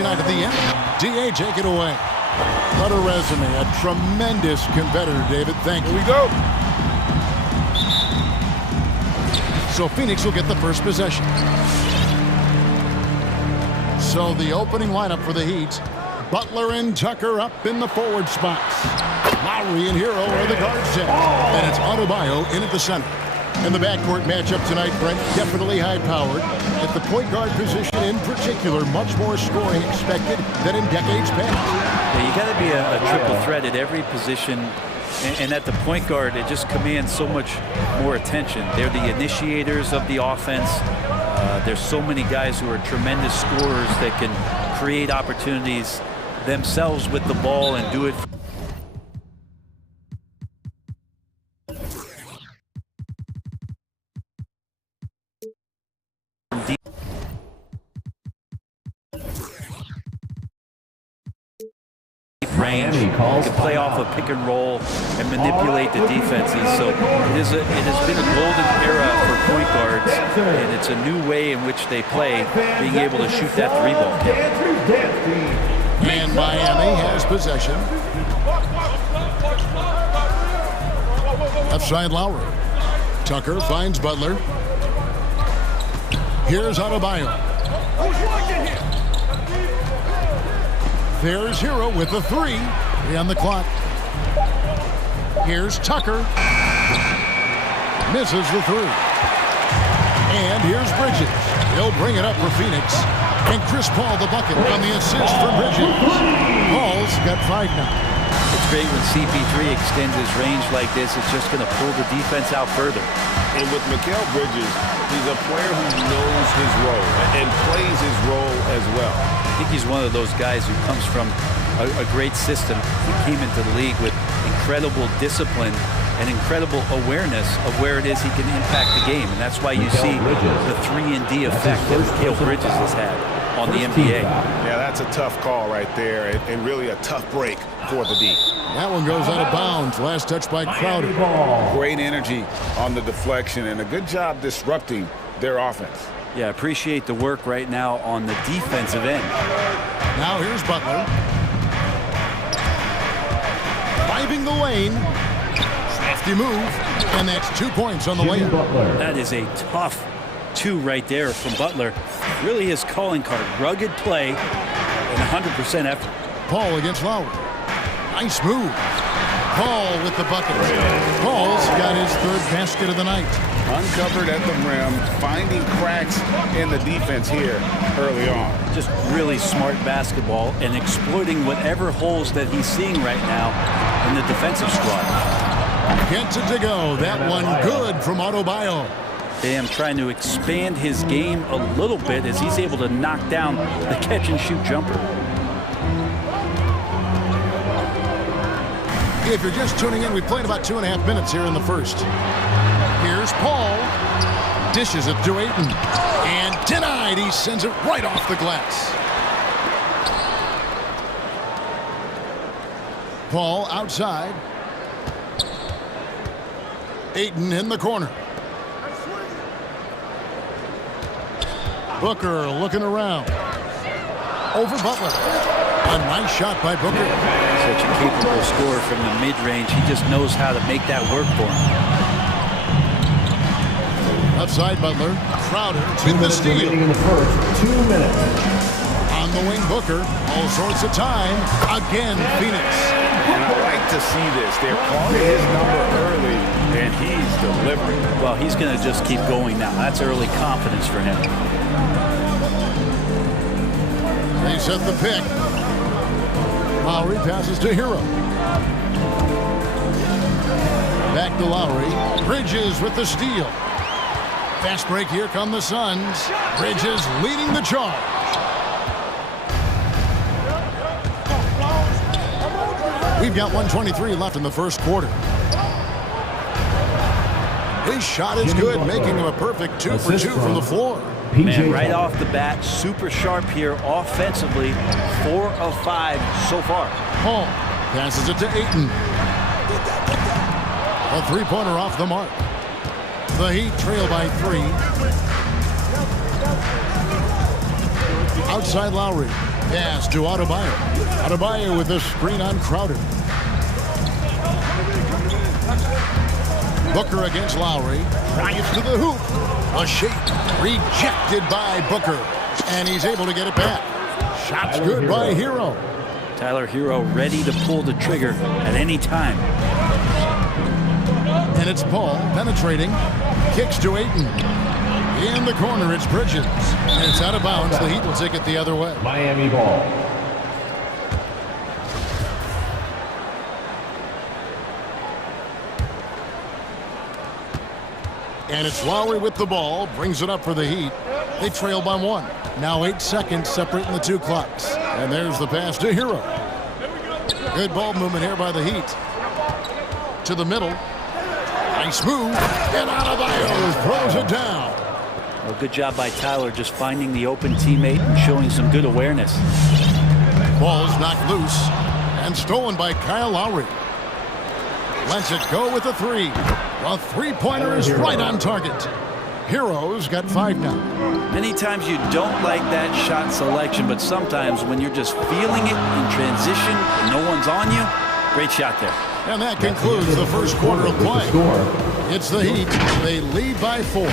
59 at the end. DA, take it away. What a resume. A tremendous competitor, David. Thank you. Here we go. So Phoenix will get the first possession. So the opening lineup for the Heat. Butler and Tucker up in the forward spots. Lowry and Hero are the guard set. And it's Adebayo in at the center. And the backcourt matchup tonight, Brent, definitely high-powered. At the point guard position in particular, much more scoring expected than in decades past. Yeah, you got to be a triple threat at every position. And at the point guard, it just commands so much more attention. They're the initiators of the offense. There's so many guys who are tremendous scorers that can create opportunities themselves with the ball and do it. Range. You can play off a pick and roll and manipulate the defenses. So it has been a golden era for point guards, and it's a new way in which they play, being able to shoot that three ball. And Miami has possession. Left side Lowry. Tucker finds Butler. Here's Adebayo. There's Hero with the three. 3 on the clock. Here's Tucker. Misses the three. And here's Bridges. He'll bring it up for Phoenix. And Chris Paul the bucket on the assist for Bridges. Paul's got 5 now. It's great when CP3 extends his range like this. It's just going to pull the defense out further. And with Mikal Bridges, he's a player who knows his role and plays his role as well. I think he's one of those guys who comes from a great system. He came into the league with incredible discipline and incredible awareness of where it is he can impact the game. And that's why you see the 3-and-D effect that Mikal Bridges has had on the NBA. Yeah, that's a tough call right there, and really a tough break for the D. That one goes out of bounds. Last touch by Crowder. Great energy on the deflection and a good job disrupting their offense. Yeah, appreciate the work right now on the defensive end. Now here's Butler. Driving the lane. Crafty move. And that's 2 points on the lane. That is a tough 2 right there from Butler. Really his calling card. Rugged play and 100% effort. Paul against Lowry. Nice move. Paul with the bucket. Paul's got his 3rd basket of the night. Uncovered at the rim, finding cracks in the defense here early on. Just really smart basketball and exploiting whatever holes that he's seeing right now in the defensive squad. Gets it to go. That one good from Adebayo. Bam trying to expand his game a little bit as he's able to knock down the catch-and-shoot jumper. If you're just tuning in, we played about 2.5 minutes here in the first. Here's Paul. Dishes it to Ayton. And denied. He sends it right off the glass. Paul outside. Ayton in the corner. Booker looking around. Over Butler. A nice shot by Booker. Such a capable scorer from the mid-range. He just knows how to make that work for him. Left side Butler. Crowder to the steal. In the first 2 minutes. On the wing Booker. All sorts of time. Again Phoenix. And I like to see this. They're calling his number early, and he's delivering. Well, he's going to just keep going now. That's early confidence for him. They set the pick. Lowry passes to Hero. Back to Lowry. Bridges with the steal. Fast break. Here come the Suns. Bridges leading the charge. We've got 1:23 left in the first quarter. His shot is good, making him a perfect 2 for 2 from the floor. Man, right off the bat, super sharp here offensively. 4 of 5 so far. Paul passes it to Ayton. A 3-pointer off the mark. The Heat trail by 3. Outside Lowry. Pass to Adebayo. Adebayo with the screen on Crowder. Booker against Lowry. Drives to the hoop. A shake. Rejected by Booker. And he's able to get it back. Shot's good by Hero. Tyler Hero ready to pull the trigger at any time. And it's Paul penetrating. Kicks to Ayton. In the corner, it's Bridges. And it's out of bounds. The Heat will take it the other way. Miami ball. And it's Lowry with the ball. Brings it up for the Heat. They trail by 1. Now 8 seconds separating the two clocks. And there's the pass to Hero. Good ball movement here by the Heat. To the middle. Nice move. And Adebayo throws it down. Well, good job by Tyler just finding the open teammate and showing some good awareness. Ball's knocked loose. And stolen by Kyle Lowry. Lets it go with a 3. A three-pointer is right on target. Hero's got 5 now. Many times you don't like that shot selection, but sometimes when you're just feeling it in transition and no one's on you, great shot there. And that concludes the first quarter of play. It's the Heat. They lead by 4.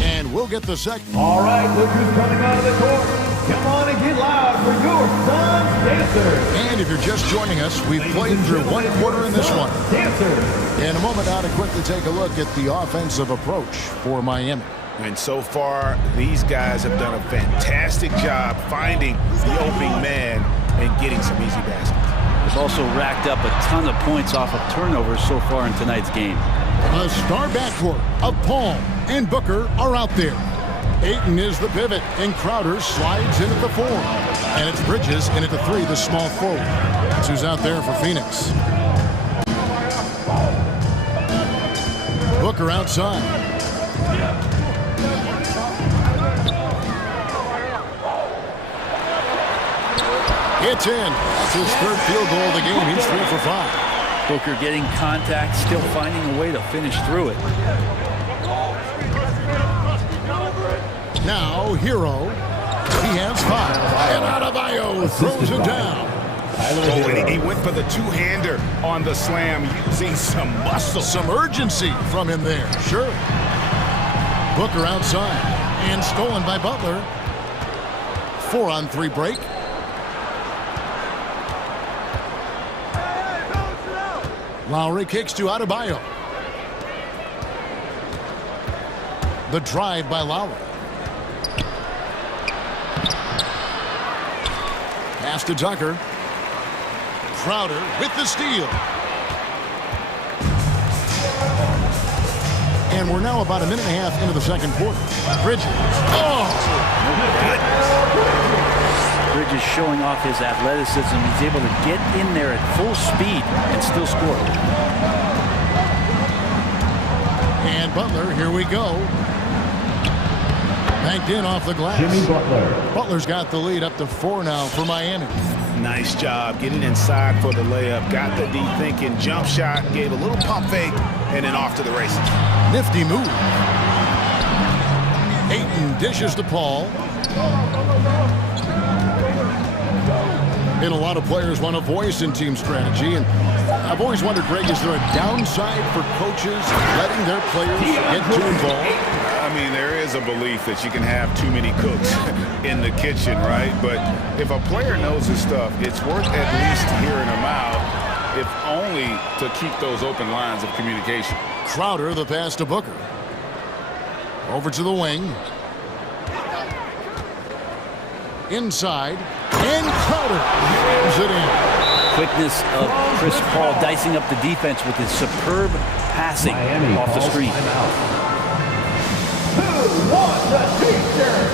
And we'll get the second. All right, look who's coming out of the court. Come on and get loud for your Suns Dancers. And if you're just joining us, we've played through 1 quarter in this one. Dancers. In a moment now to quickly take a look at the offensive approach for Miami. And so far, these guys have done a fantastic job finding the opening man and getting some easy baskets. They've also racked up a ton of points off of turnovers so far in tonight's game. A star backcourt of Paul and Booker are out there. Ayton is the pivot, and Crowder slides in at the 4. And it's Bridges in at the 3, the small forward. That's who's out there for Phoenix. Booker outside. It's in. That's his 3rd field goal of the game. He's 3 for 5. Booker getting contact, still finding a way to finish through it. Now, Hero. He has 5. And Adebayo throws it down. Oh, and he went for the two-hander on the slam, using some muscle. Some urgency from him there. Sure. Booker outside. And stolen by Butler. 4-on-3 break. Lowry kicks to Adebayo. The drive by Lowry. Pass to Tucker. Crowder with the steal. And we're now about a minute and a half into the second quarter. Bridges. Oh! Bridges showing off his athleticism. He's able to get in there at full speed and still score. And Butler, here we go. Banked in off the glass. Jimmy Butler. Butler's got the lead up to 4 now for Miami. Nice job getting inside for the layup. Got the deep thinking jump shot, gave a little pump fake, and then off to the races. Nifty move. Ayton dishes to Paul. And a lot of players want a voice in team strategy. And I've always wondered, Greg, is there a downside for coaches letting their players get too involved? I mean, there is a belief that you can have too many cooks in the kitchen, right? But if a player knows his stuff, it's worth at least hearing him out, if only to keep those open lines of communication. Crowder, the pass to Booker. Over to the wing. Inside. And Crowder jams it in. Quickness of Chris Paul dicing up the defense with his superb passing off the screen. Who wants a t-shirt?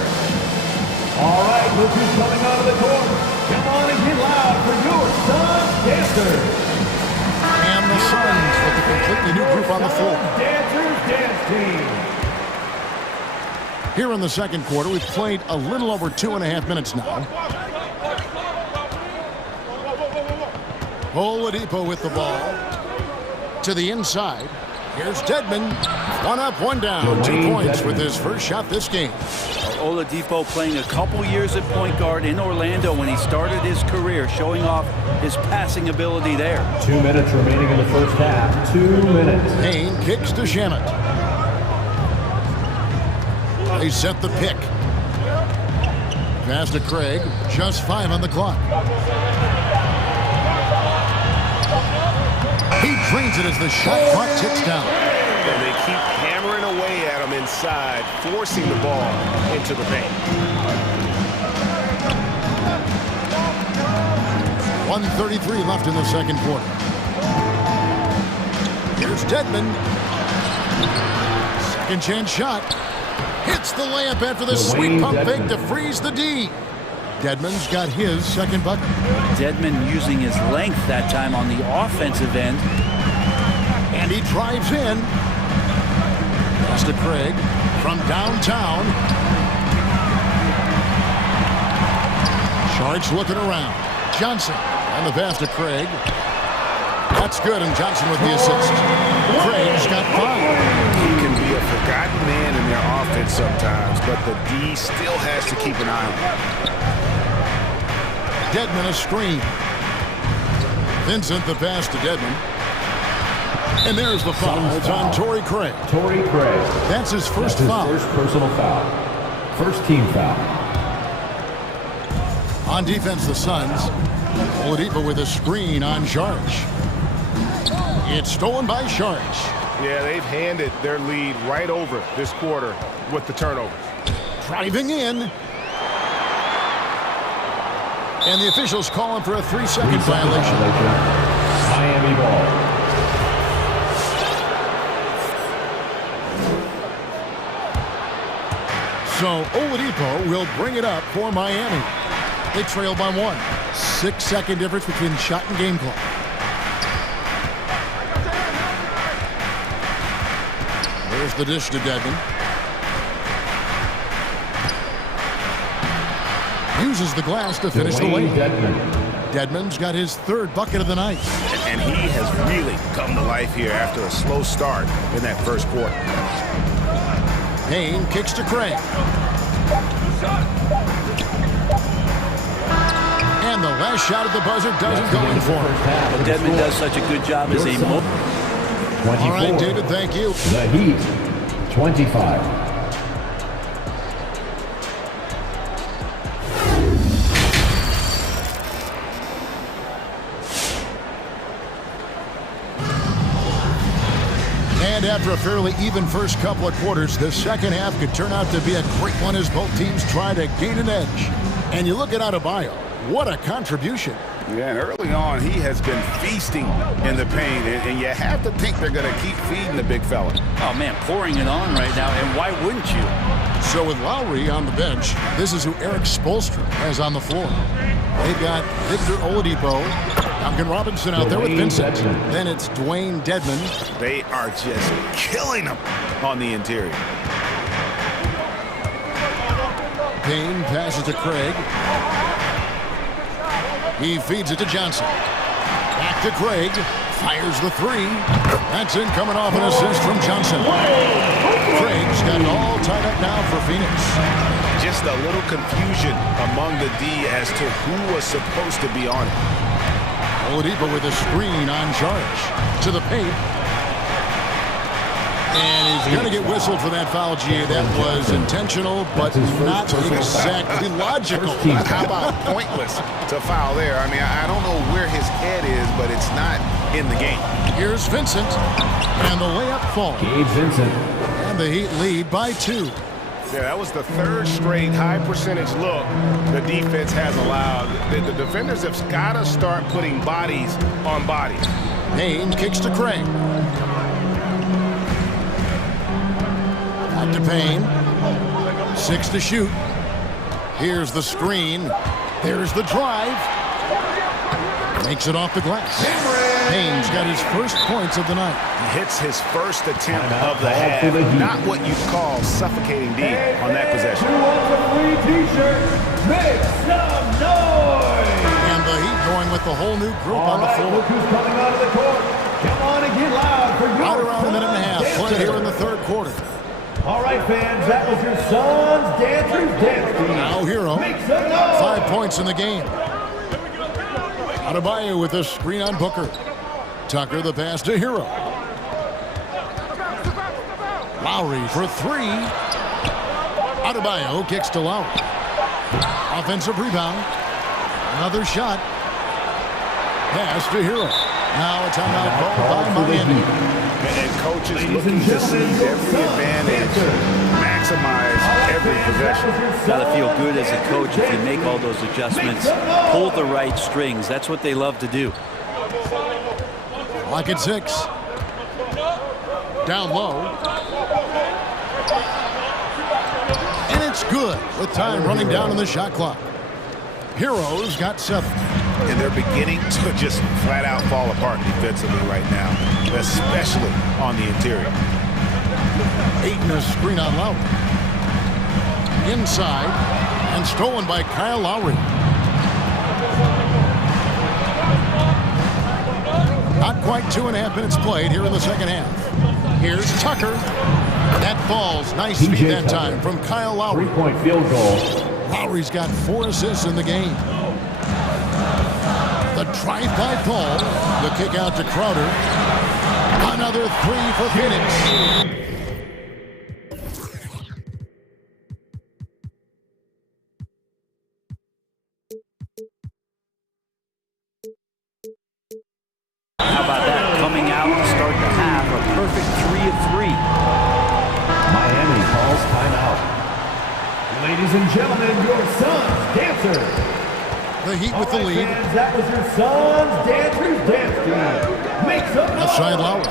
All right, look who's coming out of the court. Come on and get loud for your Suns Dancers. And the Suns with a completely new group on the floor. Dancers Dance Team. Here in the second quarter, we've played a little over 2.5 minutes now. Oladipo with the ball. To the inside. Here's Dedmon. 1 up, 1 down. 2 points with his first shot this game. Oladipo playing a couple years at point guard in Orlando when he started his career, showing off his passing ability there. 2 minutes remaining in the first half. 2 minutes. Payne kicks to Shamet. They set the pick. Pass to Craig. Just 5 on the clock. He drains it as the shot clock ticks down. And they keep hammering away at him inside, forcing the ball into the paint. 1:33 left in the second quarter. Here's Dedmon. Second chance shot. Hits the layup after the sweet pump fake to freeze the D. Dedmon's got his second bucket. Dedmon using his length that time on the offensive end. And he drives in. Pass to Craig from downtown. Sharks looking around. Johnson on the pass to Craig. That's good, and Johnson with the assist. Craig's got 5. He can be a forgotten man in their offense sometimes, but the D still has to keep an eye on him. Dedmon a screen. Vincent the pass to Dedmon. And there's the foul. It's on Torrey Craig. Torrey Craig. That's his first foul. First personal foul. First team foul. On defense, the Suns. Oladipo with a screen on Sharks. It's stolen by Sharks. Yeah, they've handed their lead right over this quarter with the turnover. Driving in. And the officials calling for a 3-second violation. Miami ball. So Oladipo will bring it up for Miami. They trail by 1. 6-second difference between shot and game clock. There's the dish to Dedmon. Uses the glass to finish the way. Dedmon's got his 3rd bucket of the night. And he has really come to life here after a slow start in that first quarter. Payne kicks to Craig. And the last shot at the buzzer doesn't go in for him. Dedmon does such a good job as a mobile. All right, David, thank you. The Heat, 25. And after a fairly even first couple of quarters, the second half could turn out to be a great one as both teams try to gain an edge. And you look at Adebayo, what a contribution. Yeah, and early on, he has been feasting in the paint, and you have to think they're going to keep feeding the big fella. Oh, man, pouring it on right now, and why wouldn't you? So with Lowry on the bench, this is who Eric Spoelstra has on the floor. They've got Victor Oladipo, Duncan Robinson out there with Vincent. Then it's Dwayne Dedmon. They are just killing them on the interior. Payne passes to Craig. He feeds it to Johnson. Back to Craig. Fires the 3. That's in, coming off an assist from Johnson. Craig's got it all tied up now for Phoenix. Just a little confusion among the D as to who was supposed to be on it. Oladipo with a screen on charge. To the paint. And he's going to get whistled for that foul, G. That was intentional, but not exactly logical. How about pointless to foul there? I mean, I don't know where his head is, but it's not in the game. Here's Vincent, and the layup falls. Gabe Vincent. And the Heat lead by 2. Yeah, that was the 3rd straight high percentage look the defense has allowed. The defenders have got to start putting bodies on bodies. Payne kicks to Craig. Back to Payne. 6 to shoot. Here's the screen. There's the drive. Makes it off the glass. Payne's got his first points of the night. He hits his first attempt of the half. Not what you'd call suffocating D on that possession. Who wants a free t-shirt? Make some noise! And the Heat going with the whole new group on the floor. Look who's coming onto the court. Come on and get loud for your Right around a minute and a half. Play here in the 3rd quarter. All right, fans, that was your son's dancer's dance team. Now Hero, Make some noise. 5 points in the game. Adebayo with a screen on Booker. Tucker the pass to Hero. Lowry for 3. Adebayo kicks to Lowry. Offensive rebound. Another shot. Pass to Hero. Now a timeout called by Miami. And coaches looking to seize every advantage, maximize every possession. Got to feel good as a coach if you make all those adjustments. Pull the right strings. That's what they love to do. Lock at 6. Down low. And it's good with time running down on the shot clock. Heroes got 7. And they're beginning to just flat out fall apart defensively right now, especially on the interior. Ayton a screen on Lowry. Inside and stolen by Kyle Lowry. Not quite 2.5 minutes played here in the second half. Here's Tucker. That falls. Nice feed that time from Kyle Lowry. 3-point field goal. Lowry's got 4 assists in the game. The drive by Paul. The kick out to Crowder. Another 3 for Phoenix. How about that? Coming out to start the half, a perfect 3 of 3. Miami calls timeout. Ladies and gentlemen, your son's dancer. The Heat with the All right, lead. fans, that was your son's dancer's dance team. Make some noise. Left side Lowry.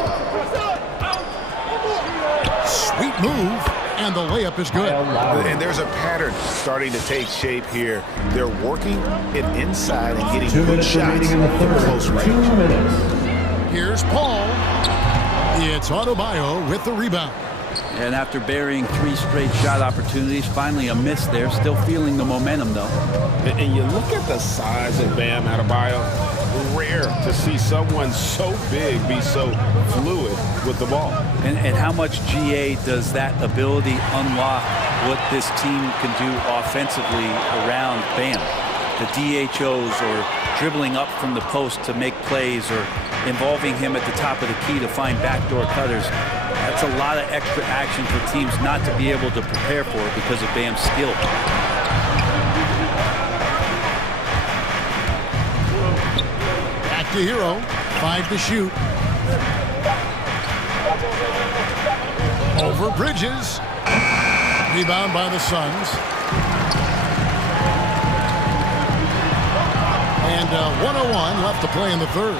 Sweet move. And the layup is good. And there's a pattern starting to take shape here. They're working it inside and getting 2 good minutes shots remaining in the from third. close 2 range. minutes. Here's Paul. It's Adebayo with the rebound. And after burying 3 straight shot opportunities, finally a miss there. Still feeling the momentum, though. And you look at the size of Bam Adebayo. Rare to see someone so big be so fluid with the ball. And how much GA does that ability unlock what this team can do offensively around Bam? The DHOs or dribbling up from the post to make plays or involving him at the top of the key to find backdoor cutters. That's a lot of extra action for teams not to be able to prepare for because of Bam's skill. Back to Hero. 5 to shoot. Over Bridges. Rebound by the Suns. And 1:01 left to play in the third.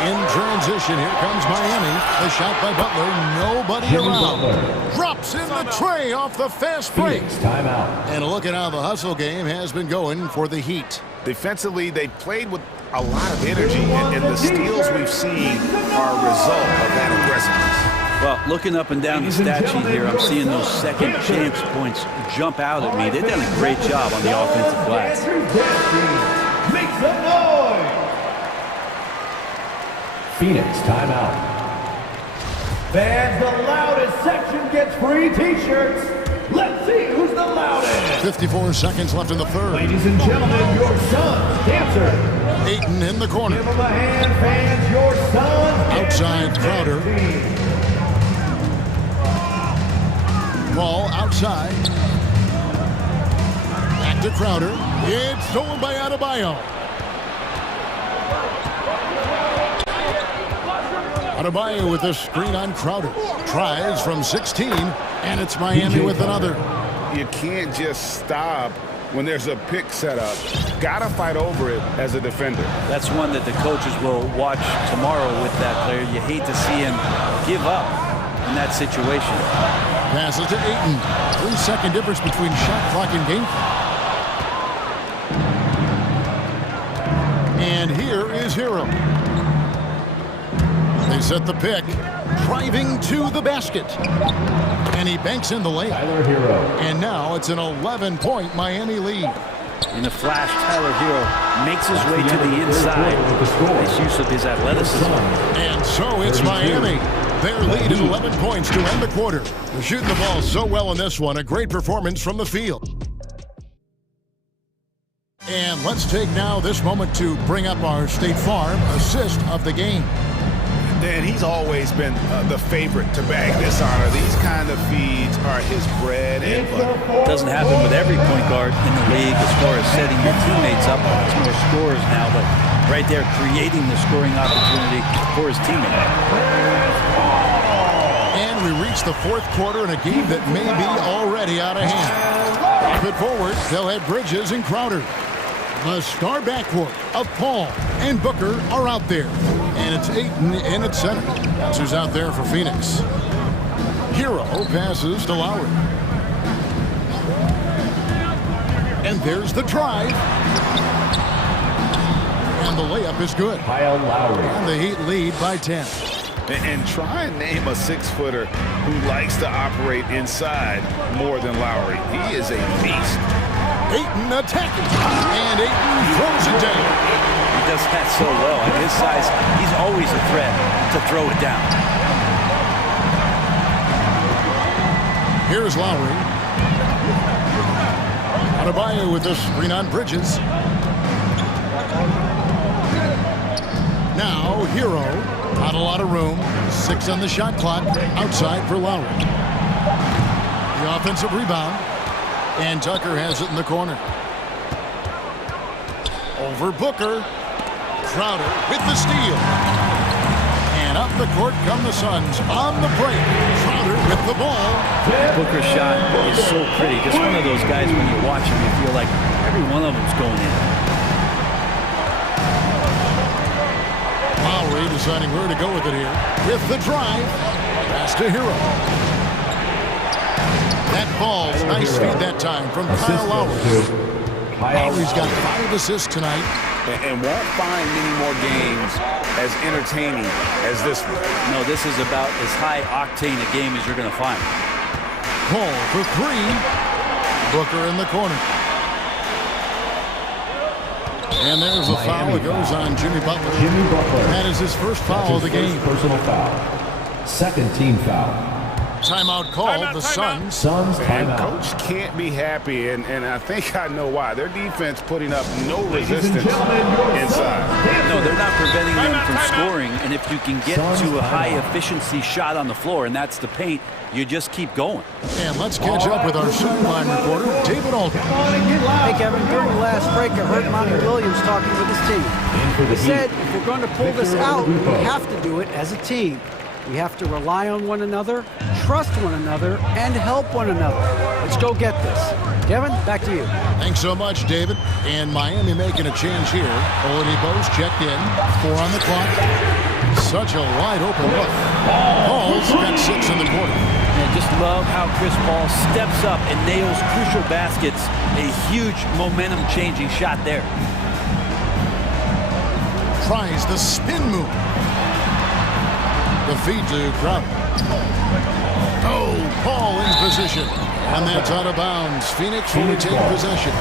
In transition, here comes Miami. The shot by Butler. Nobody around. Drops in the tray off the fast break. Timeout. And look at how the hustle game has been going for the Heat. Defensively, they played with a lot of energy, and the steals we've seen are a result of that aggressiveness. Well, looking up and down the stat sheet here, I'm seeing those second chance points jump out at me. They've done a great job on the offensive glass. Make some noise. Phoenix timeout. Fans, the loudest section gets free t-shirts. Let's see who's the loudest. 54 seconds left in the third. Ladies and gentlemen, your son's dancer. Ayton in the corner. Give him a hand, fans. Your son's Outside dancer Crowder. team. Ball outside. Back to Crowder. It's stolen by Adebayo. Adebayo with a screen on Crowder. Tries from 16, and it's Miami with another. You can't just stop when there's a pick set up. Gotta fight over it as a defender. That's one that the coaches will watch tomorrow with that player. You hate to see him give up in that situation. Passes to Ayton. 3-second difference between shot clock and game clock. And here is Hero. They set the pick, driving to the basket. And he banks in the layup. Tyler Hero. And now it's an 11-point Miami lead. In the flash, Tyler Hero makes his way to the inside. Nice use of his athleticism. And so it's Miami Their lead is 11 points to end the quarter. They're shooting the ball so well in this one. A great performance from the field. And let's take now this moment to bring up our State Farm assist of the game. Dan, he's always been the favorite to bag this honor. These kind of feeds are his bread and butter. Doesn't happen with every point guard in the league as far as setting your teammates up. It's more scorers now, but right there creating the scoring opportunity for his teammate. And we reach the fourth quarter in a game that may be already out of hand. Up it forward, they'll have Bridges and Crowder. The star backcourt of Paul and Booker are out there. And it's Ayton in at center. That's who's out there for Phoenix. Hero passes to Lowry. And there's the drive. And the layup is good. Kyle Lowry. And the Heat lead by 10. And try and name a 6-footer who likes to operate inside more than Lowry. He is a beast. Ayton attacking. And Ayton throws it down. He does that so well. At his size, he's always a threat to throw it down. Here's Lowry. Adebayo with the screen on Bridges. Now, Hero. Not a lot of room. 6 on the shot clock. Outside for Lowry. The offensive rebound. And Tucker has it in the corner. Over Booker. Crowder with the steal. And up the court come the Suns on the break. Crowder with the ball. Booker's shot is so pretty. Just one of those guys when you watch him, you feel like every one of them's going in. Lowry deciding where to go with it here. With the drive. Pass to Hero. That ball, nice feed that time from Kyle Lowry. Lowry's got 5 assists tonight. And won't find many more games as entertaining as this one. No, this is about as high octane a game as you're going to find. Paul for 3. Booker in the corner. And there's a foul that goes on Jimmy Butler. That is his first foul of the game. Personal foul. Second team foul. Timeout called. The Suns. Suns And timeout. Coach can't be happy, and I think I know why. Their defense putting up no resistance inside. No, they're not preventing them from scoring, and if you can get to a high-efficiency shot on the floor, and that's the paint, you just keep going. And let's catch up with our sideline reporter, David Aldridge. Hey, Kevin, during the last break, I heard Monty Williams talking with his team. He said, if we're going to pull this out, we have to do it as a team. We have to rely on one another, trust one another, and help one another. Let's go get this. Kevin, back to you. Thanks so much, David. And Miami making a change here. Oladipo's checked in. 4 on the clock. Such a wide open look. Paul's got 6 in the quarter. And just love how Chris Paul steps up and nails crucial baskets. A huge momentum-changing shot there. Tries the spin move. The feed to Crowder. Oh, Paul in position. And that's out of bounds. Phoenix will retain possession.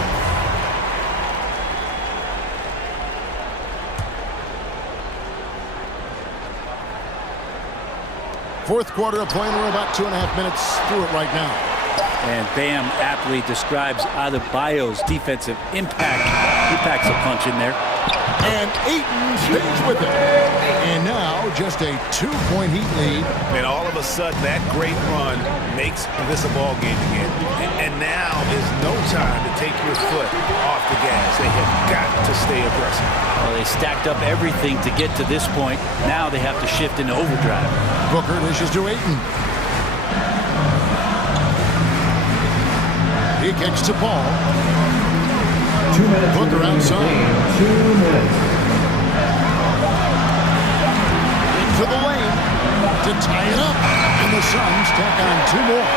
Fourth quarter of play. We're about 2.5 minutes through it right now. And Bam aptly describes Adebayo's defensive impact. He packs a punch in there. And Ayton stays with it. And now just a 2-point Heat lead. And all of a sudden, that great run makes this a ball game again. And now is no time to take your foot off the gas. They have got to stay aggressive. Well, they stacked up everything to get to this point. Now they have to shift into overdrive. Booker dishes to Ayton. He kicks to Paul. 2 minutes. Booker outside. 2 minutes. Into the lane to tie it up. And the Suns tack on 2 more.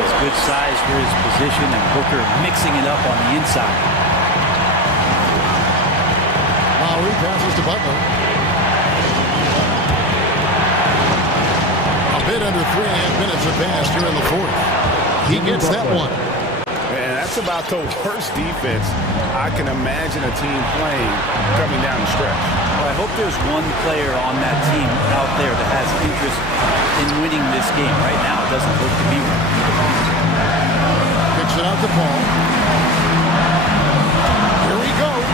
It's good size for his position, and Booker mixing it up on the inside. Lowry passes to Butler. A bit under 3.5 minutes have passed here in the fourth. He gets that one. And that's That's about the worst defense I can imagine a team playing coming down the stretch. Well, I hope there's one player on that team out there that has interest in winning this game. Right now, it doesn't look to be one. Kicks it out to Paul. Here he goes.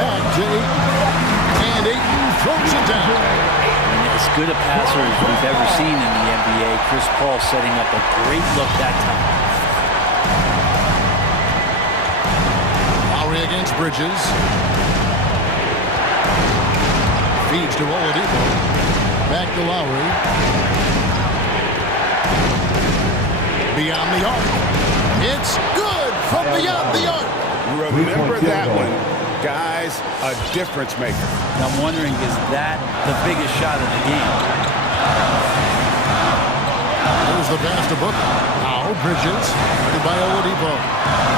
Back to Ayton. And Ayton throws it down. As good a passer as we've ever seen in the NBA, Chris Paul setting up a great look that time. Lowry against Bridges. Feeds to Oladipo. Back to Lowry. Beyond the arc. It's good from beyond the arc. Remember that one. Guys, a difference maker. I'm wondering, is that the biggest shot of the game? There's the pass to Booker. Now Bridges, guarded by Oladipo.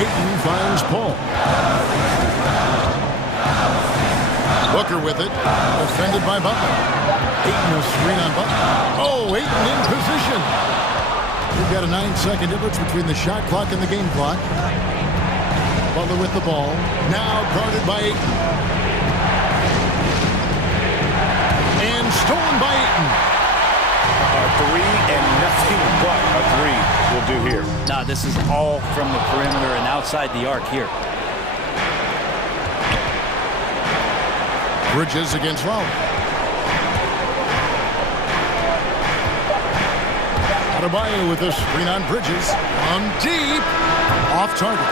Ayton finds Paul. Booker with it, defended by Butler. Ayton a screen on Butler. Oh, Ayton in position. We've got a 9-second difference between the shot clock and the game clock. Butler with the ball. Now guarded by Ayton. And stolen by Ayton. A three and nothing but a three will do here. Nah, this is all from the perimeter and outside the arc here. Bridges against Lowry. Adebayo with a screen on Bridges. On deep. Off target.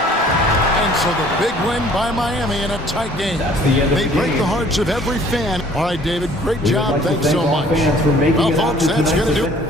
And so the big win by Miami in a tight game. They break the hearts of every fan. All right, David, great job. Thanks so much. Well, folks, that's going to do it.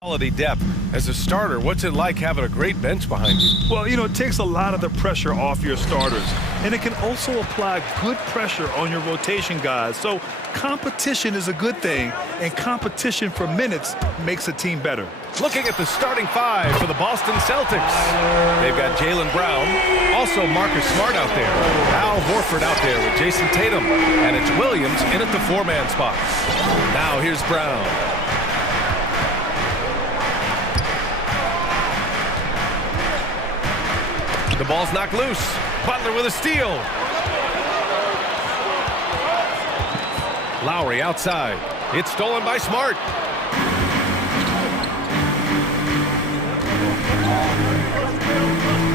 Quality depth. As a starter, what's it like having a great bench behind you? Well, you know, it takes a lot of the pressure off your starters, and it can also apply good pressure on your rotation guys. So competition is a good thing, and competition for minutes makes a team better. Looking at the starting five for the Boston Celtics. They've got Jaylen Brown, also Marcus Smart out there, Al Horford out there with Jason Tatum, and it's Williams in at the four-man spot. Now here's Brown. The ball's knocked loose. Butler with a steal. Lowry outside. It's stolen by Smart.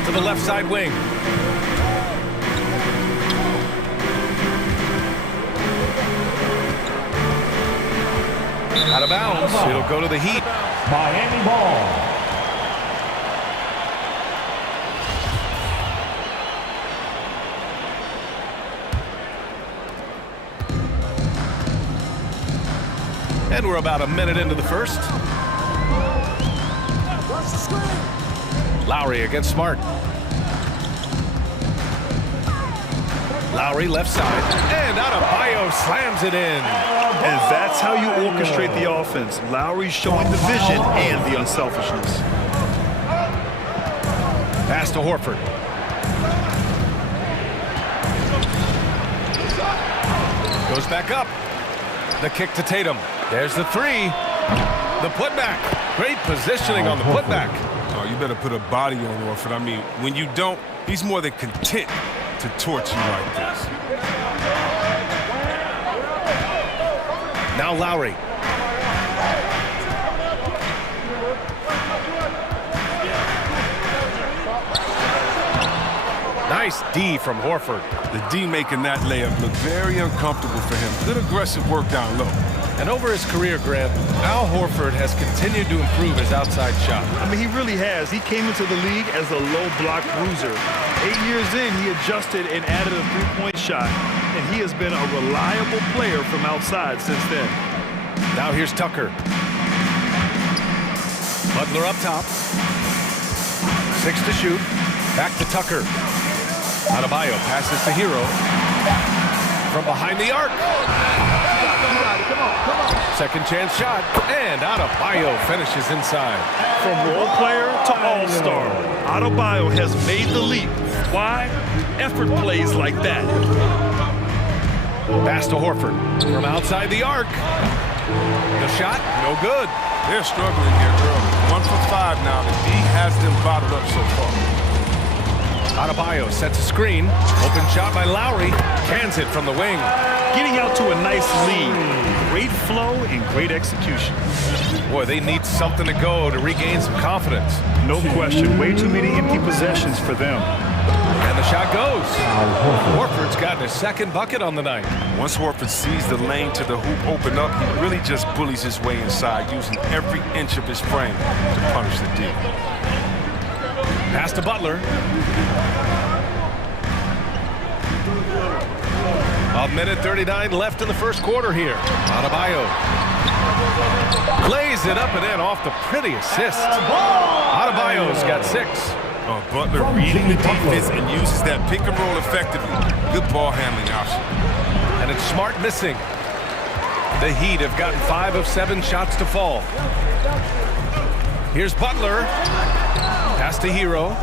To the left side wing. Out of bounds. It'll go to the Heat. Miami ball. And we're about a minute into the first. Lowry against Smart. Lowry left side. And Adebayo slams it in. And that's how you orchestrate the offense. Lowry's showing the vision and the unselfishness. Pass to Horford. Goes back up. The kick to Tatum. There's the three. The putback. Great positioning on the putback. Oh, you better put a body on Horford. I mean, when you don't, he's more than content to torch you like this. Now Lowry. Nice D from Horford. The D making that layup look very uncomfortable for him. Good aggressive work down low. And over his career, Grant, Al Horford has continued to improve his outside shot. I mean, he really has. He came into the league as a low block bruiser. 8 years in, he adjusted and added a three-point shot, and he has been a reliable player from outside since then. Now here's Tucker. Butler up top. 6 to shoot. Back to Tucker. Adebayo passes to Hero. From behind the arc. Second chance shot. And Adebayo finishes inside. From role player to all-star, Adebayo has made the leap. Why? Effort plays like that. Pass to Horford. From outside the arc. The shot, no good. They're struggling here, girl. 1 for 5 now. The D has them bottled up so far. Adebayo sets a screen. Open shot by Lowry. Cans it from the wing. Getting out to a nice lead. Great flow and great execution. Boy, they need something to go to regain some confidence. No question. Way too many empty possessions for them. And the shot goes. Horford's gotten his second bucket on the night. Once Horford sees the lane to the hoop open up, he really just bullies his way inside, using every inch of his frame to punish the D. Pass to Butler. A minute 39 left in the first quarter here. Adebayo lays it up and in off the pretty assist. Adebayo's got 6. Butler reading the defense and uses that pick and roll effectively. Good ball handling option. And it's Smart missing. The Heat have gotten 5 of 7 shots to fall. Here's Butler. Pass to Hero.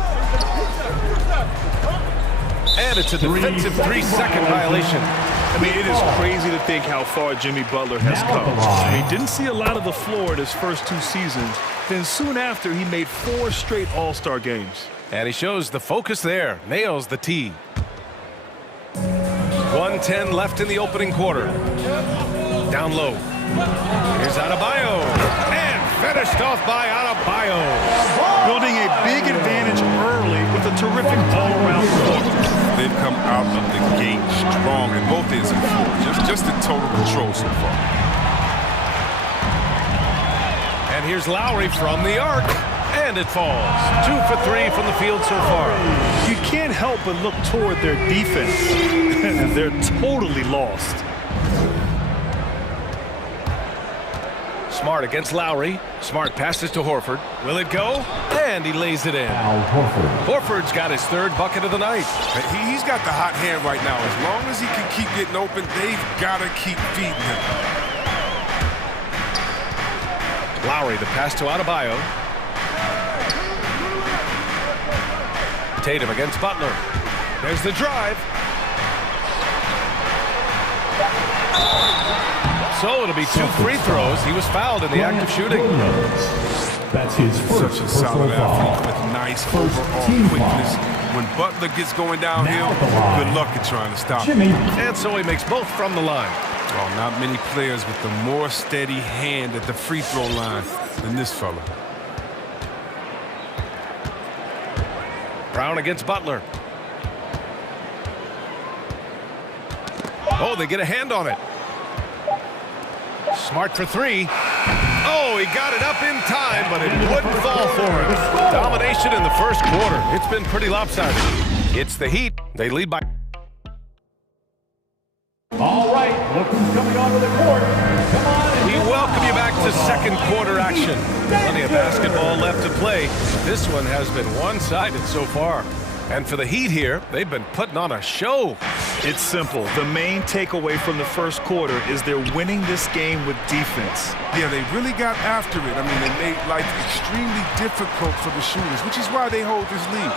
And it's a defensive 3-second violation. I mean, it is crazy to think how far Jimmy Butler has come. He didn't see a lot of the floor in his first 2 seasons. Then soon after, he made 4 straight All-Star games. And he shows the focus there. Nails the tee. 1:10 left in the opening quarter. Down low. Here's Adebayo. And finished off by Adebayo. Building a big advantage early with a terrific all-around performance. They've come out of the gate strong in both ends of the floor. Just in total control so far. And here's Lowry from the arc. And it falls. 2 for 3 from the field so far. You can't help but look toward their defense. They're totally lost. Smart against Lowry. Smart passes to Horford. Will it go? And he lays it in. Horford's got his third bucket of the night. He's got the hot hand right now. As long as he can keep getting open, they've got to keep feeding him. Lowry, the pass to Adebayo. Tatum against Butler. There's the drive. So it'll be 2 free throws. He was fouled in the act of shooting. That's his first Such a solid athlete with nice overall quickness. When Butler gets going downhill, good luck at trying to stop him. And so he makes both from the line. Oh, not many players with a more steady hand at the free throw line than this fella. Brown against Butler. Oh, they get a hand on it. Smart for 3. Oh, he got it up in time, but it wouldn't fall for him. Domination in the first quarter. It's been pretty lopsided. It's the Heat. They lead by... All right, look who's coming onto the court. Come on. We welcome you back to second quarter action. Plenty of basketball left to play. This one has been one-sided so far. And for the Heat here, they've been putting on a show. It's simple. The main takeaway from the first quarter is they're winning this game with defense. Yeah, they really got after it. I mean, they made life extremely difficult for the shooters, which is why they hold this lead.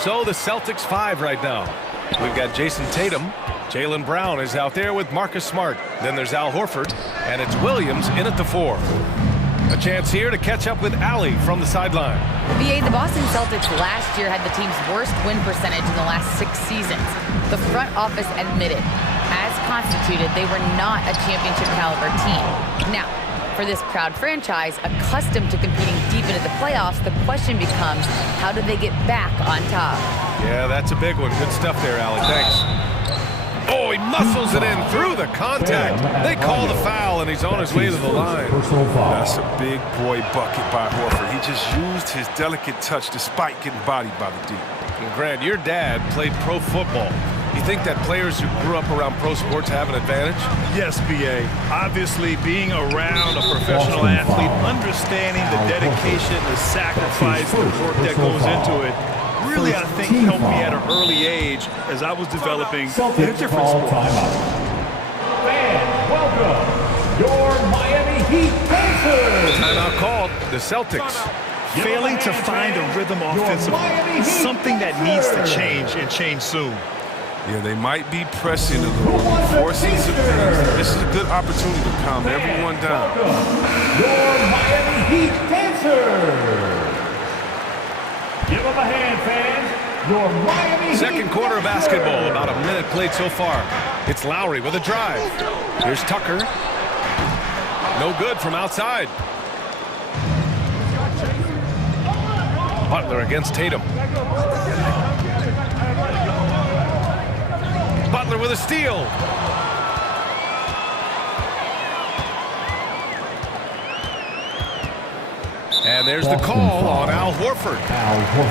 So the Celtics 5 right now. We've got Jason Tatum. Jaylen Brown is out there with Marcus Smart. Then there's Al Horford, and it's Williams in at the 4. A chance here to catch up with Allie from the sideline. BA, the Boston Celtics last year had the team's worst win percentage in the last 6 seasons. The front office admitted, as constituted, they were not a championship caliber team. Now, for this proud franchise, accustomed to competing deep into the playoffs, the question becomes, how do they get back on top? Yeah, that's a big one. Good stuff there, Allie. Thanks. Oh, he muscles it in through the contact. They call the foul, and he's on his way to the line. That's a big boy bucket by Horford. He just used his delicate touch despite getting bodied by the D. And Grant, your dad played pro football. You think that players who grew up around pro sports have an advantage? Yes, BA. Obviously, being around a professional athlete, understanding the dedication, the sacrifice, the work that goes into it, really, I think, helped me at an early age as I was developing in a different sport. Fans, welcome your Miami Heat Pacers. Timeout called. The Celtics. Failing to find a rhythm offensively, something that needs to change and change soon. Yeah, they might be pressing a little, forcing some things. This is a good opportunity to calm everyone down. Your Miami Heat Pacers. Give them a hand, fans. Your Miami Second quarter of basketball, about a minute played so far. It's Lowry with a drive. Here's Tucker. No good from outside. Butler against Tatum. Butler with a steal. And there's the call on Al Horford.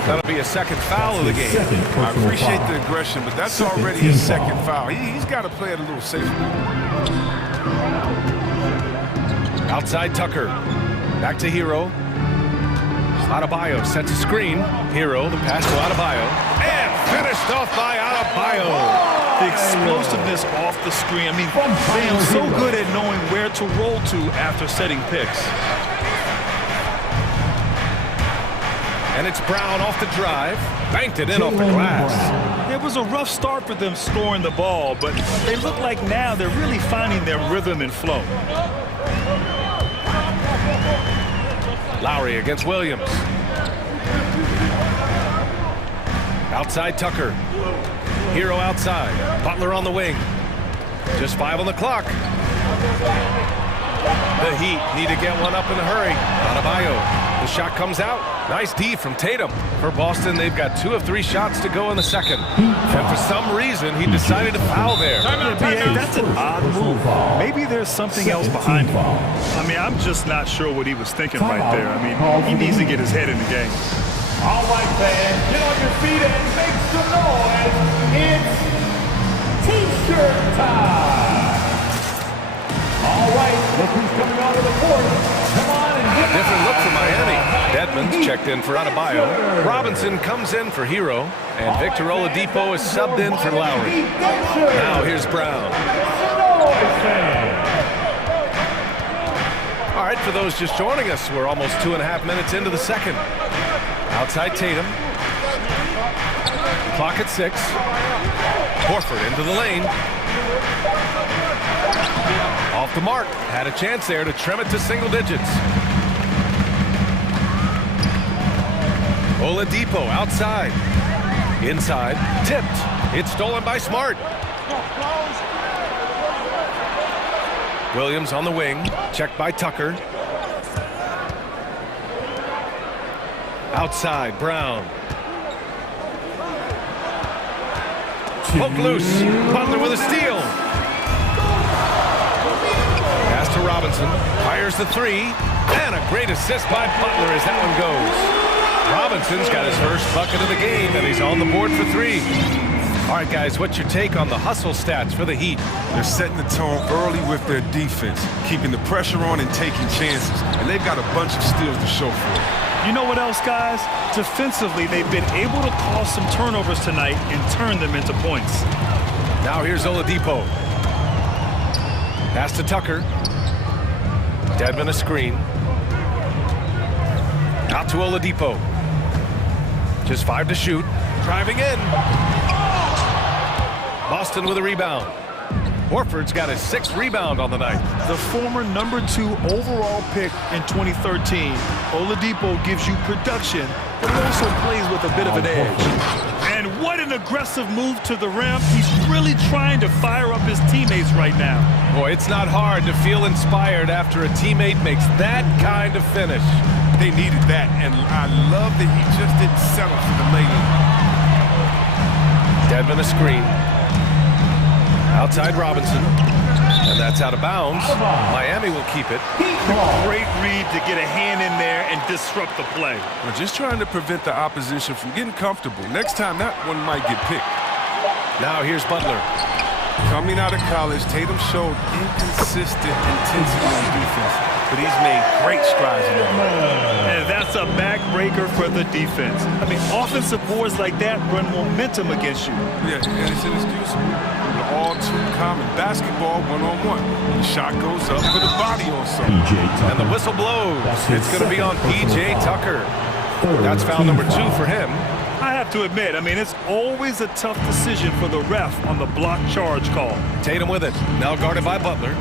That'll be a second foul of the game. I appreciate the aggression, but that's already his second foul. He's got to play it a little safer. Outside Tucker. Back to Hero. Adebayo sets a screen. Hero, the pass to Adebayo. And finished off by Adebayo. The explosiveness off the screen. I mean, Bam's so good at knowing where to roll to after setting picks. And it's Brown off the drive. Banked it in off the glass. It was a rough start for them scoring the ball, but they look like now they're really finding their rhythm and flow. Lowry against Williams. Outside Tucker. Hero outside. Butler on the wing. Just 5 on the clock. The Heat need to get one up in a hurry. Adebayo. The shot comes out. Nice D from Tatum. For Boston, they've got 2 of 3 shots to go in the second. And for some reason, he decided to foul there. That's an odd move. Maybe there's something else behind it. I mean, I'm just not sure what he was thinking right there. I mean, he needs to get his head in the game. All right, fans, get on your feet and make some noise. It's T-shirt time. All right, look who's coming onto the court. Dedmon's checked in for Adebayo. Robinson comes in for Hero. And Victor Oladipo is subbed in for Lowry. Now here's Brown. All right, for those just joining us, we're almost 2.5 minutes into the second. Outside Tatum. Clock at 6. Horford into the lane. Off the mark. Had a chance there to trim it to single digits. Oladipo outside. Inside. Tipped. It's stolen by Smart. Williams on the wing. Checked by Tucker. Outside, Brown. Poke loose. Butler with a steal. Pass to Robinson. Fires the three. And a great assist by Butler as that one goes. Robinson's got his first bucket of the game, and he's on the board for 3. All right, guys, what's your take on the hustle stats for the Heat? They're setting the tone early with their defense, keeping the pressure on and taking chances. And they've got a bunch of steals to show for it. You know what else, guys? Defensively, they've been able to cause some turnovers tonight and turn them into points. Now here's Oladipo. Pass to Tucker. Dedmon a screen. Out to Oladipo. Just 5 to shoot. Driving in. Boston with a rebound. Horford's got his 6th rebound on the night. The former #2 overall pick in 2013, Oladipo gives you production, but he also plays with a bit of an edge. And what an aggressive move to the rim. He's really trying to fire up his teammates right now. Boy, it's not hard to feel inspired after a teammate makes that kind of finish. They needed that, and I love that he just didn't settle for the lane. Dedmon a screen. Outside Robinson. And that's out of bounds. Miami will keep it. Great read to get a hand in there and disrupt the play. We're just trying to prevent the opposition from getting comfortable. Next time, that one might get picked. Now here's Butler. Coming out of college, Tatum showed inconsistent intensity on defense, but he's made great strides in that. And that's a backbreaker for the defense. I mean, offensive boards like that run momentum against you. Yeah, and it's inexcusable. They're all too common. Basketball one-on-one. The shot goes up for the body on something. And the whistle blows. It's going to be on P.J. Tucker. That's foul number 2 for him. I have to admit, I mean, it's always a tough decision for the ref on the block charge call. Tatum with it. Now guarded by Butler.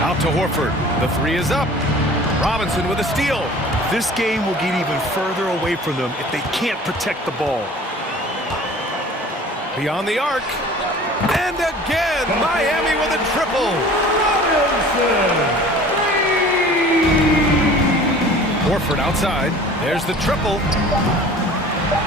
Out to Horford. The 3 is up. Robinson with a steal. This game will get even further away from them if they can't protect the ball. Beyond the arc. And again, Miami with a triple. Horford outside. There's the triple.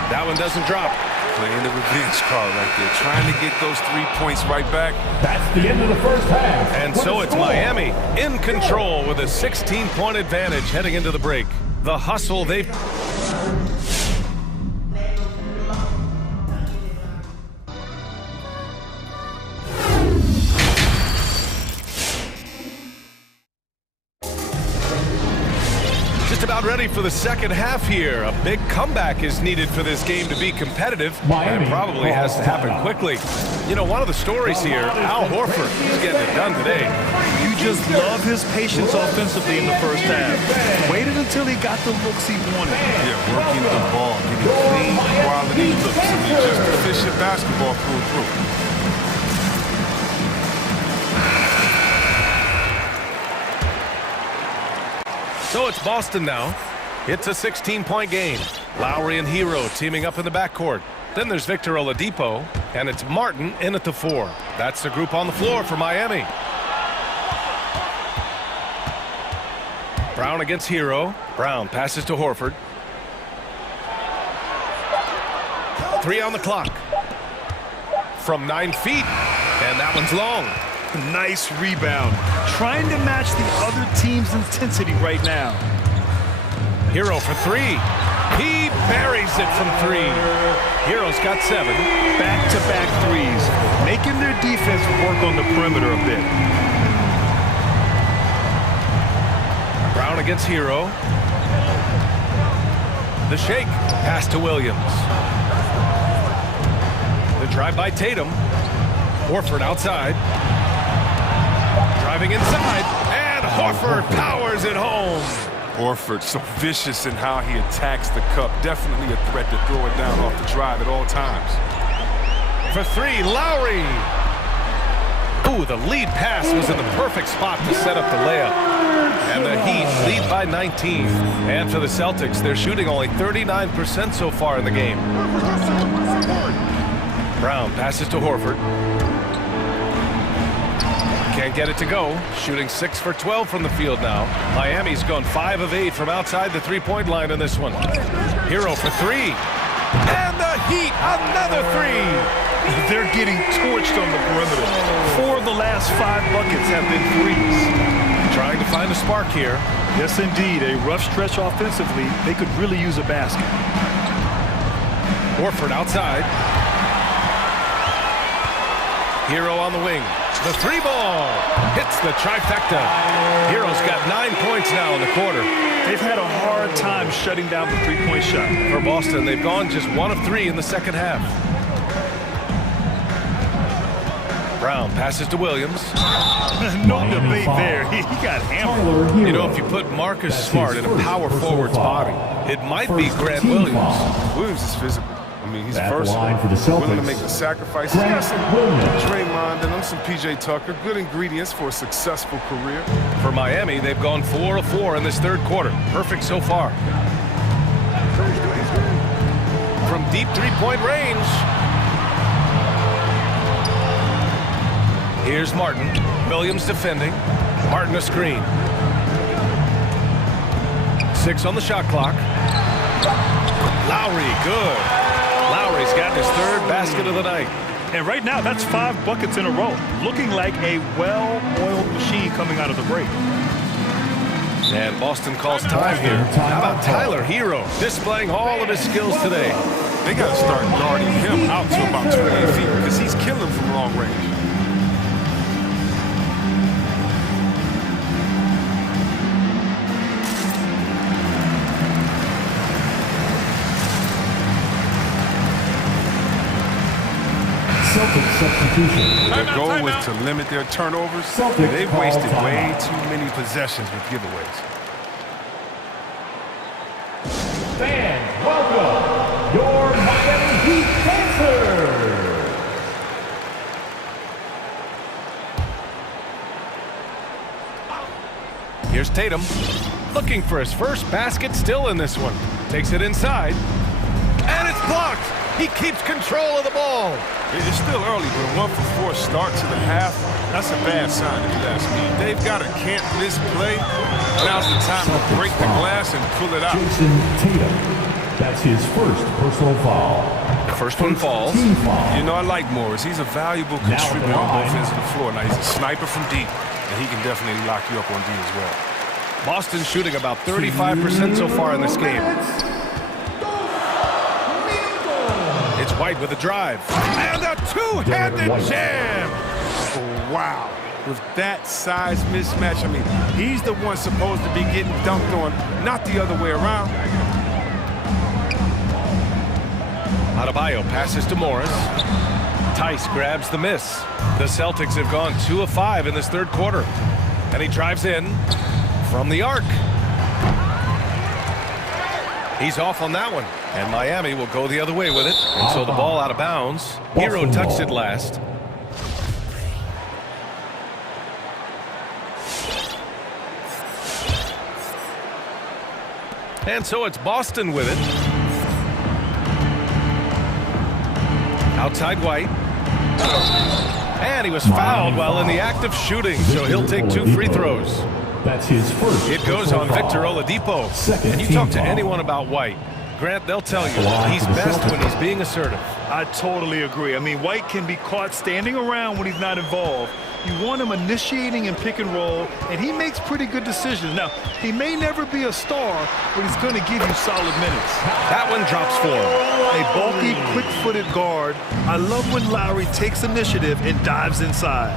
That one doesn't drop. Playing the revenge card right there. Trying to get those 3 points right back. That's the end of the first half. And so it's Miami in control with a 16-point advantage heading into the break. The hustle they've... About ready for the second half here. A big comeback is needed for this game to be competitive. And probably has to happen quickly. You know, one of the stories here, Al Horford is getting it done today. You just love his patience offensively in the first half. Waited until he got the looks he wanted. Yeah, working the ball, getting clean, quality looks. I mean, just efficient basketball through and through. So it's Boston now. It's a 16-point game. Lowry and Hero teaming up in the backcourt. Then there's Victor Oladipo, and it's Martin in at the 4. That's the group on the floor for Miami. Brown against Hero. Brown passes to Horford. 3 on the clock. From 9 feet, and that one's long. Nice rebound. Trying to match the other team's intensity right now. Hero for 3. He buries it from 3. Hero's got 7. Back-to-back threes, making their defense work on the perimeter a bit. Brown Brown against Hero. The shake. Pass to Williams. The drive by Tatum. Horford outside. Driving inside. And Horford powers it home. Horford so vicious in how he attacks the cup. Definitely a threat to throw it down off the drive at all times. For three, Lowry. Ooh, the lead pass was in the perfect spot to set up the layup. And the Heat lead by 19. And for the Celtics, they're shooting only 39% so far in the game. Brown passes to Horford. Can't get it to go. Shooting 6 for 12 from the field now. Miami's gone 5 of 8 from outside the three-point line in this one. Hero for three. And the Heat, another three. They're getting torched on the perimeter. 4 of the last 5 buckets have been threes. Trying to find a spark here. Yes, indeed. A rough stretch offensively. They could really use a basket. Horford outside. Hero on the wing. The three ball hits the trifecta. Hero's got 9 points now in the quarter. They've had a hard time shutting down the three-point shot. For Boston, they've gone just 1 of 3 in the second half. Brown passes to Williams. No debate there. He got hammered. You know, if you put Marcus Smart in a power forward's body, it might be Grant Williams. Williams is physical. I mean, he's At the versatile, line for the Celtics, willing to make the sacrifices. He got some Draymond and some PJ Tucker. Good ingredients for a successful career. For Miami, they've gone 4 of 4 in this third quarter. Perfect so far. From deep three-point range. Here's Martin. Williams defending. Martin a screen. 6 on the shot clock. Lowry, good. Lowry's gotten his 3rd basket of the night. And right now, that's 5 buckets in a row. Looking like a well-oiled machine coming out of the break. And Boston calls time here. How about Tyler Hero displaying all of his skills today? They got to start guarding him out to about 28 feet because he's killing from long range. Celtics substitution. Their goal was to limit their turnovers. Celtics They've call wasted timeout. way too many possessions with giveaways. Fans, welcome your Miami Heat dancers. Here's Tatum. Looking for his first basket still in this one. Takes it inside. And it's blocked. He keeps control of the ball. It's still early, but a 1 for 4 start to the half, that's a bad sign if you ask me. They've got a can't miss play. Now's the time to break the glass and pull it out. Jason Tatum. That's his first personal foul. First one falls. Team foul. You know, I like Morris. He's a valuable Now contributor on line. both ends of the floor. Now, he's a sniper from deep, and he can definitely lock you up on D as well. Boston shooting about 35% so far in this game. It's White with a drive. And a two-handed jam. Oh, wow. With that size mismatch, I mean, he's the one supposed to be getting dunked on, not the other way around. Adebayo passes to Morris. Tice grabs the miss. The Celtics have gone 2 of 5 in this third quarter. And he drives in from the arc. He's off on that one. And Miami will go the other way with it. And so the ball out of bounds. Hero touched it last. And so it's Boston with it. Outside White. And he was fouled while in the act of shooting, so he'll take 2 free throws. That's his first. It goes on Victor Oladipo. And you talk to anyone about White, Grant, they'll tell you he's best when he's being assertive. I totally agree. I mean, White can be caught standing around when he's not involved. You want him initiating and pick and roll, and he makes pretty good decisions. Now, he may never be a star, but he's going to give you solid minutes. That one drops for him. A bulky, quick-footed guard. I love when Lowry takes initiative and dives inside.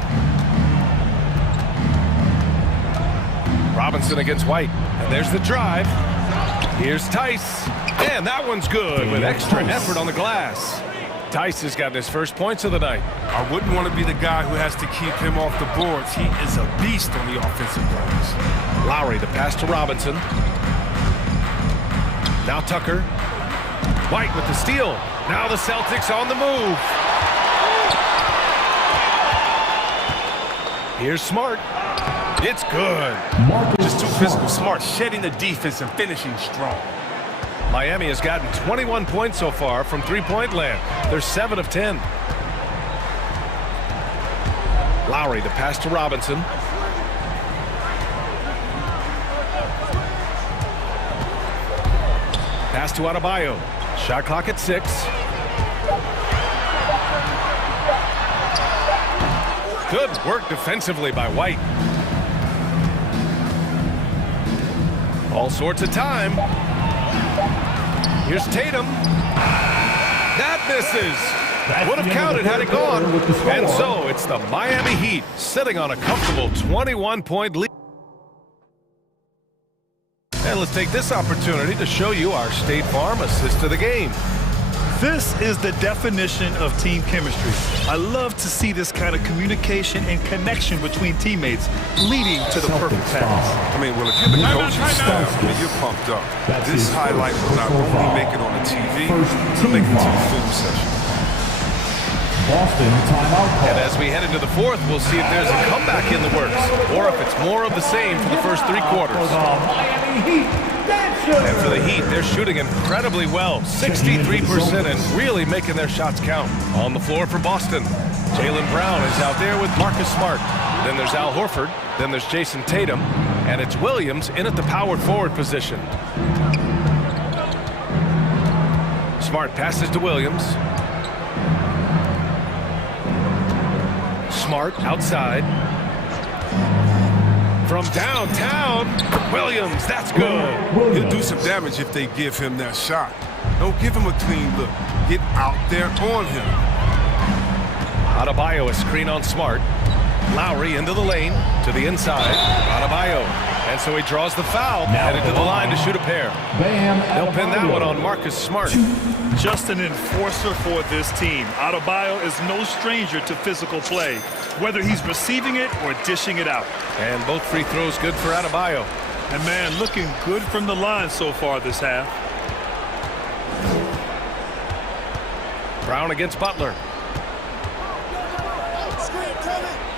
Robinson against White. And there's the drive. Here's Tice. And that one's good with extra effort on the glass. Tice has gotten his first points of the night. I wouldn't want to be the guy who has to keep him off the boards. He is a beast on the offensive glass. Lowry, the pass to Robinson. Now Tucker. White with the steal. Now the Celtics on the move. Here's Smart. It's good. Just too physical, Smart, shedding the defense and finishing strong. Miami has gotten 21 points so far from three-point land. They're 7 of 10. Lowry, the pass to Robinson. Pass to Adebayo. Shot clock at 6. Good work defensively by White. All sorts of time. Here's Tatum. That misses. Would have counted had it gone. And so it's the Miami Heat sitting on a comfortable 21-point lead. And let's take this opportunity to show you our State Farm assist to the game. This is the definition of team chemistry. I love to see this kind of communication and connection between teammates leading to the perfect pass. I mean, well, if you're the coaching staff, I mean, you're pumped up. This highlight will not only make it on the TV, it'll make it to the film session. Boston timeout call. And as we head into the fourth, we'll see if there's a comeback in the works, or if it's more of the same for the first 3 quarters. And for the Heat, they're shooting incredibly well, 63%, and really making their shots count. On the floor for Boston, Jaylen Brown is out there with Marcus Smart. Then there's Al Horford, then there's Jason Tatum, and it's Williams in at the powered forward position. Smart passes to Williams. Smart outside. From downtown, Williams, that's good. He'll do some damage if they give him that shot. Don't give him a clean look. Get out there on him. Adebayo, a screen on Smart. Lowry into the lane, to the inside. Adebayo, and so he draws the foul, headed to the line to shoot a pair. They'll pin that one on Marcus Smart. Just an enforcer for this team. Adebayo is no stranger to physical play, whether he's receiving it or dishing it out. And both free throws good for Adebayo. And man, looking good from the line so far this half. Brown against Butler.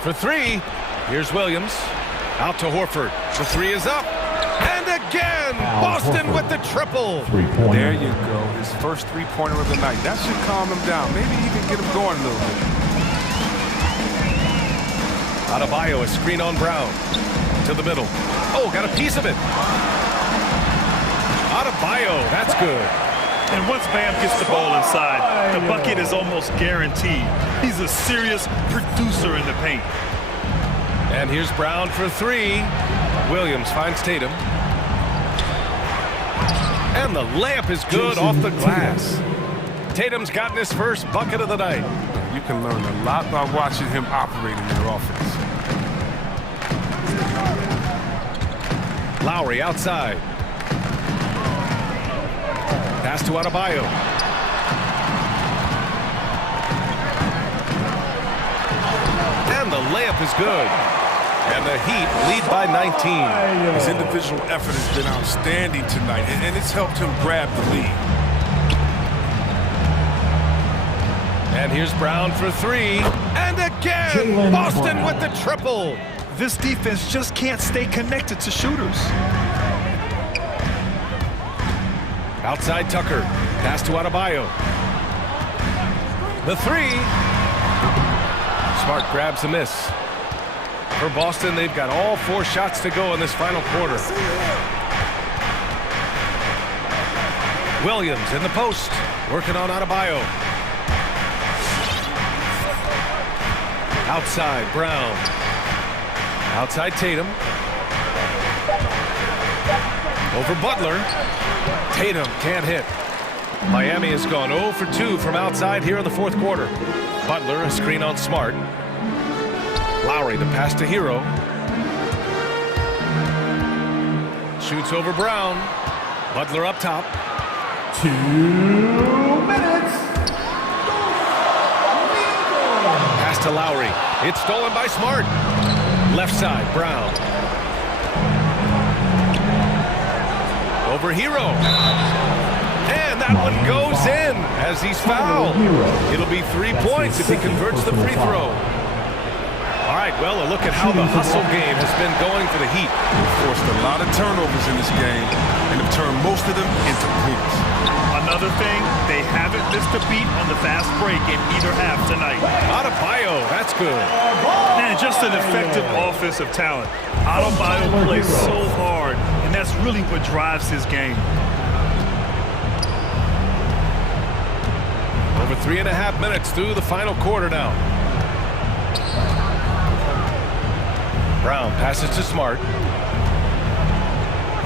For 3, here's Williams. Out to Horford. The 3 is up. And again, Boston with the triple. There you go. His first three-pointer of the night. That should calm him down. Maybe even get him going a little bit. Adebayo, a screen on Brown. To the middle. Oh, got a piece of it. Adebayo, that's good. And once Bam gets the ball inside, the bucket is almost guaranteed. He's a serious producer in the paint. And here's Brown for 3. Williams finds Tatum. And the layup is good off the glass. Tatum's gotten his first bucket of the night. You can learn a lot by watching him operate in their offense. Lowry outside. Pass to Adebayo. And the layup is good. And the Heat lead by 19. His individual effort has been outstanding tonight, and it's helped him grab the lead. And here's Brown for 3. And again, Boston with the triple. This defense just can't stay connected to shooters. Outside Tucker. Pass to Adebayo. The 3. Smart grabs the miss. For Boston, they've got all 4 shots to go in this final quarter. Williams in the post, working on Adebayo. Outside, Brown. Outside Tatum. Over Butler. Tatum can't hit. Miami has gone 0 for 2 from outside here in the fourth quarter. Butler, a screen on Smart. Lowry, the pass to Hero. Shoots over Brown. Butler up top. 2 minutes. Pass to Lowry. It's stolen by Smart. Left side, Brown. Over Hero. And that one goes in as he's fouled. It'll be 3 points if he converts the free throw. All right, well, a look at how the hustle game has been going for the Heat. They've forced a lot of turnovers in this game and have turned most of them into points. Another thing, they haven't missed a beat on the fast break in either half tonight. Adebayo, that's good. Man, just an effective offensive talent. Adebayo plays so hard, and that's really what drives his game. Over 3.5 minutes through the final quarter now. Brown passes to Smart.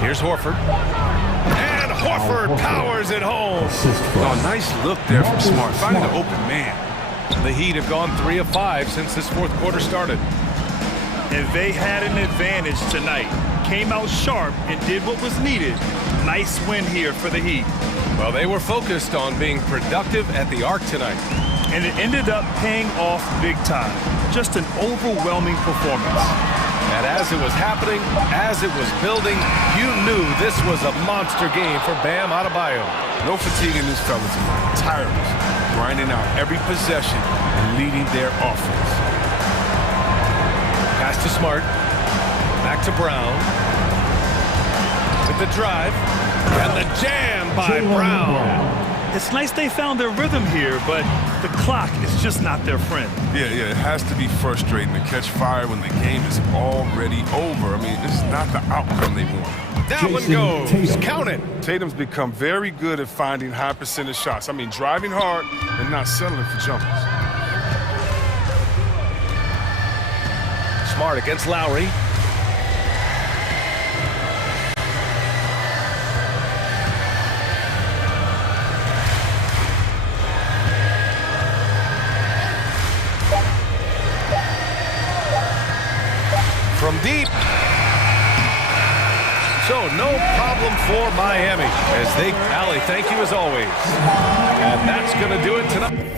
Here's Horford. And Horford powers it home. Oh, nice look there from Smart, finding an open man. The Heat have gone 3 of 5 since this fourth quarter started. And they had an advantage tonight. Came out sharp and did what was needed. Nice win here for the Heat. Well, they were focused on being productive at the arc tonight. And it ended up paying off big time. Just an overwhelming performance. And as it was happening, as it was building, you knew this was a monster game for Bam Adebayo. No fatigue in this fellas tonight. Tireless, grinding out every possession and leading their offense. Pass to Smart. Back to Brown. With the drive. And the jam by Brown. It's nice they found their rhythm here, but the clock is just not their friend. Yeah, it has to be frustrating to catch fire when the game is already over. I mean, this is not the outcome they want. That one goes. Count it. Tatum's become very good at finding high percentage shots. I mean, driving hard and not settling for jumpers. Smart against Lowry. From deep. So no problem for Miami as they rally. Thank you as always. And that's going to do it tonight.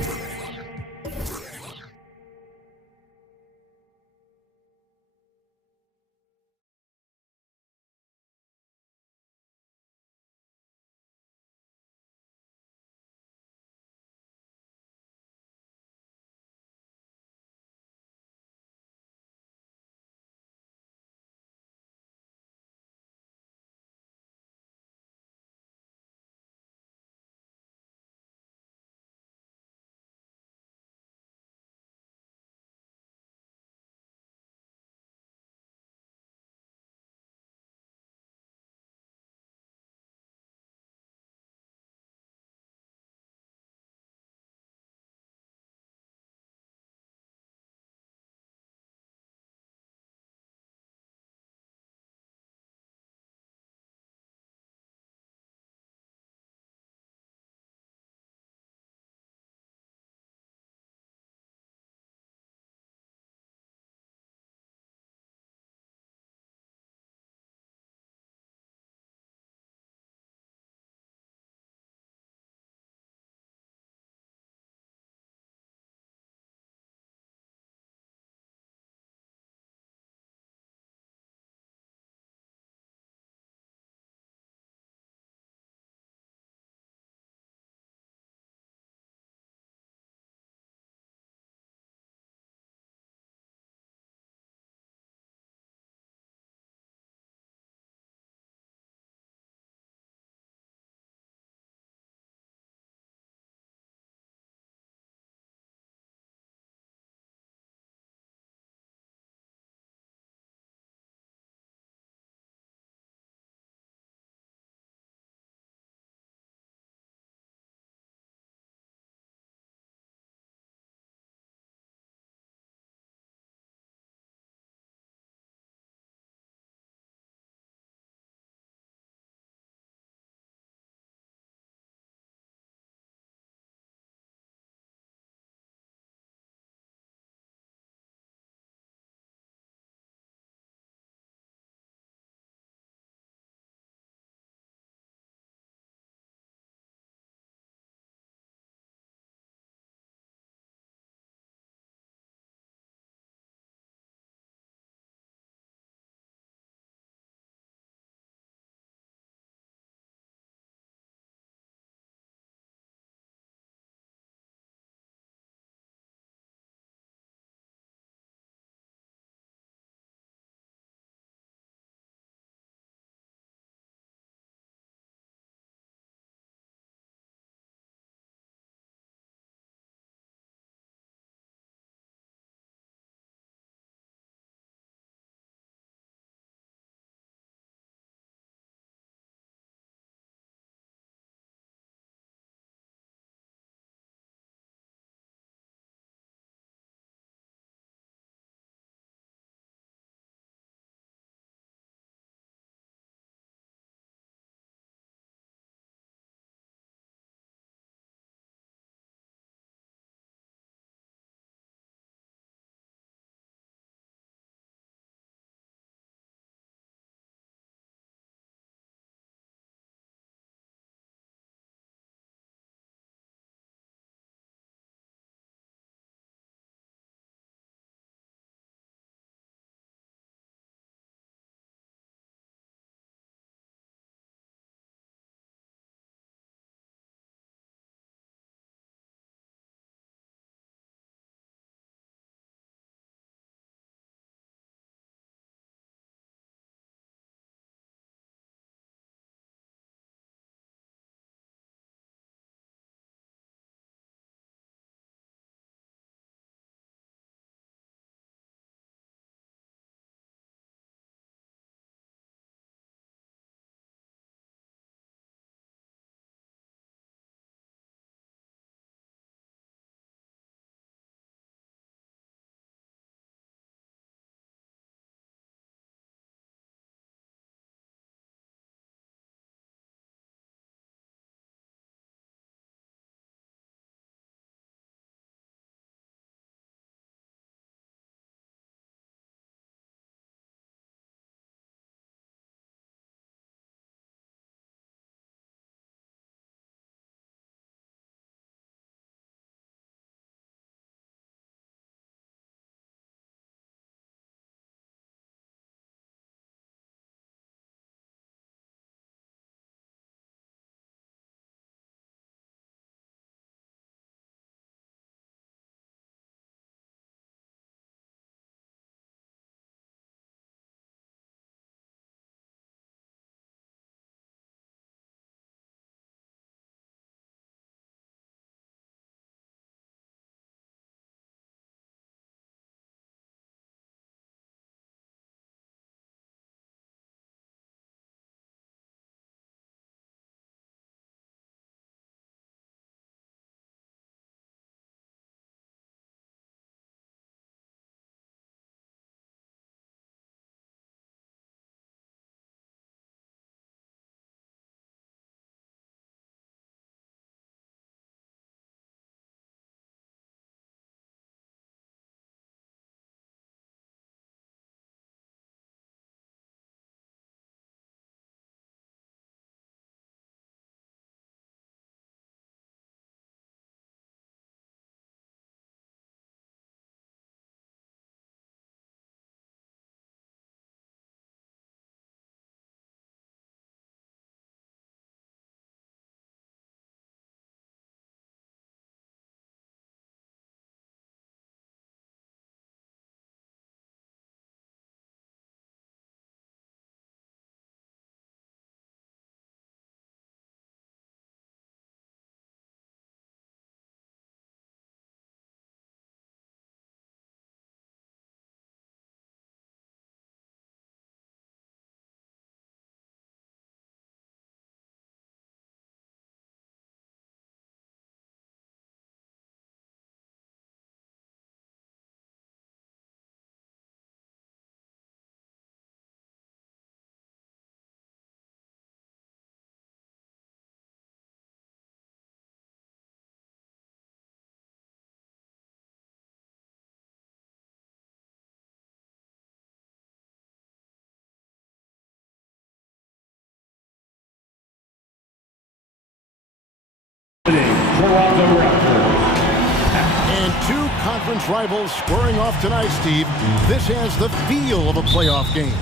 conference rivals squaring off tonight, Steve. This has the feel of a playoff game.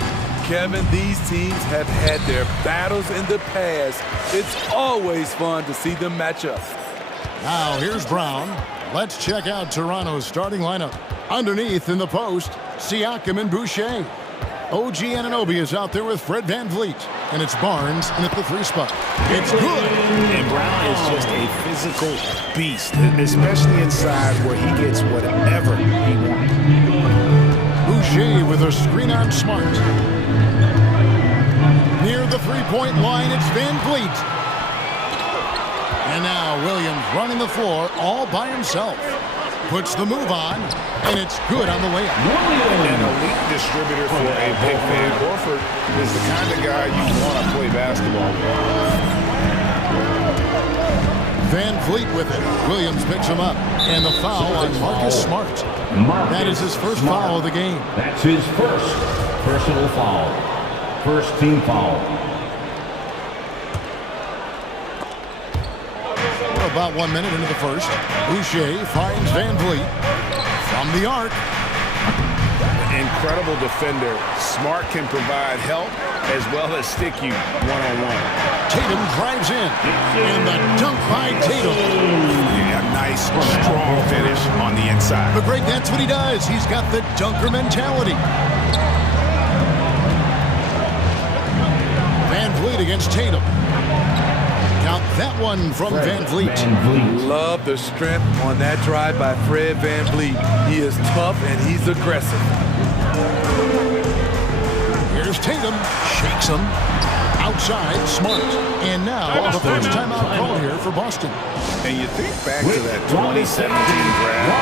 Kevin, these teams have had their battles in the past. It's always fun to see them match up. Now, here's Brown. Let's check out Toronto's starting lineup. Underneath in the post, Siakam and Boucher. OG Anunoby is out there with Fred VanVleet. And it's Barnes in at the 3 spot. It's good. And Brown is just a physical beast, especially inside where he gets whatever he wants. Boucher with a screen on Smart. Near the 3-point line, it's VanVleet. And now Williams running the floor all by himself. Puts the move on, and it's good on the layup. An elite distributor for a big man. Horford is the kind of guy you want to play basketball with. VanVleet with it. Williams picks him up. And the foul on Marcus Smart. That is his first foul of the game. That's his first personal foul. First team foul. About 1 minute into the first. Boucher finds VanVleet from the arc. Incredible defender. Smart can provide help as well as stick you one-on-one. Tatum drives in. And the dunk by Tatum. A nice, strong finish on the inside. But Greg, that's what he does. He's got the dunker mentality. VanVleet against Tatum. Count that one from VanVleet. Love the strength on that drive by Fred VanVleet. He is tough and he's aggressive. Here's Tatum. Shakes him. Outside, Smart. And now the first timeout call here for Boston. And you think back to that 2017 draft.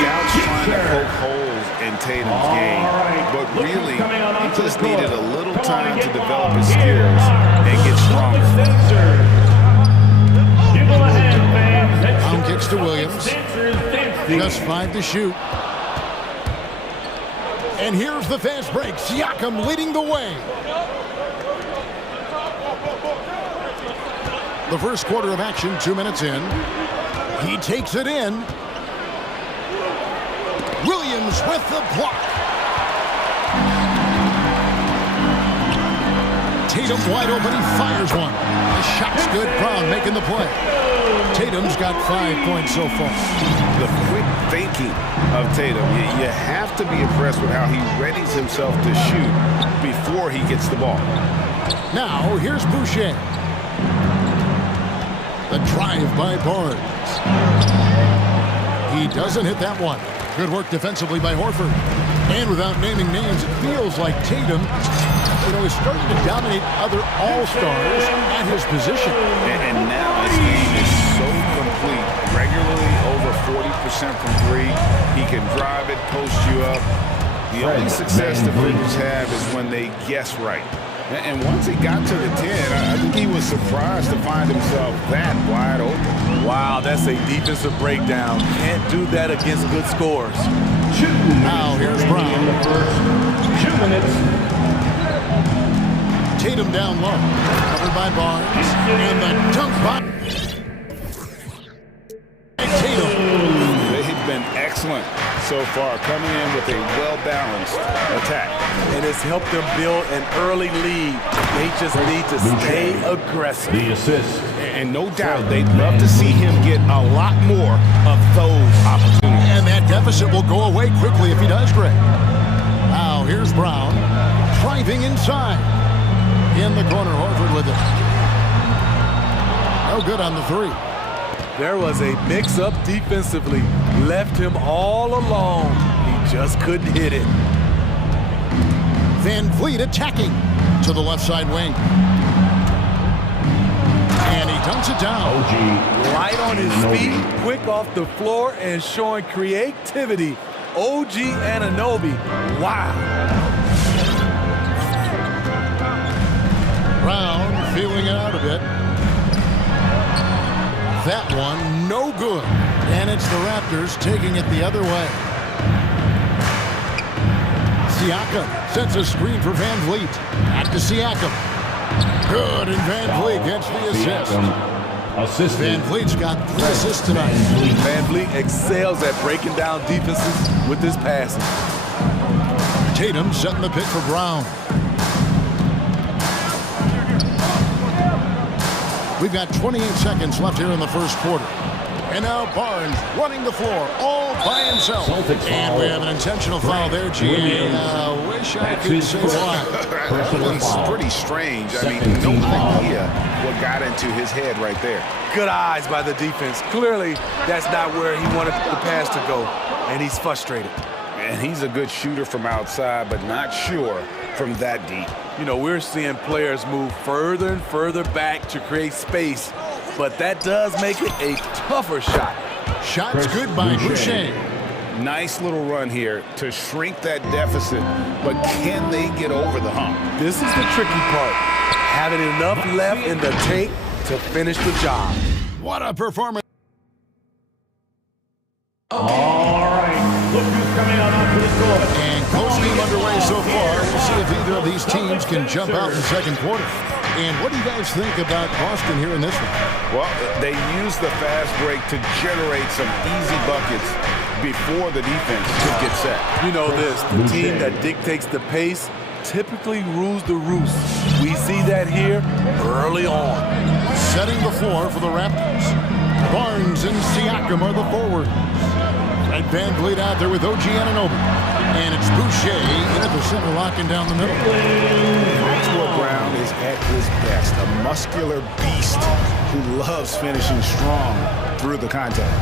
Scouts trying to poke holes in Tatum's game. But really, he just needed a little time to develop his skills and get stronger. Brown kicks to Williams. Just 5 to shoot. And here's the fast break. Siakam leading the way. The first quarter of action, 2 minutes in. He takes it in. Williams with the block. Tatum wide open, he fires one. The shot's good, Brown making the play. Tatum's got 5 points so far. The quick thinking of Tatum, you have to be impressed with how he readies himself to shoot before he gets the ball. Now, here's Boucher. The drive by Barnes. He doesn't hit that one. Good work defensively by Horford. And without naming names, it feels like Tatum, is starting to dominate other all-stars at his position. And now his game is so complete. Regularly over 40% from 3. He can drive it, post you up. The only success defenders have is when they guess right. And once he got to the 10, I think he was surprised to find himself that wide open. Wow, that's a defensive breakdown. Can't do that against good scores. Now here's Brown. In the first 2 minutes. Tatum down low. Covered by Barnes. And the dunk by Tatum. They've been excellent so far, coming in with a well-balanced attack. And it's helped them build an early lead. They just need to stay aggressive. The assist. And no doubt they'd love to see him get a lot more of those opportunities. And that deficit will go away quickly if he does, Greg. Now here's Brown. Driving inside. In the corner, Horford with it. No good on the 3. There was a mix-up defensively. Left him all alone. He just couldn't hit it. VanVleet attacking to the left side wing. And he dunks it down. Light on his feet, quick off the floor, and showing creativity. OG Anunoby. Wow. Brown feeling it out a bit. That one, no good. And it's the Raptors taking it the other way. Siakam sets a screen for VanVleet. Back to Siakam. Good, and VanVleet gets the assist. assist. Van Vliet's got 3 assists tonight. Van Vliet excels at breaking down defenses with his passing. Tatum setting the pick for Brown. We've got 28 seconds left here in the first quarter. And now Barnes running the floor all by himself. And we have an intentional foul there, G.A. Wish I could say why. That one's pretty strange. I mean, no idea what got into his head right there. Good eyes by the defense. Clearly, that's not where he wanted the pass to go, and he's frustrated. And he's a good shooter from outside, but not sure from that deep. You know, we're seeing players move further and further back to create space, but that does make it a tougher shot. Shot's good by Boucher. Nice little run here to shrink that deficit, but can they get over the hump? This is the tricky part. Having enough left in the tank to finish the job. What a performance. All right, look who's coming out onto the court. And close game underway so far. We'll see if either of these teams can jump out in the second quarter. And what do you guys think about Boston here in this one? Well, they use the fast break to generate some easy buckets before the defense could get set. You know this, the team that dictates the pace typically rules the roost. We see that here early on. Setting the floor for the Raptors. Barnes and Siakam are the forwards. And Van Vliet out there with OG Anunoby. And it's Boucher in at the center, locking down the middle. Maxwell Brown is at his best, a muscular beast who loves finishing strong through the contact.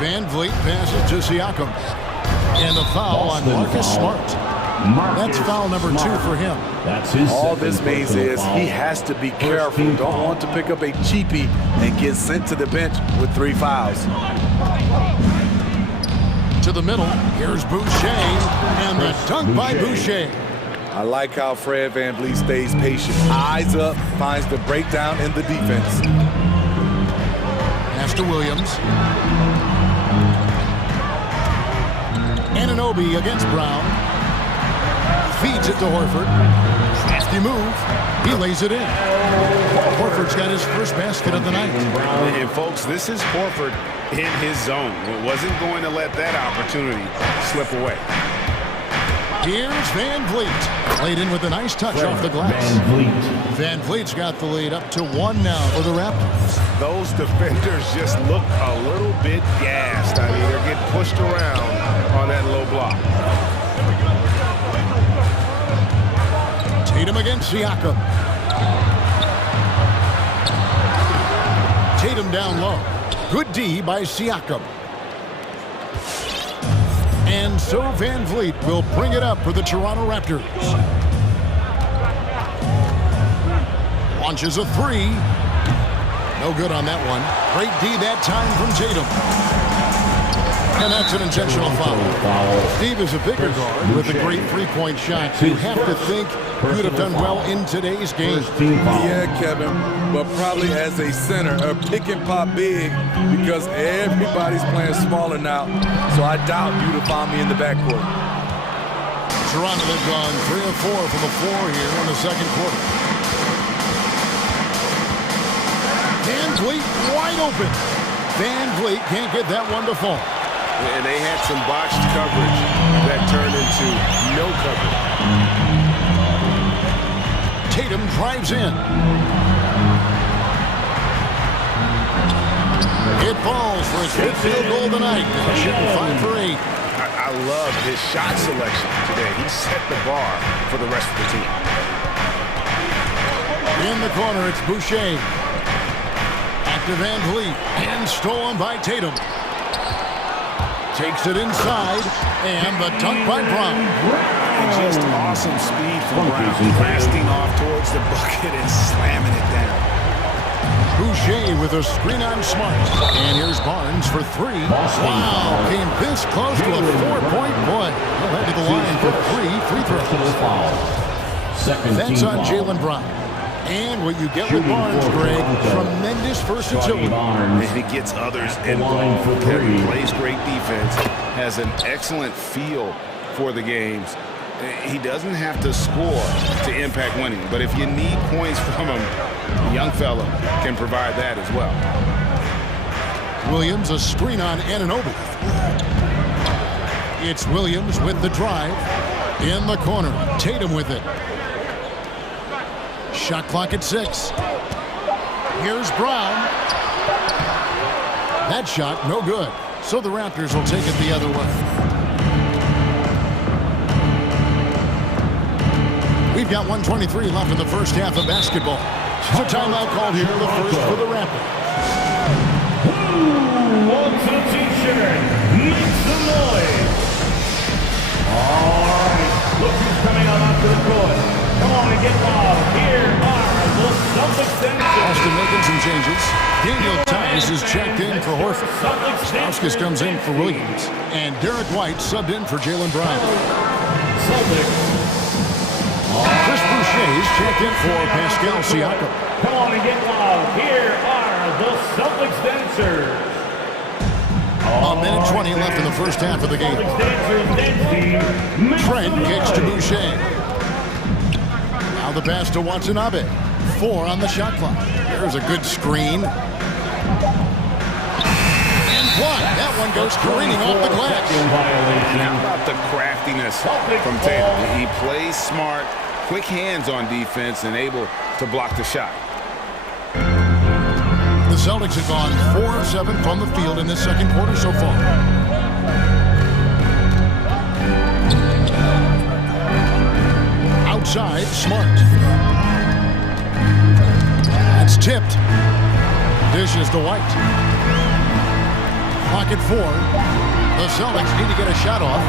Van Vliet passes to Siakam. And the foul on Marcus Smart. That's foul number 2 for him. That's his. All this means is he has to be careful. Don't want to pick up a cheapie and get sent to the bench with 3 fouls. To the middle, here's Boucher, and the dunk by Boucher. I like how Fred Van Vliet stays patient. Eyes up, finds the breakdown in the defense. Pass to Williams. Anunoby against Brown. Feeds it to Horford. Crafty move. He lays it in. Horford's got his first basket of the night. And folks, this is Horford in his zone. Wasn't going to let that opportunity slip away. Here's Van Vliet. Played in with a nice touch off the glass. Van Vliet's got the lead up to 1 now for the Raptors. Those defenders just look a little bit gassed. I mean, they're getting pushed around on that low block. Tatum against Siakam. Tatum down low. Good D by Siakam. And so Van Vliet will bring it up for the Toronto Raptors. Launches a 3. No good on that one. Great D that time from Tatum. And that's an intentional foul. Steve is a bigger guard with a great three-point shot. You have to think you'd have done well in today's game. Yeah, Kevin, but probably as a center, a pick and pop big because everybody's playing smaller now. So I doubt you'd have found me in the backcourt. Toronto, they've gone 3 of 4 from the floor here in the second quarter. Van Vliet wide open. Van Vliet can't get that one to fall. And they had some botched coverage that turned into no coverage. Tatum drives in. It falls for his 5th field goal tonight. Shooting 5 for 8. I love his shot selection today. He set the bar for the rest of the team. In the corner, it's Boucher. Back to Van Vliet. And stolen by Tatum. Takes it inside, and the dunk by Brown. And just awesome speed from Brown, blasting off towards the bucket and slamming it down. Boucher with a screen on Smart. And here's Barnes for 3. Wow, came this close to a 4-point play. He'll head to the line for 3 free throws. That's on Jaylen Brown. And what you get with Barnes, Greg, tremendous versatility. He gets others involved. He plays great defense, has an excellent feel for the games, He doesn't have to score to impact winning, but if you need points from him, the young fella can provide that as well. Williams, a screen on Anunoby. It's Williams with the drive. In the corner, Tatum with it. Shot clock at 6. Here's Brown. That shot, no good. So the Raptors will take it the other way. We've got 1:23 left in the first half of basketball. So timeout called here, the first for the Raptors. Who wants a t-shirt? Make some noise. All right, look who's coming out onto the court. Come on and get loud. Here are the Celtics dancers. Austin making some changes. Daniel Tice is checked in for Horford. Stauskas comes in for Williams. And Derek White subbed in for Jaylen Brown. Celtics. Chris Boucher is checked in for Pascal Siakam. Come on and get loud. Here are the Celtics dancers. A minute 20 left in the first half of the game. Trent kicks to Boucher. Now the pass to Watanabe. 4 on the shot clock. There's a good screen. And blocked. That one goes careening off the glass. How about the craftiness from Tatum? He plays smart, quick hands on defense, and able to block the shot. The Celtics have gone 4 of 7 from the field in this second quarter so far. Outside, Smart. That's tipped. Dishes to White. Clock at 4. The Celtics need to get a shot off.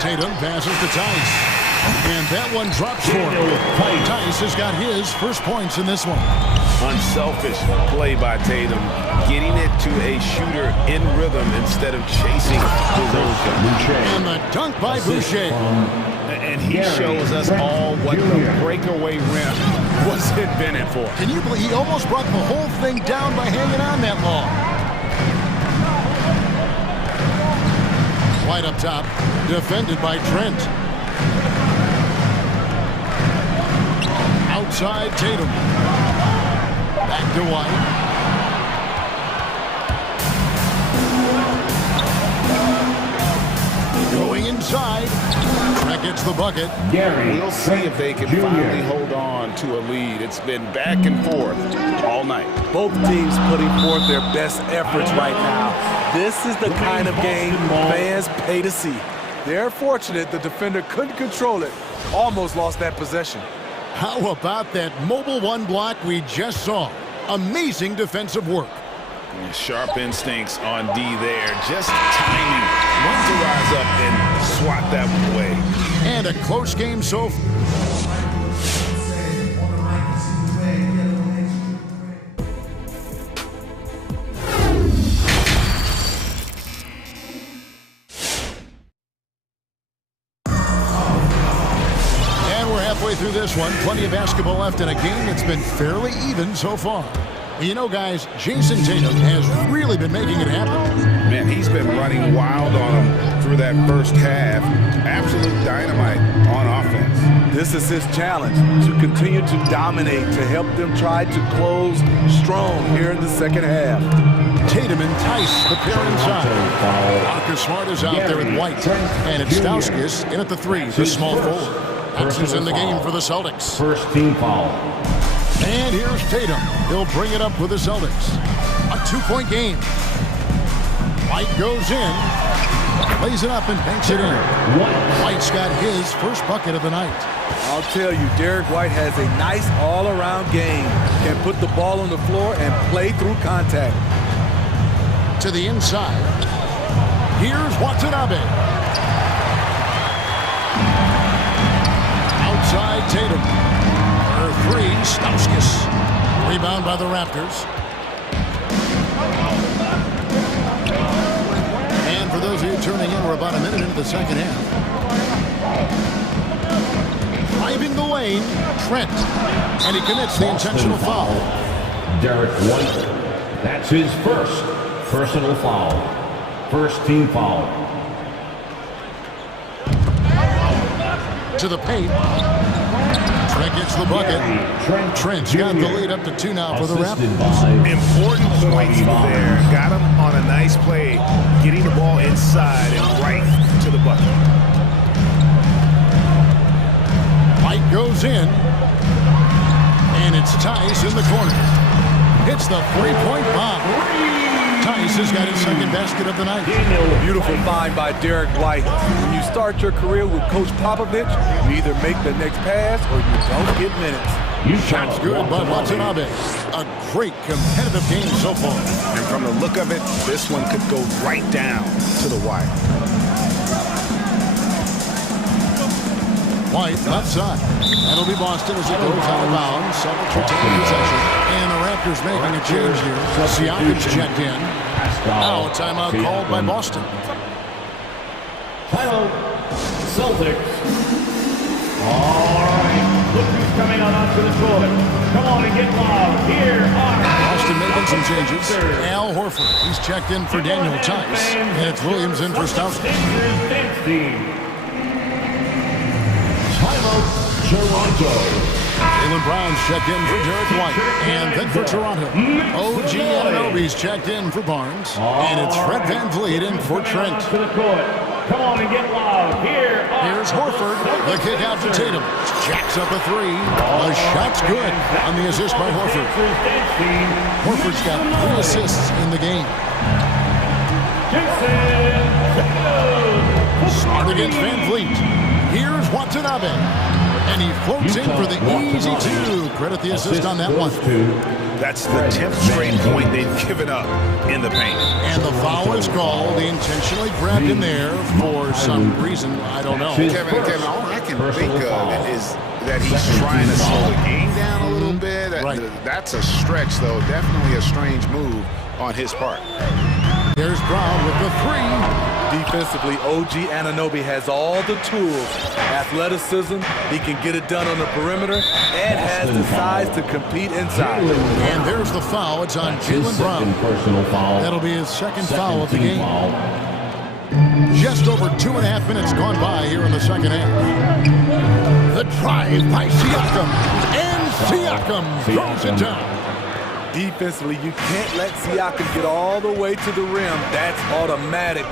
Tatum passes to Tice. And that one drops for him. Tice has got his first points in this one. Unselfish play by Tatum, getting it to a shooter in rhythm instead of chasing his own shot. And the dunk by Boucher. And he shows us all what the breakaway rim was invented for. Can you believe he almost brought the whole thing down by hanging on that long? White up top, defended by Trent. Outside Tatum. Back to White. Going inside. That gets the bucket. We'll see if they can finally hold on to a lead. It's been back and forth all night. Both teams putting forth their best efforts right now. This is the kind of game fans pay to see. They're fortunate the defender couldn't control it. Almost lost that possession. How about that mobile one block we just saw? Amazing defensive work. Sharp instincts on D there. Just timing. When to rise up and swat that one away. And a close game so far. Through this one, plenty of basketball left in a game that's been fairly even so far. You know, guys, Jason Tatum has really been making it happen. Man, he's been running wild on them through that first half. Absolute dynamite on offense. This is his challenge, to continue to dominate, to help them try to close strong here in the second half. Tatum and Tice, the pair inside. Marcus Smart is out there with White. And it's Stauskas in at the 3, the small forward. Hudson's in the game for the Celtics. First team foul. And here's Tatum. He'll bring it up with the Celtics. A 2-point game. White goes in, lays it up and banks it in. White's got his first bucket of the night. I'll tell you, Derek White has a nice all-around game. Can put the ball on the floor and play through contact. To the inside. Here's Watanabe. Outside Tatum. For 3, Stauskas. Rebound by the Raptors. And for those of you tuning in, we're about a minute into the second half. Driving the lane, Trent. And he commits the intentional foul. Derek White. That's his first personal foul. First team foul. to the paint. Trent gets the bucket. Trent's got the lead up to 2 now for the Raptors. Important points there. Got him on a nice play, getting the ball inside and right to the bucket. White goes in, and it's Tice in the corner. Hits the three-point bomb. Tice has got his second basket of the night. Beautiful find by Derek White. When you start your career with Coach Popovich, you either make the next pass or you don't get minutes. Shots good by Watanabe. A great competitive game so far. And from the look of it, this one could go right down to the wire. White left side. That'll be Boston as it goes out of bounds. Celtics retain possession. And the Raptors making a change here. Siakam's checked in. Now a timeout called by Boston. Timeout, Celtics. All right, look who's coming on onto the court. Come on and get loud. Here are Boston making some changes. Al Horford, he's checked in for Daniel Tice. And it's Williams in for Stoughton. Timeout, Toronto. Jaylen Brown's checked in for Derek White. And then for Toronto, OG Anunoby's checked in for Barnes. And it's Fred VanVleet in for Trent. To the court. Come on and get loud. Here's Horford. The kick out to Tatum. Jacks up a three. The shot's good on the assist by Horford. Horford's got 3 assists in the game. Smart against VanVleet. Here's Watanabe. And he floats in for the easy 2. Credit the assist on that one. That's the 10th straight point they've given up in the paint. And the foul is called. He intentionally grabbed him there for some reason. I don't know. Kevin, all I can think of is that he's trying to slow the game down a little bit. Right. That's a stretch, though. Definitely a strange move on his part. There's Brown with the 3. Defensively, OG Anunoby has all the tools. Athleticism, he can get it done on the perimeter, and has the size to compete inside. And there's the foul. It's on Jaylen Brown. That'll be his second foul of the game. Just over 2.5 minutes gone by here in the second half. The drive by Siakam. And Siakam throws it down. Defensively, you can't let Siakam get all the way to the rim. That's automatic.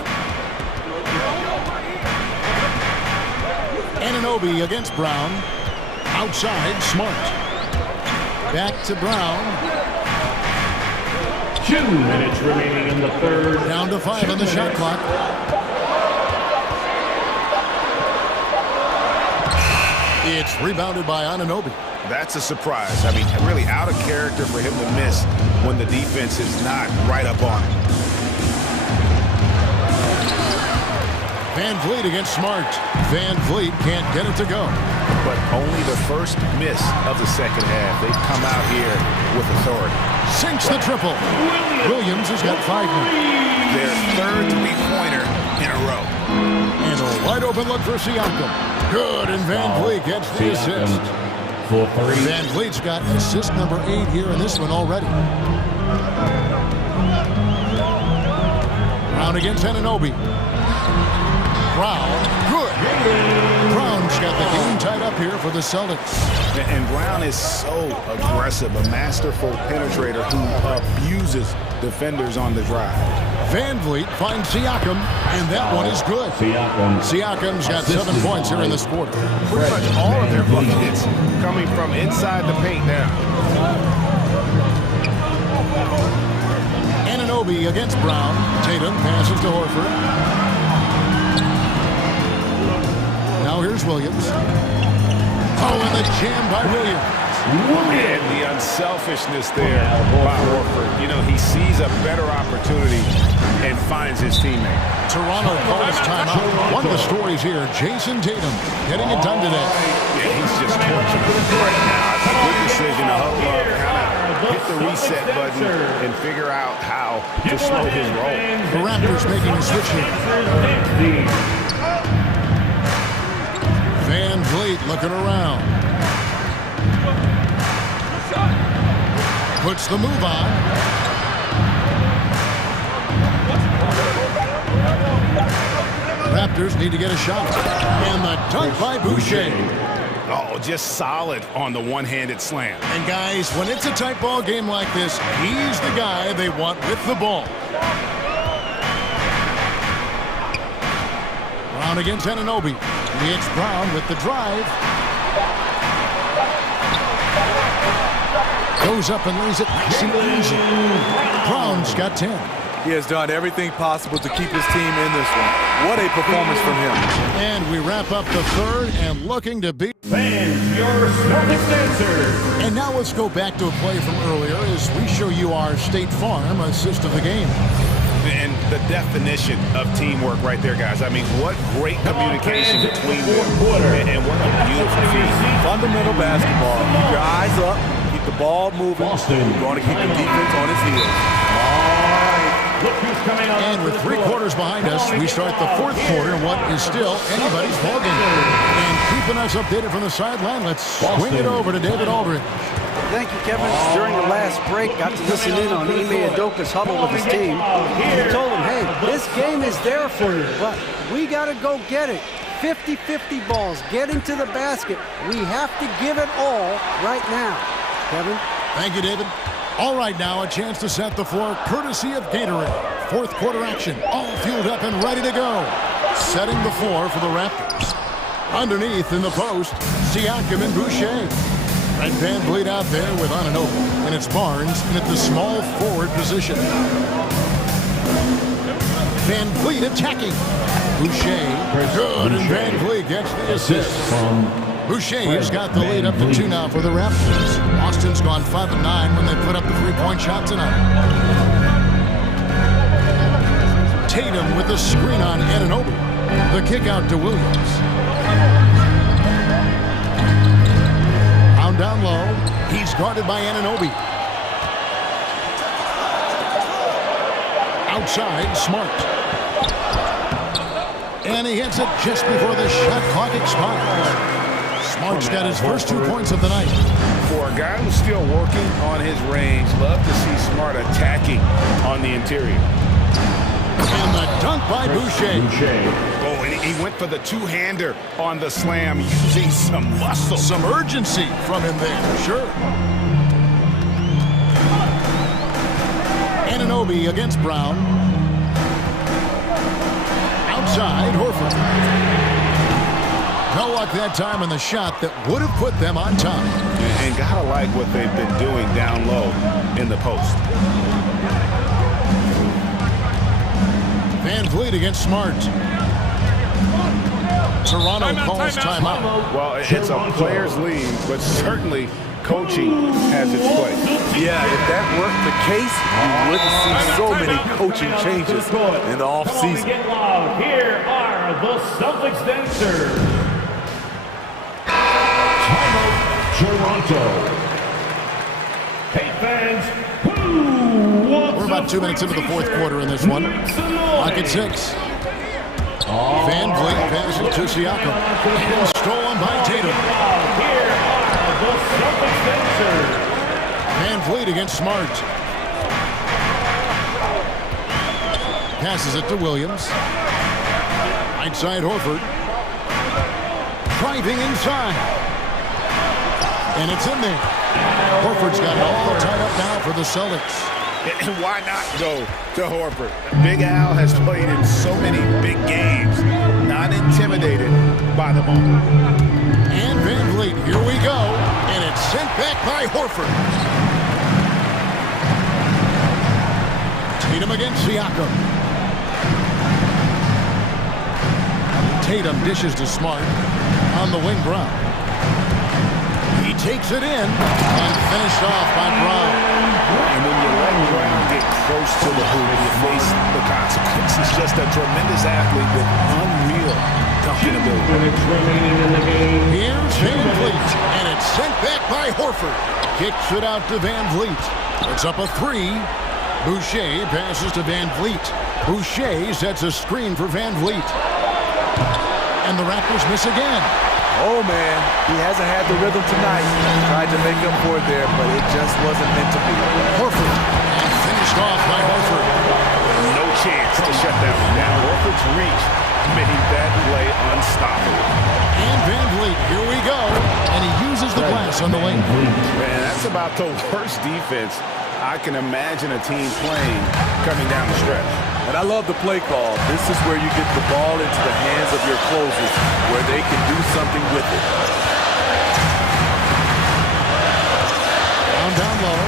Anunoby against Brown. Outside, Smart. Back to Brown. 2 minutes remaining in the third. Down to 5 on the shot clock. It's rebounded by Anunoby. That's a surprise. I mean, really out of character for him to miss when the defense is not right up on him. VanVleet against Smart. VanVleet can't get it to go. But only the first miss of the second half. They've come out here with authority. Sinks the triple. Williams has got 5 now. Their third three-pointer in a row. And a wide open look for Siakam. Good, and VanVleet gets the assist. VanVleet's got assist number 8 here in this one already. Brown against Anunoby. Brown, good. Brown's got the game tied up here for the Celtics. And Brown is so aggressive, a masterful penetrator who abuses defenders on the drive. VanVleet finds Siakam, and that one is good. Siakam's got 7 points here in this quarter. Pretty much all of their buckets coming from inside the paint now. Anunoby against Brown. Tatum passes to Horford. Now here's Williams. Oh, and the jam by Williams. And the unselfishness there by Horford. You know, he sees a better opportunity and finds his teammate. Toronto calls timeout. One of the stories here, Jason Tatum getting it done today. Yeah, he's just torching right now. It's a good decision to huddle up, kind of hit the reset button and figure out how to slow his roll. The Raptors making a switch here. VanVleet looking around. Puts the move on. Raptors need to get a shot. And the dunk by Boucher. Oh, just solid on the one-handed slam. And guys, when it's a tight ball game like this, he's the guy they want with the ball. Brown against Anunoby. It's Brown with the drive. Goes up and lays it nice and easy. Brown's got 10. He has done everything possible to keep his team in this one. What a performance from him. And we wrap up the third and looking to beat. Fans, your Celtics answers. And now let's go back to a play from earlier as we show you our State Farm assist of the game. And the definition of teamwork right there, guys. I mean, what great communication between them. And what a beautiful feat. Fundamental basketball. Keep your eyes up. Keep the ball moving. You're going to keep the defense on his heels. And with 3 quarters behind us, we start the 4th quarter in what is still anybody's ballgame. And keeping us updated from the sideline, let's swing it over to David Aldridge. Thank you, Kevin. During the last break, got to listen in on Ime Udoka's huddle with his team. He told him, hey, this game is there for you, but we got to go get it. 50-50 balls, get into the basket. We have to give it all right now. Kevin? Thank you, David. All right, now a chance to set the floor courtesy of Gatorade. 4th quarter action, all fueled up and ready to go. Setting the floor for the Raptors. Underneath in the post, Siakam and Boucher. And Van Vliet out there with Anunoby. And it's Barnes in at the small forward position. Van Vliet attacking. Boucher, good, and Van Vliet gets the assist. Boucher's got the lead up to 2 now for the Raptors. Austin's gone 5 of 9 when they put up the 3-point shot tonight. Tatum with the screen on Anunoby. The kick out to Williams. Down, down low. He's guarded by Anunoby. Outside, Smart. And he hits it just before the shot clock expires. Smart's got his first 2 points of the night. For a guy who's still working on his range, love to see Smart attacking on the interior. And the dunk by Boucher. Oh, and he went for the two-hander on the slam, using some muscle. Some urgency from him there, sure. Anunoby against Brown. Outside, Horford. No luck that time on the shot that would have put them on top. And gotta like what they've been doing down low in the post. Van Vliet against Smart. Toronto calls timeout. Well, it's a player's league, but certainly coaching has its place. Yeah, if that weren't the case, you wouldn't see so many coaching changes in the offseason. Here are the Celtics dancers. Toronto. Hey fans, who wants We're about 2 minutes into the 4th quarter in this one. Clock at 6. Van Vliet passes to Siakam. And stolen by Tatum. Here are the Celtics dancers. Van Vliet against Smart. Passes it to Williams. Right side Horford. Driving inside. And it's in there. Horford's got it all tied up now for the Celtics. And why not go to Horford? Big Al has played in so many big games, not intimidated by the moment. And Van Vliet, here we go. And it's sent back by Horford. Tatum against Siakam. Tatum dishes to Smart on the wing. Brown. He takes it in and finished off by Brown. And when you let Brown get close to the hoop, you face the consequences. Just a tremendous athlete with unreal dunking ability. Here's Van Vliet, and it's sent back by Horford. Kicks it out to Van Vliet. It's up a 3. Boucher passes to Van Vliet. Boucher sets a screen for Van Vliet. And the Raptors miss again. Oh, man, he hasn't had the rhythm tonight. Tried to make up for it there, but it just wasn't meant to be. Horford, and finished off by Horford. No chance to shut that one down. Horford's reach made that play unstoppable. And Van Vliet, here we go. And he uses the glass on the wing. Man, that's about the worst defense I can imagine a team playing coming down the stretch. And I love the play call. This is where you get the ball into the hands of your closers, where they can do something with it. Down low.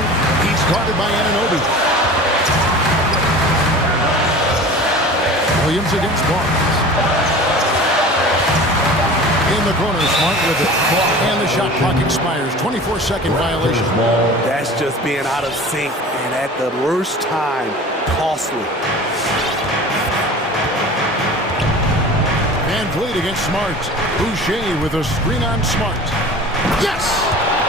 He's guarded by Anunoby. Williams against Barnes. In the corner, Smart with it. And the shot clock expires. 24-second violation. That's just being out of sync, and at the worst time, costly. Van Vliet against Smart. Boucher with a screen on Smart. Yes!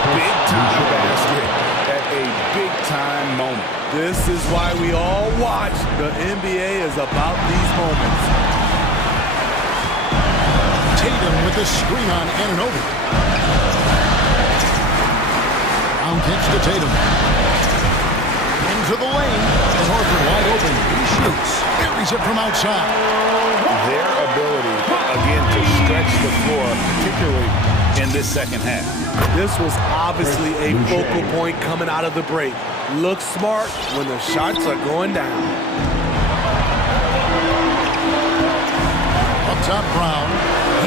Big time basket at a big time moment. This is why we all watch. The NBA is about these moments. Tatum with the screen on Anunoby. Down kicks to Tatum. Into the lane. And Horford wide open. He shoots. Buries it from outside. Their ability, again, to stretch the floor, particularly in this second half. This was obviously a focal point coming out of the break. Look smart when the shots are going down. Up top, Brown.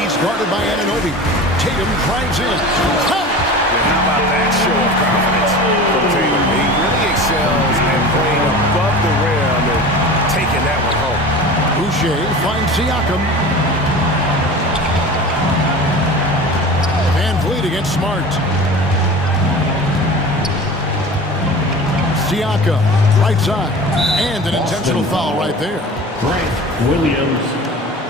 He's guarded by Anunoby. Tatum drives in. How about that show of confidence from Tatum? He really excels at playing above the rim and taking that one home. Boucher finds Siakam. Van Vliet against Smart. Siakam, right side. And an intentional foul right there. Grant Williams.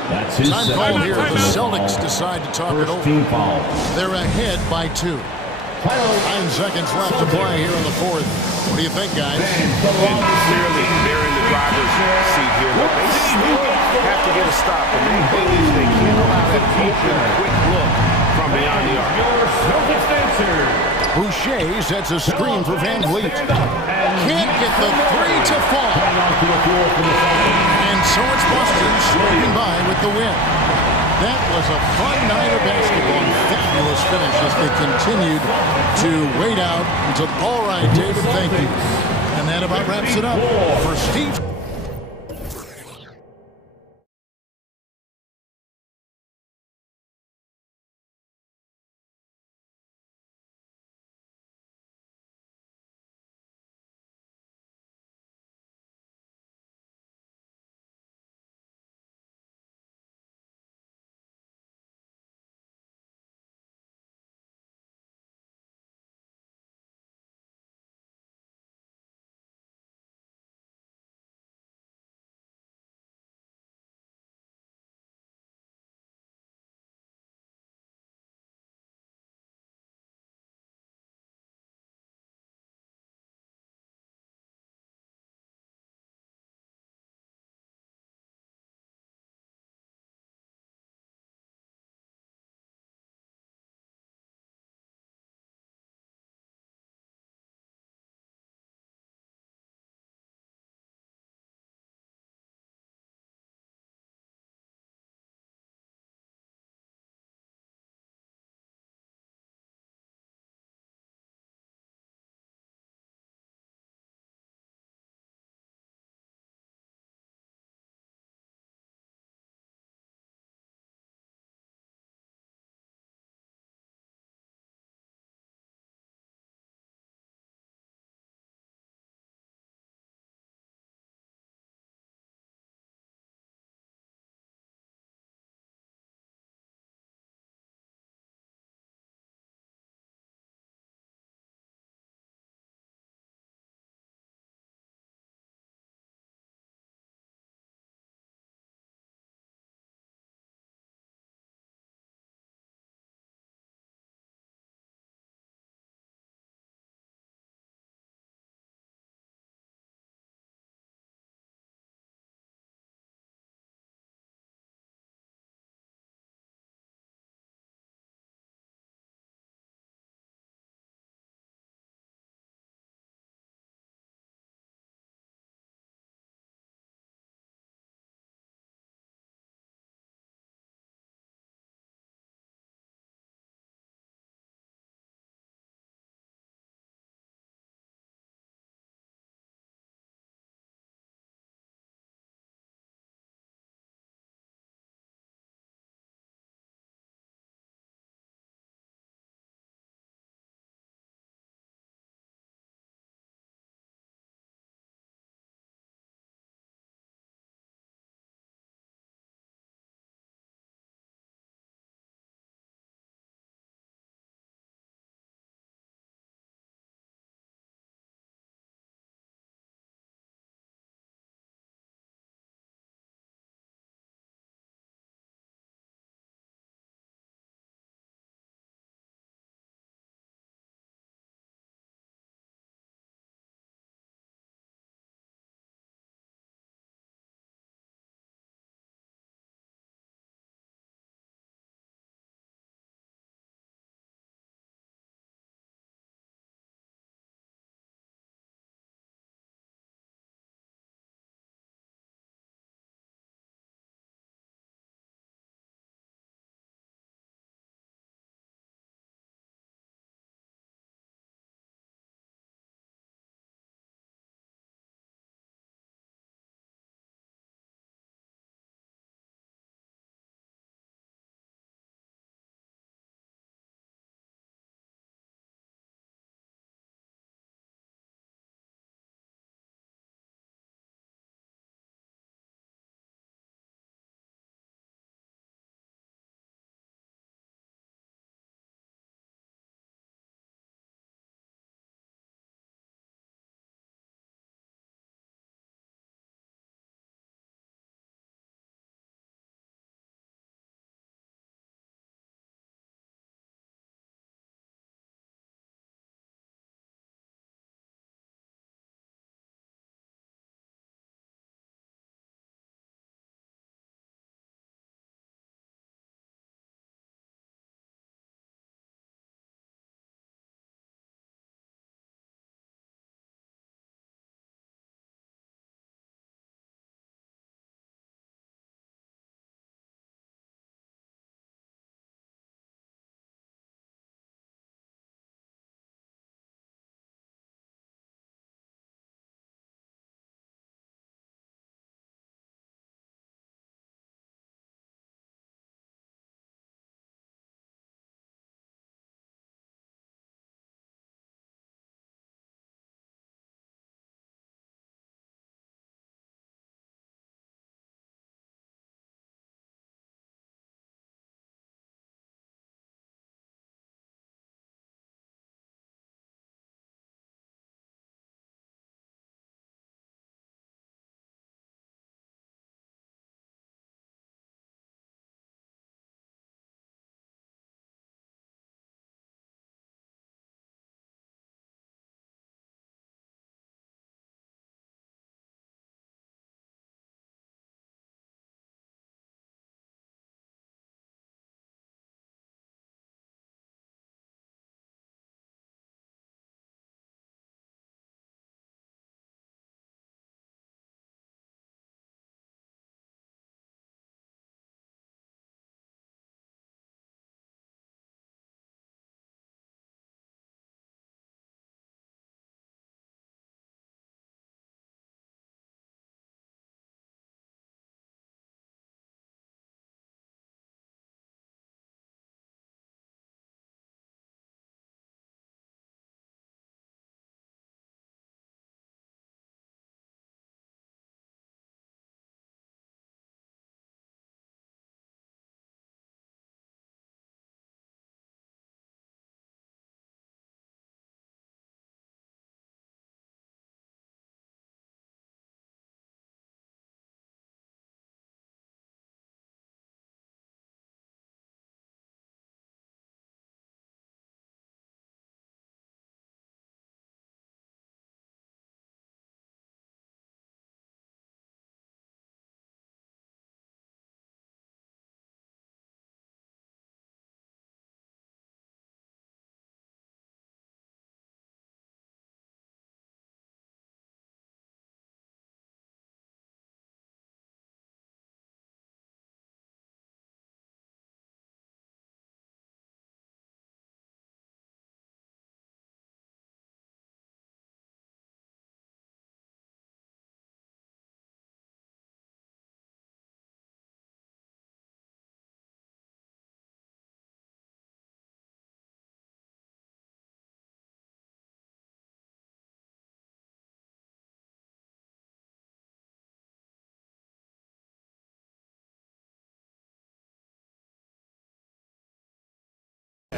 That's his time call here. The Celtics decide to talk it over. Foul. They're ahead by 2. 9 seconds left to play here in the fourth. What do you think, guys? And clearly, they're in the driver's seat here, but they still have to get a stop. The main thing is they can't allow that open, quick look from beyond the arc. Boucher sets a screen for Van Vliet. Can't get the 3 to fall. And so it's Boston sweeping by with the win. That was a fun night of basketball. Fabulous finish as they continued to wait out until, all right, David, thank you. And that about wraps it up for Steve.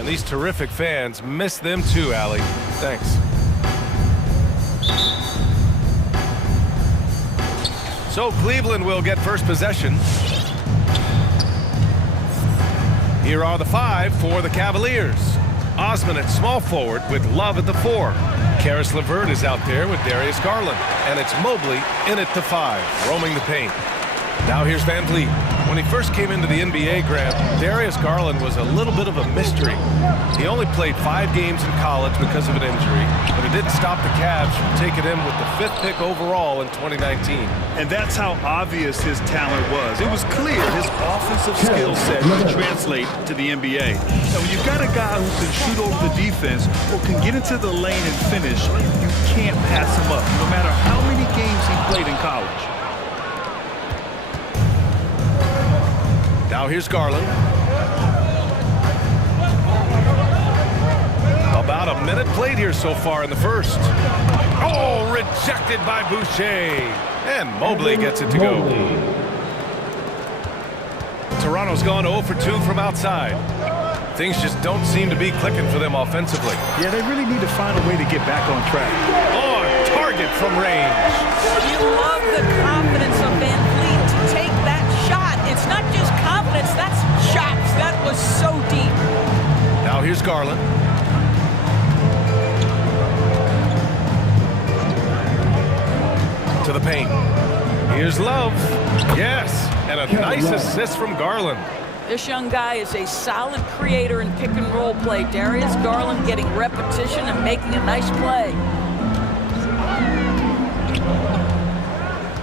these terrific fans miss them too, Allie. Thanks. So Cleveland will get first possession. Here are the 5 for the Cavaliers. Osman at small forward with Love at the 4. Karis LeVert is out there with Darius Garland. And it's Mobley in at the 5, roaming the paint. Now here's Van Vliet. When he first came into the NBA, Grant, Darius Garland was a little bit of a mystery. He only played 5 games in college because of an injury, but it didn't stop the Cavs from taking him with the 5th pick overall in 2019. And that's how obvious his talent was. It was clear his offensive skill set could translate to the NBA. Now, when you've got a guy who can shoot over the defense or can get into the lane and finish, you can't pass him up, no matter how many games he played in college. Now here's Garland. About a minute played here so far in the first. Oh, rejected by Boucher. And Mobley gets it to go. Toronto's gone 0 for 2 from outside. Things just don't seem to be clicking for them offensively. Yeah, they really need to find a way to get back on track. On target from range. You love the confidence of Van Vliet to take that shot. It's not just confidence, that's shots. That was so deep. Now here's Garland. To the paint. Here's Love. Yes, and a nice assist from Garland. This young guy is a solid creator in pick and roll play. Darius Garland getting repetition and making a nice play.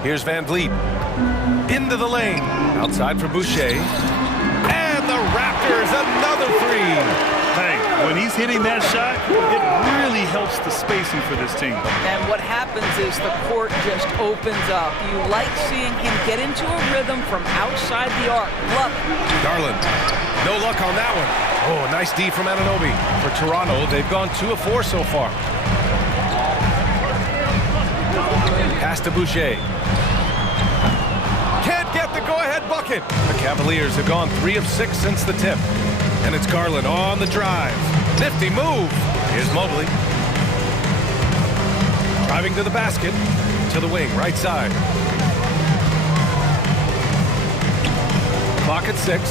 Here's Van Vliet. Into the lane. Outside for Boucher. And the Raptors, another 3. Hey, when he's hitting that shot, it really helps the spacing for this team. And what happens is the court just opens up. You like seeing him get into a rhythm from outside the arc. Love it. Garland, no luck on that one. Oh, nice D from Anunoby. For Toronto, they've gone 2 of 4 so far. Pass to Boucher. Can't get the go-ahead bucket. The Cavaliers have gone 3 of 6 since the tip. And it's Garland on the drive. Nifty move. Here's Mobley. Driving to the basket. To the wing, right side. Clock at 6.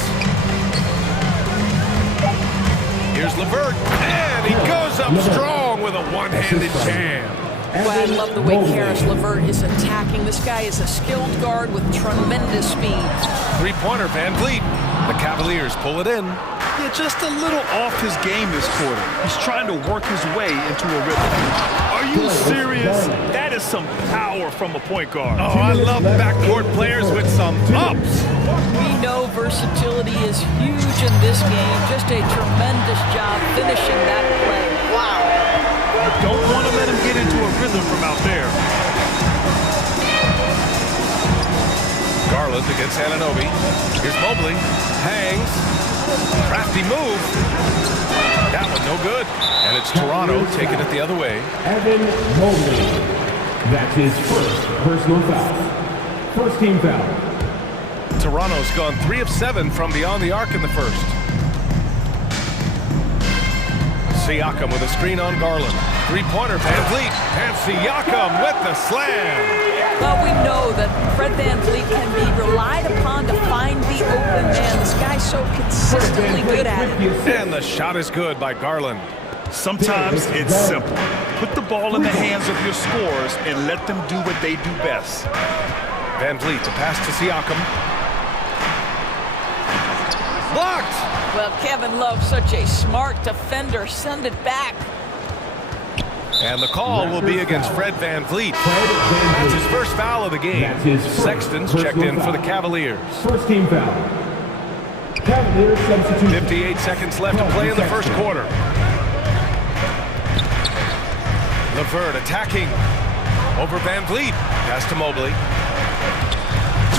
Here's LeVert. And he goes up strong with a one-handed jam. Well, I love the way Karis LeVert is attacking. This guy is a skilled guard with tremendous speed. Three-pointer, Van Vliet. The Cavaliers pull it in. Yeah, just a little off his game this quarter. He's trying to work his way into a rhythm. Are you serious? That is some power from a point guard. Oh, I love backcourt players with some ups. We know versatility is huge in this game. Just a tremendous job finishing that play. Wow. You don't want to let him get into a rhythm from out there. Garland against Anunoby. Here's Mobley. Hangs. Crafty move. That one no good. And it's Toronto taking it the other way. Evan Mobley. That's his first personal foul. First team foul. Toronto's gone 3 of 7 from beyond the arc in the first. Siakam with a screen on Garland. Three-pointer, Van Vliet. And Siakam with the slam. Well, we know that Fred Van Vliet can be relied upon to find the open man. This guy's so consistently good at it. And the shot is good by Garland. Sometimes it's simple. Put the ball in the hands of your scorers and let them do what they do best. Van Vliet to pass to Siakam. Blocked! Well, Kevin Love's such a smart defender. Send it back. And the call will be against Fred Van Vliet. That's his first foul of the game. Sexton's checked in for the Cavaliers. First team foul. Cavaliers substitution. 58 seconds left to play in the first quarter. LeVert attacking over Van Vliet. Pass to Mobley.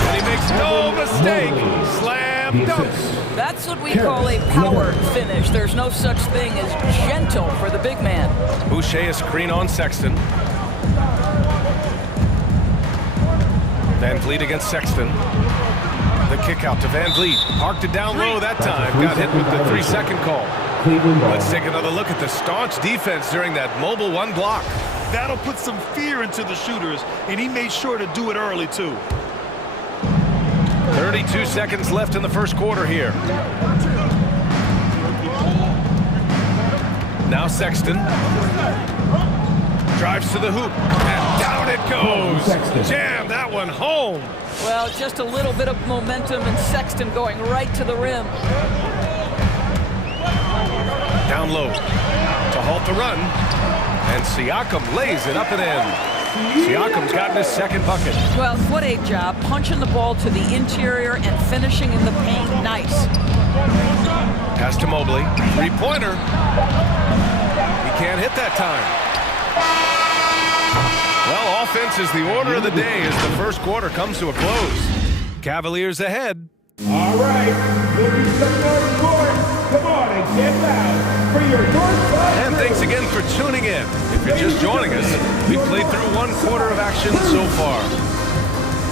And he makes no mistake. Slam dunk. That's what we call a power finish. There's no such thing as gentle for the big man. Boucher a screen on Sexton. Van Vliet against Sexton. The kick out to Van Vliet. Parked it down low that time. Got hit with the 3-second call. Cleveland ball. Let's take another look at the staunch defense during that mobile one block. That'll put some fear into the shooters, and he made sure to do it early, too. 32 seconds left in the first quarter here. Now Sexton. Drives to the hoop, and down it goes. Jam that one home. Well, just a little bit of momentum, and Sexton going right to the rim. Down low to halt the run, and Siakam lays it up and in. Siakam's gotten his second bucket. Well, what a job, punching the ball to the interior and finishing in the paint. Nice. Pass to Mobley, three-pointer. He can't hit that time. Well, offense is the order of the day as the first quarter comes to a close. Cavaliers ahead. All right, looking some more court. Come on and get loud for your Northside. And thanks again for tuning in. If you're just joining us, we played through one quarter of action so far.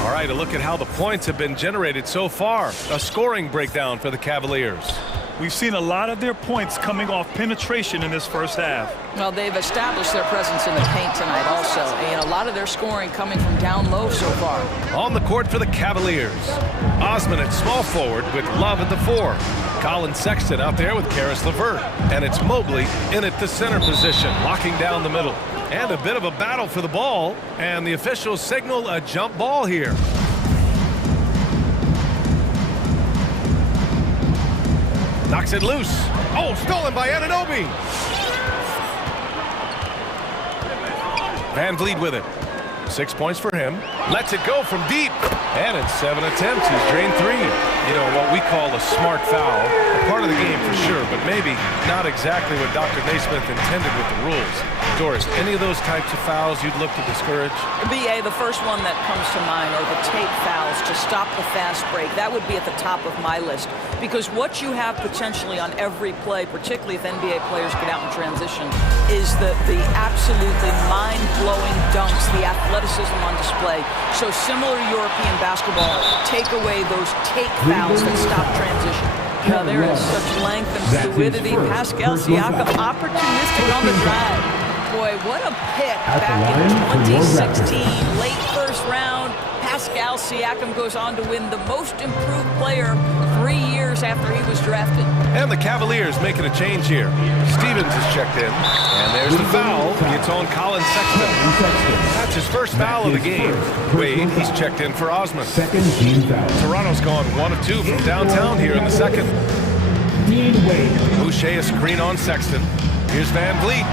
All right, a look at how the points have been generated so far. A scoring breakdown for the Cavaliers. We've seen a lot of their points coming off penetration in this first half. Well, they've established their presence in the paint tonight also, and a lot of their scoring coming from down low so far. On the court for the Cavaliers, Osman at small forward with Love at the 4. Colin Sexton out there with Karis LeVert. And it's Mobley in at the center position, locking down the middle. And a bit of a battle for the ball, and the officials signal a jump ball here. Knocks it loose. Oh, stolen by Anunoby. Van Vliet with it. 6 points for him. Lets it go from deep. And in 7 attempts, he's drained 3. You know, what we call a smart foul. A part of the game for sure, but maybe not exactly what Dr. Naismith intended with the rules. Doris, any of those types of fouls you'd look to discourage? BA, the first one that comes to mind are the tape fouls to stop the fast break. That would be at the top of my list. Because what you have potentially on every play, particularly if NBA players get out in transition, is the absolutely mind-blowing dunks, the athleticism on display. So similar to European basketball, take away those tape fouls that stop transition. Now there is such length and fluidity. Pascal Siakam opportunistic on the drive. Boy, what a pick back in 2016. Late first round. Pascal Siakam goes on to win the most improved player 3 years after he was drafted. And the Cavaliers making a change here. Stevens is checked in. And there's the foul. It's on Colin Sexton. That's his first foul of the game. Wade, he's checked in for Osman. Second team foul. Toronto's gone 1 of 2 from downtown here in the second. Boucher a screen on Sexton. Here's Van Vliet.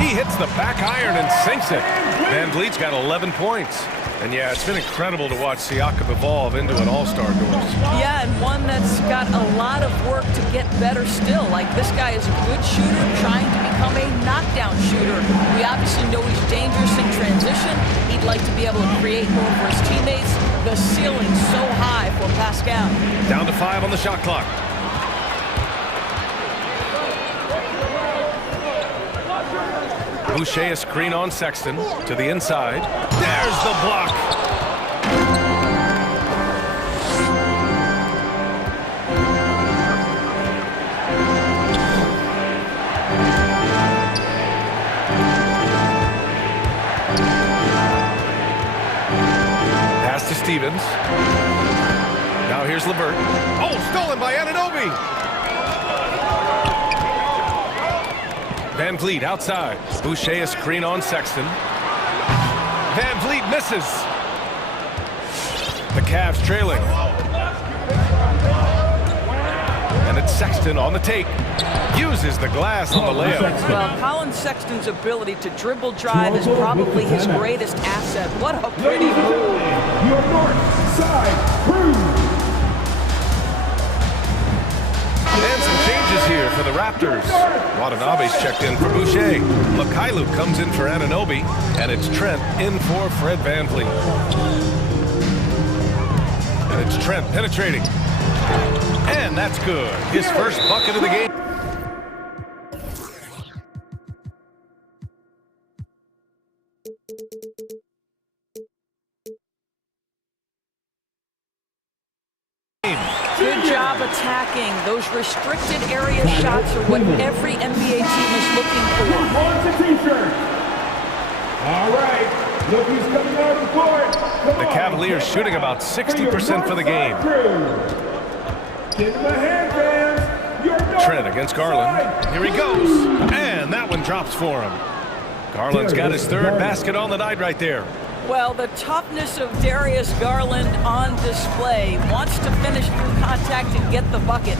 He hits the back iron and sinks it. Van Vliet's got 11 points. And yeah, it's been incredible to watch Siakam evolve into an all-star, Doris. Yeah, and one that's got a lot of work to get better still. Like, this guy is a good shooter trying to become a knockdown shooter. We obviously know he's dangerous in transition. He'd like to be able to create more for his teammates. The ceiling's so high for Pascal. Down to 5 on the shot clock. Boucher a screen on Sexton to the inside. There's the block. Pass to Stevens. Now here's LeVert. Oh, stolen by Anunoby. Van Vliet outside. Boucher a screen on Sexton. Van Vliet misses. The Cavs trailing. And it's Sexton on the take. Uses the glass on the layup. Well, Colin Sexton's ability to dribble drive is probably his greatest asset. What a pretty move. Your north side crew. And some changes here for the Raptors. Watanabe's checked in for Boucher. Mikhailuk comes in for Anunoby. And it's Trent in for Fred VanVleet. And it's Trent penetrating. And that's good. His first bucket of the game. Good job job attacking. Those restricted area shots are what every NBA team is looking for. Wants a t-shirt. All right, look who's coming out of the court. The Cavaliers shooting about 60% for the game. Give him a hand, fans. Trent against Garland. Here he goes. And that one drops for him. Garland's got his third basket on the night right there. Well, the toughness of Darius Garland on display. Wants to finish through contact and get the bucket.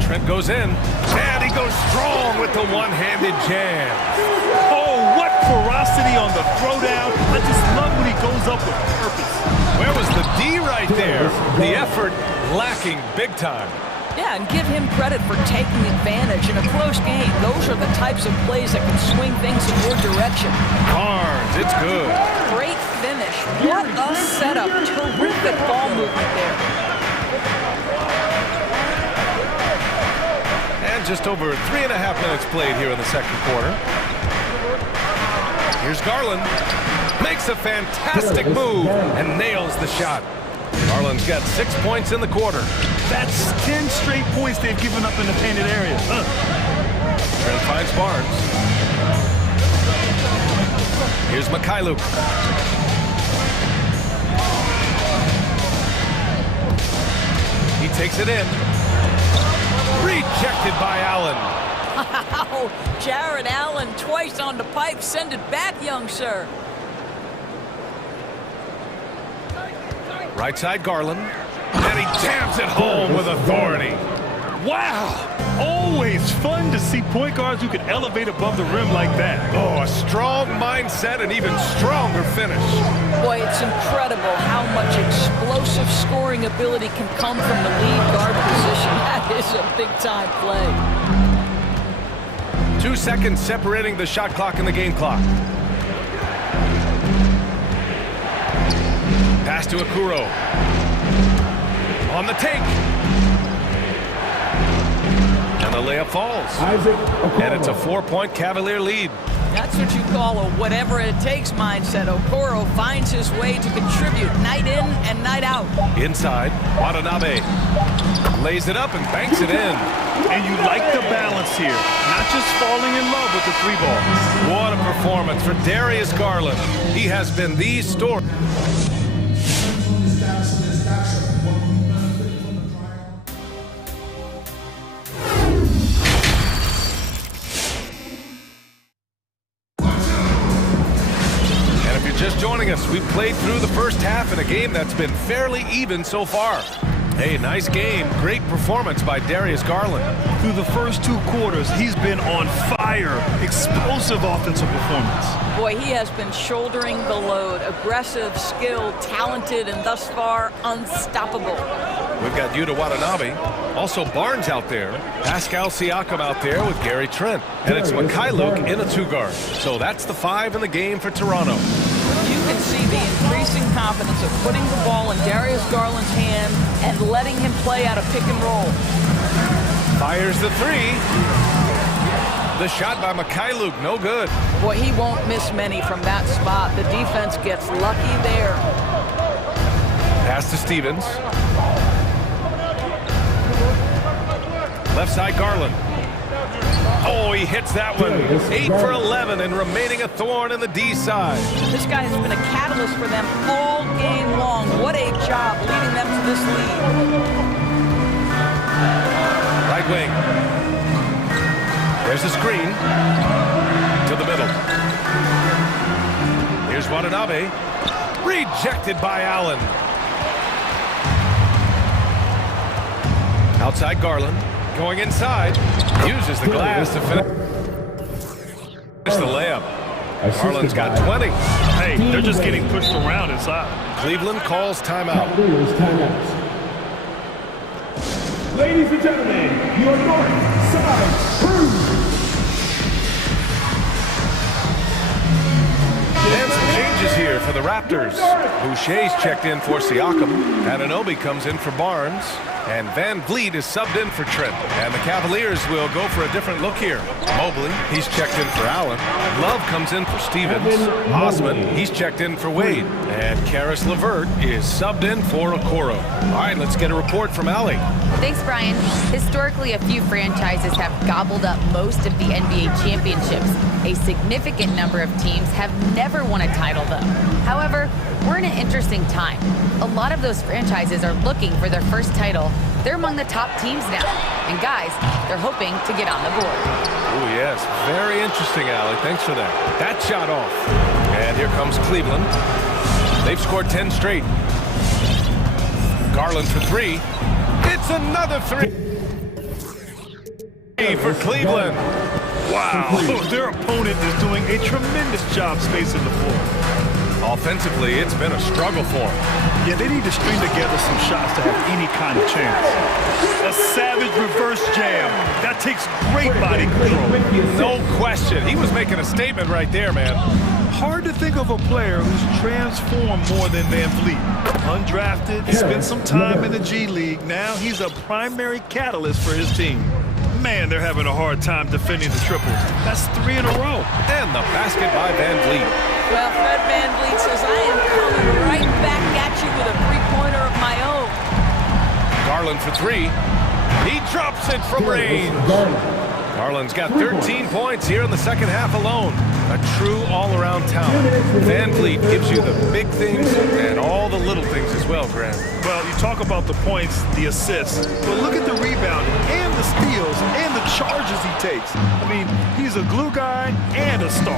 Trent goes in, and he goes strong with the one-handed jam. Oh, what ferocity on the throwdown. I just love when he goes up with purpose. Where was the D right there? The effort lacking big time. Yeah, and give him credit for taking advantage in a close game. Those are the types of plays that can swing things in your direction. Barnes, it's good. Great finish. What a setup. Terrific ball movement there. And just over 3.5 minutes played here in the second quarter. Here's Garland. Makes a fantastic move and nails the shot. Garland's got 6 points in the quarter. That's 10 straight points they've given up in the painted area. Trent finds Barnes. Here's Mikhailuk. He takes it in. Rejected by Allen. Wow, Jared Allen twice on the pipe. Send it back, young sir. Right side Garland. And he jams it home with authority. Wow! Always fun to see point guards who can elevate above the rim like that. Oh, a strong mindset and even stronger finish. Boy, it's incredible how much explosive scoring ability can come from the lead guard position. That is a big-time play. 2 seconds separating the shot clock and the game clock. Pass to Okoro. On the take. And the layup falls. And it's a 4-point Cavalier lead. That's what you call a whatever it takes mindset. Okoro finds his way to contribute night in and night out. Inside, Watanabe lays it up and banks it in. And you like the balance here. Not just falling in love with the three ball. What a performance for Darius Garland. He has been the story. Just joining us, we've played through the first half in a game that's been fairly even so far. Hey, nice game. Great performance by Darius Garland. Through the first 2 quarters, he's been on fire. Explosive offensive performance. Boy, he has been shouldering the load. Aggressive, skilled, talented, and thus far, unstoppable. We've got Yuta Watanabe. Also Barnes out there. Pascal Siakam out there with Gary Trent. And it's Mikhailuk in a 2-guard. So that's the 5 in the game for Toronto. You can see the increasing confidence of putting the ball in Darius Garland's hand and letting him play out a pick and roll. Fires the 3. The shot by Mikhailuk, no good. Boy, he won't miss many from that spot. The defense gets lucky there. Pass to Stevens. Left side Garland. Oh, he hits that one. 8 for 11 and remaining a thorn in the D side. This guy has been a catalyst for them all game long. What a job leading them to this lead. Right wing. There's the screen. To the middle. Here's Watanabe. Rejected by Allen. Outside Garland. Going inside, uses the glass to finish the layup. Garland's got 20. Hey, they're just getting pushed around inside. Cleveland calls timeout. Ladies and gentlemen, your north side crew. And some changes here for the Raptors. Boucher's checked in for Siakam. Anunoby comes in for Barnes. And Van Vliet is subbed in for Trent. And the Cavaliers will go for a different look here. Mobley, he's checked in for Allen. Love comes in for Stevens. Osman, he's checked in for Wade. And Karis LeVert is subbed in for Okoro. All right, let's get a report from Allie. Thanks, Brian. Historically, a few franchises have gobbled up most of the NBA championships. A significant number of teams have never won a title, though. However, we're in an interesting time. A lot of those franchises are looking for their first title. They're among the top teams now. And guys, they're hoping to get on the board. Oh, yes. Very interesting, Allie. Thanks for that. That shot off. And here comes Cleveland. They've scored 10 straight. Garland for three. It's another three for Cleveland. Wow, their opponent is doing a tremendous job spacing the floor. Offensively, it's been a struggle for them. Yeah, they need to string together some shots to have any kind of chance. A savage reverse jam. That takes great body control. No question. He was making a statement right there, man. Hard to think of a player who's transformed more than Van Vliet. Undrafted, spent some time in the G League. Now he's a primary catalyst for his team. Man, they're having a hard time defending the triples. That's 3 in a row. And the basket by Van Vliet. Well, Fred Van Vliet says, I am coming right back at you with a three-pointer of my own. Garland for three. He drops it from range. Garland's got 13 points here in the second half alone. A true all-around talent. Van Vliet gives you the big things and all the little things as well, Grant. Well, you talk about the points, the assists, but look at the rebounding and the steals and the charges he takes. I mean, he's a glue guy and a star.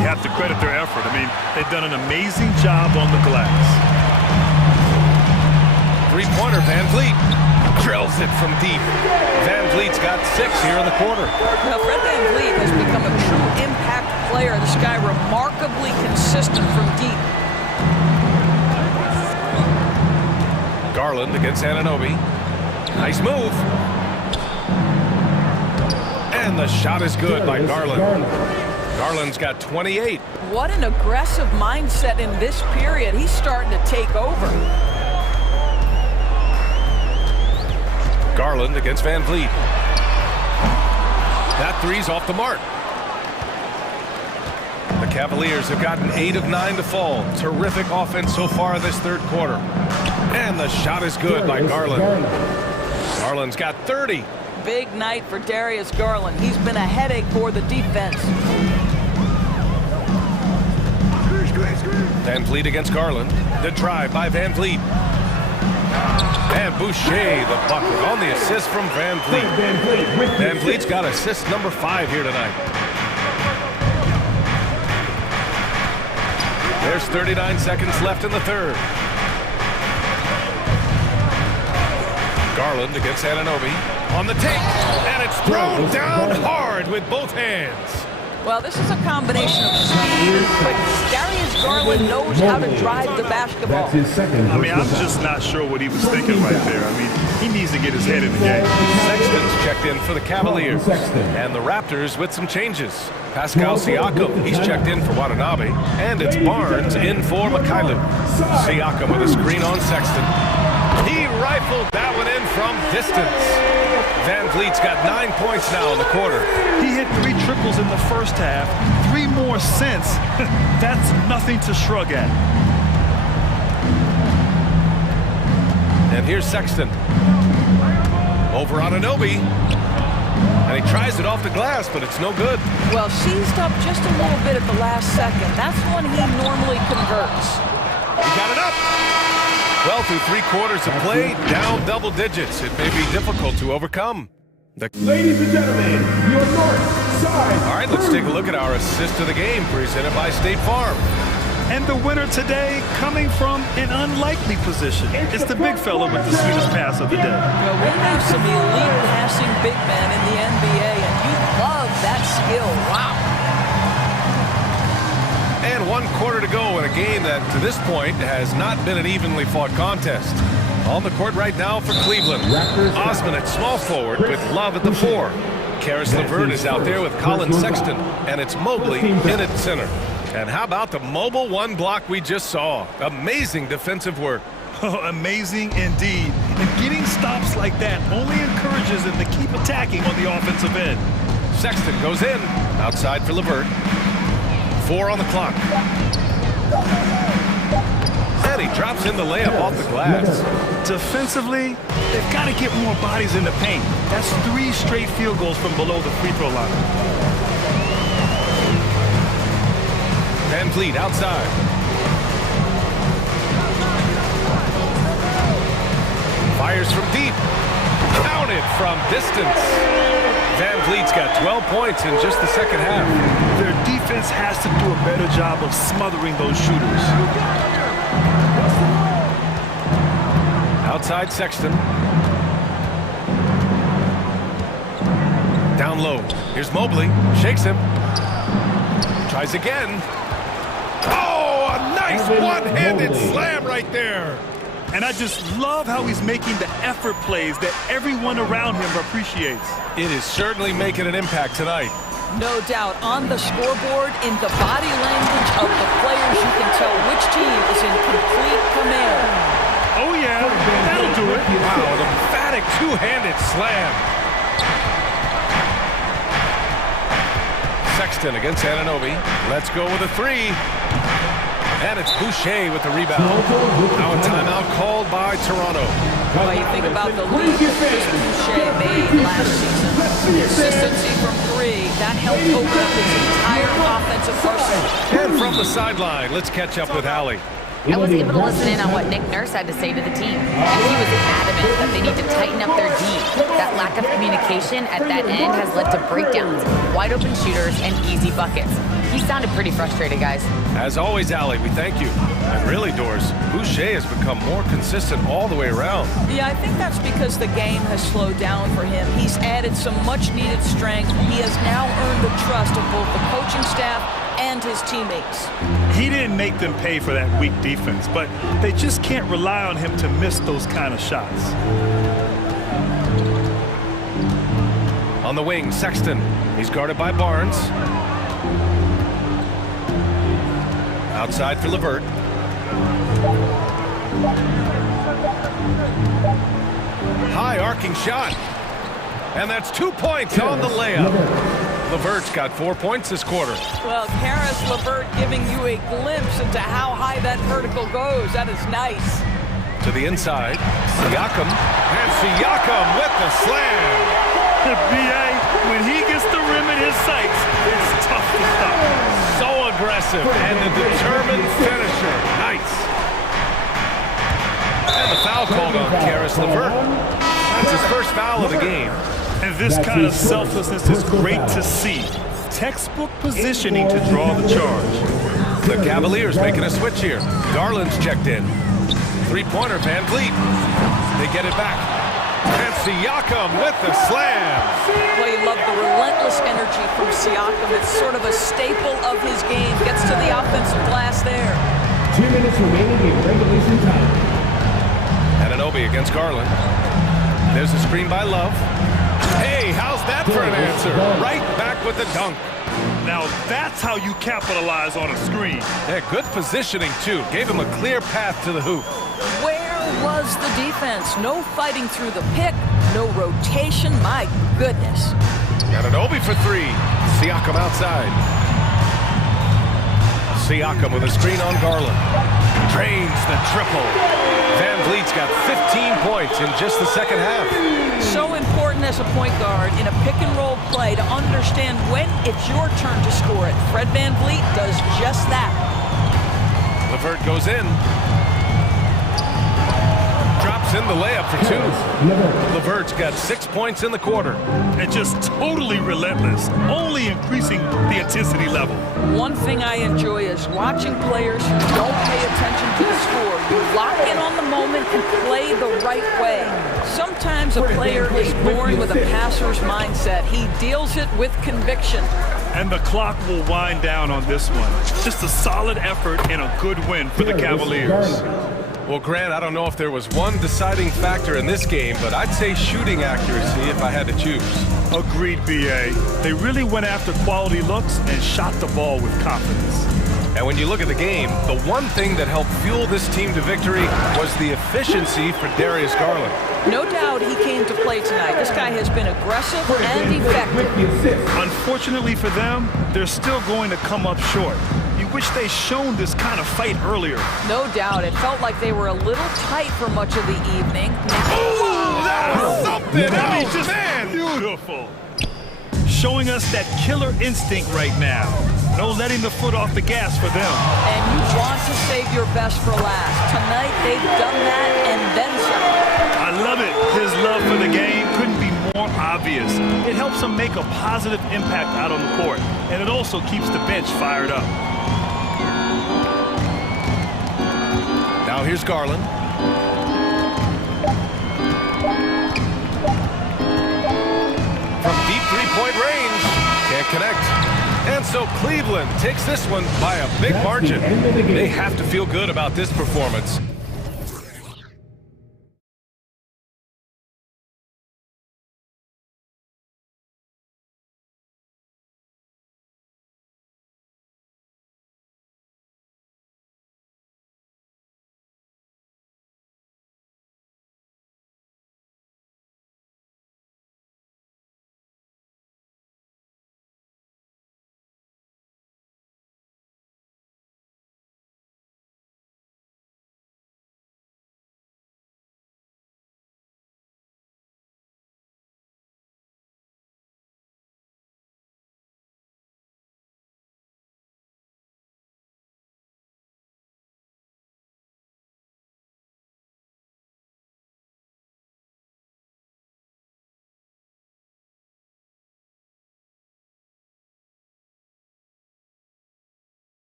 You have to credit their effort. I mean, they've done an amazing job on the glass. Three-pointer, Van Vliet drills it from deep. Van Vliet's got 6 here in the quarter. Now, Fred Van Vliet has become a true impact player. This guy remarkably consistent from deep. Garland against Anunoby. Nice move. And the shot is good by Garland. Garland's got 28. What an aggressive mindset in this period. He's starting to take over. Garland against Van Vliet. That three's off the mark. The Cavaliers have gotten 8 of 9 to fall. Terrific offense so far this third quarter. And the shot is good by Garland. Garland's got 30. Big night for Darius Garland. He's been a headache for the defense. Van Vliet against Garland. The drive by Van Vliet. And Boucher, the bucket on the assist from Van Vliet. Van Vliet's got assist number 5 here tonight. There's 39 seconds left in the third. Garland against Anunoby on the take, and it's thrown down hard with both hands. Well, this is a combination of speed and quickness. Darius Garland knows how to drive the basketball. I mean, I'm just not sure what he was thinking right there. I mean, he needs to get his head in the game. Sexton's checked in for the Cavaliers. And the Raptors with some changes. Pascal Siakam, he's checked in for Watanabe. And it's Barnes in for Mikhailuk. Siakam with a screen on Sexton. He rifled that one in from distance. Van Vliet's got 9 points now in the quarter. He hit 3 triples in the first half, 3 more since. That's nothing to shrug at. And here's Sexton. Over on Anunoby. And he tries it off the glass, but it's no good. Well, seized up just a little bit at the last second. That's when he normally converts. He got it up. Well, through 3 quarters of play, down double digits. It may be difficult to overcome. Ladies and gentlemen, your north side. All right, let's take a look at our assist of the game presented by State Farm. And the winner today coming from an unlikely position. It's the big fella with the sweetest pass of the day. Well, we have some elite passing big men in the NBA, and you love that skill. Wow. And 1 quarter to go in a game that, to this point, has not been an evenly fought contest. On the court right now for Cleveland. Osman at small forward with Love at the 4. Karis LeVert is out there with Colin Sexton, and it's Mobley in at center. And how about the mobile 1 block we just saw? Amazing defensive work. Oh, amazing indeed. And getting stops like that only encourages them to keep attacking on the offensive end. Sexton goes in. Outside for LeVert. 4 on the clock. And he drops in the layup off the glass. Defensively, they've got to get more bodies in the paint. That's 3 straight field goals from below the free throw line. Van Vliet outside. Fires from deep. Counted from distance. Van Vliet's got 12 points in just the second half. Their defense has to do a better job of smothering those shooters. Outside Sexton. Down low. Here's Mobley. Shakes him. Tries again. Oh, a nice one-handed slam right there. And I just love how he's making the effort plays that everyone around him appreciates. It is certainly making an impact tonight. No doubt. On the scoreboard, in the body language of the players, you can tell which team is in complete command. Oh, yeah. That'll do it. Wow, an emphatic two-handed slam. Sexton against Anunoby. Let's go with a 3. And it's Boucher with the rebound. Now a timeout called by Toronto. Well, you think about the lead that Chris Boucher made last season. Consistency from 3. That helped open up his entire offensive arsenal. And from the sideline, let's catch up with Allie. I was able to listen in on what Nick Nurse had to say to the team. And he was adamant that they need to tighten up their D. That lack of communication at that end has led to breakdowns, wide open shooters, and easy buckets. He sounded pretty frustrated, guys. As always, Allie, we thank you. And really, Doris, Boucher has become more consistent all the way around. Yeah, I think that's because the game has slowed down for him. He's added some much-needed strength. He has now earned the trust of both the coaching staff and his teammates. He didn't make them pay for that weak defense, but they just can't rely on him to miss those kind of shots. On the wing, Sexton. He's guarded by Barnes. Outside for LeVert. High arcing shot. And that's 2 points on the layup. LeVert's got 4 points this quarter. Well, Karis LeVert giving you a glimpse into how high that vertical goes. That is nice. To the inside, Siakam. And Siakam with the slam. The BA, when he gets the rim in his sights, it's tough to stop. So aggressive and a determined finisher. Nice. And the foul called on Karis LeVert. That's his first foul of the game. And this kind of selflessness is great to see. Textbook positioning to draw the charge. The Cavaliers making a switch here. Garland's checked in. Three-pointer, Van Vliet. They get it back. And Siakam with the slam. Well, you love the relentless energy from Siakam. It's sort of a staple of his game. Gets to the offensive glass there. 2 minutes remaining in regulation time. Anunoby against Garland. There's a screen by Love. Hey, how's that for an answer? Right back with the dunk. Now that's how you capitalize on a screen. Yeah, good positioning, too. Gave him a clear path to the hoop. Where was the defense? No fighting through the pick, no rotation. My goodness. Anunoby for 3. Siakam outside. Siakam with a screen on Garland. Drains the triple. Van Vliet's got 15 points in just the second half. So important as a point guard in a pick-and-roll play to understand when it's your turn to score it. Fred Van Vliet does just that. LeVert goes in. Drops in the layup for 2. LeVert's got 6 points in the quarter. And just totally relentless, only increasing the intensity level. One thing I enjoy is watching players who don't pay attention to the score. You lock in on the moment and play the right way. Sometimes a player is born with a passer's mindset. He deals it with conviction. And the clock will wind down on this one. Just a solid effort and a good win for the Cavaliers. Well, Grant, I don't know if there was one deciding factor in this game, but I'd say shooting accuracy if I had to choose. Agreed, BA. They really went after quality looks and shot the ball with confidence. And when you look at the game, the one thing that helped fuel this team to victory was the efficiency for Darius Garland. No doubt he came to play tonight. This guy has been aggressive and effective. Unfortunately for them, they're still going to come up short. You wish they shown this kind of fight earlier. No doubt. It felt like they were a little tight for much of the evening. Oh, that was something else, man! Beautiful. Showing us that killer instinct right now. No letting the foot off the gas for them. And you want to save your best for last. Tonight, they've done that and then some. I love it. His love for the game couldn't be more obvious. It helps him make a positive impact out on the court. And it also keeps the bench fired up. Now here's Garland. From deep three-point range, can't connect. And so Cleveland takes this one by a big margin. They have to feel good about this performance.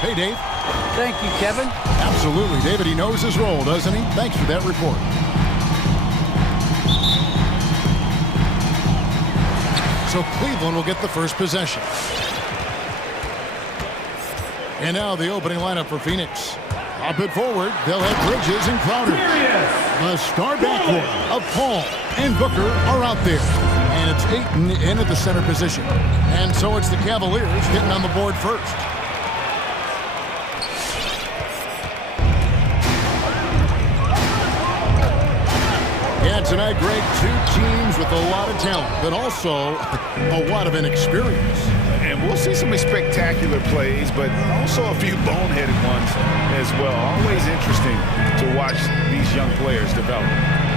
Hey, Dave. Thank you, Kevin. Absolutely, David. He knows his role, doesn't he? Thanks for that report. So Cleveland will get the first possession. And now the opening lineup for Phoenix. Up it forward, they'll have Bridges and Crowder. The star backcourt of Paul and Booker are out there. And it's Ayton in at the center position. And so it's the Cavaliers getting on the board first. Yeah, tonight, Greg, two teams with a lot of talent, but also a lot of inexperience. And we'll see some spectacular plays, but also a few boneheaded ones as well. Always interesting to watch these young players develop.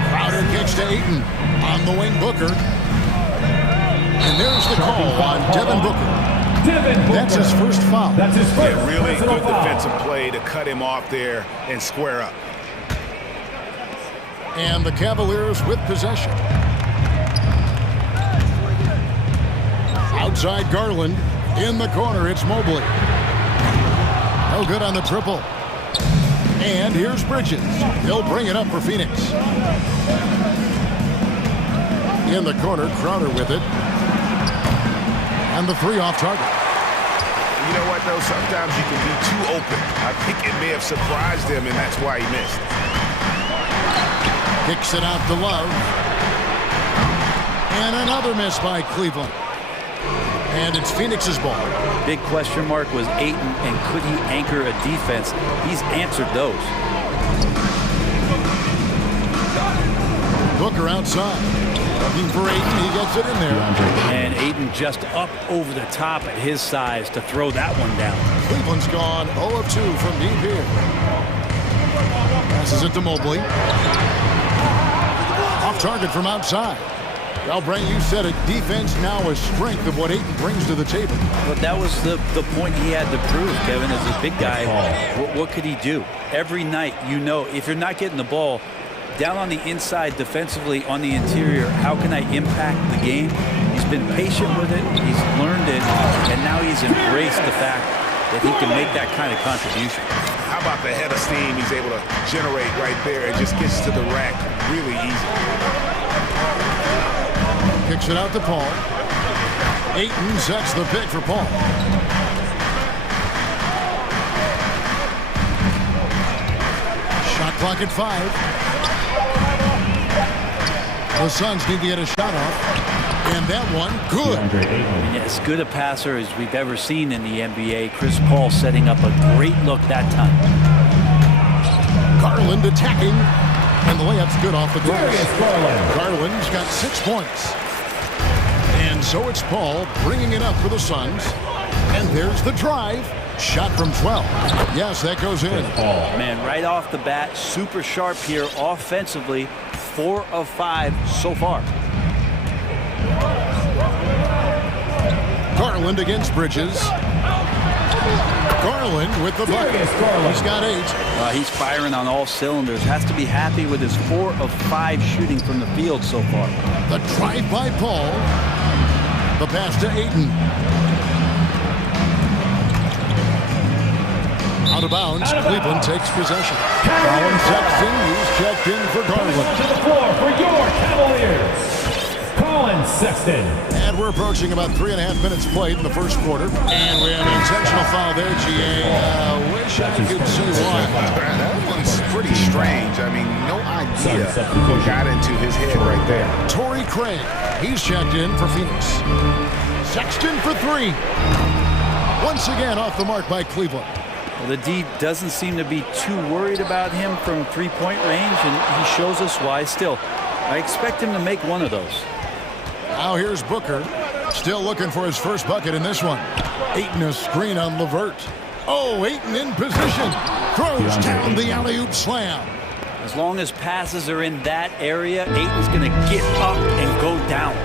Crowder kicks to Ayton. On the wing, Booker. And there's the call on Devin Booker. That's his first foul. That's his first. Yeah, really good defensive play to cut him off there and square up. And the Cavaliers with possession. Outside Garland. In the corner, it's Mobley. No good on the triple. And here's Bridges. He'll bring it up for Phoenix. In the corner, Crowder with it. And the three off target. You know what, though? Sometimes you can be too open. I think it may have surprised him, and that's why he missed. Kicks it out to Love. And another miss by Cleveland. And it's Phoenix's ball. Big question mark was Ayton, and could he anchor a defense? He's answered those. Booker outside. Looking for Ayton. He gets it in there. And Ayton just up over the top at his size to throw that one down. Cleveland's gone 0 of 2 from deep here. Passes it to Mobley. Off target from outside. Well, Brent, you said it. Defense now a strength of what Ayton brings to the table. But that was the point he had to prove, Kevin, as a big guy. What could he do? Every night, you know, if you're not getting the ball, down on the inside defensively on the interior, how can I impact the game? He's been patient with it. He's learned it. And now he's embraced the fact that he can make that kind of contribution. How about the head of steam he's able to generate right there and just gets to the rack really easy. Kicks it out to Paul. Ayton sets the pick for Paul. Shot clock at 5. The Suns need to get a shot off. And that one, good. Yeah, as good a passer as we've ever seen in the NBA. Chris Paul setting up a great look that time. Garland attacking. And the layup's good off the glass. Garland's got 6 points. And so it's Paul bringing it up for the Suns. And there's the drive. Shot from 12. Yes, that goes in. Man, right off the bat, super sharp here offensively. 4 of 5 so far. Garland against Bridges. Garland with the bucket. He's got 8. He's firing on all cylinders. Has to be happy with his 4 of 5 shooting from the field so far. The drive by Paul. The pass to Ayton. Out of bounds. Cleveland takes possession. Colin Sexton. He's checked in for Garland. To the floor for your Cavaliers, Colin Sexton. And we're approaching about 3.5 minutes played in the first quarter. And we have an intentional foul there, GA. Wish I could see why. That one's pretty strange. I mean, no idea what got into his head right there. Torrey Craig. He's checked in for Phoenix. Sexton for 3. Once again off the mark by Cleveland. Well, the D doesn't seem to be too worried about him from three-point range, and he shows us why still. I expect him to make one of those. Now here's Booker. Still looking for his first bucket in this one. Ayton a screen on LeVert. Oh, Ayton in position. Throws down the alley-oop slam. As long as passes are in that area, Ayton's going to get up and go down.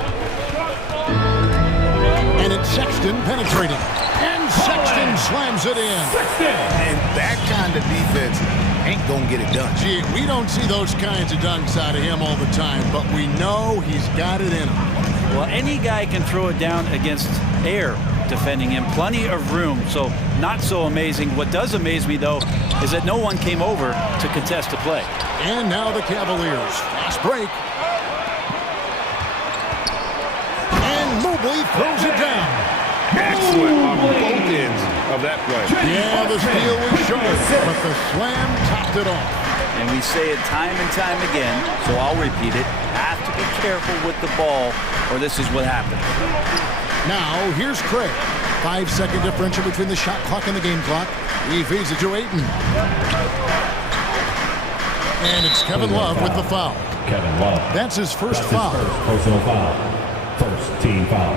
And it's Sexton penetrating. And Sexton slams it in. And that kind of defense ain't going to get it done. Gee, we don't see those kinds of dunks out of him all the time, but we know he's got it in him. Well, any guy can throw it down against air. defending him. Plenty of room, so not so amazing. What does amaze me, though, is that no one came over to contest the play. And now the Cavaliers. Fast break. And Mobley throws it down. Excellent on both ends of that play. Yeah, the steal was sharp, but the slam topped it off. And we say it time and time again, so I'll repeat it. Have to be careful with the ball, or this is what happens. Now, here's Craig. 5-second differential between the shot clock and the game clock. He feeds it to Ayton. And it's Kevin Love with the foul. Kevin Love. That's his first foul. Personal foul. First team foul.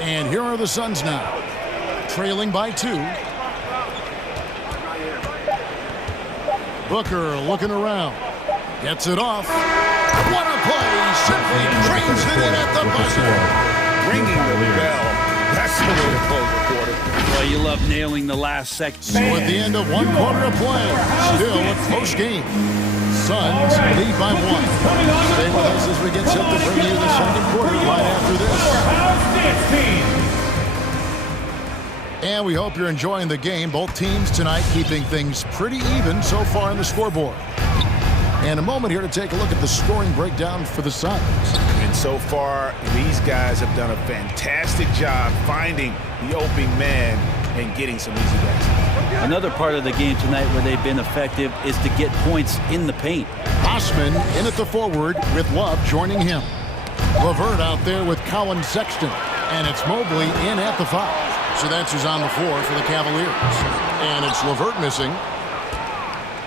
And here are the Suns now, trailing by 2. Booker looking around, gets it off. What a play! Simply trains it in at the buzzer. Ringing the bell. That's the way to close the quarter. Well, you love nailing the last second. So at the end of 1 quarter of play, still a close game. Suns lead by 1. Stay with us as we get set to bring you the second quarter right after this. And we hope you're enjoying the game. Both teams tonight keeping things pretty even so far on the scoreboard. And a moment here to take a look at the scoring breakdown for the Suns. And so far, these guys have done a fantastic job finding the opening man and getting some easy baskets. Another part of the game tonight where they've been effective is to get points in the paint. Osman in at the forward with Love joining him. LeVert out there with Colin Sexton. And it's Mobley in at the 5. So that's who's on the floor for the Cavaliers. And it's LeVert missing.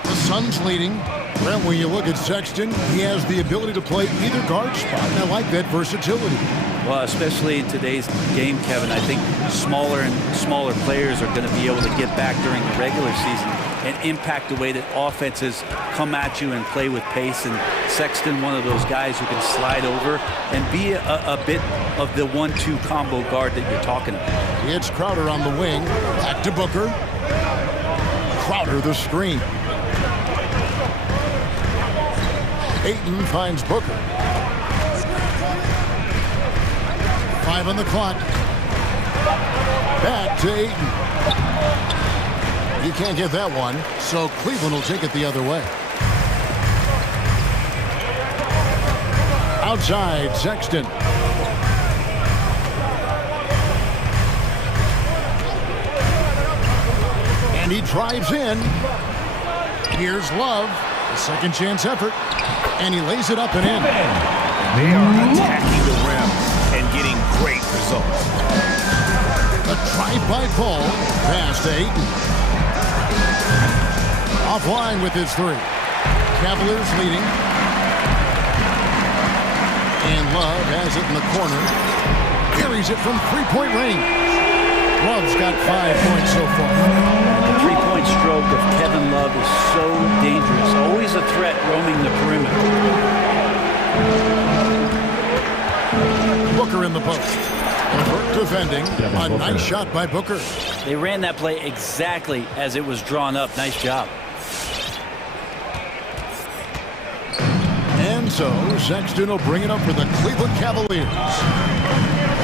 The Suns leading. Well, when you look at Sexton, he has the ability to play either guard spot, and I like that versatility. Well, especially in today's game, Kevin, I think smaller and smaller players are going to be able to get back during the regular season and impact the way that offenses come at you and play with pace. And Sexton, one of those guys who can slide over and be a bit of the 1-2 combo guard that you're talking about. It's Crowder on the wing. Back to Booker. Crowder the screen. Ayton finds Booker. 5 on the clock. Back to Ayton. He can't get that one, so Cleveland will take it the other way. Outside, Sexton. And he drives in. Here's Love. A second chance effort. And he lays it up and in. They are attacking the rim and getting great results. A drive by Paul. Pass to Ayton. Offline with his 3. Cavaliers leading. And Love has it in the corner. Carries it from 3-point range. Love's got 5 points so far. The 3-point stroke of Kevin Love is so dangerous. Always a threat roaming the perimeter. Booker in the post. LeVert defending. A nice shot by Booker. They ran that play exactly as it was drawn up. Nice job. And so Sexton will bring it up for the Cleveland Cavaliers.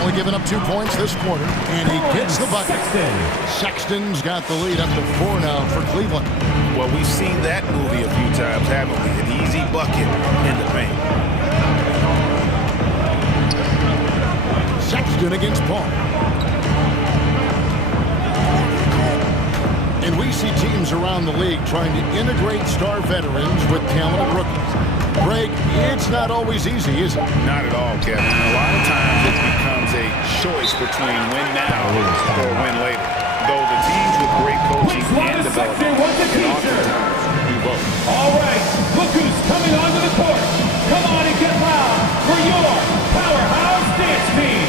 Only giving up 2 points this quarter, and he gets the bucket. Sexton's got the lead up to 4 now for Cleveland. Well, we've seen that movie a few times, haven't we? An easy bucket in the paint. Sexton against Paul. And we see teams around the league trying to integrate star veterans with talented rookies. Greg, it's not always easy, is it? Not at all, Kevin. A lot of times it becomes a choice between win now or win later. Though the teams with great coaching and development can oftentimes do both. All right, look who's coming onto the court. Come on and get loud for your powerhouse dance team.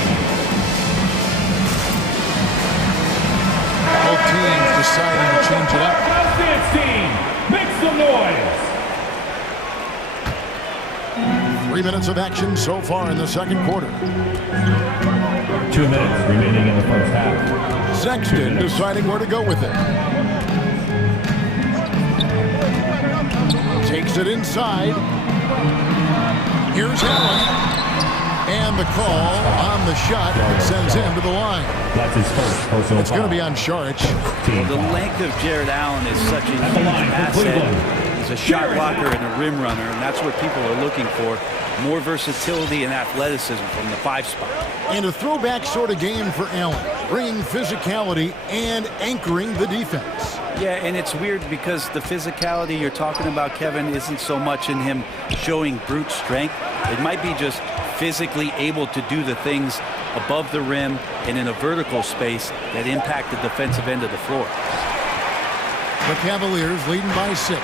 Both teams deciding to change it up. Powerhouse dance team, make some noise. 3 minutes of action so far in the second quarter. 2 minutes remaining in the first half. Sexton deciding where to go with it. Takes it inside. Here's Allen. And the call on the shot sends him to the line. That's his first personal It's going to be on Sharich. Well, the length of Jared Allen is such a huge asset. He's a shot blocker and a rim runner, and that's what people are looking for. More versatility and athleticism from the 5 spot. And a throwback sort of game for Allen, bringing physicality and anchoring the defense. Yeah, and it's weird because the physicality you're talking about, Kevin, isn't so much in him showing brute strength. It might be just physically able to do the things above the rim and in a vertical space that impact the defensive end of the floor. The Cavaliers leading by 6.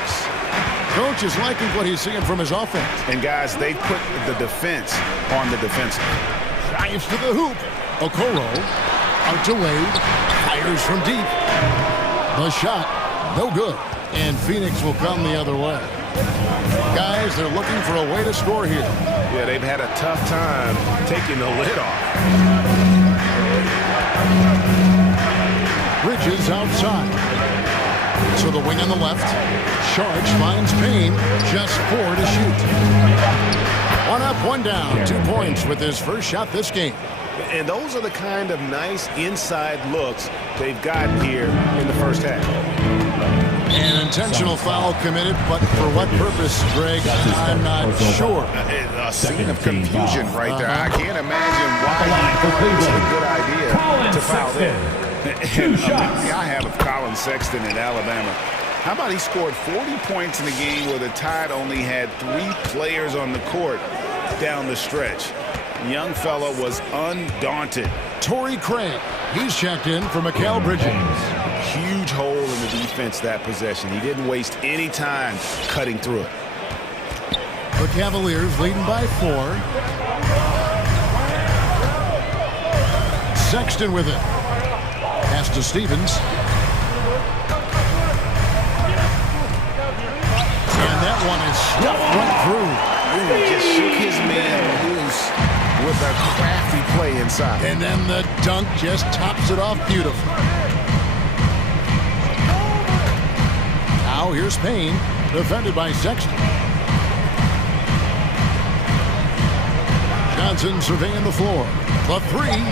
Coach is liking what he's seeing from his offense. And guys, they put the defense on the defensive. Drives to the hoop. Okoro out to Wade. Fires from deep. The shot, no good. And Phoenix will come the other way. Guys, they're looking for a way to score here. Yeah, they've had a tough time taking the lid off. Bridges outside. So the wing on the left. Sharich finds Payne. Just 4 to shoot. 1 up, 1 down. 2 points with his first shot this game. And those are the kind of nice inside looks they've gotten here in the first half. An intentional foul committed, but for what purpose, Greg, I'm not sure. A scene of confusion right there. I can't imagine why it's a good idea to foul there. I have of Colin Sexton in Alabama. How about he scored 40 points in a game where the Tide only had 3 players on the court down the stretch. The young fella was undaunted. Torrey Craig, he's checked in for Mikal Bridges. Huge hole in the defense that possession. He didn't waste any time cutting through it. The Cavaliers leading by 4. Sexton with it. Pass to Stevens. And that one is stuffed right through. He just shook his man loose with a crafty play inside. And then the dunk just tops it off beautifully. Now here's Payne, defended by Sexton. Johnson surveying the floor. The 3.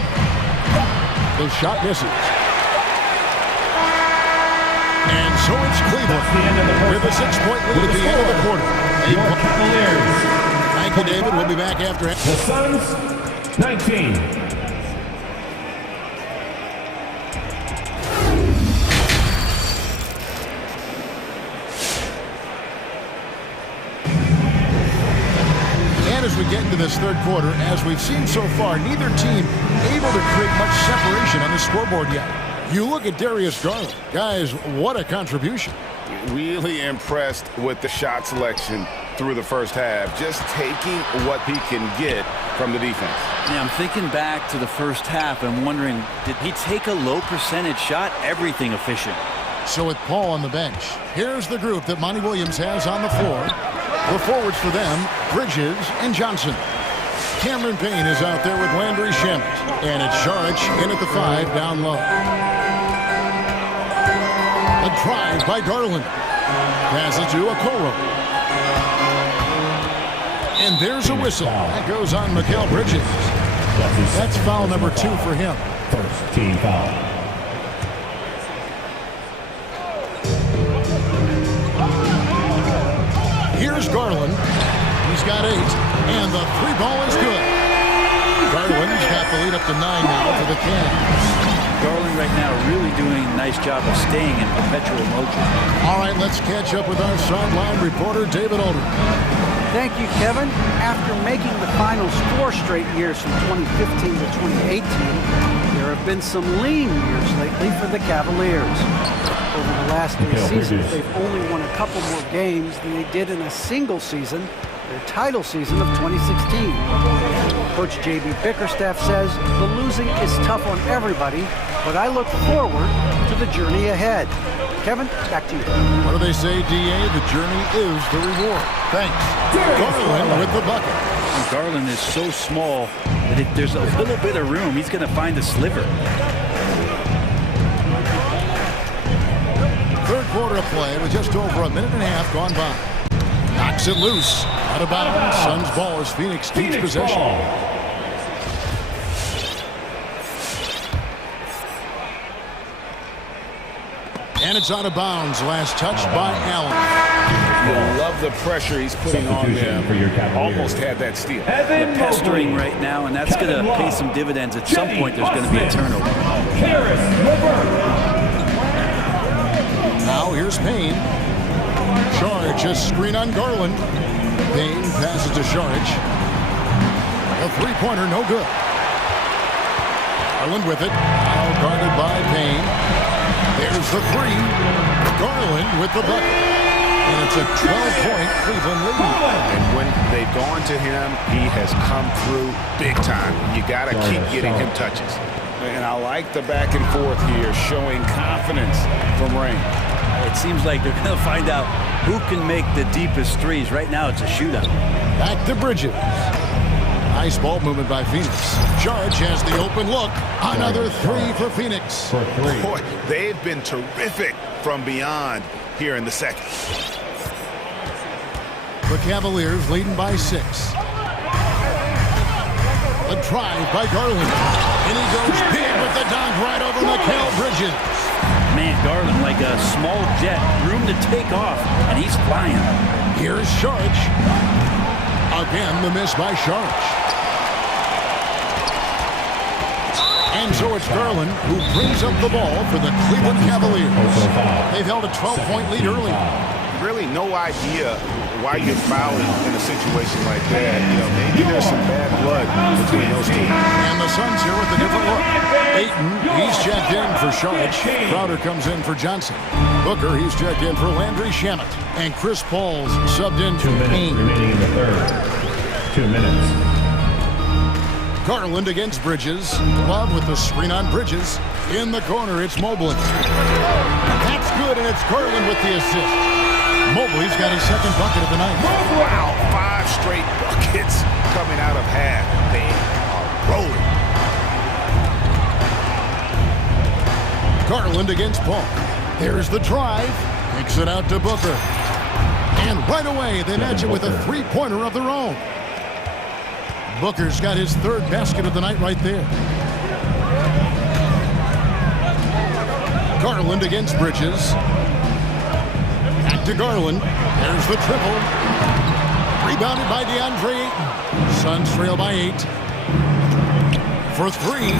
The shot misses. And so it's Cleveland with a 6-point lead at the end of the quarter. Thank you, David. We'll be back after. The Suns, 19. As we get into this third quarter, as we've seen so far, neither team able to create much separation on the scoreboard yet. You look at Darius Garland. Guys, what a contribution. Really impressed with the shot selection through the first half, just taking what he can get from the defense. Yeah, I'm thinking back to the first half and wondering, did he take a low percentage shot? Everything efficient. So with Paul on the bench, here's the group that Monty Williams has on the floor. The forwards for them, Bridges and Johnson. Cameron Payne is out there with Landry Shamet. And it's Sharich in at the 5 down low. A drive by Garland. Passes to Okoro. And there's a whistle. That goes on Mikal Bridges. That's foul number 2 for him. First team foul. Here's Garland. He's got 8. And the 3 ball is good. Garland's got the lead up to 9 now for the Cavs. Garland right now really doing a nice job of staying in perpetual motion. All right, let's catch up with our sideline reporter, David Aldridge. Thank you, Kevin. After making the finals 4 straight years from 2015 to 2018, there have been some lean years lately for the Cavaliers. Over the last 3 seasons, they've only won a couple more games than they did in a single season, their title season of 2016. Coach J.B. Bickerstaff says the losing is tough on everybody, but I look forward to the journey ahead. Kevin, back to you. What do they say, D.A.? The journey is the reward. Thanks. Garland with the bucket. And Garland is so small that if there's a little bit of room, he's going to find a sliver. Third quarter of play with just over a minute and a half gone by. Knocks it loose. Out of bounds. Suns ball as Phoenix keeps possession. And it's out of bounds. Last touch by Allen. You love the pressure he's putting on them. Almost had that steal. They're pestering right now, and that's going to pay some dividends. At some point, there's going to be a turnover. Now here's Payne. Charge, a screen on Garland. Payne passes to Charge. A three-pointer, no good. Garland with it. Now guarded by Payne. There's the three. Garland with the bucket. And it's a 12-point Cleveland lead. And when they've gone to him, he has come through big time. You got to keep getting him touches. And I like the back and forth here, showing confidence from Rain. It seems like they're going to find out who can make the deepest threes. Right now, it's a shootout. Back to Bridges. Nice ball movement by Phoenix. Charge has the open look. Another three for Phoenix. Boy, they've been terrific from beyond here in the second. The Cavaliers leading by 6. A drive by Garland. And he goes big with the dunk right over Mikal Bridges. Man, Garland like a small jet. Room to take off, and he's flying. Here's Sharch. Again, the miss by Sharch. And so it's Garland who brings up the ball for the Cleveland Cavaliers. They've held a 12-point lead early. Really no idea why you're fouling in a situation like that. You know, maybe there's some bad blood between those two. And the Suns here with a different look. Ayton, he's checked in for Sharch. Crowder comes in for Johnson. Booker, he's checked in for Landry Shamet. And Chris Paul's subbed in for Payne. Remaining in the third. 2 minutes. Garland against Bridges. Love with the screen on Bridges. In the corner, it's Mobley. That's good, and it's Garland with the assist. Mobley's got his second bucket of the night. Wow, 5 straight buckets coming out of half. They are rolling. Garland against Paul. There's the drive. Kicks it out to Booker. And right away, they match it with a three-pointer of their own. Booker's got his third basket of the night right there. Garland against Bridges. Back to Garland. There's the triple. Rebounded by DeAndre Ayton. Suns trail by 8. For 3.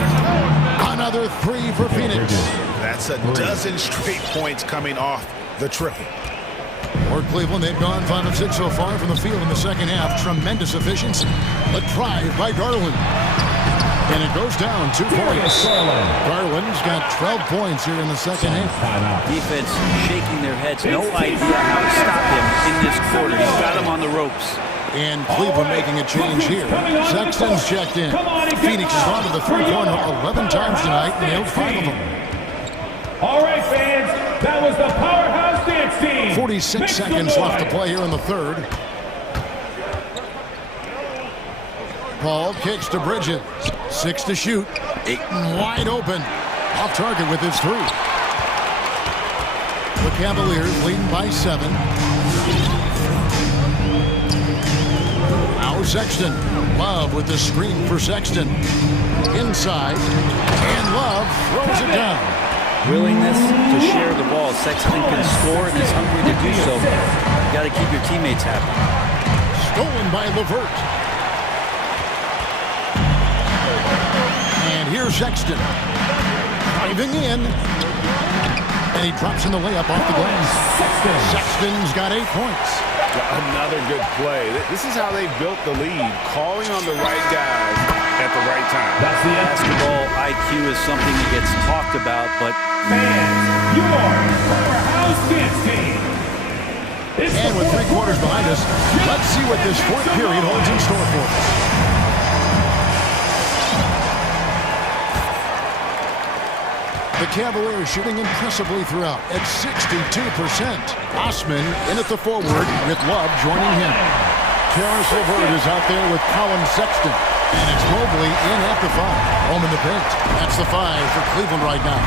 Another 3 for Phoenix. That's a dozen straight points coming off the triple. For Cleveland, they've gone 5 of 6 so far from the field in the second half. Tremendous efficiency. A drive by Garland. And it goes down 2 points. Garland's got 12 points here in the second half. Defense shaking their heads. No idea how to stop him in this quarter. He's got him on the ropes. And Cleveland making a change here. Sexton's checked in. Phoenix has gone to the three-pointer 11 times tonight and nailed 5 of them. All right, fans, that was the Powerhouse Dance Team. 46 seconds left to play here in the third. Paul kicks to Bridges. 6 to shoot. Ayton wide open. Off target with his 3. The Cavaliers leading by 7. Now Sexton. Love with the screen for Sexton. Inside. And Love throws it down. Willingness to share the ball. Sexton can score and is hungry to do so. You got to keep your teammates happy. Stolen by LeVert. And here's Sexton. Driving in. And he drops in the layup off the glass. Sexton's got 8 points. Another good play. This is how they built the lead. Calling on the right guys at the right time. That's the basketball IQ is something that gets talked about, but fans, your Powerhouse Dance Team. And with 3 quarters behind us, let's see what this fourth period holds in store for us. The Cavaliers shooting impressively throughout at 62%. Osman in at the forward with Love joining him. Terrence LeVert is out there with Colin Sexton. And it's Mobley in at the 5. Home in the paint. That's the 5 for Cleveland right now.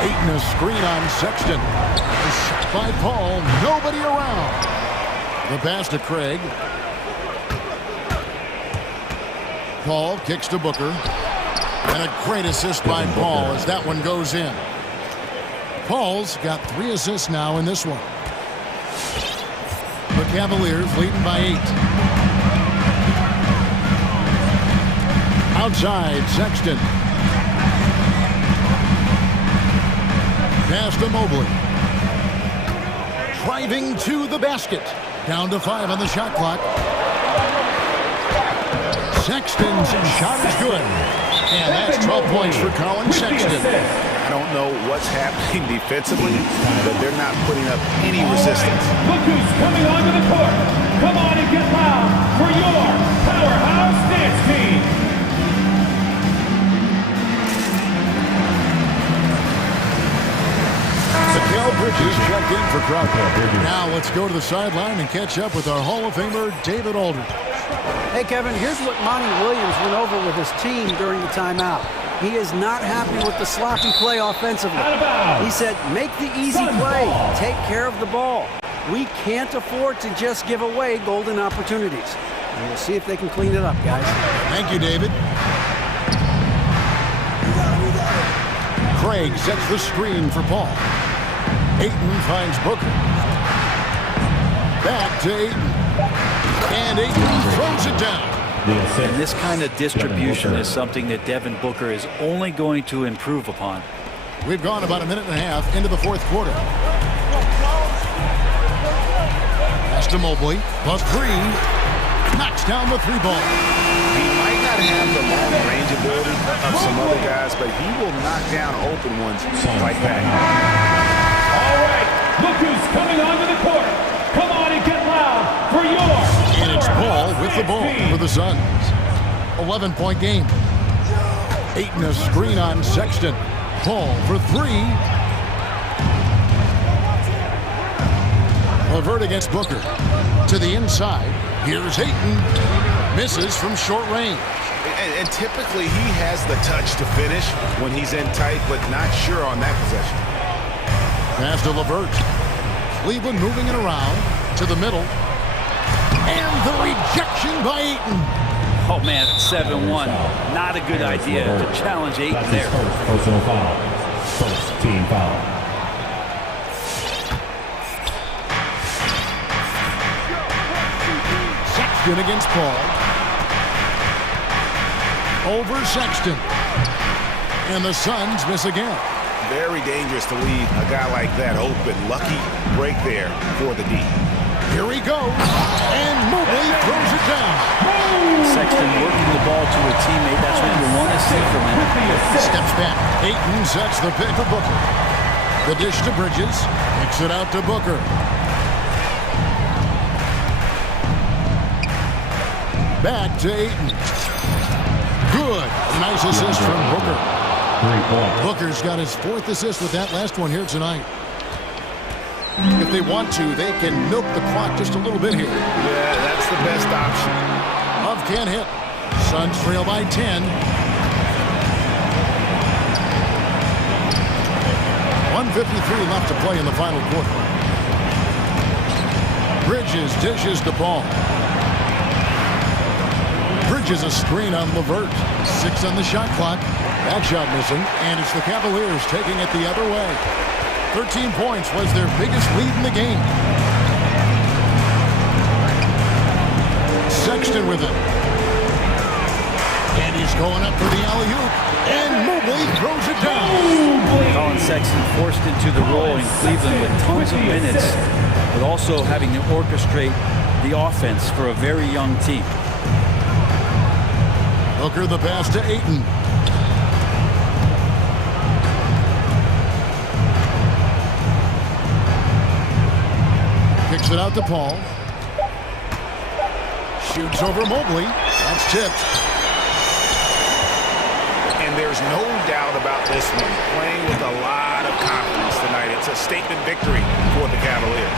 Ayton a screen on Sexton. A shot by Paul. Nobody around. The pass to Craig. Paul kicks to Booker. And a great assist by Paul as that one goes in. Paul's got 3 assists now in this one. The Cavaliers leading by 8. Outside, Sexton. Pass to Mobley. Driving to the basket. Down to 5 on the shot clock. Sexton's shot is good. And that's 12 points for Colin Sexton. I don't know what's happening defensively, but they're not putting up any resistance. Look who's coming onto the court. Come on and get loud for your powerhouse dance team. Mikael Bridges checked in for crowd. Now let's go to the sideline and catch up with our Hall of Famer, David Aldridge. Hey, Kevin, here's what Monty Williams went over with his team during the timeout. He is not happy with the sloppy play offensively. He said, make the easy play. Take care of the ball. We can't afford to just give away golden opportunities. And we'll see if they can clean it up, guys. Thank you, David. Craig sets the screen for Paul. Ayton finds Booker. Back to Ayton. And Ayton throws it down. And this kind of distribution is something that Devin Booker is only going to improve upon. We've gone about a minute and a half into the fourth quarter. Pass to Mobley. Plus 3. Knocks down the 3-ball. He might not have the long range ability of some other guys, but he will knock down open ones like that. All right, look who's coming onto the court. Come on and get loud for your. And it's Paul with the ball for the Suns. 11-point game. Ayton a screen on Sexton. Paul for 3. Levert against Booker. To the inside. Here's Ayton. Misses from short range. And typically he has the touch to finish when he's in tight, but not sure on that possession. Pass to Levert. Cleveland moving it around to the middle. And the rejection by Ayton. Oh, man, 7-1. Not a good idea to challenge Ayton there. Personal foul. First team foul. Sexton against Paul. Over Sexton. And the Suns miss again. Very dangerous to leave a guy like that open. Lucky break there for the D. Here he goes. And Mobley throws it down. Sexton working the ball to a teammate. That's what you want to see from him. Steps back. Ayton sets the pick to Booker. The dish to Bridges. Kicks it out to Booker. Back to Ayton. Good. Nice assist from Booker. 3 points. Booker's got his 4th assist with that last one here tonight. If they want to, they can milk the clock just a little bit here. Yeah, that's the best option. Love can't hit. Suns trail by 10. 1:53 left to play in the final quarter. Bridges dishes the ball. Bridges a screen on Levert. 6 on the shot clock. That shot missing, and it's the Cavaliers taking it the other way. 13 points was their biggest lead in the game. Sexton with it. And he's going up for the alley-oop. And Mobley throws it down. Colin Sexton forced into the role in Cleveland with tons of minutes, but also having to orchestrate the offense for a very young team. Booker the pass to Ayton. Kicks it out to Paul. Shoots over Mobley. That's tipped. And there's no doubt about this one. Playing with a lot of confidence tonight. It's a statement victory for the Cavaliers.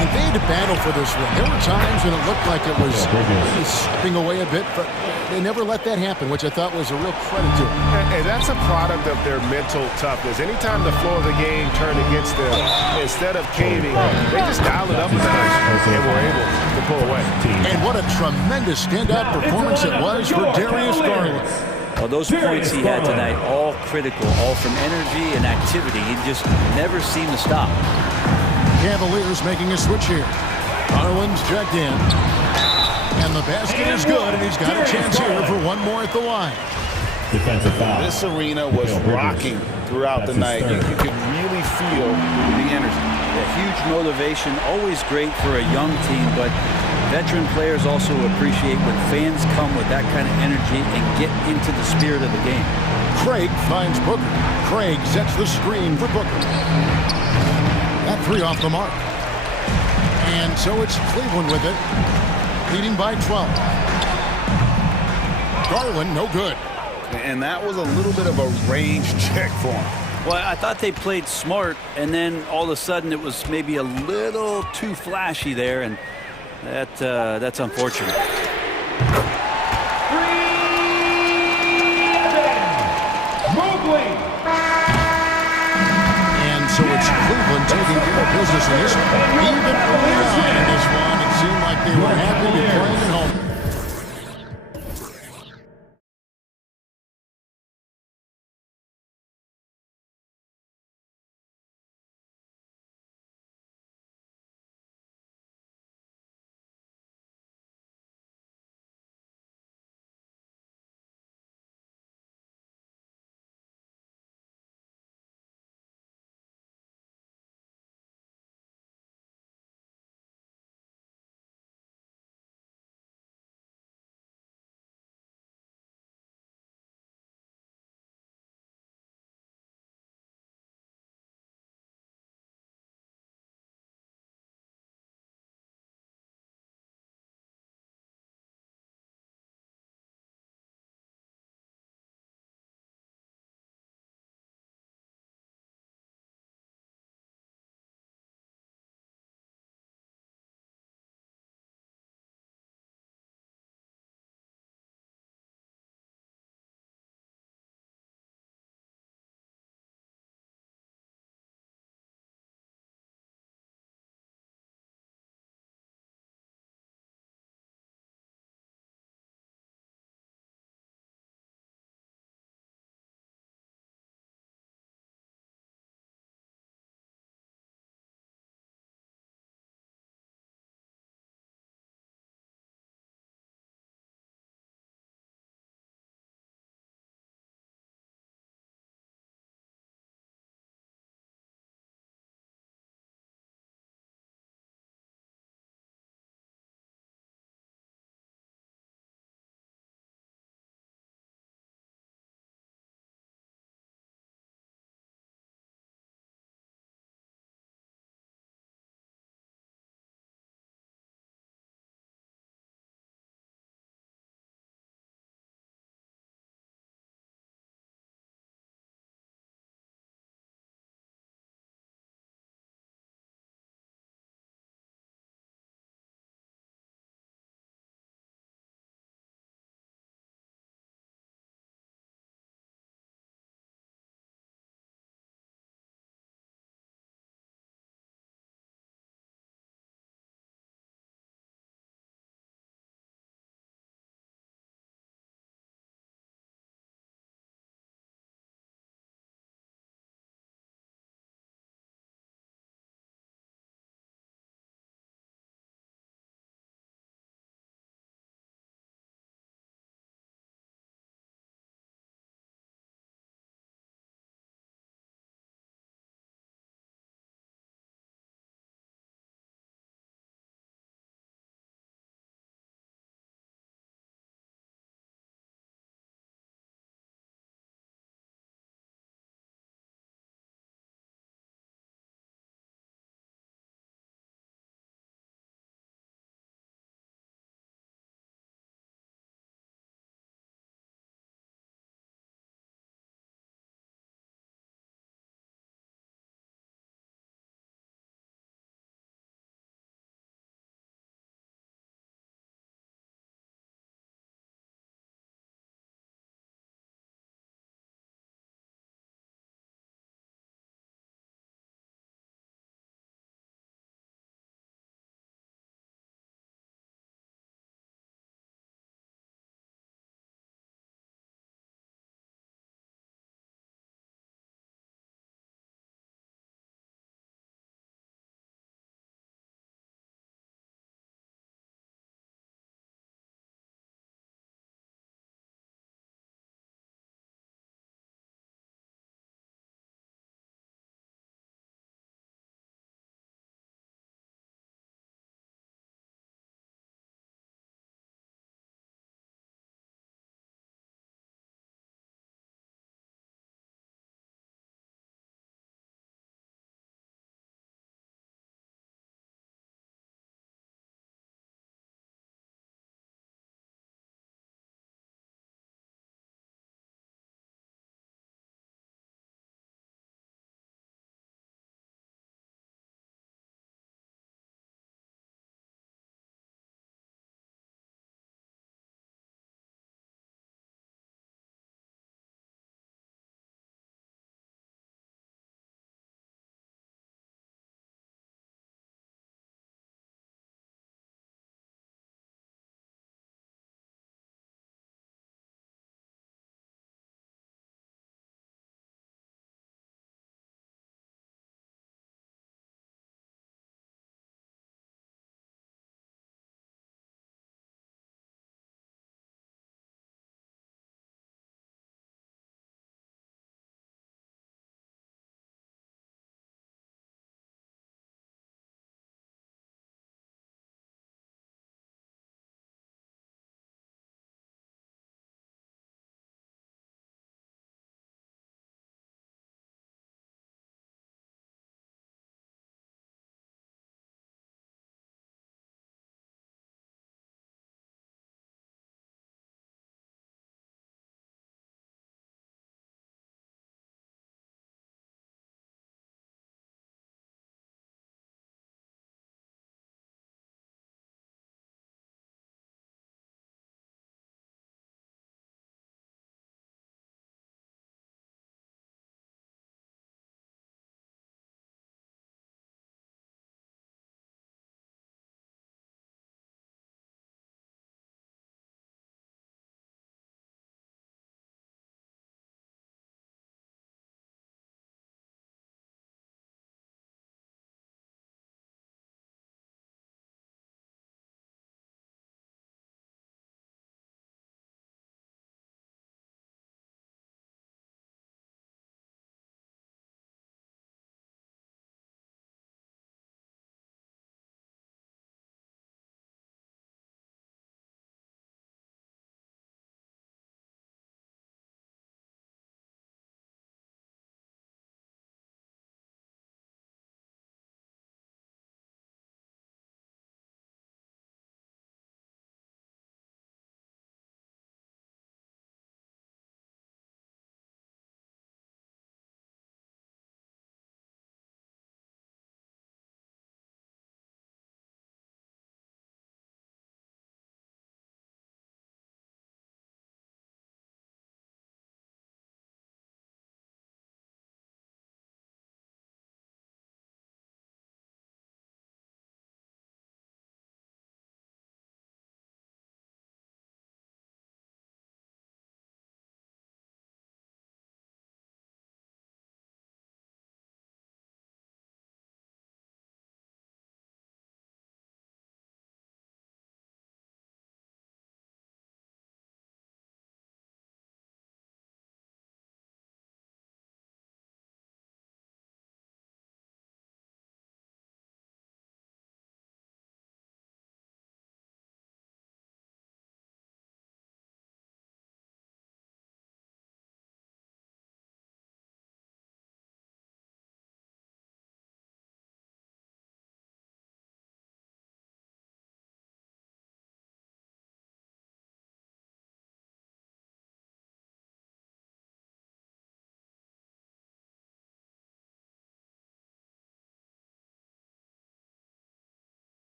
And they had to battle for this one. There were times when it looked like it was slipping away a bit, but they never let that happen, which I thought was a real credit to them. And that's a product of their mental toughness. Anytime the flow of the game turned against them, instead of caving, they just dialed it up a notch and were able to pull away. And what a tremendous standout performance it was for Darius Garland. Well, those points he had tonight, all critical, all from energy and activity. He just never seemed to stop. Cavaliers making a switch here. Garland's checked in. And the basket is good, and he's got a chance here for one more at the line. Defensive foul. This arena was rocking throughout the night. You could really feel the energy. A huge motivation, always great for a young team, but veteran players also appreciate when fans come with that kind of energy and get into the spirit of the game. Craig finds Booker. Craig sets the screen for Booker. That three off the mark. And so it's Cleveland with it, leading by 12. Garland, no good. And that was a little bit of a range check for him. Well, I thought they played smart, and then all of a sudden it was maybe a little too flashy there, and that's unfortunate. And so it's Cleveland taking care of business in this one. Even early on in this one, it seemed like they were happy to be playing at home.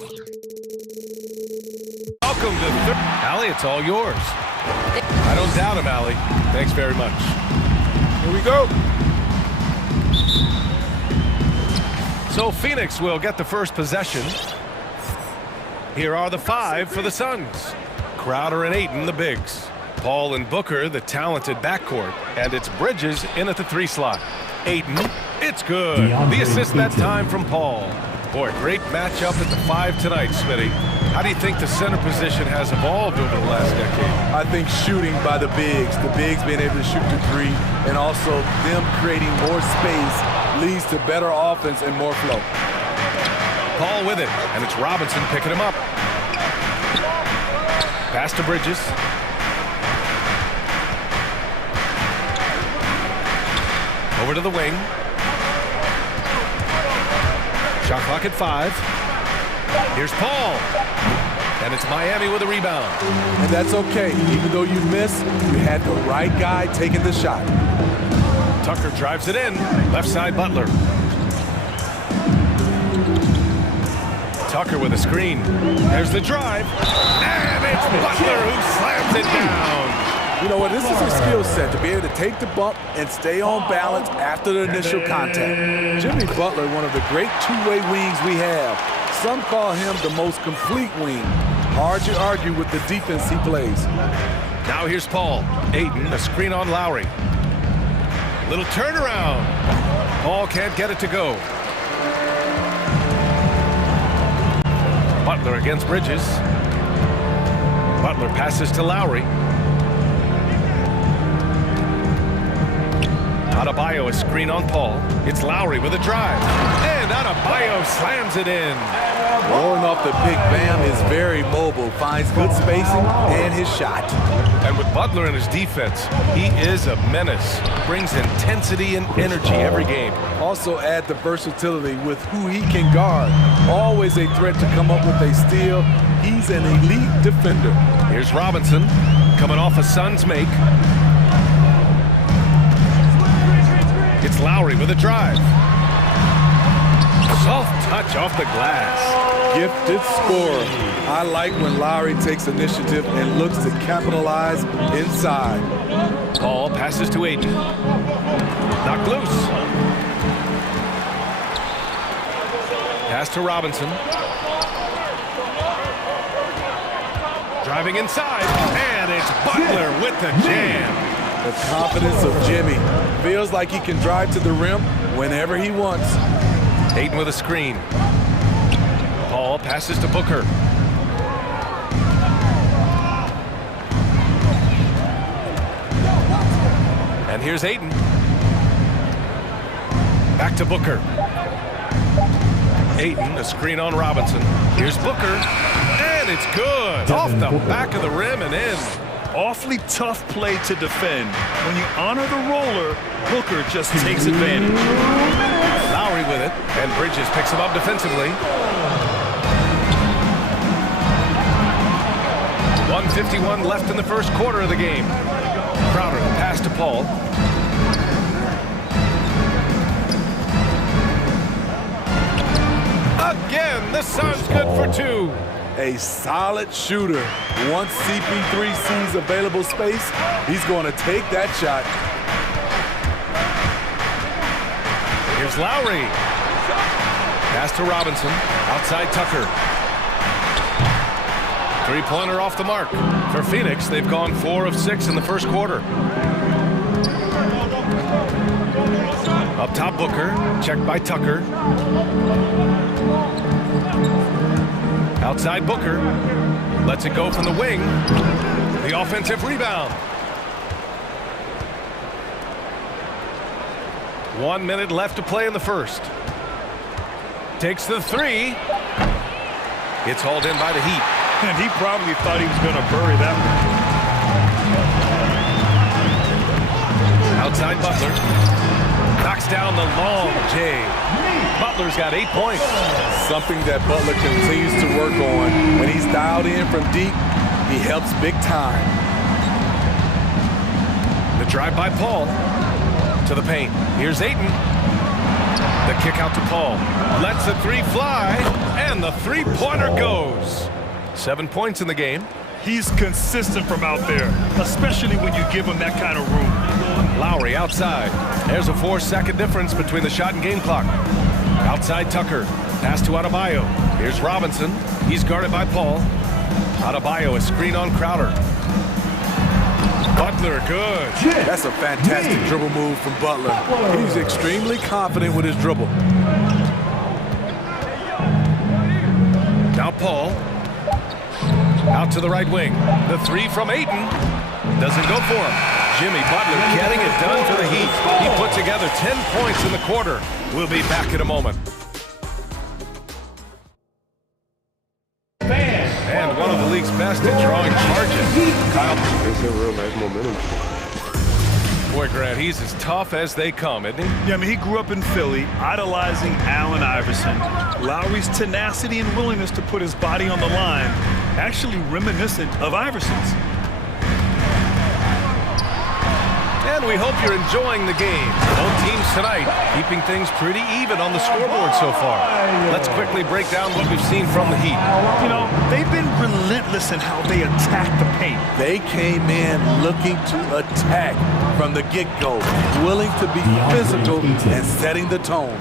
Welcome to Allie, it's all yours. I don't doubt him, Allie. Thanks very much. Here we go. So Phoenix will get the first possession. Here are the 5 for the Suns. Crowder and Ayton, the bigs. Paul and Booker, the talented backcourt. And it's Bridges in at the 3 slot. Ayton, it's good. The assist that time from Paul. Boy, great matchup at the 5 tonight, Smitty. How do you think the center position has evolved over the last decade? I think shooting by the bigs being able to shoot the 3, and also them creating more space leads to better offense and more flow. Paul with it, and it's Robinson picking him up. Pass to Bridges. Over to the wing. Shot clock at 5. Here's Paul. And it's Miami with a rebound. And that's okay. Even though you missed, you had the right guy taking the shot. Tucker drives it in. Left side Butler. Tucker with a screen. There's the drive. And it's Butler who slams it down. You know what? This is a skill set to be able to take the bump and stay on balance after the initial contact. Jimmy Butler, one of the great two-way wings we have. Some call him the most complete wing. Hard to argue with the defense he plays. Now here's Paul. Ayton, a screen on Lowry. Little turnaround. Paul can't get it to go. Butler against Bridges. Butler passes to Lowry. Adebayo, a screen on Paul. It's Lowry with a drive. And Adebayo slams it in. Rolling off the pick, Bam is very mobile, finds good spacing and his shot. And with Butler in his defense, he is a menace. Brings intensity and energy every game. Also add the versatility with who he can guard. Always a threat to come up with a steal. He's an elite defender. Here's Robinson, coming off a Suns make. It's Lowry with a drive. Soft touch off the glass. Gifted scorer. I like when Lowry takes initiative and looks to capitalize inside. Paul passes to Ayton. Knocked loose. Pass to Robinson. Driving inside, and it's Butler with the jam. The confidence of Jimmy. Feels like he can drive to the rim whenever he wants. Ayton with a screen. Paul passes to Booker. And here's Ayton. Back to Booker. Ayton, a screen on Robinson. Here's Booker. And it's good. Off the back of the rim and in. Awfully tough play to defend. When you honor the roller, Booker just takes advantage. Lowry with it, and Bridges picks him up defensively. 1:51 left in the first quarter of the game. Crowder, pass to Paul. Again, the Suns good for 2. A solid shooter. Once CP3 sees available space, he's going to take that shot. Here's Lowry. Pass to Robinson. Outside Tucker. Three-pointer off the mark. For Phoenix, they've gone 4 of 6 in the first quarter. Up top, Booker. Checked by Tucker. Outside Booker. Lets it go from the wing. The offensive rebound. 1 minute left to play in the first. Takes the 3. It's hauled in by the Heat. And he probably thought he was going to bury that one. Outside Butler. Knocks down the long J. Butler's got 8 points. Something that Butler continues to work on. When he's dialed in from deep, he helps big time. The drive by Paul to the paint. Here's Ayton. The Kick out to Paul. Lets the three fly, and the three-pointer goes. 7 points in the game. He's consistent from out there, especially when you give him that kind of room. Lowry outside. There's a 4-second difference between the shot and game clock. Outside Tucker. Pass to Adebayo. Here's Robinson. He's guarded by Paul. Adebayo, a screen on Crowder. Butler, good. That's a fantastic dribble move from Butler. He's extremely confident with his dribble. Now Paul. Out to the right wing. The three from Ayton. Doesn't go for him. Jimmy Butler getting it done for the Heat. He put together 10 points in the quarter. We'll be back in a moment. And one of the league's best at drawing charges. Kyle. It's a real nice momentum. Boy, Grant, he's as tough as they come, isn't he? Yeah, I mean, he grew up in Philly, idolizing Allen Iverson. Lowry's tenacity and willingness to put his body on the line, actually reminiscent of Iverson's. And we hope you're enjoying the game. Both teams tonight keeping things pretty even on the scoreboard so far. Let's quickly break down what we've seen from the Heat. You know, they've been relentless in how they attack the paint. They came in looking to attack from the get-go, willing to be physical and setting the tone.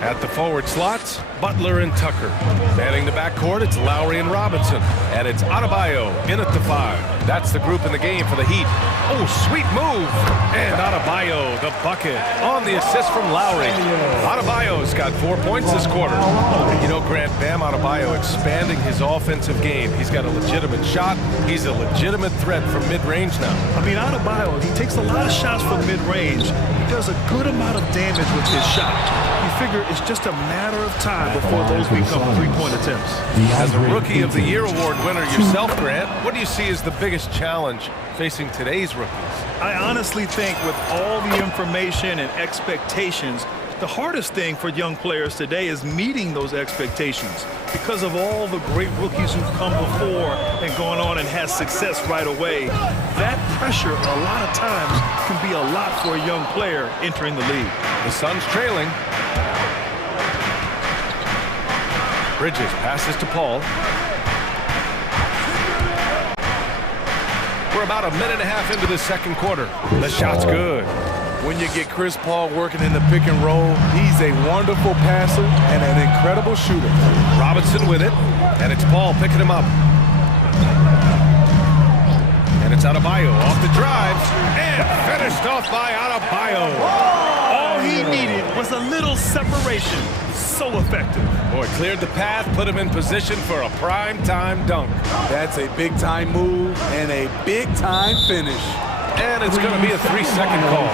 At the forward slots, Butler and Tucker. Manning the backcourt, it's Lowry and Robinson. And it's Adebayo in at the 5. That's the group in the game for the Heat. Oh, sweet move. And Adebayo, the bucket, on the assist from Lowry. Adebayo's got 4 points this quarter. You know, Grant, Bam Adebayo expanding his offensive game. He's got a legitimate shot. He's a legitimate threat from mid-range now. I mean, Adebayo, he takes a lot of shots from mid-range. He does a good amount of damage with his shot. You figure it's just a matter of time before those become three-point attempts. As a Rookie of the Year award winner yourself, Grant, what do you see as the biggest challenge facing today's rookies? I honestly think with all the information and expectations, the hardest thing for young players today is meeting those expectations. Because of all the great rookies who've come before and gone on and had success right away, that pressure a lot of times can be a lot for a young player entering the league. The Suns trailing. Bridges passes to Paul. We're about a minute and a half into the second quarter. The shot's good. When you get Chris Paul working in the pick and roll, he's a wonderful passer and an incredible shooter. Robinson with it, and it's Paul picking him up. And it's Adebayo off the drive, and finished off by Adebayo. All he needed was a little separation. So effective. Boy, cleared the path, put him in position for a prime-time dunk. That's a big-time move and a big-time finish. And it's going to be a 3-second call.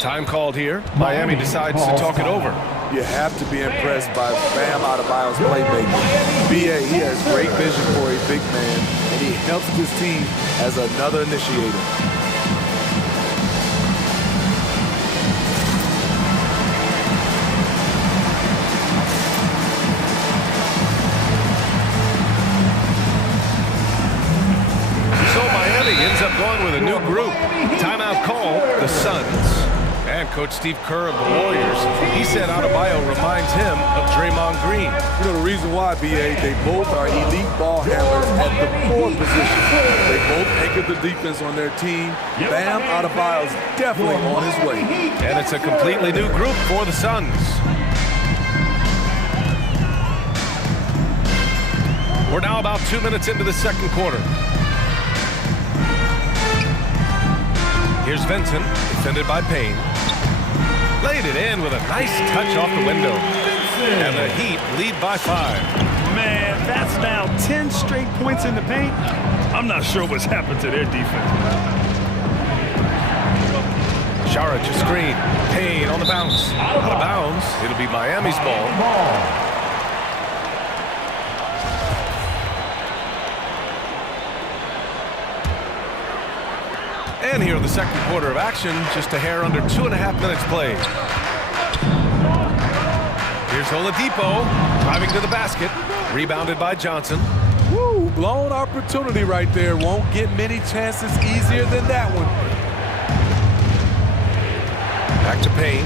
Time called here. Miami decides to talk it over. You have to be impressed by Bam Adebayo's playmaking. B.A., he has great vision for a big man, and he helps his team as another initiator. So Miami ends up going with a new group. Timeout call, the Suns. And Coach Steve Kerr of the Warriors, he said Adebayo reminds him of Draymond Green. You know the reason why, B.A., they both are elite ball handlers at the 4 position. They both anchor the defense on their team. Bam Adebayo's definitely on his way. And it's a completely new group for the Suns. We're now about 2 minutes into the second quarter. Here's Vincent, defended by Payne. Laid it in with a nice touch off the window. And the Heat lead by 5. Man, that's now 10 straight points in the paint. I'm not sure what's happened to their defense. Saric a screen. Payne on the bounce. Out of bounds. It'll be Miami's ball. And here in the second quarter of action, just a hair under 2.5 minutes played. Here's Oladipo driving to the basket, rebounded by Johnson. Woo! Full-blown opportunity right there. Won't get many chances easier than that one. Back to Payne.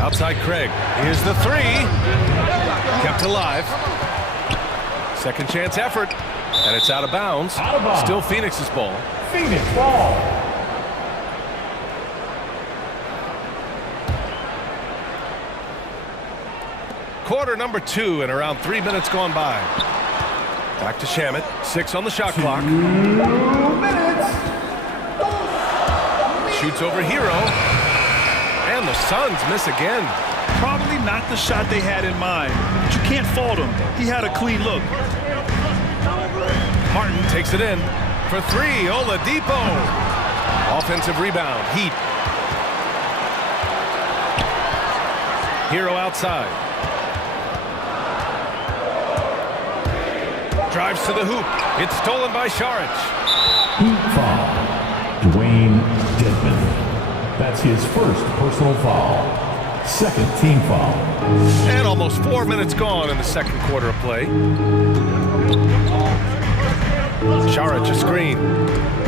Outside Craig. Here's the three. Kept alive. Second chance effort. And it's out of bounds. Still Phoenix's ball. Phoenix ball. Quarter number 2 and around 3 minutes gone by. Back to Shamet. 6 on the shot clock. 2 minutes. Shoots over Hero. And the Suns miss again. Probably not the shot they had in mind, but you can't fault him. He had a clean look. Martin takes it in for 3. Oladipo. Offensive rebound. Heat. Hero outside. Drives to the hoop. It's stolen by Saric. Heat foul. Dwayne Dedmon. That's his first personal foul. Second team foul. And almost 4 minutes gone in the second quarter of play. Saric a screen.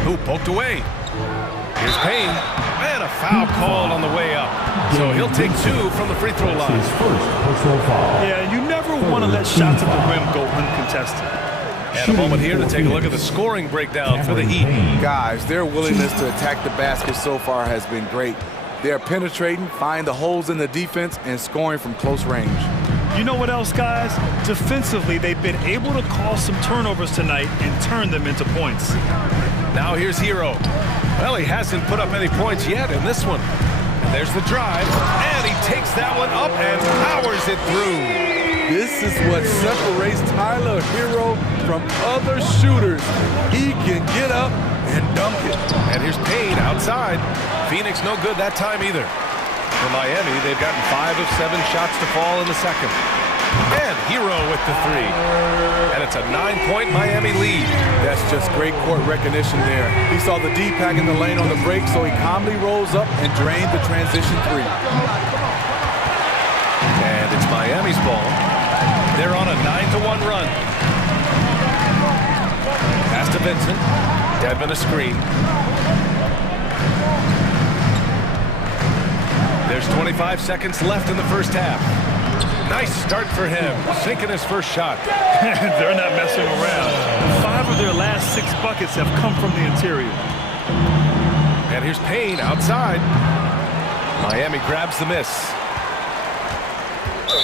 Hoop poked away. Here's Payne. And a foul called on the way up. So he'll take 2 from the free throw line. His first personal foul. Yeah, you never want to let shots at the rim go uncontested. And a moment here to take a look at the scoring breakdown for the Heat. Guys, their willingness to attack the basket so far has been great. They're penetrating, finding the holes in the defense, and scoring from close range. You know what else, guys? Defensively, they've been able to cause some turnovers tonight and turn them into points. Now here's Hero. Well, he hasn't put up any points yet in this one. And there's the drive, and he takes that one up and powers it through. This is what separates Tyler Hero from other shooters. He can get up and dunk it. And here's Payne outside. Phoenix no good that time either. For Miami, they've gotten 5 of 7 shots to fall in the second. And Hero with the 3. And it's a 9-point Miami lead. That's just great court recognition there. He saw the D pack in the lane on the break, so he calmly rolls up and drained the transition 3. And it's Miami's ball. They're on a 9-1 run. Pass to Vincent. Dedmon a screen. There's 25 seconds left in the first half. Nice start for him, sinking his first shot. They're not messing around. 5 of their last 6 buckets have come from the interior. And here's Payne outside. Miami grabs the miss.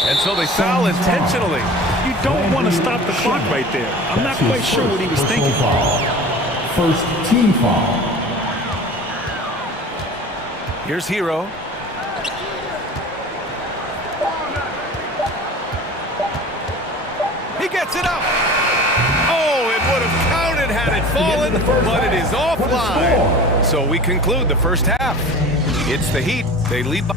And so they foul intentionally. You don't want to stop the clock right there. I'm not quite sure what he was thinking. First team foul. Here's Hero. He gets it up. Oh, it would have counted had it fallen, but it is offline. So we conclude the first half. It's the Heat. They lead by...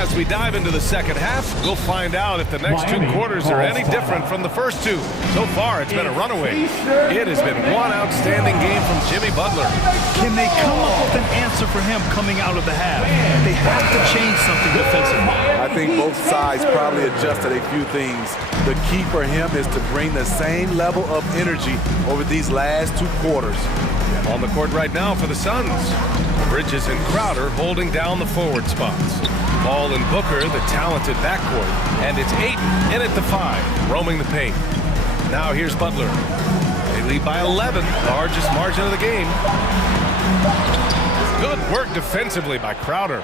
As we dive into the second half, we'll find out if the next 2 quarters are any different from the first 2. So far, it's been a runaway. It has been one outstanding game from Jimmy Butler. Can they come up with an answer for him coming out of the half? They have to change something defensively. I think both sides probably adjusted a few things. The key for him is to bring the same level of energy over these last 2 quarters. On the court right now for the Suns, Bridges and Crowder holding down the forward spots. Ball and Booker, the talented backcourt. And it's Ayton in at the 5, roaming the paint. Now here's Butler. They lead by 11, largest margin of the game. Good work defensively by Crowder.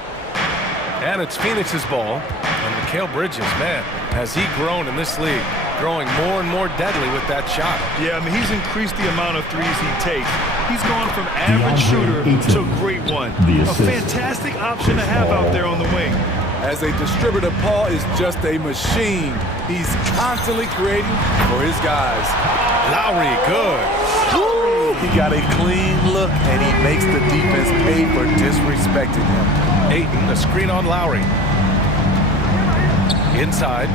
And it's Phoenix's ball. And Mikal Bridges, man, has he grown in this league. Growing more and more deadly with that shot. Yeah, I mean, he's increased the amount of threes he takes. He's gone from average shooter to a great one. A fantastic option to have out there on the wing. As a distributor, Paul is just a machine. He's constantly creating for his guys. Lowry, good. Woo! He got a clean look, and he makes the defense pay for disrespecting him. Ayton, a screen on Lowry. Inside.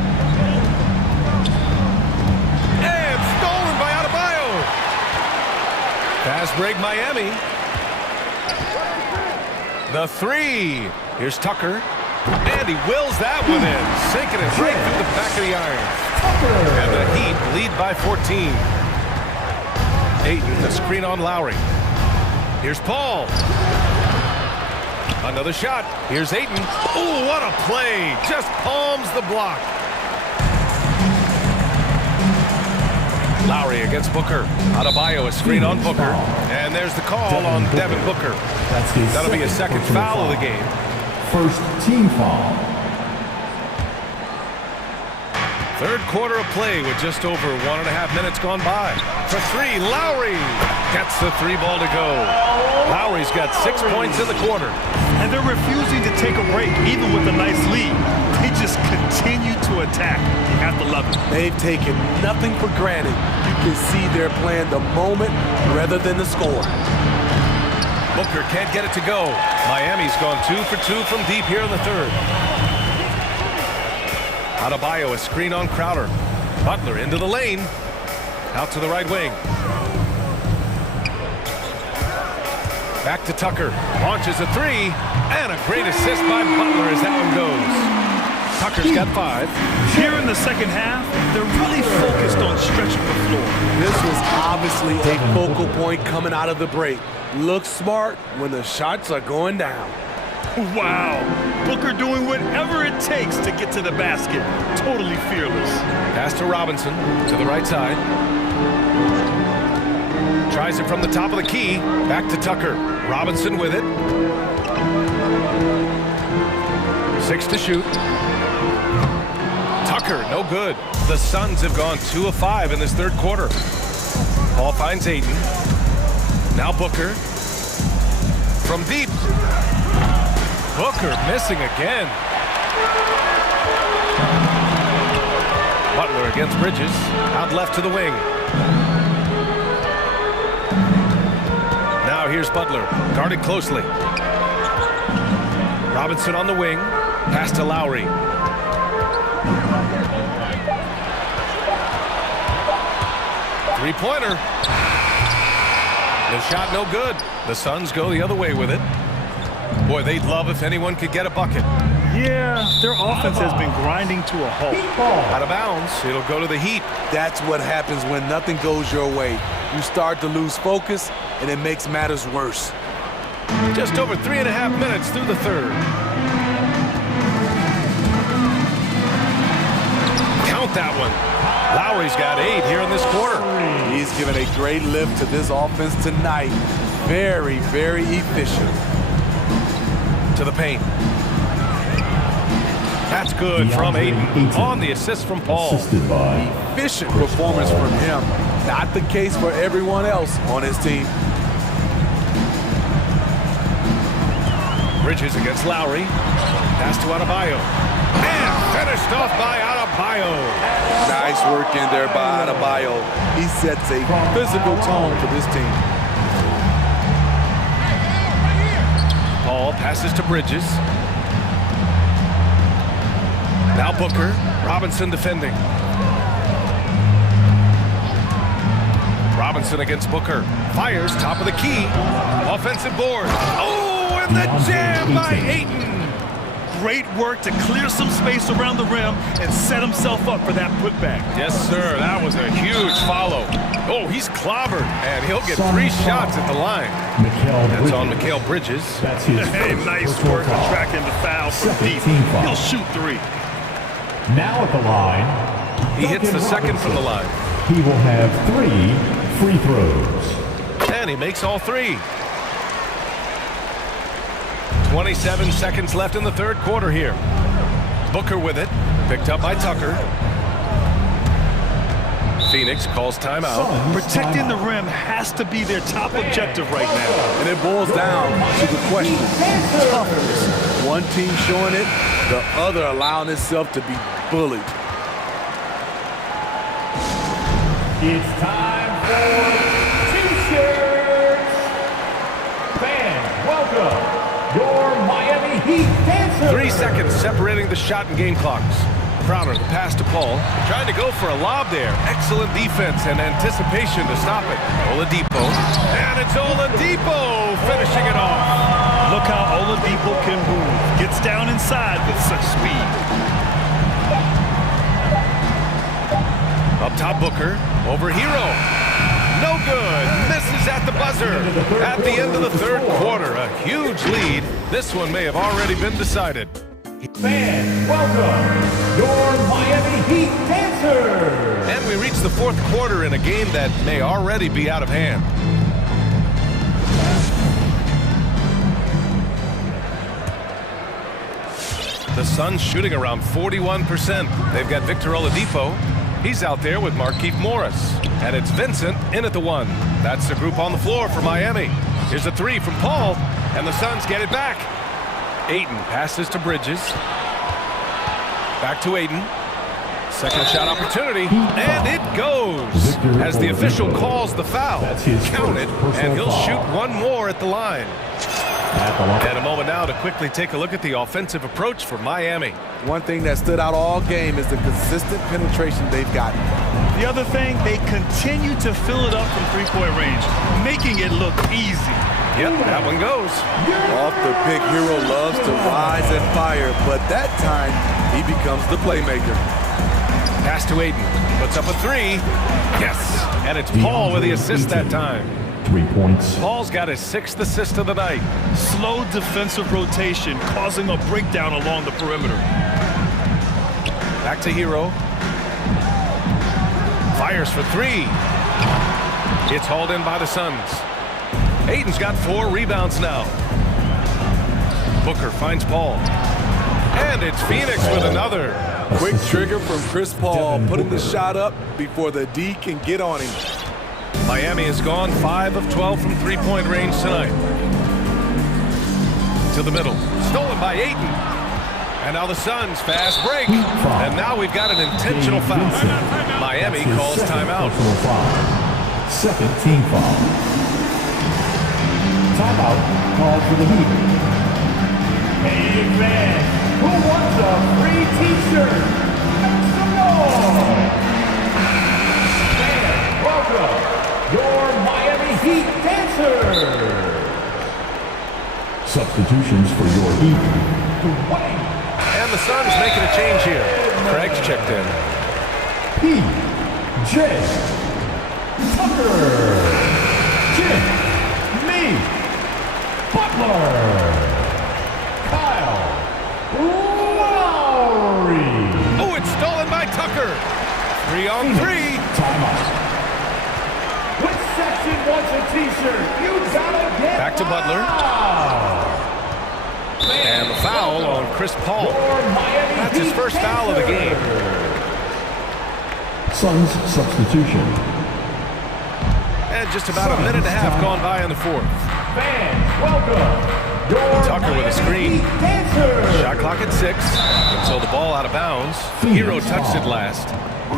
Fast break Miami. The three. Here's Tucker. And he wills that one in. Sinking it right through the back of the iron. And the Heat lead by 14. Ayton, the screen on Lowry. Here's Paul. Another shot. Here's Ayton. Oh, what a play. Just palms the block. Lowry against Booker. Adebayo, a screen on Booker. And there's the call on Devin Booker. That'll be a second foul of the game. First team foul. Third quarter of play with just over 1.5 minutes gone by. For three, Lowry gets the three ball to go. Lowry's got 6 points in the quarter. And they're refusing to take a break, even with a nice lead. They just continue to attack. You have to love it. They've taken nothing for granted. You can see they're playing the moment rather than the score. Booker can't get it to go. Miami's gone 2 for 2 from deep here in the third. Adebayo, a screen on Crowder. Butler into the lane. Out to the right wing. Back to Tucker. Launches a three. And a great assist by Butler as that one goes. Tucker's got 5. Here in the second half, they're really focused on stretching the floor. This was obviously a focal point coming out of the break. Look smart when the shots are going down. Wow. Booker doing whatever it takes to get to the basket. Totally fearless. Pass to Robinson to the right side. Tries it from the top of the key. Back to Tucker. Robinson with it. 6 to shoot. Tucker, no good. The Suns have gone 2 of 5 in this third quarter. Paul finds Ayton. Now Booker. From deep. Booker missing again. Butler against Bridges. Out left to the wing. Now here's Butler. Guarded closely. Robinson on the wing. Pass to Lowry. Three-pointer. The shot no good. The Suns go the other way with it. Boy, they'd love if anyone could get a bucket. Yeah, their offense has been grinding to a halt. Out of bounds. It'll go to the Heat. That's what happens when nothing goes your way. You start to lose focus, and it makes matters worse. Just over 3.5 minutes through the third. Count that one. Lowry's got 8 here in this quarter. He's given a great lift to this offense tonight. Very, very efficient. To the paint. That's good from Ayton. On the assist from Paul. Efficient performance from him. Not the case for everyone else on his team. Bridges against Lowry. Pass to Adebayo. And finished off by Adebayo. Nice work in there by Adebayo. He sets a physical tone for this team. Paul passes to Bridges. Now Booker. Robinson defending. Robinson against Booker. Fires top of the key. Offensive board. Oh, and the jam by Ayton. Great work to clear some space around the rim and set himself up for that putback. Yes, sir. That was a huge follow. Oh, he's clobbered, and he'll get 3 shots at the line. That's on Mikal Bridges. Hey, nice work attracting the foul from deep. He'll shoot 3. Now at the line, he hits the second from the line. He will have 3 free throws. And he makes all 3. 27 seconds left in the third quarter here. Booker with it. Picked up by Tucker. Phoenix calls timeout. Protecting the rim has to be their top objective right now. And it boils down to the question. Toughness. One team showing it, the other allowing itself to be bullied. It's time for T-shirts. Fans, welcome your Miami Heat dancers. 3 seconds separating the shot and game clocks. Crowder, the pass to Paul. Trying to go for a lob there. Excellent defense and anticipation to stop it. Oladipo. And it's Oladipo finishing it off. Look how Oladipo can move. Gets down inside with such speed. Up top, Booker. Over Hero. No good. Misses at the buzzer. At the end of the third quarter, a huge lead. This one may have already been decided. Fans, welcome your Miami Heat dancers. And we reach the fourth quarter in a game that may already be out of hand. The Suns shooting around 41%. They've got Victor Oladipo. He's out there with Markieff Morris. And it's Vincent in at the one. That's the group on the floor for Miami. Here's a three from Paul, and the Suns get it back. Ayton passes to Bridges. Back to Ayton. Second shot opportunity, and it goes as the official calls the foul. Count it, and he'll shoot one more at the line. And a moment now to quickly take a look at the offensive approach for Miami. One thing that stood out all game is the consistent penetration they've gotten. The other thing, they continue to fill it up from three-point range, making it look easy. Yep, that one goes. Off the pick, Hero loves to rise and fire, but that time he becomes the playmaker. Pass to Ayton. Puts up a three. Yes. And it's Paul with the assist that time. 3 points. Paul's got his 6th assist of the night. Slow defensive rotation, causing a breakdown along the perimeter. Back to Hero. Fires for three. It's hauled in by the Suns. Ayton's got 4 rebounds now. Booker finds Paul. And it's Phoenix with another. Quick trigger from Chris Paul, putting the shot up before the D can get on him. Miami has gone 5 of 12 from three-point range tonight. To the middle. Stolen by Ayton. And now the Suns fast break. And now we've got an intentional foul. Miami calls timeout. Second team foul. Timeout called for the Heat. Hey, fans, who wants a free t-shirt? Make some noise. Fans, welcome your Miami Heat dancers. Substitutions for your Heat. And the Suns making a change here. Craig's checked in. P.J. Tucker. Jimmy Butler. Kyle Lowry. Oh, it's stolen by Tucker. 3-on-3. Timeout. Which section wants a t-shirt? You gotta get back to Butler. And the foul on Chris Paul. That's his first foul of the game. Suns substitution. And just about a minute and a half gone by in the fourth. Fans, welcome your Tucker with a screen. Shot clock at 6. Until the ball out of bounds. Hero touched it last.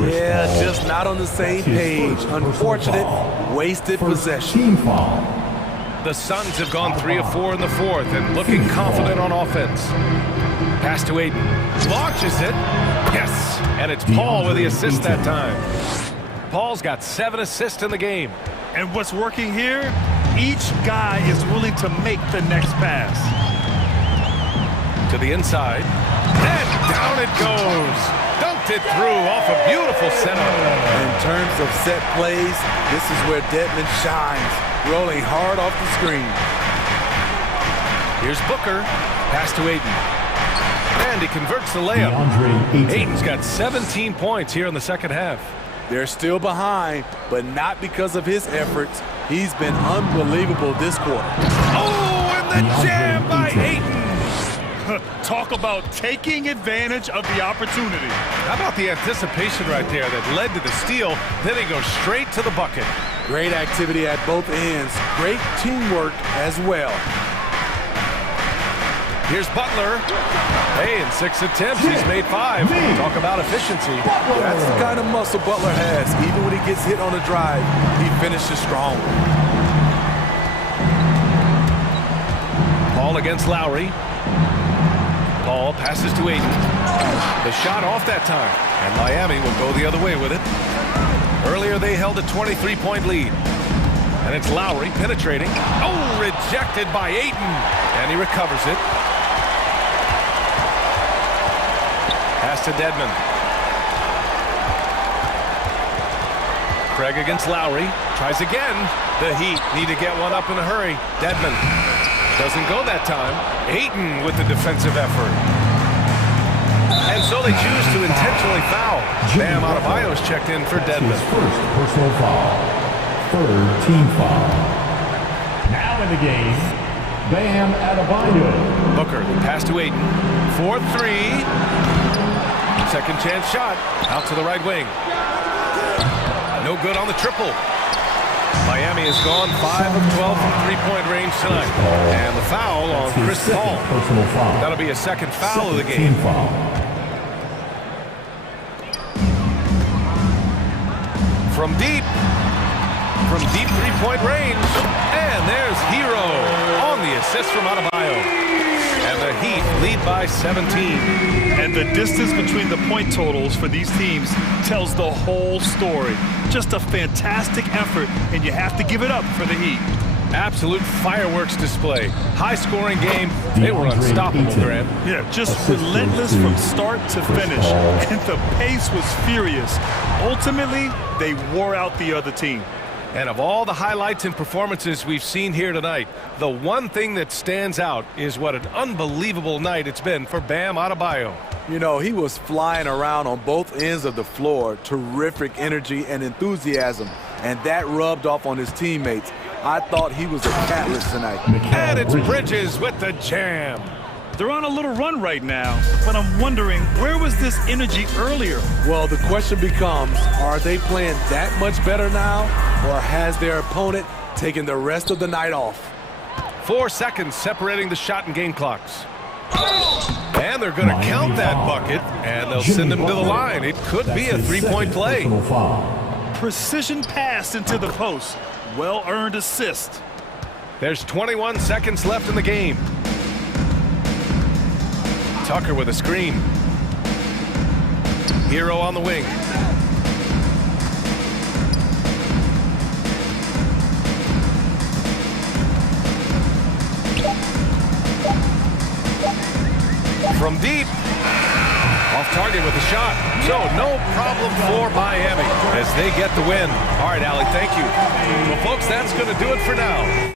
Yeah, just not on the same page. Unfortunate, wasted possession. Team foul. The Suns have gone 3 of 4 in the fourth and looking confident on offense. Pass to Ayton. Launches it. Yes. And it's Paul with the assist that time. Paul's got 7 assists in the game. And what's working here? Each guy is willing to make the next pass. To the inside. And down it goes. Dunked it through off a beautiful setup. In terms of set plays, this is where Dedmon shines, rolling hard off the screen. Here's Booker. Pass to Ayton. And he converts the layup. Ayton's got 17 points here in the second half. They're still behind, but not because of his efforts. He's been unbelievable this quarter. Oh, and the jam by Ayton. Talk about taking advantage of the opportunity. How about the anticipation right there that led to the steal? Then he goes straight to the bucket. Great activity at both ends. Great teamwork as well. Here's Butler. Hey, in 6 attempts, he's made 5. Talk about efficiency. That's the kind of muscle Butler has. Even when he gets hit on a drive, he finishes strong. Ball against Lowry. Ball passes to Aiden. The shot off that time, and Miami will go the other way with it. Earlier, they held a 23-point lead. And it's Lowry penetrating. Oh, rejected by Ayton. And he recovers it. Pass to Dedmon. Craig against Lowry. Tries again. The Heat need to get one up in a hurry. Dedmon doesn't go that time. Ayton with the defensive effort. And so they choose to intentionally foul. Bam Adebayo's checked in for Dedmon. His first personal foul. Third team foul. Now in the game, Bam Adebayo. Booker, pass to Ayton. 4-3. Second chance shot. Out to the right wing. No good on the triple. Miami has gone 5 of 12 from three-point range tonight. And the foul on Chris Paul. Personal foul. That'll be a second foul of the game. Team foul. From deep three-point range. And there's Hero on the assist from Adebayo. And the Heat lead by 17. And the distance between the point totals for these teams tells the whole story. Just a fantastic effort, and you have to give it up for the Heat. Absolute fireworks display. High-scoring game. They were unstoppable, Grant. Yeah, just relentless from start to finish. And the pace was furious. Ultimately, they wore out the other team. And of all the highlights and performances we've seen here tonight, the one thing that stands out is what an unbelievable night it's been for Bam Adebayo. You know, he was flying around on both ends of the floor. Terrific energy and enthusiasm. And that rubbed off on his teammates. I thought he was a catalyst tonight. And it's Bridges with the jam. They're on a little run right now, but I'm wondering, where was this energy earlier? Well, the question becomes, are they playing that much better now, or has their opponent taken the rest of the night off? 4 seconds separating the shot and game clocks. And they're going to count that bucket, and they'll send him to the line. It could be a three-point play. Precision pass into the post. Well-earned assist. There's 21 seconds left in the game. Tucker with a screen. Hero on the wing. From deep. Off target with a shot. So no problem for Miami as they get the win. All right, Allie, thank you. Well, folks, that's going to do it for now.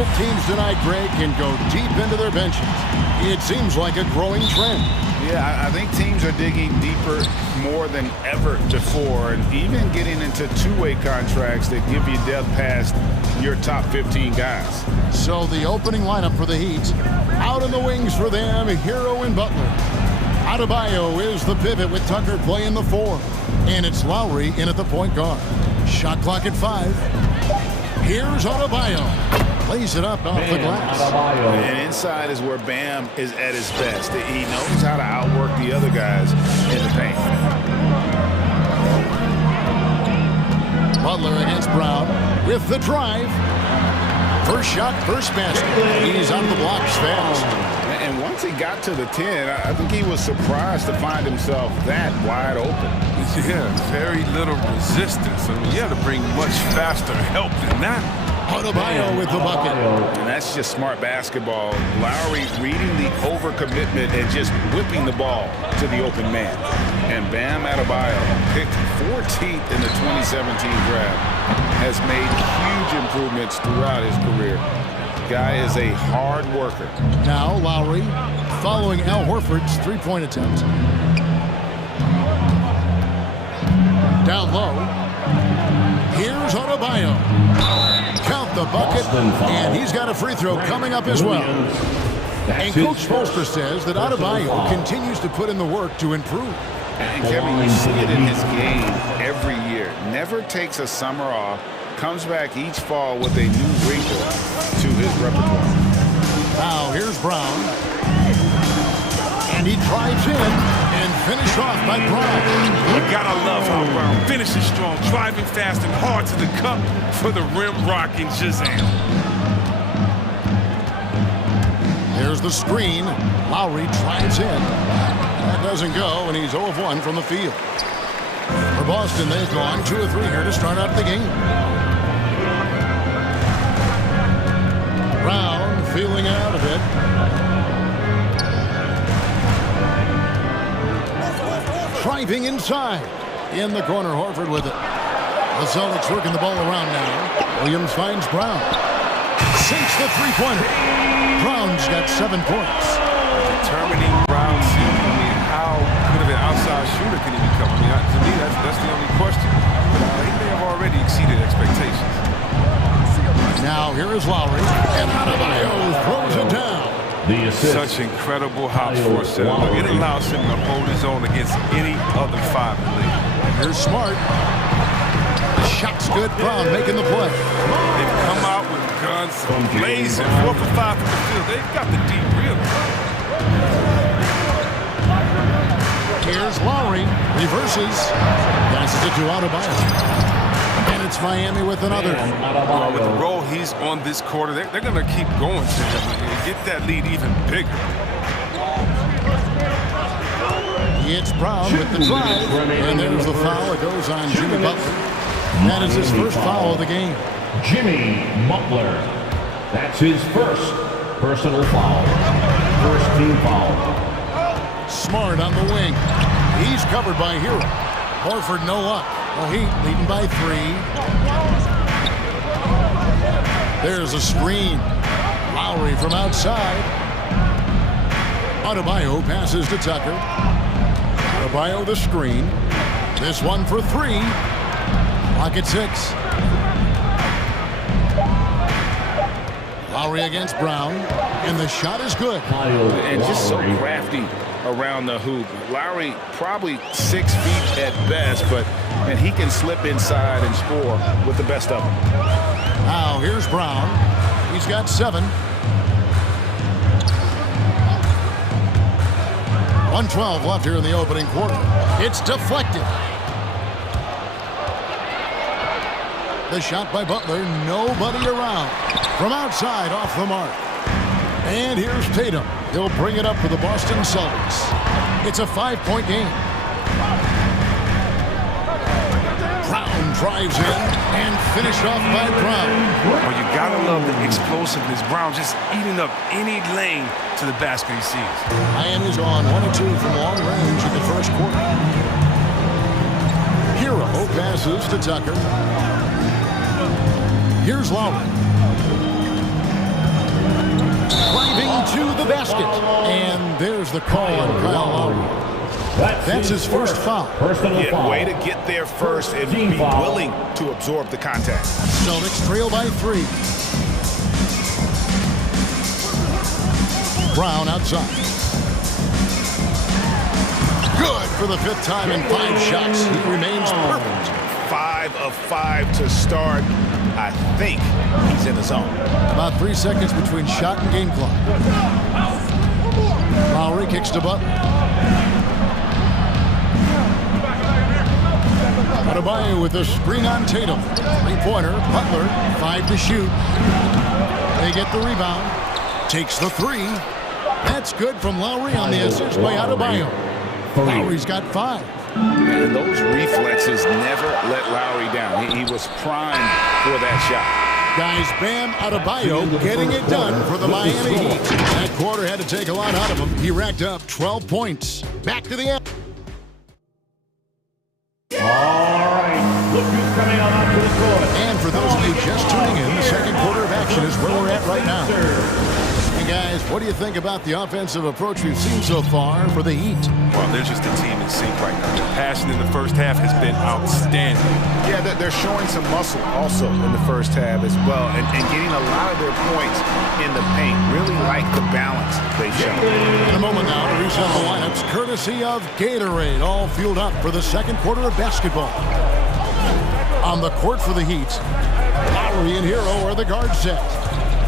Both teams tonight, Greg, can go deep into their benches. It seems like a growing trend. Yeah, I think teams are digging deeper more than ever before, and even getting into two-way contracts that give you depth past your top 15 guys. So the opening lineup for the Heat. Out in the wings for them, Hero and Butler. Adebayo is the pivot with Tucker playing the 4. And it's Lowry in at the point guard. Shot clock at 5. Here's Adebayo. Plays it up off the glass. And inside is where Bam is at his best. He knows how to outwork the other guys in the paint. Butler against Brown with the drive. First shot, first basket. He's on the blocks fast. And once he got to the 10, I think he was surprised to find himself that wide open. Yeah, very little resistance. I mean, you have to bring much faster help than that. Adebayo with the bucket. And that's just smart basketball. Lowry reading the overcommitment and just whipping the ball to the open man. And Bam Adebayo, picked 14th in the 2017 draft, has made huge improvements throughout his career. Guy is a hard worker. Now Lowry following Al Horford's three-point attempt. Down low. Here's Adebayo. Count the bucket, and he's got a free throw coming up as well. And Coach Spoelstra says that Adebayo continues to put in the work to improve. And Kevin, you see it in his game every year. Never takes a summer off. Comes back each fall with a new wrinkle to his repertoire. Now here's Brown. And he drives in and finished off by Brown. You gotta love how Brown finishes strong, driving fast and hard to the cup for the rim rocking Shazam. There's the screen. Lowry drives in. That doesn't go, and he's 0 of 1 from the field. For Boston, they've gone 2 of 3 here to start out the game. Brown feeling out of it. Driving inside. In the corner, Horford with it. The Celtics working the ball around now. Williams finds Brown. Sinks the three-pointer. Brown's got 7 points. Determining Brown, I mean, how good of an outside shooter can he become? I mean, to me, that's the only question. He may have already exceeded expectations. Now here is Lowry, and Adebayo throws it down. The assist. Such incredible hops for us. Look, it allows him to hold his own against any other 5 in the league. Here's Smart. The shot's good. Brown making the play. They've come out with guns blazing, 4 for 5 from the field. They've got the deep really. Here's Lowry. Reverses. Passes it to Adebayo. And it's Miami with another. Well, with the role he's on this quarter, they're going to keep going to him and get that lead even bigger. It's Brown with the drive. And there's the foul. It goes on Jimmy Butler. That is his first foul of the game. Jimmy Butler. That's his first personal foul. First team foul. Smart on the wing. He's covered by Hero. Horford no luck. The Heat leading by 3. There's a screen. Lowry from outside. Adebayo passes to Tucker. Adebayo the screen. This one for 3. Clock at 6. Lowry against Brown. And the shot is good. And just so crafty around the hoop. Lowry probably 6 feet at best, and he can slip inside and score with the best of them. Now here's Brown. He's got 7. 1:12 left here in the opening quarter. It's deflected. The shot by Butler, nobody around. From outside, off the mark. And here's Tatum. He'll bring it up for the Boston Celtics. It's a 5-point game. Brown drives in and finished off by Brown. Well, you gotta love the explosiveness. Brown just eating up any lane to the basket he sees. Miami's on 1 of 2 from long range in the first quarter. Hero passes to Tucker. Here's Lowry. to the basket. And there's the call on Kyle Lowry. That's his first foul. Yeah, way to get there first and be willing to absorb the contact. Celtics trail by 3. Brown outside. Good for the 5th time in 5 shots. He remains perfect. 5 of 5 to start. I think he's in the zone. About 3 seconds between shot and game clock. Lowry kicks to Butler. Adebayo with a screen on Tatum. 3-pointer. Butler, 5 to shoot. They get the rebound. Takes the 3. That's good from Lowry on the assist by Adebayo. Lowry's got 5. And those reflexes never let Lowry down. He was primed for that shot. Guys, Bam Adebayo getting it done for the Miami Heat. That quarter had to take a lot out of him. He racked up 12 points. Back to the end. Look who's coming on onto the court. And for those of you just tuning in, the second quarter of action is where we're at right now. And guys, what do you think about the offensive approach we've seen so far for the Heat? Well, they're just a team in sync right now. The passion in the first half has been outstanding. Yeah, they're showing some muscle also in the first half as well, and getting a lot of their points in the paint. Really like the balance they've shown. In a moment now, to reset the lineups, courtesy of Gatorade, all fueled up for the second quarter of basketball. On the court for the Heat, Lowry and Hero are the guard set.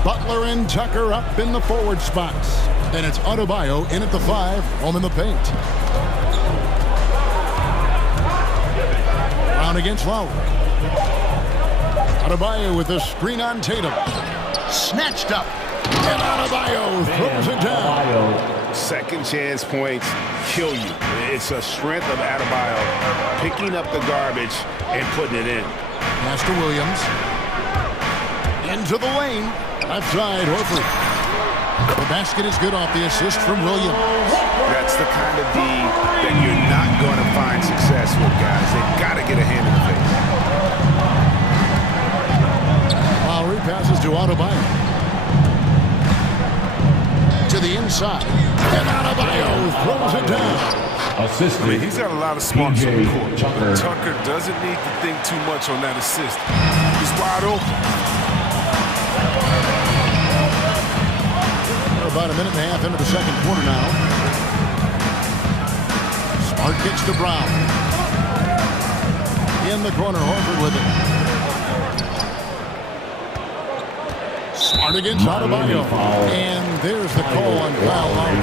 Butler and Tucker up in the forward spots. Then it's Adebayo in at the 5, home in the paint. Brown against Lowry. Adebayo with the screen on Tatum. Snatched up. And Adebayo throws it down. Second chance points kill you. It's a strength of Adebayo picking up the garbage and putting it in. Pass to Williams. Into the lane. Left side, Horford. The basket is good off the assist from Williams. That's the kind of D that you're not going to find success with, guys. They've got to get a hand in the face. Lowry passes to Adebayo. To the inside. And Adebayo throws it down. I mean, he's got a lot of smarts on the court. But Tucker doesn't need to think too much on that assist. He's wide open. About a minute and a half into the second quarter now. Smart kicks to Brown. In the corner, Horford with it. Smart against Adebayo. And there's the call on Kyle Lowry.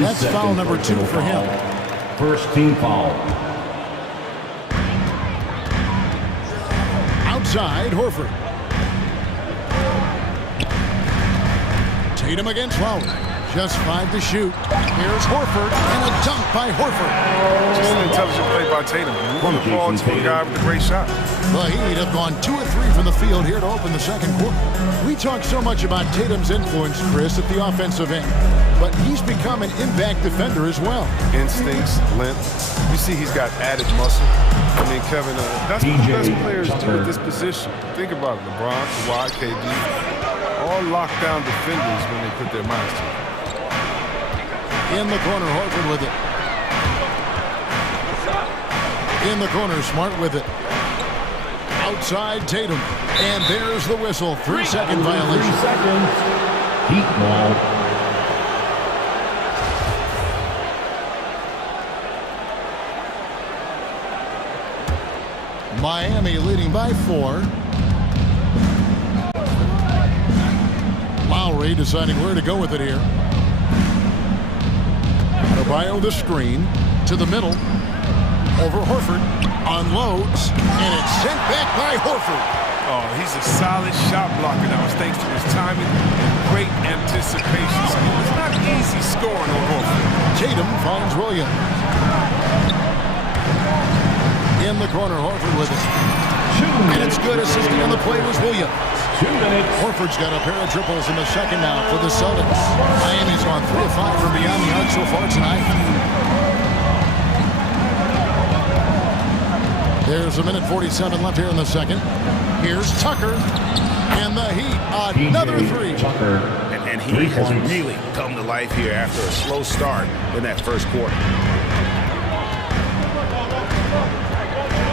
That's foul number 2 for him. First team foul. Outside, Horford. Tatum against Lowry. Just 5 to shoot. Here's Horford, and a dunk by Horford. Just an intelligent play by Tatum. Moving the ball to a guy with a great shot. The Heat have gone 2 of 3 from the field here to open the second quarter. We talk so much about Tatum's influence, Chris, at the offensive end, but he's become an impact defender as well. Instincts, length. You see he's got added muscle. I mean, Kevin, that's what the best players do at this position. Think about it. LeBron, Kawhi, KD. All lockdown defenders when they put their minds to it. In the corner, Horford with it. In the corner, Smart with it. Outside, Tatum. And there's the whistle. 3-second violation. 3 seconds. Heat ball. Miami leading by 4. Lowry deciding where to go with it here. Adebayo the screen to the middle. Over Horford. Unloads. And it's sent back by Horford. Oh, he's a solid shot blocker now. It's thanks to his timing and great anticipation. So it's not easy scoring on Horford. Tatum finds Williams. In the corner, Horford with it. And it's good. Assisting on the play was Williams. 2 minutes. Horford's got a pair of triples in the second now for the Celtics. Miami's gone 3 of 5 from beyond the arc so far tonight. There's a minute 47 left here in the second. Here's Tucker. And the Heat, another 3. Tucker. And And he has really come to life here after a slow start in that first quarter.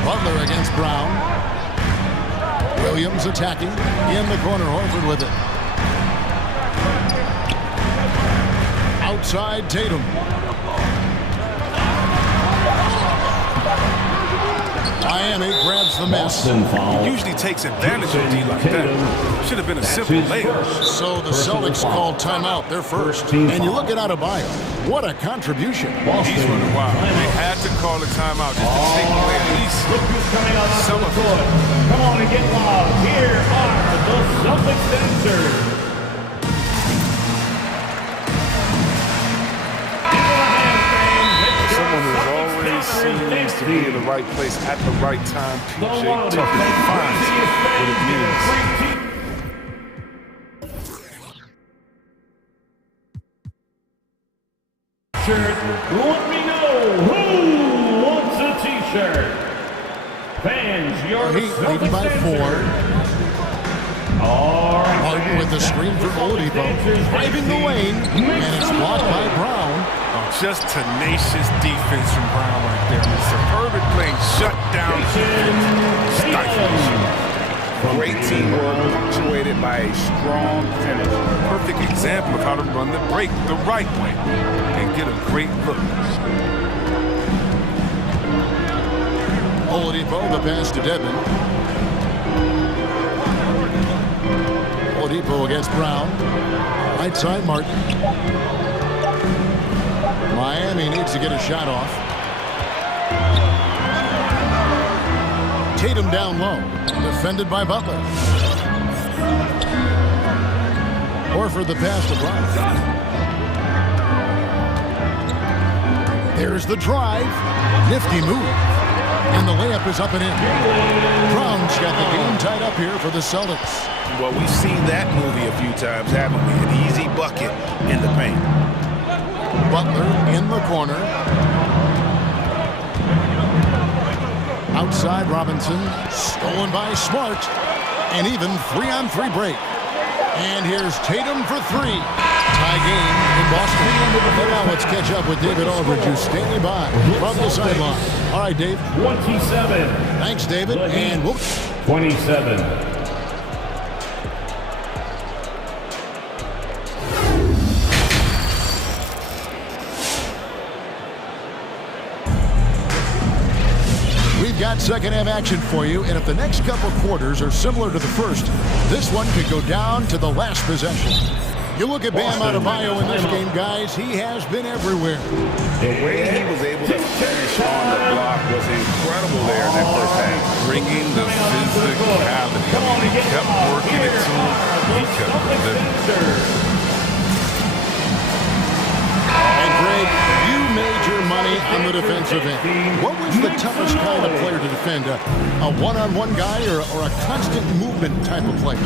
Butler against Brown. Williams attacking. In the corner, Horford with it. Outside, Tatum. Miami grabs the miss. He usually takes advantage of D like that. Should have been a simple layup. So the Celtics called timeout. They're first. And you look at Adebayo. What a contribution. He's running wild. They had to call a timeout just to take away at least some of it. Come on and get loud. Here are the Celtics dancers. Someone who always seems to be in the right place at the right time. PJ Tucker defines what it means. Let me know who wants a t-shirt. Fans, your Heat leading by 4. Martin with the screen for Oladipo. Driving the lane, and it's blocked by Brown. Oh, just tenacious defense from Brown right there. The suburban playing shut down. Great teamwork punctuated by a strong finish. Perfect example of how to run the break the right way and get a great look. Oladipo, the pass to Devin. Oladipo against Brown. Right side, Martin. Miami needs to get a shot off. Tatum down low. Defended by Butler. Horford the pass to Brown. There's the drive. Nifty move. And the layup is up and in. Brown's got the game tied up here for the Celtics. Well, we've seen that movie a few times, haven't we? An easy bucket in the paint. Butler in the corner. Outside Robinson. Stolen by Smart. And even 3-on-3 break. And here's Tatum for 3. Tie game in Boston. And now let's catch up with David Aldridge, who's standing by from the sideline. All right, Dave. 27. Thanks, David. And whoop. 27. We've got second half action for you, and if the next couple quarters are similar to the first, this one could go down to the last possession. You look at Bam Adebayo in this game, guys, he has been everywhere. The way he was able to finish on the block was incredible there in that first half. Bringing the physicality. He kept working it to him. He kept delivering. And Greg, you made your money on the defensive end. What was the toughest kind of player to defend? A one-on-one guy or a constant movement type of player?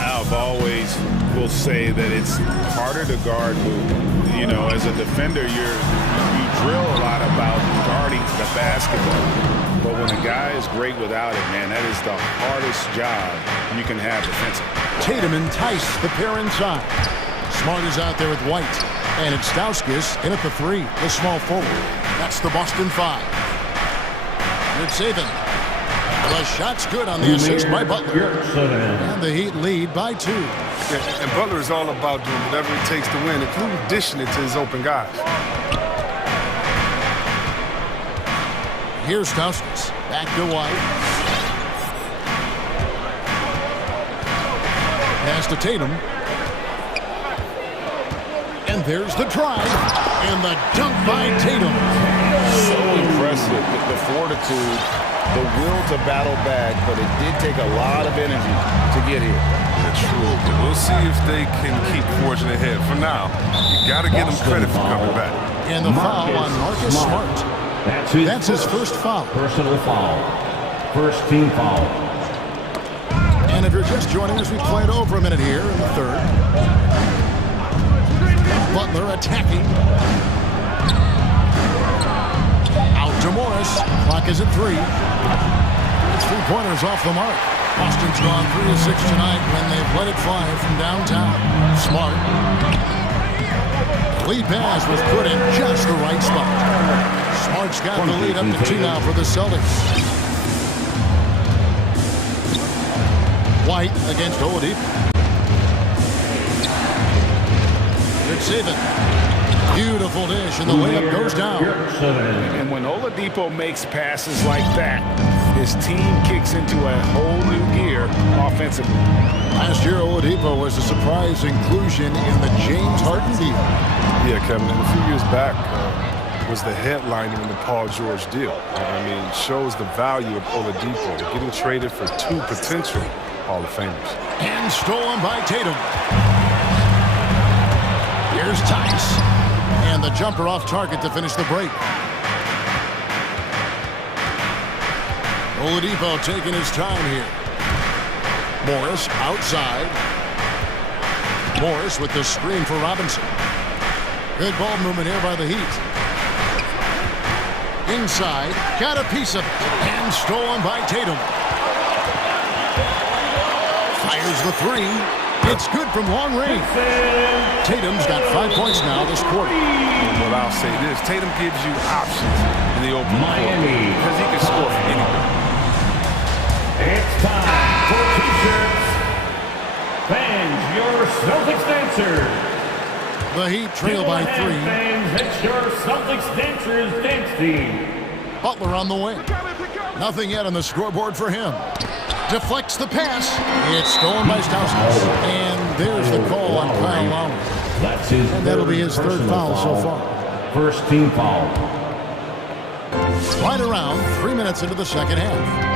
I've always will say that it's harder to guard movement. You know, as a defender, you drill a lot about guarding the basketball. But when a guy is great without it, man, that is the hardest job you can have defensively. Tatum enticed the pair inside. Smart is out there with White. And it's Stauskas in at the 3, the small forward. That's the Boston 5. Good saving. The shot's good on the assist by Butler. And the Heat lead by 2. And Butler is all about doing whatever it takes to win, including dishing it to his open guys. Here's Stauskas. Back to White. Pass to Tatum. And there's the drive. And the dunk by Tatum. So impressive. The fortitude, the will to battle back, but it did take a lot of energy to get here. That's true. We'll see if they can keep forging ahead. For now, you got to give them credit for coming back. And the foul on Marcus Smart. That's his first foul. Personal foul. First team foul. And if you're just joining us, we played over a minute here in the third. Butler attacking. Out to Morris. Clock is at 3. His 3-pointers off the mark. Boston's gone 3 of 6 tonight when they've let it fly from downtown. Smart. Lead pass was put in just the right spot. Smart's got the lead up to 2 now for the Celtics. White against Oladipo. Good saving. Beautiful dish, and the layup goes down. And when Oladipo makes passes like that, his team kicks into a whole new gear offensively. Last year, Oladipo was a surprise inclusion in the James Harden deal. Yeah, Kevin, and a few years back was the headliner in the Paul George deal. I mean, it shows the value of Oladipo getting traded for 2 potential Hall of Famers. And stolen by Tatum. Here's Tice. And the jumper off target to finish the break. Oladipo taking his time here. Morris outside. Morris with the screen for Robinson. Good ball movement here by the Heat. Inside, got a piece of it, and stolen by Tatum. Fires the 3. It's good from long range. Tatum's got 5 points now this quarter. Well, I'll say this. Tatum gives you options in the open Miami because he can score from anywhere. It's time for T-shirts. Fans, your Celtics dancers. The Heat trail by 3. Fans, it's your Celtics dancers dance team. Butler on the wing. Nothing yet on the scoreboard for him. Deflects the pass. It's stolen by Stauskas. And there's the call on Kyle Lowry. That's his and that'll be his third foul so far. First team foul. Right around 3 minutes into the second half.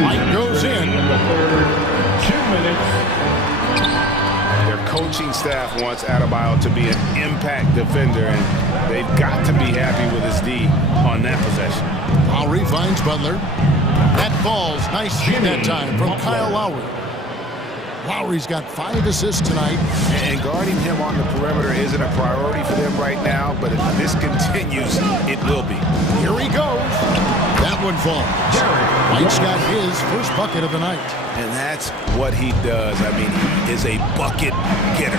Mike goes in. 2 minutes. Their coaching staff wants Adebayo to be an impact defender, and they've got to be happy with his D on that possession. Lowry finds Butler. That ball's nice feed that time from Kyle Lowry. Lowry's got 5 assists tonight. And guarding him on the perimeter isn't a priority for them right now, but if this continues, it will be. Here he goes. That one falls. White's got his first bucket of the night. And that's what he does. I mean, he is a bucket getter.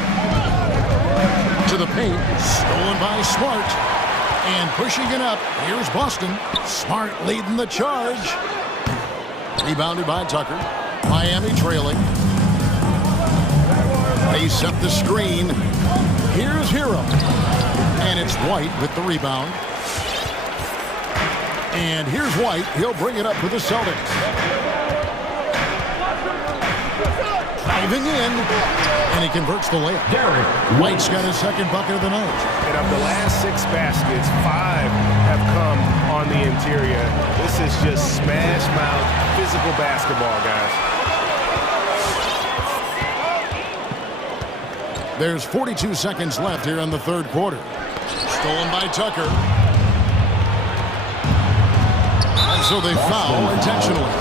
To the paint, stolen by Smart. And pushing it up, here's Boston. Smart leading the charge. Rebounded by Tucker. Miami trailing. They set the screen. Here's Hero. And it's White with the rebound. And here's White. He'll bring it up for the Celtics. Driving in. And he converts the layup. White's got his second bucket of the night. And of the last 6 baskets, 5 have come on the interior. This is just smash mouth physical basketball, guys. There's 42 seconds left here in the third quarter. Stolen by Tucker. And so they foul intentionally.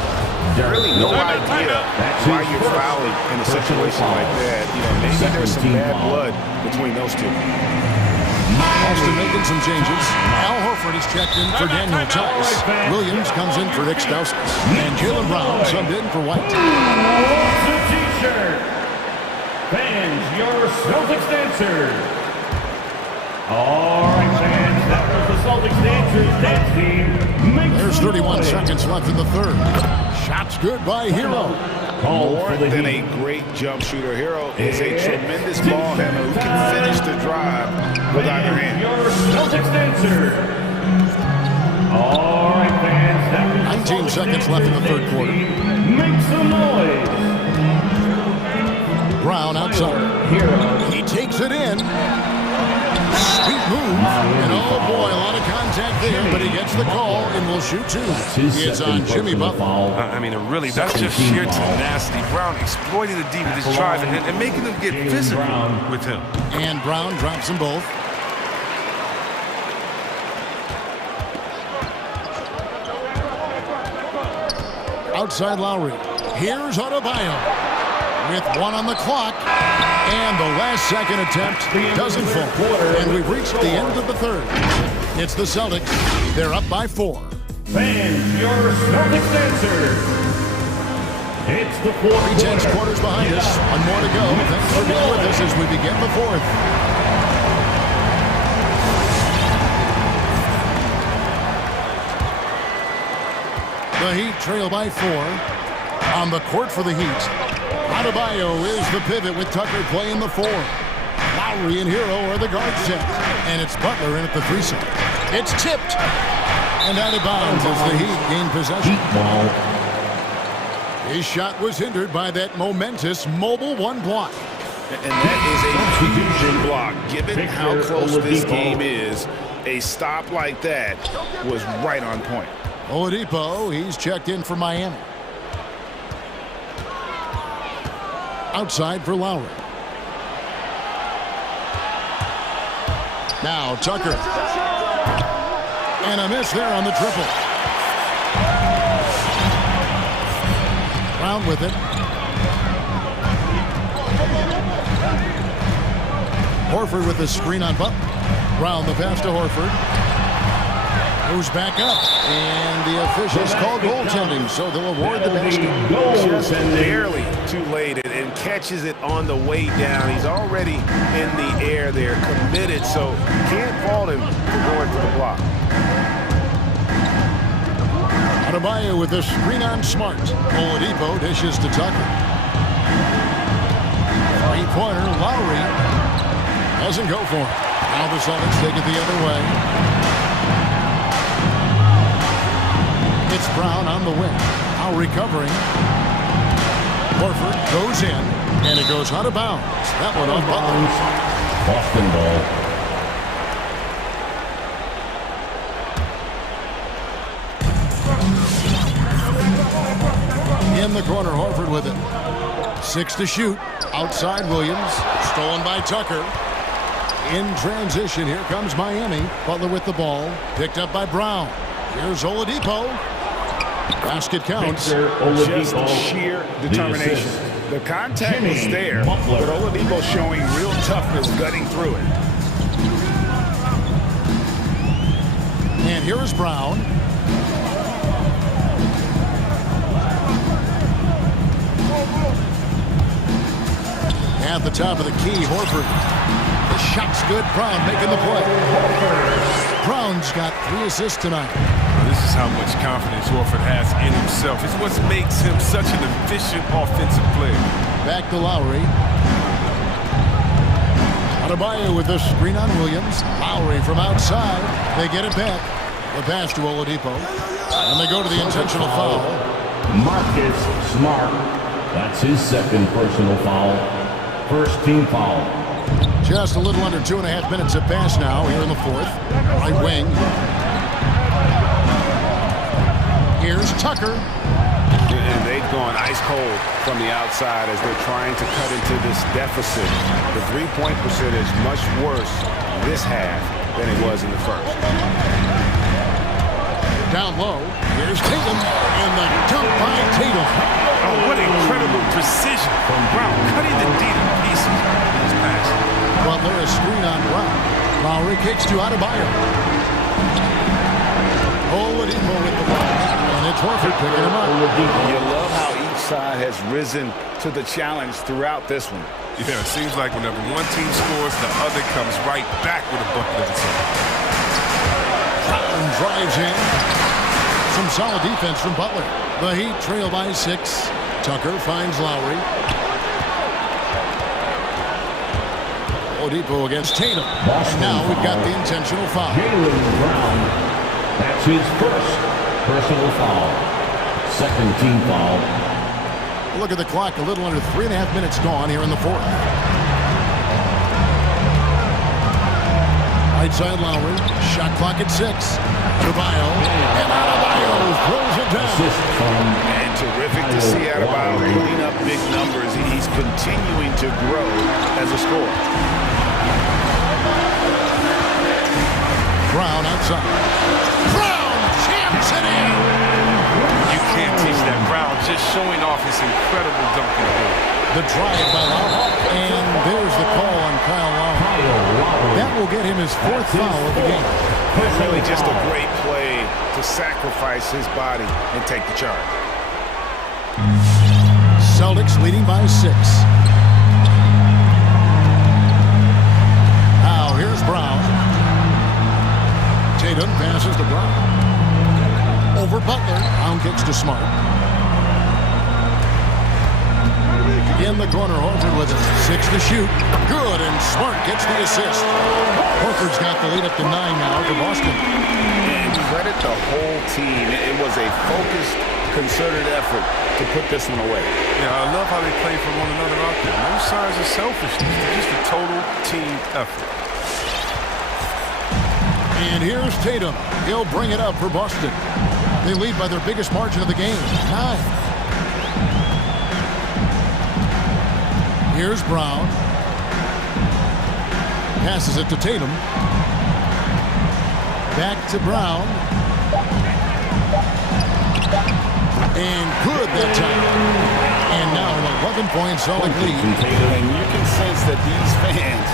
Really no idea why you're fouling in a situation like that. You know, maybe there's some bad blood between those two. Boston making some changes. Al Horford is checked in for Daniel Tice. Williams comes in for Nick Stauskas. And Jaylen Brown subbed in for White. T-shirt. Fans, your Celtics dancers. All right, fans, that was the Celtics dancers dance team. There's 31 seconds left in the third. Shot's good by Hero. More than a great jump shooter, Hero is a tremendous ball handler who can finish the drive with either hand. Your Celtics dancers. All right, fans, that was 19 seconds left in the third quarter. Make some noise. Brown outside. He takes it in. Sweet move. And oh boy, a lot of contact there, but he gets the call and will shoot 2. It's on Jimmy Butler. I mean, really, that's just sheer tenacity. Brown exploiting the D with his drive and making them get physical with him. And Brown drops them both. Outside Lowry. Here's Adebayo. With 1 on the clock. And the last second attempt doesn't fall. And we've reached the end of the third. It's the Celtics. They're up by 4. Fans, your Celtics answer. It's the fourth 3/10 quarters behind us. One more to go. Thanks for being with us as we begin the fourth. The Heat trail by 4. On the court for the Heat, Adebayo is the pivot with Tucker playing the 4. Lowry and Hero are the guard set. And it's Butler in at the 3 side. It's tipped. And out of bounds as the Heat gain possession. His shot was hindered by that momentous mobile 1 block. And that is a huge block. Given how close this game is, a stop like that was right on point. Oladipo, he's checked in for Miami. Outside for Lowry. Now Tucker. And a miss there on the triple. Brown with it. Horford with the screen on Butler. Brown the pass to Horford. Goes back up. And the officials call goaltending, so they'll award the basket. Just barely too late and catches it on the way down. He's already in the air there, committed, so can't fault him for going for the block. Adebayo with the screen on Smart. Oladipo dishes to Tucker. Three-pointer, Lowry doesn't go for it. Now the Celtics take it the other way. It's Brown on the wing. Now recovering. Horford goes in, and it goes out of bounds. That one off Butler. Boston ball. In the corner, Horford with it. 6 to shoot. Outside Williams. Stolen by Tucker. In transition, here comes Miami. Butler with the ball. Picked up by Brown. Here's Oladipo. Basket counts. Just sheer determination. The contact was there, but Oladipo showing real toughness gutting through it. And here is Brown. At the top of the key, Horford. The shot's good. Brown making the play. Brown's got 3 assists tonight. This is how much confidence Horford has in himself. It's what makes him such an efficient offensive player. Back to Lowry. Adebayo with the screen on Williams. Lowry from outside. They get it back. The pass to Oladipo. And they go to the intentional foul. Marcus Smart. That's his second personal foul. First team foul. Just a little under 2.5 minutes have passed now here in the fourth. Right wing. Here's Tucker. And they've gone ice cold from the outside as they're trying to cut into this deficit. The three-point percentage much worse this half than it was in the first. Down low. Here's Tatum. And the dunk by Tatum. Oh, what incredible precision from Brown, cutting the D to pieces in his pass. Butler a screen on Brown. Lowry kicks to Adebayo. Oladipo with the ball. And it's Horford picking him up. You love how each side has risen to the challenge throughout this one. Yeah, it seems like whenever one team scores, the other comes right back with a bucket of its own. Brown drives in. Some solid defense from Butler. The Heat trail by 6. Tucker finds Lowry. Oladipo against Tatum. And now we've got the intentional foul. Jaylen Brown. That's his first personal foul. Second team foul. Look at the clock. A little under 3.5 minutes gone here in the fourth. Right side Lowry. Shot clock at 6. Adebayo. And Adebayo throws it down. And terrific to see Adebayo putting up big numbers. He's continuing to grow as a scorer. Brown outside. Brown jams it in. You can't teach that. Brown just showing off his incredible dunking ability. The drive by Lowry. And there's the call on Kyle Lowry. That will get him his 4th foul of the game. And really just a great play to sacrifice his body and take the charge. Celtics leading by 6. Now here's Brown. Tatum passes to Brown. Over Butler. Brown kicks to Smart. In the corner, Horford with it. 6 to shoot. Good, and Smart gets the assist. Horford's got the lead up to 9 now for Boston. And credit the whole team. It was a focused, concerted effort to put this one away. Yeah, I love how they play for one another out there. No signs of selfishness. It's just a total team effort. And here's Tatum. He'll bring it up for Boston. They lead by their biggest margin of the game, 9. Here's Brown. Passes it to Tatum. Back to Brown. And good that time. And now an 11-point Celtic lead. And you can sense that these fans,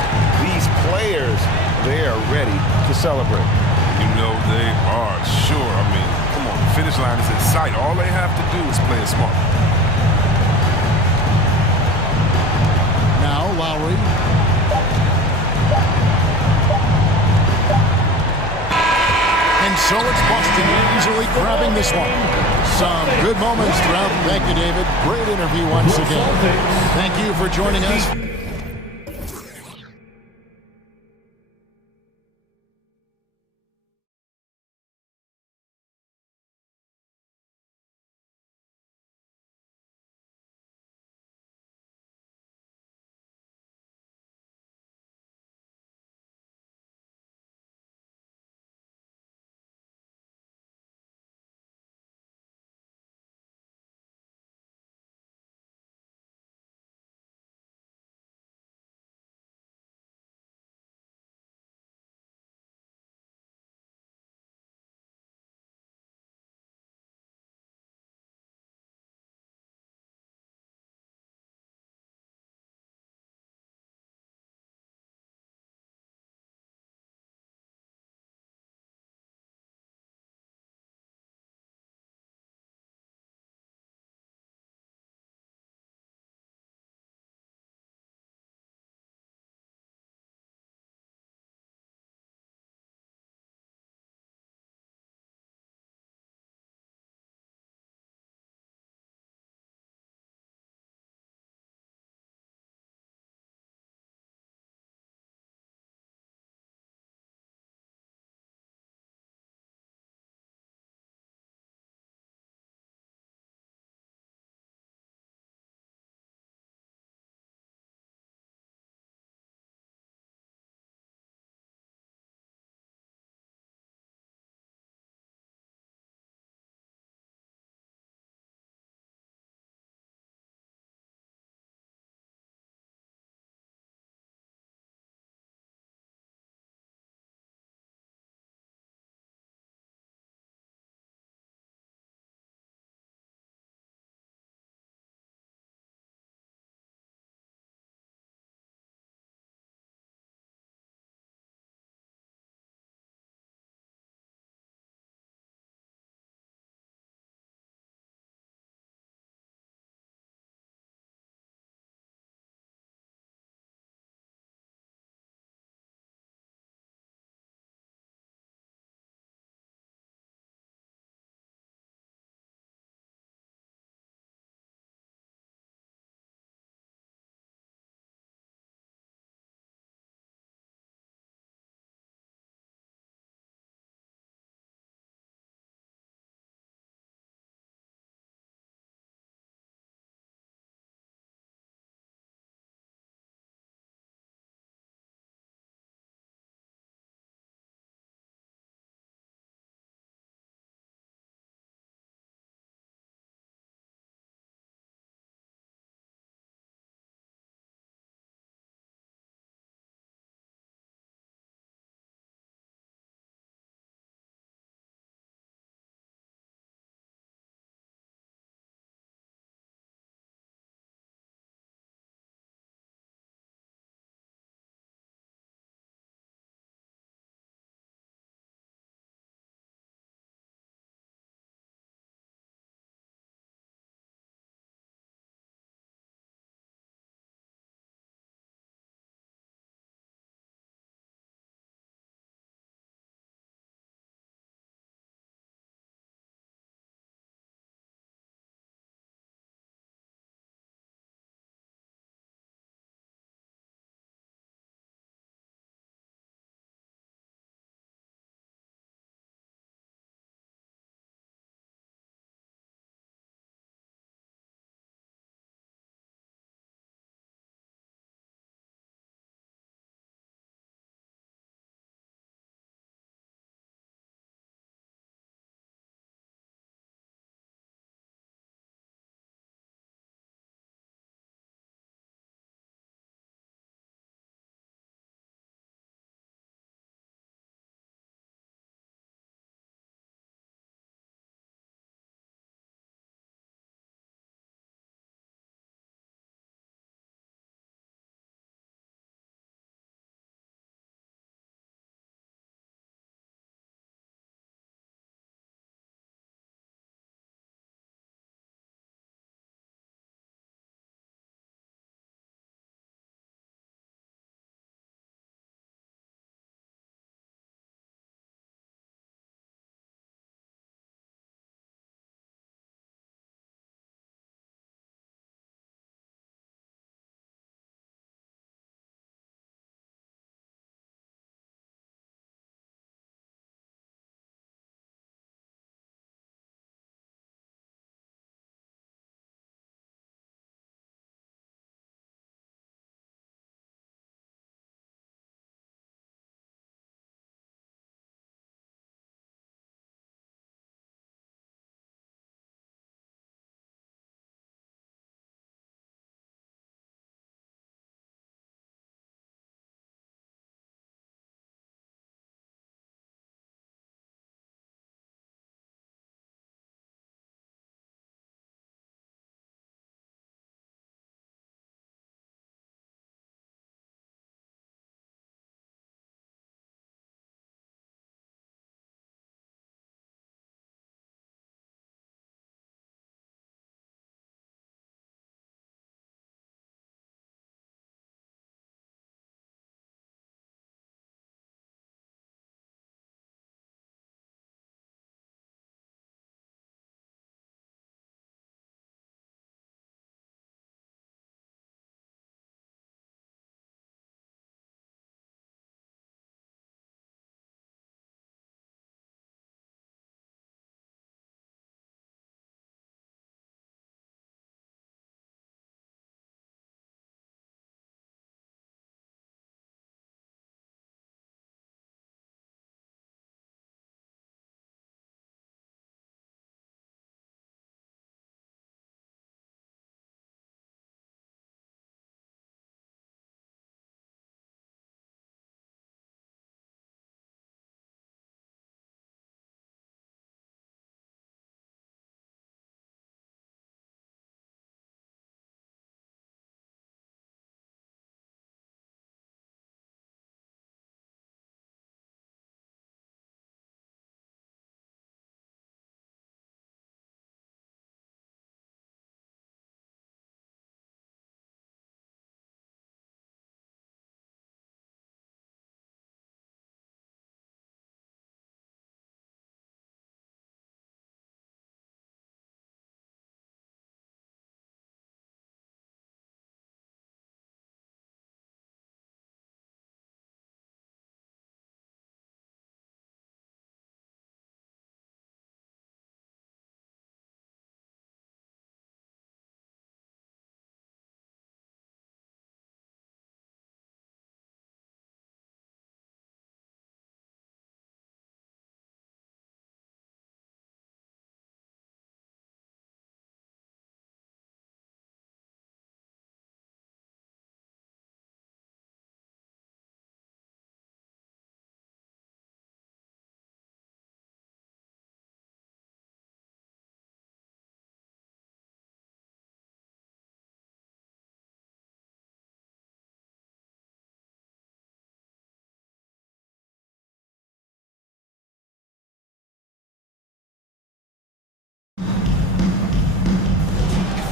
these players, they are ready to celebrate. You know they are, sure. I mean, come on, the finish line is in sight. All they have to do is play it smart. Now Lowry. And so it's Boston easily grabbing this one. Some good moments throughout. Thank you, David. Great interview once again. Thank you for joining us.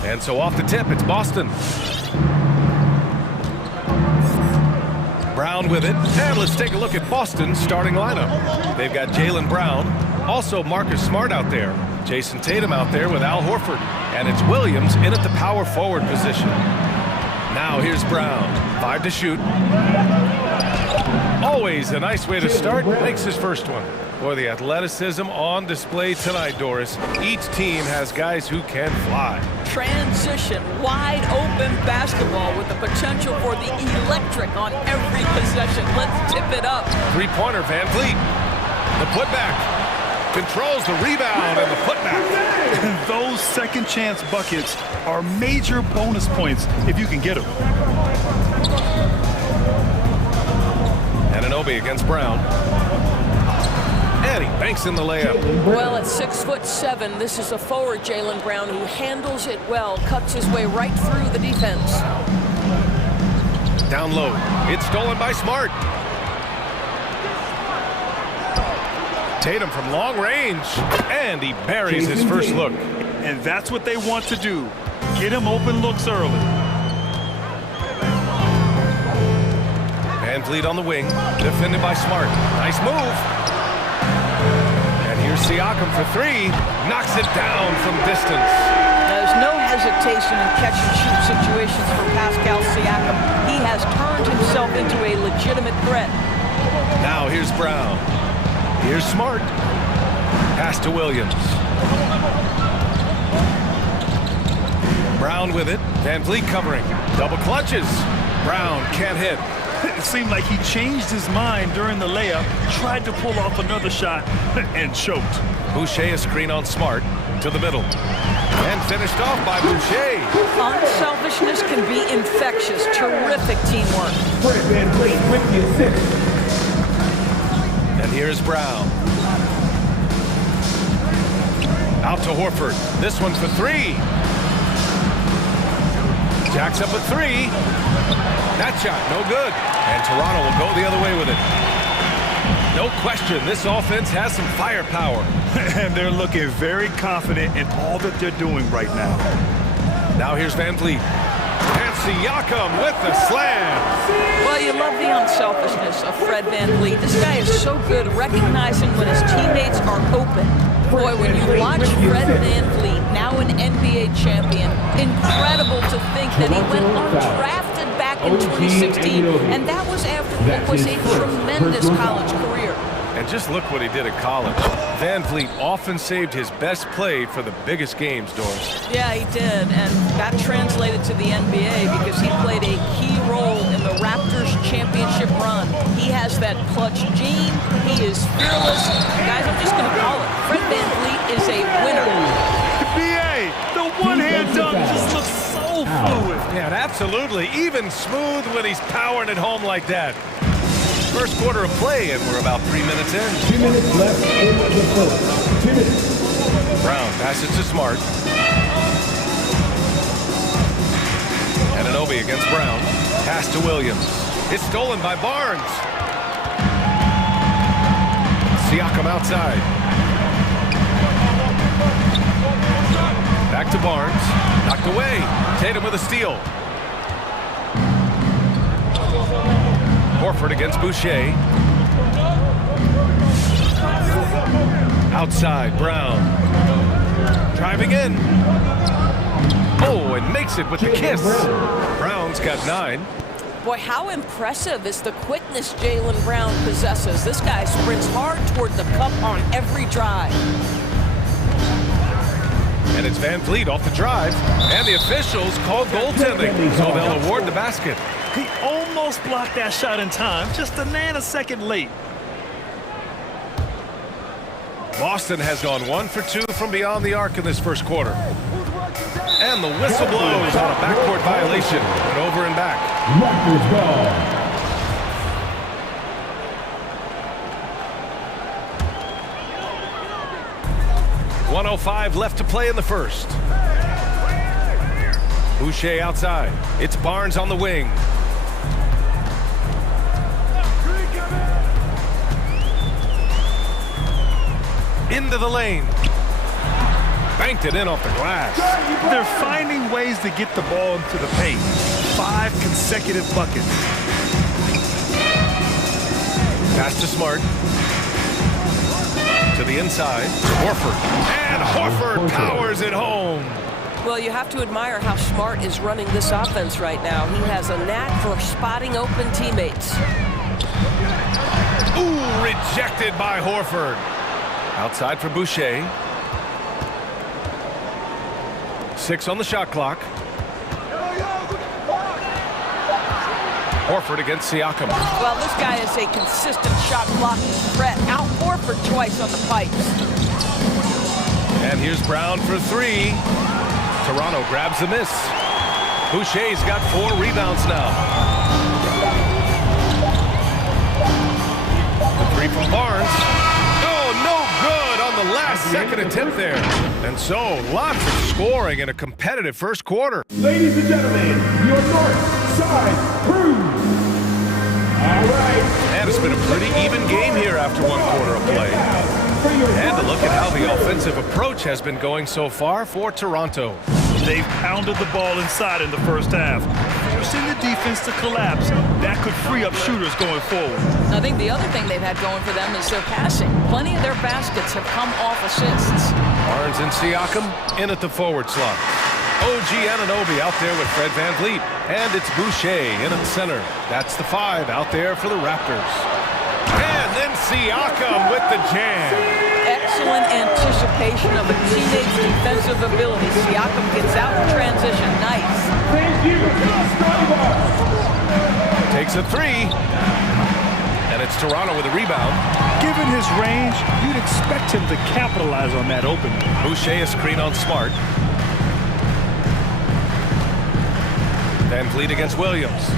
And so off the tip, it's Boston. Brown with it. And let's take a look at Boston's starting lineup. They've got Jaylen Brown, also Marcus Smart out there, Jason Tatum out there with Al Horford, and it's Williams in at the power forward position. Now here's Brown, 5 to shoot. Always a nice way to start, makes his first one. Boy, the athleticism on display tonight, Doris. Each team has guys who can fly. Transition, wide open basketball with the potential for the electric on every possession. Let's tip it up. Three-pointer, Van Vliet. The putback. Controls the rebound and the putback. Those second chance buckets are major bonus points if you can get them. Anunoby against Brown. And he banks in the layup. Well, at 6'7", this is a forward Jaylen Brown who handles it well, cuts his way right through the defense. Down low. It's stolen by Smart. Tatum from long range. And he buries his first look. And that's what they want to do. Get him open looks early. Van Vliet on the wing. Defended by Smart. Nice move. Here's Siakam for 3, knocks it down from distance. There's no hesitation in catch-and-shoot situations for Pascal Siakam. He has turned himself into a legitimate threat. Now here's Brown. Here's Smart. Pass to Williams. Brown with it. Van Vliet covering. Double clutches. Brown can't hit. It seemed like he changed his mind during the layup, tried to pull off another shot, and choked. Boucher a screen on Smart to the middle. And finished off by Boucher. Unselfishness can be infectious. Terrific teamwork. And here's Brown. Out to Horford. This one for 3. Jacks up at 3. That shot, no good. And Toronto will go the other way with it. No question, this offense has some firepower. And they're looking very confident in all that they're doing right now. Now here's Van Vliet. And Siakam with the slam. Well, you love the unselfishness of Fred Van Vliet. This guy is so good recognizing when his teammates are open. Boy, when you watch Fred Van Vliet, now an NBA champion, incredible to think that he went undrafted back in 2016, and that was after what was a tremendous college career. And just look what he did at college. Van Vliet often saved his best play for the biggest games, Doris. Yeah, he did, and that translated to the NBA because he played a key role in the Raptors championship run. He has that clutch gene. He is fearless. Guys, I'm just going to call it. Fred Van Vliet is a winner. BA, the one-hand dunk just looks so fluid. Yeah, absolutely. Even smooth when he's powering it home like that. First quarter of play, and we're about 3 minutes in. 2 minutes left in the first. 2 minutes. Brown passes to Smart. Anunoby against Brown. Pass to Williams. It's stolen by Barnes. Siakam outside. Back to Barnes. Knocked away. Tatum with a steal. Horford against Boucher. Outside, Brown. Driving in. Oh, and makes it with the kiss. Brown's got 9. Boy, how impressive is the quickness Jaylen Brown possesses. This guy sprints hard toward the cup on every drive. And it's Van Vliet off the drive. And the officials call goaltending, so they'll award the basket. He almost blocked that shot in time, just a nanosecond late. Boston has gone 1 for 2 from beyond the arc in this first quarter. And the whistle blows on a backcourt violation. Went over and back. Raptors ball. 1:05 left to play in the first. Boucher outside. It's Barnes on the wing. Into the lane. cranked it in off the glass. They're finding ways to get the ball into the paint. 5 consecutive buckets. Pass to Smart. To the inside. To Horford. And Horford powers it home. Well, you have to admire how Smart is running this offense right now. He has a knack for spotting open teammates. Ooh, rejected by Horford. Outside for Boucher. 6 on the shot clock. Horford against Siakam. Well, this guy is a consistent shot blocking threat. Out Horford twice on the pipes. And here's Brown for 3. Toronto grabs the miss. Boucher's got 4 rebounds now. The 3 from Barnes. Oh, no good on the last second attempt there. And so, lots of scoring in a competitive first quarter. Ladies and gentlemen, your north side crew. All right. And it's been a pretty even game here after 1 quarter of play. And to look at how the offensive approach has been going so far for Toronto. They've pounded the ball inside in the first half, forcing the defense to collapse. That could free up shooters going forward. I think the other thing they've had going for them is their passing. Plenty of their baskets have come off assists. Barnes and Siakam in at the forward slot. OG Anunoby out there with Fred VanVleet. And it's Boucher in at center. That's the 5 out there for the Raptors. And then Siakam with the jam. Excellent anticipation of a teammate's defensive ability. Siakam gets out in transition. Nice. Thank you. Takes a 3. And it's Toronto with a rebound. Given his range, you'd expect him to capitalize on that opening. Boucher a screen on Smart. VanVleet against Williams.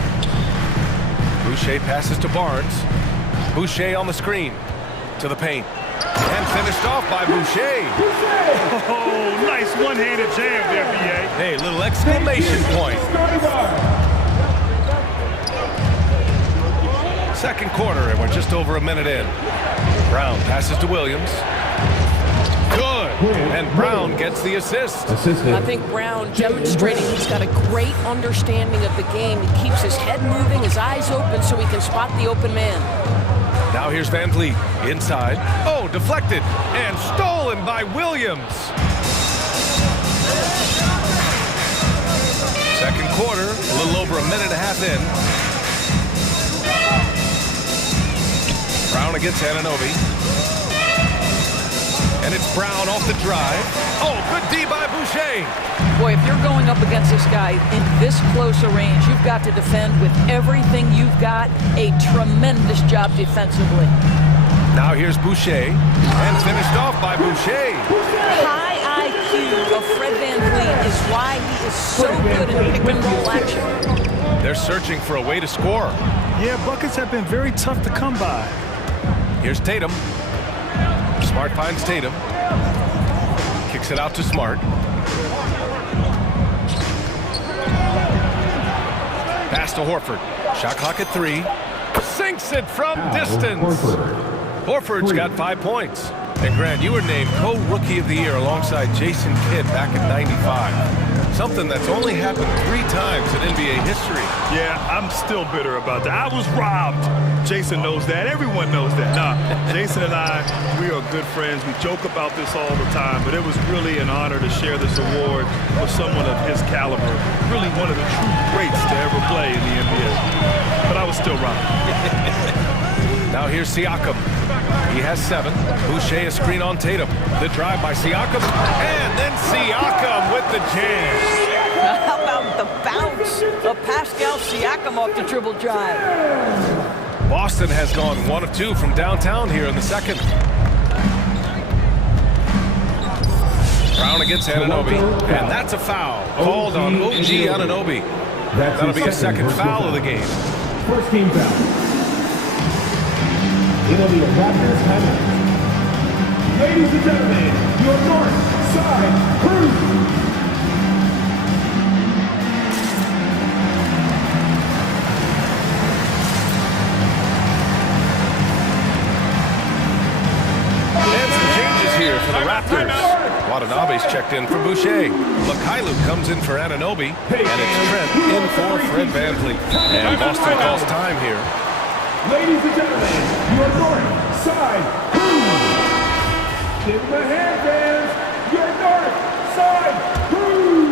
Boucher passes to Barnes. Boucher on the screen. To the paint. And finished off by Boucher. Oh, nice one-handed jam there, B.A. Hey, little exclamation point. Second quarter, and we're just over a minute in. Brown passes to Williams. Good. And Brown gets the assist. I think Brown demonstrating he's got a great understanding of the game. He keeps his head moving, his eyes open so he can spot the open man. Now here's VanVleet inside. Oh, deflected and stolen by Williams. Second quarter, a little over a minute and a half in. Brown against Anunoby. And it's Brown off the drive. Oh, good D by Boucher. Boy, if you're going up against this guy in this close a range, you've got to defend with everything you've got. A tremendous job defensively. Now here's Boucher. And finished off by Boucher. High IQ of Fred VanVleet is why he is so good in pick and roll action. They're searching for a way to score. Yeah, buckets have been very tough to come by. Here's Tatum. Smart finds Tatum. Kicks it out to Smart. Pass to Horford. Shot clock at 3. Sinks it from distance. Horford's got 5 points. And Grant, you were named co-rookie of the year alongside Jason Kidd back in '95. Something that's only happened 3 times in NBA history. Yeah, I'm still bitter about that. I was robbed. Jason knows that. Everyone knows that. Nah, Jason and I, we are good friends. We joke about this all the time, but it was really an honor to share this award with someone of his caliber. Really one of the true greats to ever play in the NBA. But I was still robbed. Now here's Siakam. He has 7. Boucher a screen on Tatum. The drive by Siakam. And then Siakam with the jam. How about the bounce of Pascal Siakam off the dribble drive? Boston has gone 1 of 2 from downtown here in the second. Brown against Anunoby. And that's a foul called on OG Anunoby. That'll be a second foul of the game. First team foul. It'll be a Raptors timeout. Ladies and gentlemen, your north side crew. And some changes here for the Raptors. Watanabe Space checked in for Boucher. Mikhailuk comes in for Anunoby. And it's Trent in for Fred VanVleet. And Boston calls time here. Ladies and gentlemen, your north side crew. Give them a hand, fans. Your north side crew.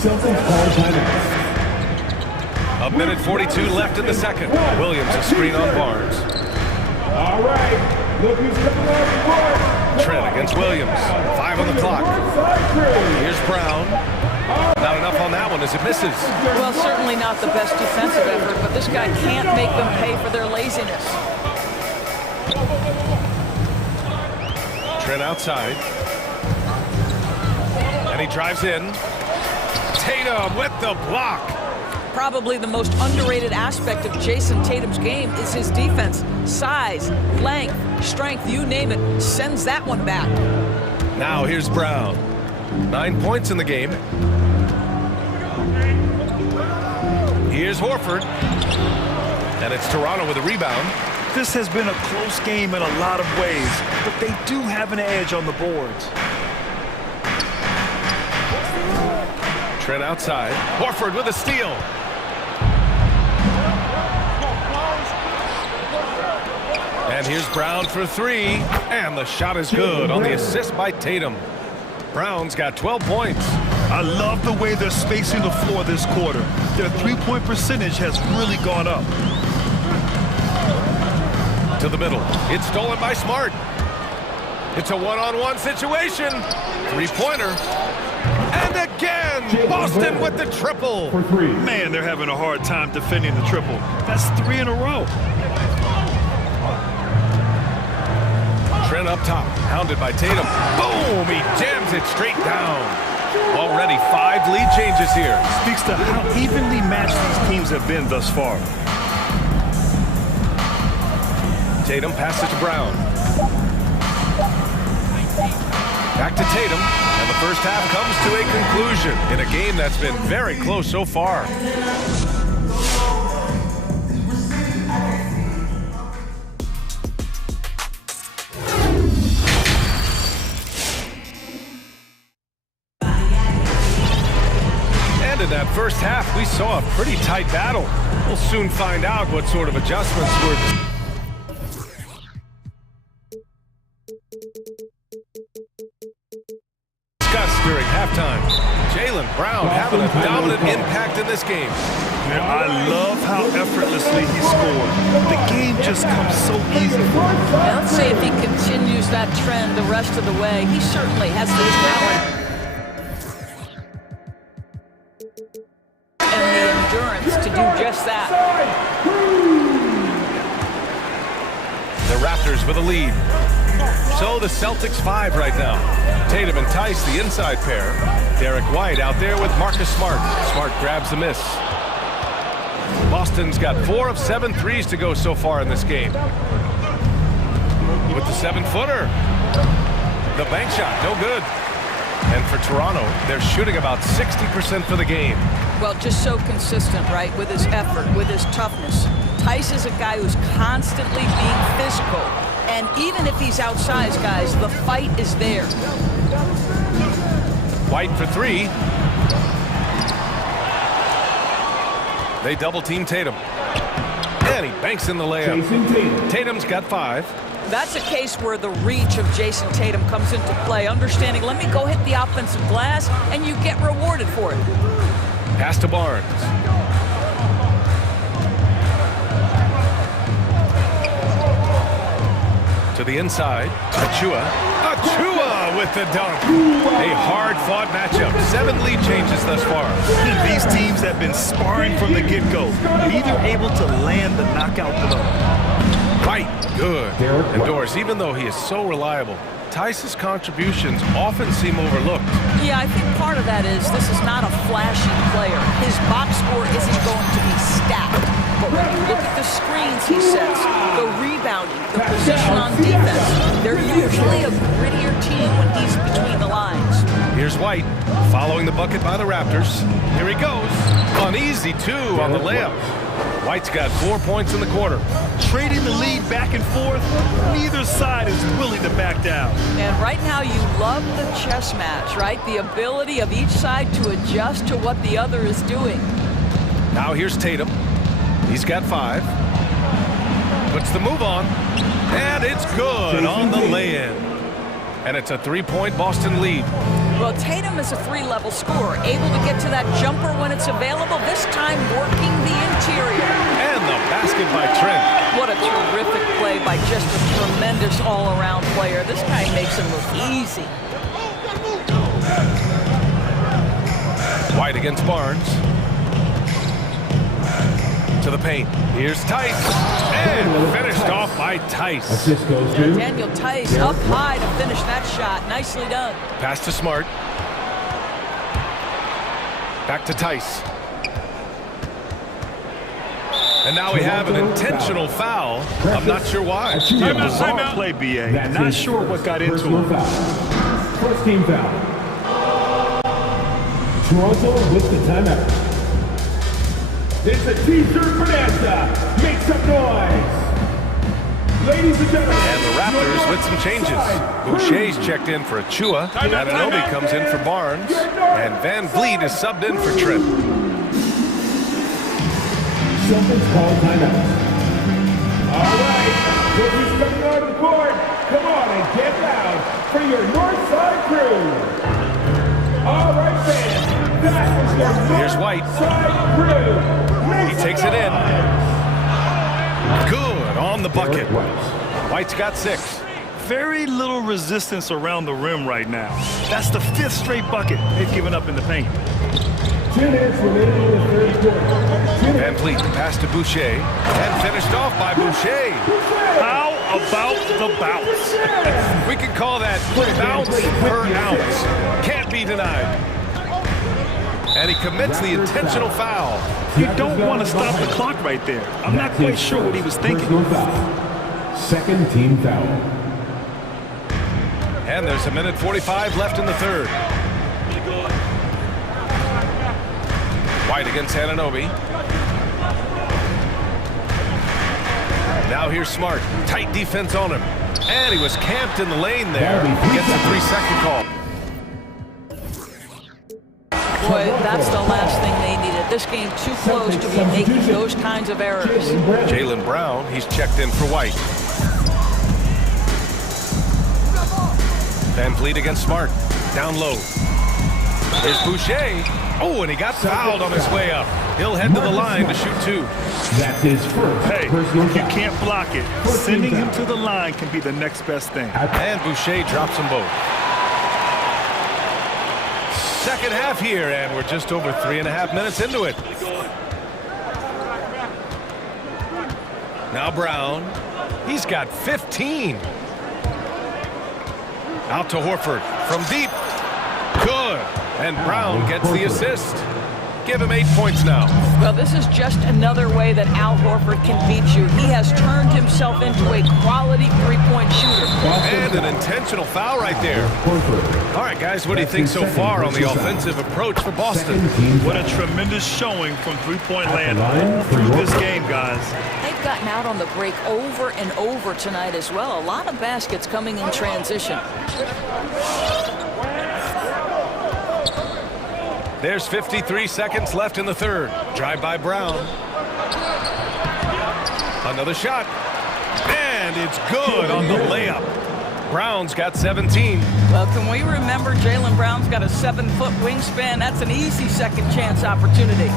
Celtics call timeout. A minute 42 left in the second. Williams a screen on Barnes. All right, look who's coming on board. Trent against Williams. 5 on the clock. Here's Brown. Not enough on that one as it misses. Well, certainly not the best defensive effort, but this guy can't make them pay for their laziness. Trent outside. And he drives in. Tatum with the block. Probably the most underrated aspect of Jason Tatum's game is his defense. Size, length, strength, you name it, sends that one back. Now here's Brown. 9 points in the game. Here's Horford. And it's Toronto with a rebound. This has been a close game in a lot of ways, but they do have an edge on the boards. Trent outside. Horford with a steal. And here's Brown for 3. And the shot is good on the assist by Tatum. Brown's got 12 points. I love the way they're spacing the floor this quarter. Their three-point percentage has really gone up. To the middle. It's stolen by Smart. It's a one-on-one situation. Three-pointer. And again, Boston with the triple. Man, they're having a hard time defending the triple. That's 3 in a row. Trent up top, hounded by Tatum. Boom! He jams it straight down. Already 5 lead changes here. Speaks to how evenly matched these teams have been thus far. Tatum passes to Brown. Back to Tatum, and the first half comes to a conclusion in a game that's been very close so far. In that first half, we saw a pretty tight battle. We'll soon find out what sort of adjustments were discussed during halftime. Jaylen Brown having a dominant impact in this game. Man, I love how effortlessly he scored. The game just comes so easy for him. Now, let's see if he continues that trend the rest of the way. He certainly has the talent and the endurance to do just that. The Raptors with a lead. So the Celtics 5 right now. Tatum and Tice, the inside pair. Derek White out there with Marcus Smart. Smart grabs the miss. Boston's got 4 of 7 threes to go so far in this game. With the 7-footer. The bank shot, no good. And for Toronto, they're shooting about 60% for the game. Well, just so consistent, right, with his effort, with his toughness. Tice is a guy who's constantly being physical. And even if he's outsized, guys, the fight is there. White for 3. They double-team Tatum. And he banks in the layup. Tatum's got 5. That's a case where the reach of Jason Tatum comes into play. Understanding, let me go hit the offensive glass, and you get rewarded for it. Pass to Barnes. To the inside. Achua. Achua with the dunk. A hard-fought matchup. 7 lead changes thus far. These teams have been sparring from the get-go. Neither able to land the knockout blow. Right. Good. And Doris, even though he is so reliable, Tice's contributions often seem overlooked. Yeah, I think part of that is this is not a flashy player. His box score isn't going to be stacked. But when you look at the screens he sets, the rebounding, the position on defense, they're usually a grittier team when he's between the lines. Here's White, following the bucket by the Raptors. Here he goes. An easy 2 on the layup. White's got 4 points in the quarter. trading the lead back and forth. Neither side is willing to back down. And right now you love the chess match, right? The ability of each side to adjust to what the other is doing. Now here's Tatum. He's got 5. Puts the move on. And it's good on the lay-in. And it's a 3-point Boston lead. Well, Tatum is a 3-level scorer, able to get to that jumper when it's available, this time working the interior. And the basket by Trent. What a terrific play by just a tremendous all-around player. This guy makes him look easy. White against Barnes. To the paint. Here's Tice. And finished off by Tice. Daniel Tice up high to finish that shot. Nicely done. Pass to Smart. Back to Tice. And now we have an intentional foul. I'm not sure why. Timeout. Play, BA. Not sure what got into him. First team foul. Toronto with the timeout. It's a t-shirt bonanza. Make some noise. Ladies and gentlemen. And the Raptors with some changes. Boucher's checked in for Achua. Anunoby comes in for Barnes. And Van Vliet is subbed in for Tripp. Something's called timeout. All right. Coaches coming out of the court. Come on and get loud for your Northside crew. All right, fans. That was your Here's White. Northside crew. He takes it in. Good on the bucket. White's got 6. Very little resistance around the rim right now. That's the 5th straight bucket they've given up in the paint. 2 minutes remaining in the third quarter. Van Vliet pass to Boucher. And finished off by Boucher. How about the bounce? We can call that bounce per ounce. Can't be denied. And he commits the intentional foul. You don't want to stop the clock right there. I'm not quite sure what he was thinking. Second team foul. And there's a minute 45 left in the third. White against Anunoby. Now here's Smart. Tight defense on him. And he was camped in the lane there. Gets a 3-second call. Boy, that's the last thing they needed. This game too close to be making those kinds of errors. Jaylen Brown, he's checked in for White. Van Vliet against Smart. Down low. There's Boucher. Oh, and he got fouled on his way up. He'll head to the line to shoot 2. That's his first. Hey, if you can't block it, sending him to the line can be the next best thing. And Boucher drops them both. Second half here, and we're just over 3.5 minutes into it. Now Brown. He's got 15. Out to Horford from deep. Good. And Brown gets the assist. Give him 8 points now. Well, this is just another way that Al Horford can beat you. He has turned himself into a quality three-point shooter. And an intentional foul right there. All right, guys, what do you think so far on the offensive approach for Boston? What a tremendous showing from three-point land all through this game, guys. They've gotten out on the break over and over tonight as well. A lot of baskets coming in transition. There's 53 seconds left in the third. Drive by Brown. Another shot. And it's good on the layup. Brown's got 17. Well, can we remember Jaylen Brown's got a 7-foot wingspan? That's an easy second chance opportunity.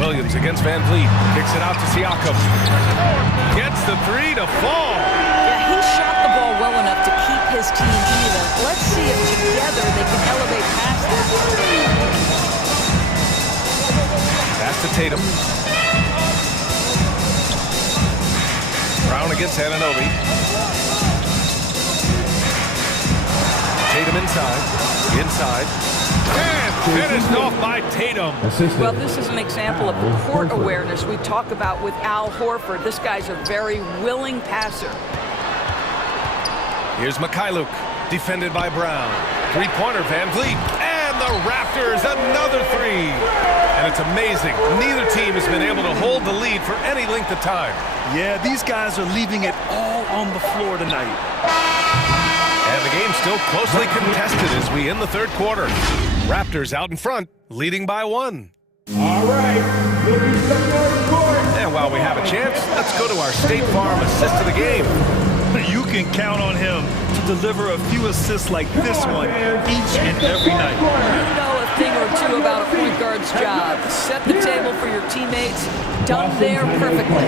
Williams against Van Vliet. Kicks it out to Siakam. Gets the 3 to fall. Yeah, he shot the ball well enough to keep his team even. Let's see if together they can elevate past this. Pass to Tatum. Brown against Anunoby. Tatum inside. And finished off by Tatum. Well, this is an example of the court awareness we talk about with Al Horford. This guy's a very willing passer. Here's Mikhailuk, defended by Brown. Three-pointer, Van Vliet. And the Raptors, another 3. And it's amazing. Neither team has been able to hold the lead for any length of time. Yeah, these guys are leaving it all on the floor tonight. And the game's still closely contested as we end the third quarter. Raptors out in front, leading by 1. All right, looking coming on the court. And while we have a chance, let's go to our State Farm assist of the game. You can count on him to deliver a few assists like this one each and every night. You know a thing or two about a point guard's job. Set the table for your teammates. Done there perfectly.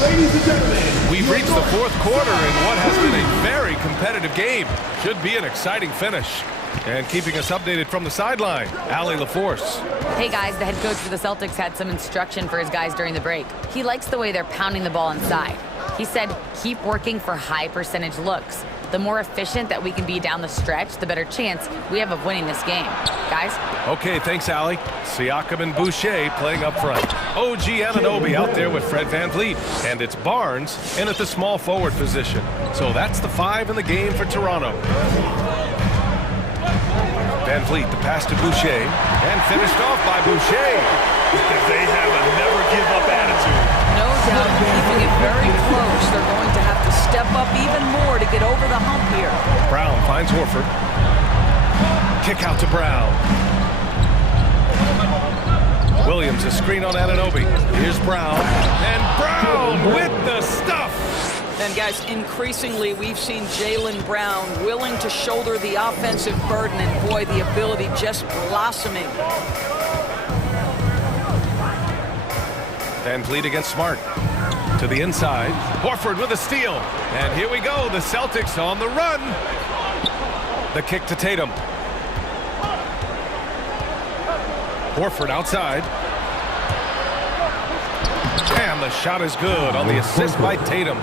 Ladies and gentlemen, We've reached the fourth quarter in what has been a very competitive game. Should be an exciting finish. And keeping us updated from the sideline, Allie LaForce. Hey guys, the head coach for the Celtics had some instruction for his guys during the break. He likes the way they're pounding the ball inside. He said, keep working for high percentage looks. The more efficient that we can be down the stretch, the better chance we have of winning this game. Guys? Okay, thanks, Allie. Siakam and Boucher playing up front. OG Anunoby out there with Fred VanVleet. And it's Barnes in at the small forward position. So that's the 5 in the game for Toronto. VanVleet, the pass to Boucher, and finished off by Boucher. They have a never-give-up attitude. No doubt, keeping it very close. They're going to have to step up even more to get over the hump here. Brown finds Horford. Kick out to Brown. Williams, a screen on Anunoby. Here's Brown. And Brown with the stuff. And guys, increasingly we've seen Jaylen Brown willing to shoulder the offensive burden, and boy, the ability just blossoming. VanVleet against Smart. To the inside. Horford with a steal. And here we go. The Celtics on the run. The kick to Tatum. Horford outside. And the shot is good on the assist by Tatum.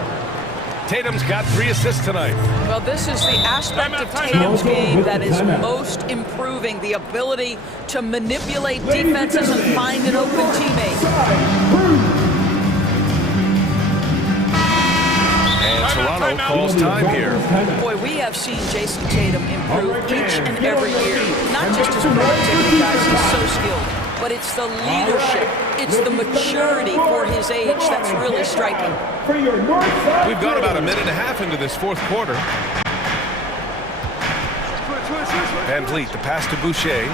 Tatum's got 3 assists tonight. Well, this is the aspect of Tatum's game that is most improving, the ability to manipulate defenses and find an open teammate. And Toronto calls time here. Boy, we have seen Jason Tatum improve each and every year. Not just his productivity, guys, he's so skilled. But it's the leadership, it's the maturity for his age that's really striking. We've got about a minute and a half into this fourth quarter. VanVleet, the pass to Boucher.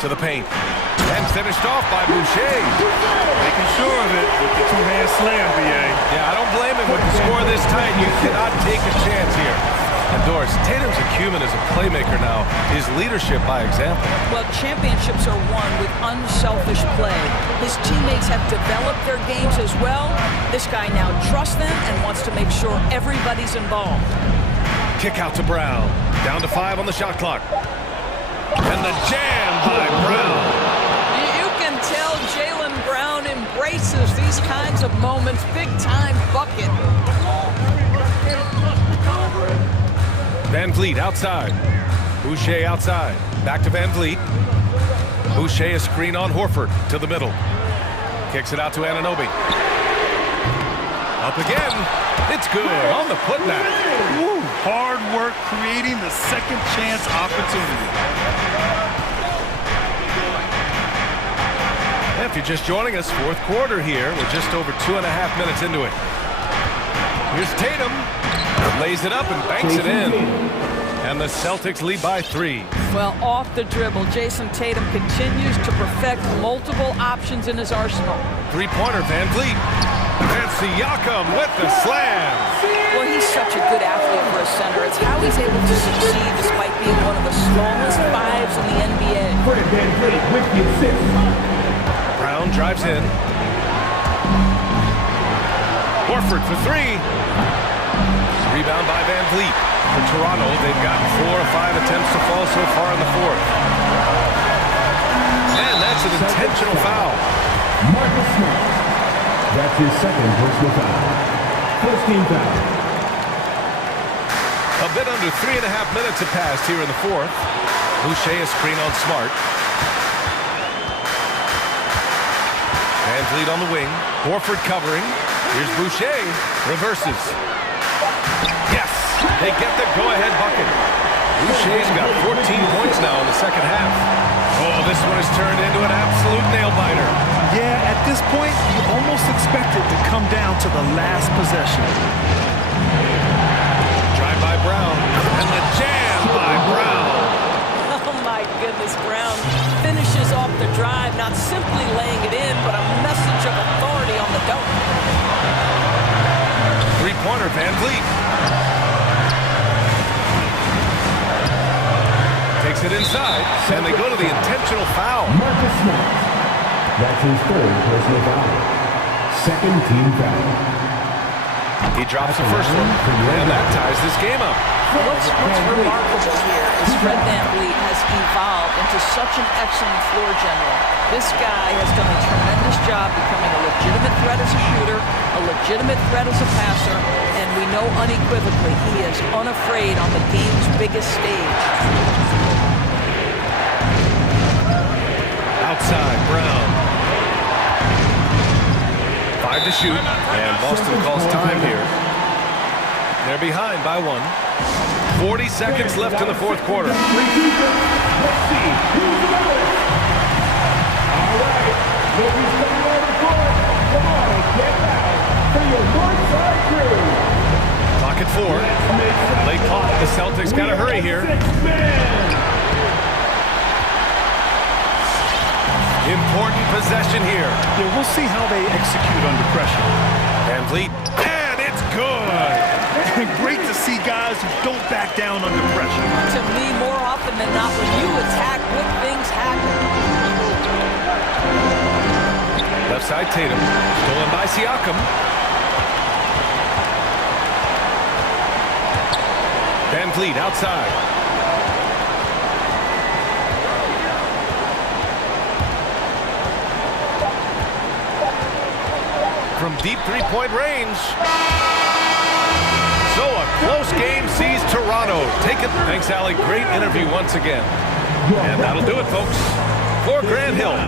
To the paint. And finished off by Boucher. Making sure of it with the two-hand slam, B.A. Yeah, I don't blame him with the score this tight. You cannot take a chance here. And Doris, Tatum's acumen as a playmaker now, his leadership by example. Well, championships are won with unselfish play. His teammates have developed their games as well. This guy now trusts them and wants to make sure everybody's involved. Kick out to Brown. Down to 5 on the shot clock. And the jam by Brown. You can tell Jaylen Brown embraces these kinds of moments. Big-time bucket. VanVleet outside. Boucher outside. Back to VanVleet. Boucher a screen on Horford to the middle. Kicks it out to Anunoby. Up again. It's good on the putback. Woo. Hard work creating the second chance opportunity. If you're just joining us, fourth quarter here. We're just over 2.5 minutes into it. Here's Tatum. Lays it up and banks it in. And the Celtics lead by 3. Well, off the dribble, Jason Tatum continues to perfect multiple options in his arsenal. Three-pointer, VanVleet. And Siakam with the slam. Well, he's such a good athlete for a center. It's how he's able to succeed despite being one of the smallest 5s in the NBA. Brown drives in. Horford for 3. Rebound by VanVleet. For Toronto, they've gotten 4 or 5 attempts to fall so far in the fourth. And that's an intentional foul. That's his second personal foul. First team foul. A bit under 3.5 minutes have passed here in the fourth. Boucher a screen on Smart. VanVleet on the wing. Horford covering. Here's Boucher. Reverses. Yes, they get the go-ahead bucket. Boucher's got 14 points now in the second half. Oh, this one has turned into an absolute nail-biter. Yeah, at this point, you almost expect it to come down to the last possession. Drive by Brown, and the jam by Brown. Oh my goodness, Brown finishes off the drive, not simply laying it in, but a message of authority on the dunk. Three-pointer, Van Vliet. Takes it inside, and they go to the intentional foul. That's his third personal foul. Second team foul. He drops the first one, and that ties this game up. What's remarkable here is Fred VanVleet has evolved into such an excellent floor general. This guy has done a tremendous job becoming a legitimate threat as a shooter, a legitimate threat as a passer, and we know unequivocally he is unafraid on the game's biggest stage. Outside, Brown. 5 to shoot, and Boston calls time here. They're behind by 1. 40 seconds left in the fourth quarter. Let's see who's the winner. All right, look who's coming out of the court. Come on and get loud for your north side crew. Clock at 4. Late clock. The Celtics got to hurry here. Important possession here. Yeah, we'll see how they execute under pressure. Van Vliet, and it's good. Great to see guys who don't back down under pressure. To me, more often than not, when you attack, good things happen. Left side, Tatum. Stolen by Siakam. Van Vliet outside. From deep three-point range. So a close game sees Toronto take it. Thanks, Allie. Great interview once again. And that'll do it, folks. For Grant Hill.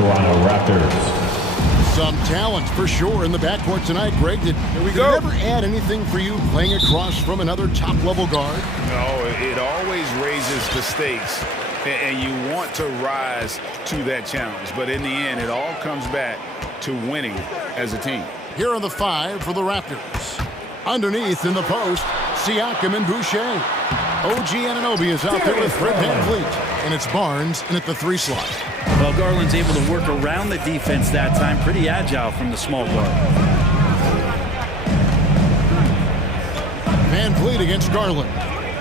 Toronto Raptors. Some talent for sure in the backcourt tonight, Greg. Did it ever add anything for you playing across from another top-level guard? No, it always raises the stakes, and you want to rise to that challenge. But in the end, it all comes back to winning as a team. Here are the 5 for the Raptors. Underneath in the post, Siakam and Boucher. OG Anunoby is out there with Fred VanVleet, and it's Barnes in at the 3 slot. Well, Garland's able to work around the defense that time. Pretty agile from the small guard. VanVleet against Garland.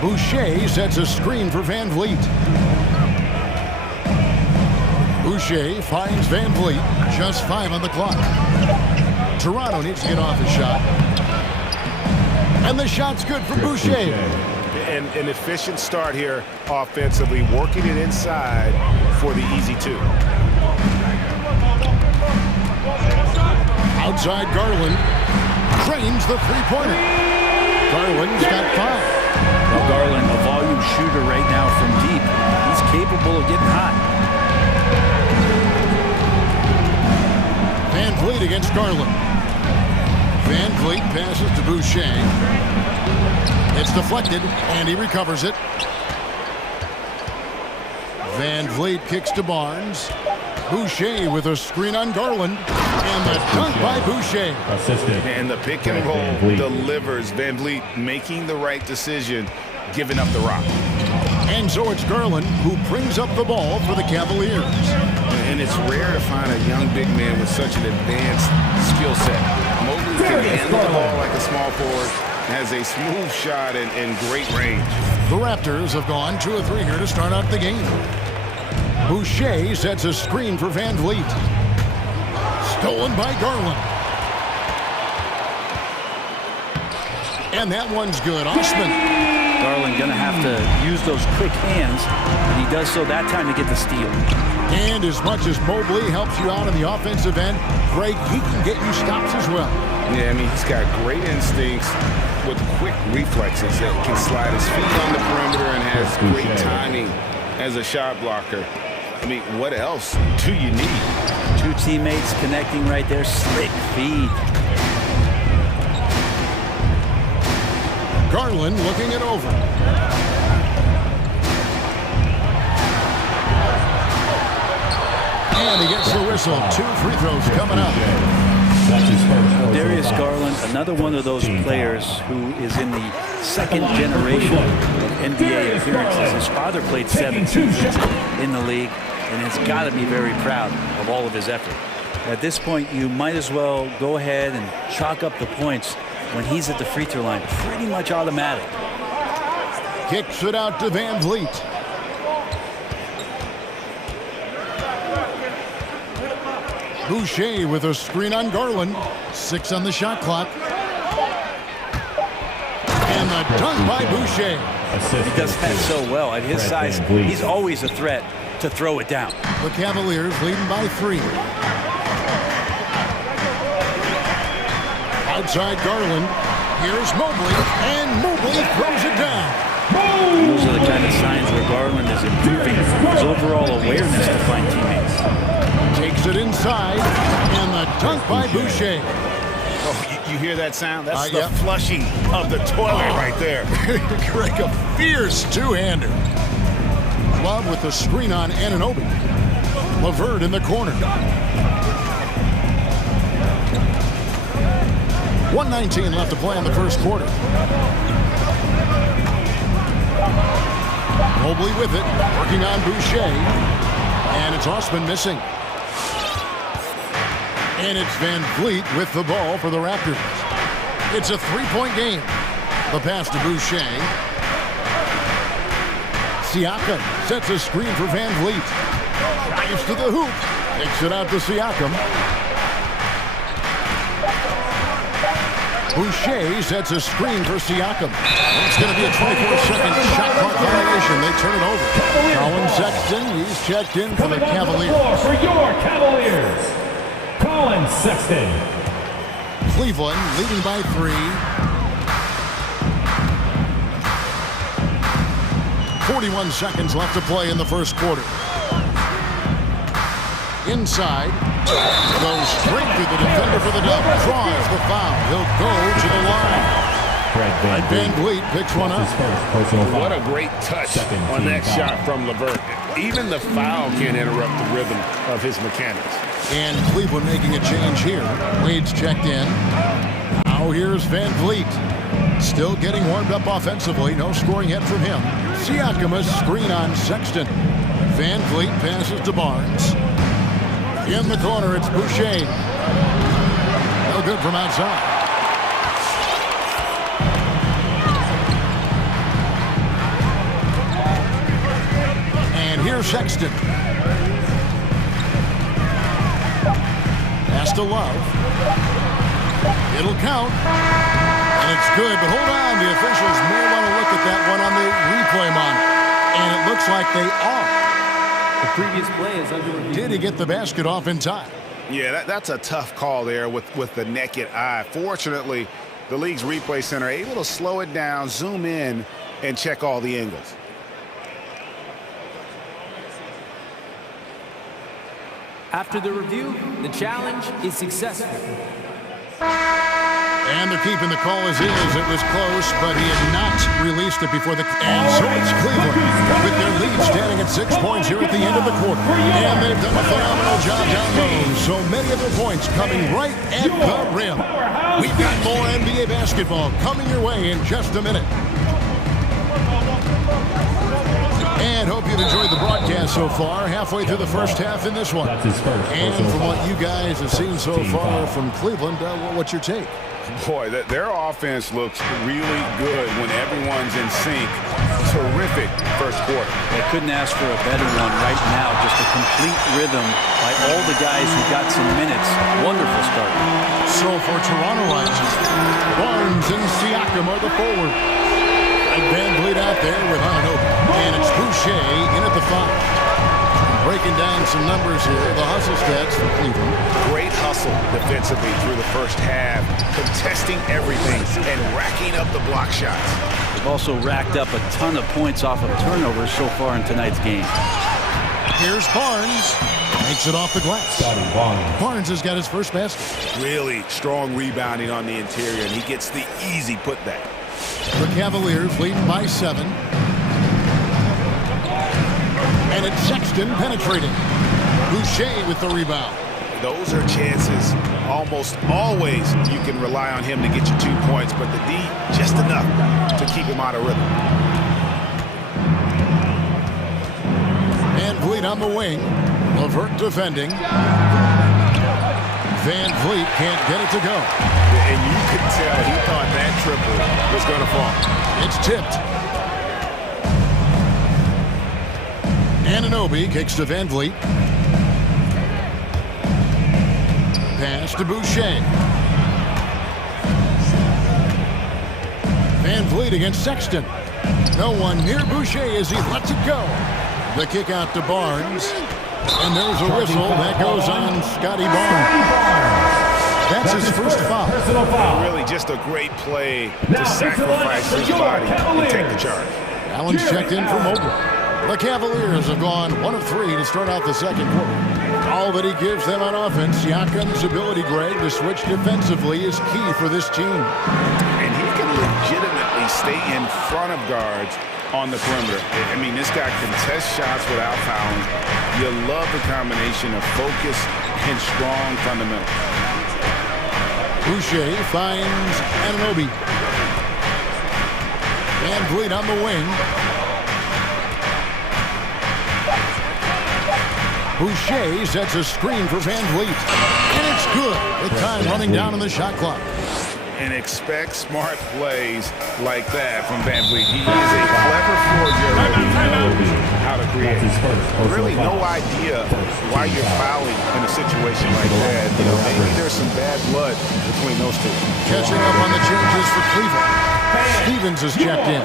Boucher sets a screen for VanVleet. Boucher finds VanVleet. Just 5 on the clock. Toronto needs to get off his shot. And the shot's good for Boucher. And an efficient start here offensively, working it inside for the easy 2. Outside Garland. Drains the 3-pointer. Garland's got 5. Well, Garland, a volume shooter right now from deep. He's capable of getting hot. VanVleet against Garland. VanVleet passes to Boucher. It's deflected, and he recovers it. VanVleet kicks to Barnes. Boucher with a screen on Garland. And the dunk by Boucher. And the pick and roll delivers. VanVleet making the right decision, giving up the rock. And so it's Garland who brings up the ball for the Cavaliers. And it's rare to find a young big man with such an advanced skill set. Mobley can handle the ball like a small forward, has a smooth shot and great range. The Raptors have gone 2 of 3 here to start out the game. Boucher sets a screen for VanVleet. Stolen by Garland. And that one's good. Osman. Garland going to have to use those quick hands, and he does so that time to get the steal. And as much as Mobley helps you out on the offensive end, Greg, he can get you stops as well. Yeah, I mean, he's got great instincts with quick reflexes that can slide his feet on the perimeter and has great timing as a shot blocker. I mean, what else do you need? 2 teammates connecting right there. Slick feed. Garland looking it over. And he gets the whistle. 2 free throws coming up. Darius Garland, another one of those players who is in the 2nd generation of NBA appearances. His father played 7 seasons in the league and has got to be very proud of all of his effort. At this point, you might as well go ahead and chalk up the points when he's at the free throw line. Pretty much automatic. Kicks it out to VanVleet. Boucher with a screen on Garland. 6 on the shot clock. And the dunk by Boucher. He does that so well. At his size, he's always a threat to throw it down. The Cavaliers leading by 3. Outside Garland. Here's Mobley. And Mobley throws it down. Those are the kind of signs where Garland is improving his overall awareness to find teammates. Takes it inside, and the dunk by Boucher. Oh, you hear that sound? That's the flushing of the toilet right there. Greg, a fierce 2-hander. Love with the screen on Anunoby. LeVert in the corner. 1:19 left to play in the first quarter. Mobley with it, working on Boucher. And it's Osman missing. And it's VanVleet with the ball for the Raptors. It's a 3-point game. The pass to Boucher. Siakam sets a screen for VanVleet. Drives to the hoop. Takes it out to Siakam. Boucher sets a screen for Siakam. It's going to be a 24-second shot clock violation. They turn it over. Colin Sexton, he's checked in for the Cavaliers. For your Cavaliers, Colin Sexton. Cleveland leading by 3. 41 seconds left to play in the first quarter. inside. Goes straight to the defender for the dunk. Draws the foul. He'll go to the line. And Van Vliet picks one up. What a great touch on that shot from LeVert. Even the foul can't interrupt the rhythm of his mechanics. And Cleveland making a change here. Wade's checked in. Now here's Van Vliet. Still getting warmed up offensively. No scoring yet from him. Siakam, screen on Sexton. Van Vliet passes to Barnes. In the corner, it's Boucher. No good from outside. And here's Sexton. Pass to Love. It'll count. And it's good, but hold on. The officials may want to look at that one on the replay monitor. And it looks like they are. The previous play is under review. Did he get the basket off in time? Yeah, that's a tough call there with the naked eye. Fortunately, the league's replay center able to slow it down, zoom in, and check all the angles. After the review, the challenge is successful. And they're keeping the call as is. It was close, but he had not released it before the... And so it's Cleveland with their lead standing at 6 points here at the end of the quarter. And they've done a phenomenal job down low. So many of their points coming right at the rim. We've got more NBA basketball coming your way in just a minute. And hope you've enjoyed the broadcast so far. Halfway through the first half in this one. And from what you guys have seen so far from Cleveland, what's your take? Boy, their offense looks really good when everyone's in sync. Terrific first quarter. They couldn't ask for a better one right now. Just a complete rhythm by all the guys who got some minutes. Wonderful start. So for Toronto Rising, Barnes and Siakam are the forward. And Van Vliet out there with Ananobi. And it's Boucher in at the 5. Breaking down some numbers here. The hustle stats for Cleveland. Great hustle defensively through the first half, contesting everything and racking up the block shots. They've also racked up a ton of points off of turnovers so far in tonight's game. Here's Barnes. Makes it off the glass. Barnes has got his first basket. Really strong rebounding on the interior, and he gets the easy putback. The Cavaliers leading by 7. And it's Sexton penetrating. Boucher with the rebound. Those are chances. Almost always you can rely on him to get you 2 points, but the D just enough to keep him out of rhythm. Van Vliet on the wing. LeVert defending. Van Vliet can't get it to go. And you could tell he thought that triple was going to fall. It's tipped. Ananobi kicks to Van Vliet. Pass to Boucher. Van Vliet against Sexton. No one near Boucher as he lets it go. The kick out to Barnes. And there's a whistle that goes on Scotty Barnes. That's his first foul. Really just a great play to sacrifice his body and take the charge. Allen's checked in for Mobley. The Cavaliers have gone 1 of 3 to start out the second quarter. All that he gives them on offense, Siakam's ability, Greg, to switch defensively is key for this team. And he can legitimately stay in front of guards on the perimeter. I mean, this guy contests shots without fouling. You love the combination of focus and strong fundamentals. Boucher finds Ananobi. Van Vliet on the wing. Boucher sets a screen for Van Vliet. And it's good with time running down on the shot clock. And expect smart plays like that from Van Vliet. He is a clever floor general who knows how to create. Really no idea why you're fouling in a situation like that. You know, maybe there's some bad blood between those two. Catching up on the changes for Cleveland. Stevens is checked in.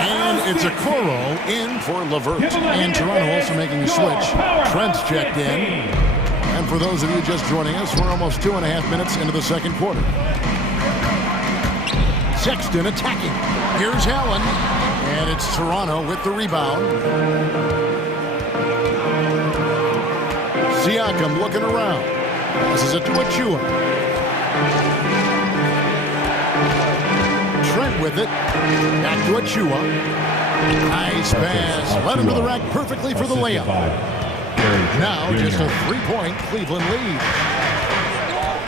And it's a Coro in for LeVert. And Toronto also making a switch. Trent's checked in. And for those of you just joining us, we're almost 2.5 minutes into the second quarter. Sexton attacking. Here's Allen. And it's Toronto with the rebound. Siakam looking around. Passes it to Achua. Trent with it. Back to Achua. Nice pass. Led him to the rack perfectly for the layup. Now just a 3-point Cleveland lead.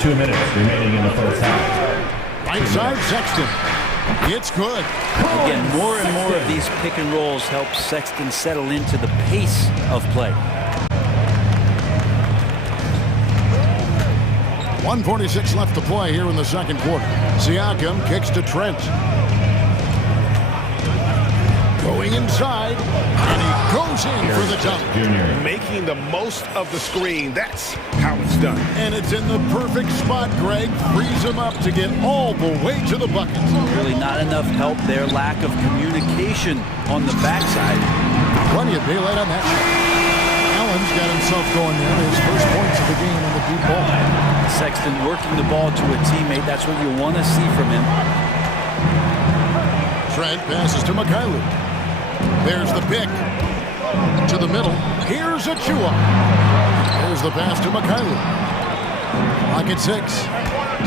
2 minutes remaining in the first half. Right side, Sexton. It's good. Again, more and more of these pick and rolls help Sexton settle into the pace of play. 1:46 left to play here in the second quarter. Siakam kicks to Trent. Going inside, and he goes in for the dunk. Making the most of the screen. That's how it's done. And it's in the perfect spot, Greg. Frees him up to get all the way to the bucket. Really not enough help there. Lack of communication on the backside. Plenty of daylight on that shot. Allen's got himself going there. His first points of the game on the deep ball. Sexton working the ball to a teammate. That's what you want to see from him. Trent passes to Mikhailuk. There's the pick. To the middle. Here's Achua. There's the pass to Mikhailuk. Clock at 6.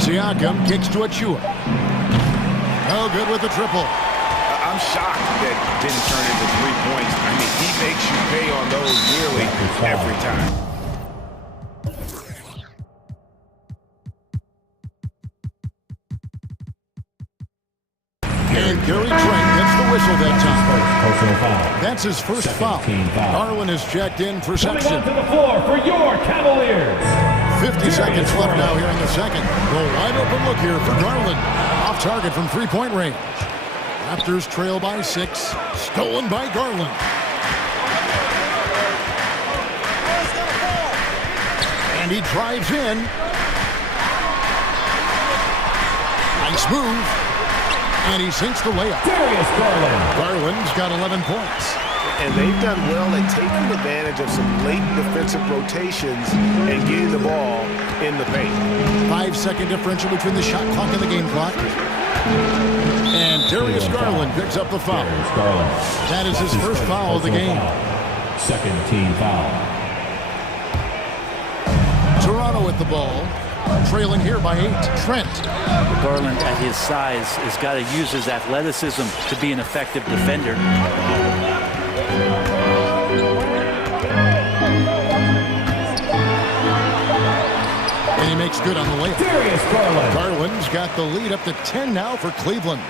Siakam kicks to Achua. No good with the triple. I'm shocked that didn't turn into 3 points. I mean, he makes you pay on those nearly every time. And Gary Trent gets the whistle that time. That's his first foul. Garland is checked in for Sexton. To the floor for your Cavaliers. 50 seconds left now here in the second. The wide open look here for Garland. Off target from 3-point range. Raptors trail by 6. Stolen by Garland. And he drives in. Nice move. And he sinks the layup. Darius Garland. Garland's got 11 points. And they've done well at taking advantage of some late defensive rotations and getting the ball in the paint. 5-second differential between the shot clock and the game clock. And Darius Garland picks up the foul. That is his first foul of the game. Second team foul. Toronto with the ball. Trailing here by 8. Trent. Garland at his size has got to use his athleticism to be an effective defender. And he makes good on the layup. Darius Garland. Garland's got the lead up to 10 now for Cleveland.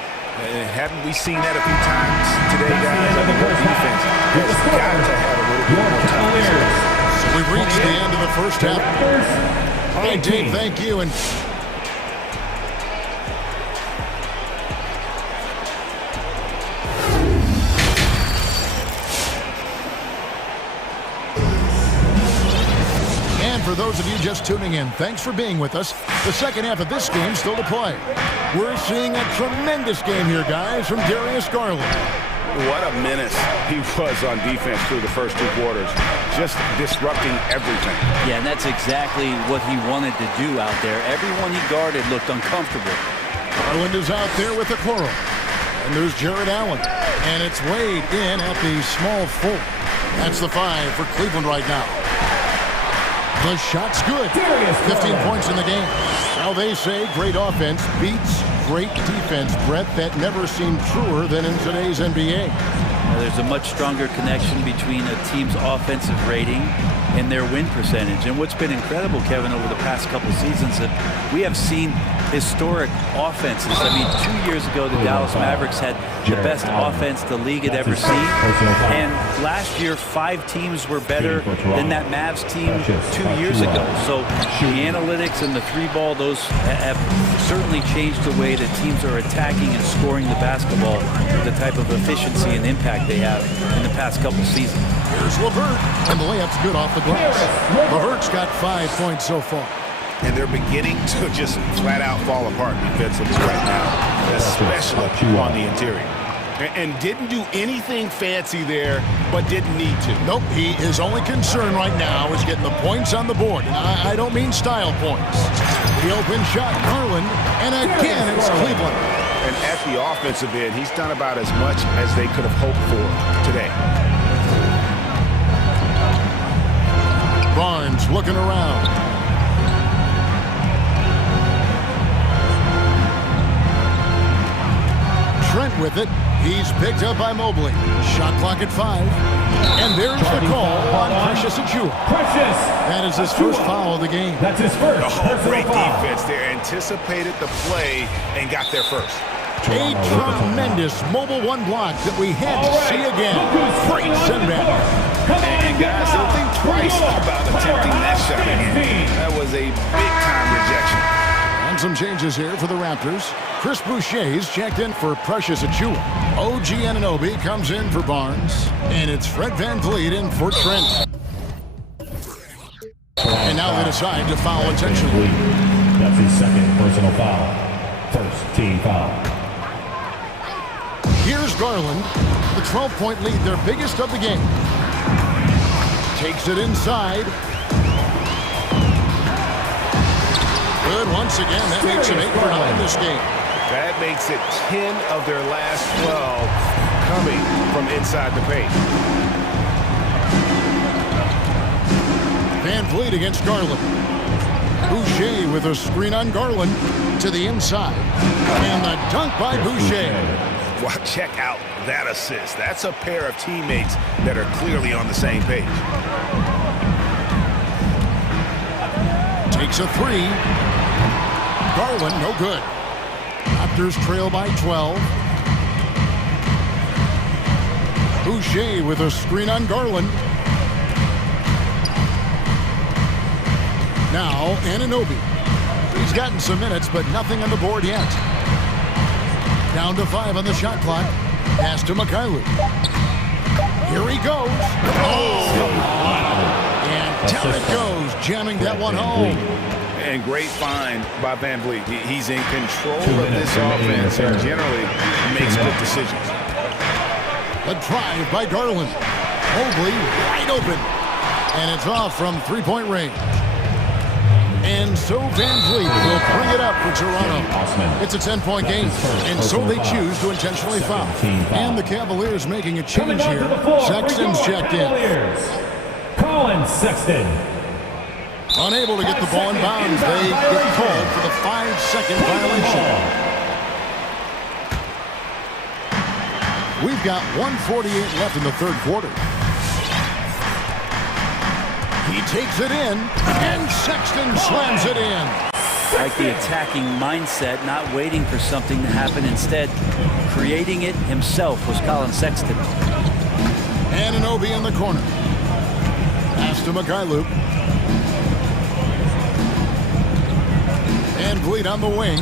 Haven't we seen that a few times today, guys? I think our defense has got to have a little bit more time. So we've reached the end of the first half. Hey, Dave, thank you. And for those of you just tuning in, thanks for being with us. The second half of this game still to play. We're seeing a tremendous game here, guys, from Darius Garland. What a menace he was on defense through the first 2 quarters. Just disrupting everything. Yeah, and that's exactly what he wanted to do out there. Everyone he guarded looked uncomfortable. Garland is out there with the quarrel. And there's Jared Allen. And it's Wade in at the small 4. That's the 5 for Cleveland right now. The shot's good. 15 points in the game. Now they say great offense beats great defense, Brett. That never seemed truer than in today's NBA. There's a much stronger connection between a team's offensive rating and their win percentage. And what's been incredible, Kevin, over the past couple seasons, that we have seen historic offenses. I mean, 2 years ago, the Dallas Mavericks had the best offense the league had ever seen. And last year, 5 teams were better than that Mavs team 2 years ago. So the analytics and the 3-ball, those have certainly changed the way that teams are attacking and scoring the basketball with the type of efficiency and impact they have in the past couple seasons. Here's LeVert, and the layup's good off the glass. LeVert's got 5 points so far. And they're beginning to just flat out fall apart defensively right now, especially on the interior. And didn't do anything fancy there, but didn't need to. Nope, his only concern right now is getting the points on the board. And I don't mean style points. The open shot, Garland, and again it's Cleveland. And at the offensive end, he's done about as much as they could have hoped for today. Barnes looking around. Trent with it. He's picked up by Mobley. Shot clock at 5. And there's the call on Precious Achiuwa. Precious. That is his first foul of the game. That's his first. Oh, great defense there. Anticipated the play and got there first. A tremendous mobile one block that we had to see again. Great send back. And guys, don't think twice about attempting that shot again. That was a big-time rejection. And some changes here for the Raptors. Chris Boucher's checked in for Precious Achiuwa. OG Anunoby comes in for Barnes. And it's Fred VanVleet in for Trent. And now they decide to foul intentionally. That's his second personal foul. First team foul. Here's Garland. The 12-point lead, their biggest of the game. Takes it inside. Good once again. That makes him 8 for 9 this game. That makes it 10 of their last 12 coming from inside the paint. VanVleet against Garland. Boucher with a screen on Garland to the inside. And the dunk by Boucher. Well, check out that assist. That's a pair of teammates that are clearly on the same page. Takes a 3. Garland, no good. Raptors trail by 12. Boucher with a screen on Garland. Now, Anunoby. He's gotten some minutes, but nothing on the board yet. Down to 5 on the shot clock. Pass to Mikhailuk. Here he goes. Oh! And down it goes, jamming that one home. And great find by VanVleet. He's in control of this offense and generally makes good decisions. A drive by Garland. Mobley wide open. And it's off from three-point range. And so VanVleet will bring it up for Toronto. It's a 10-point game, and so they choose to intentionally foul. And the Cavaliers making a change here. Sexton's checked in. Colin Sexton. Unable to get the ball in bounds, they get called for the 5-second violation. We've got 1:48 left in the third quarter. He takes it in, and Sexton slams it in. Like the attacking mindset, not waiting for something to happen. Instead, creating it himself was Colin Sexton. Anunoby in the corner. Pass to Mikhailuk. VanVleet on the wing.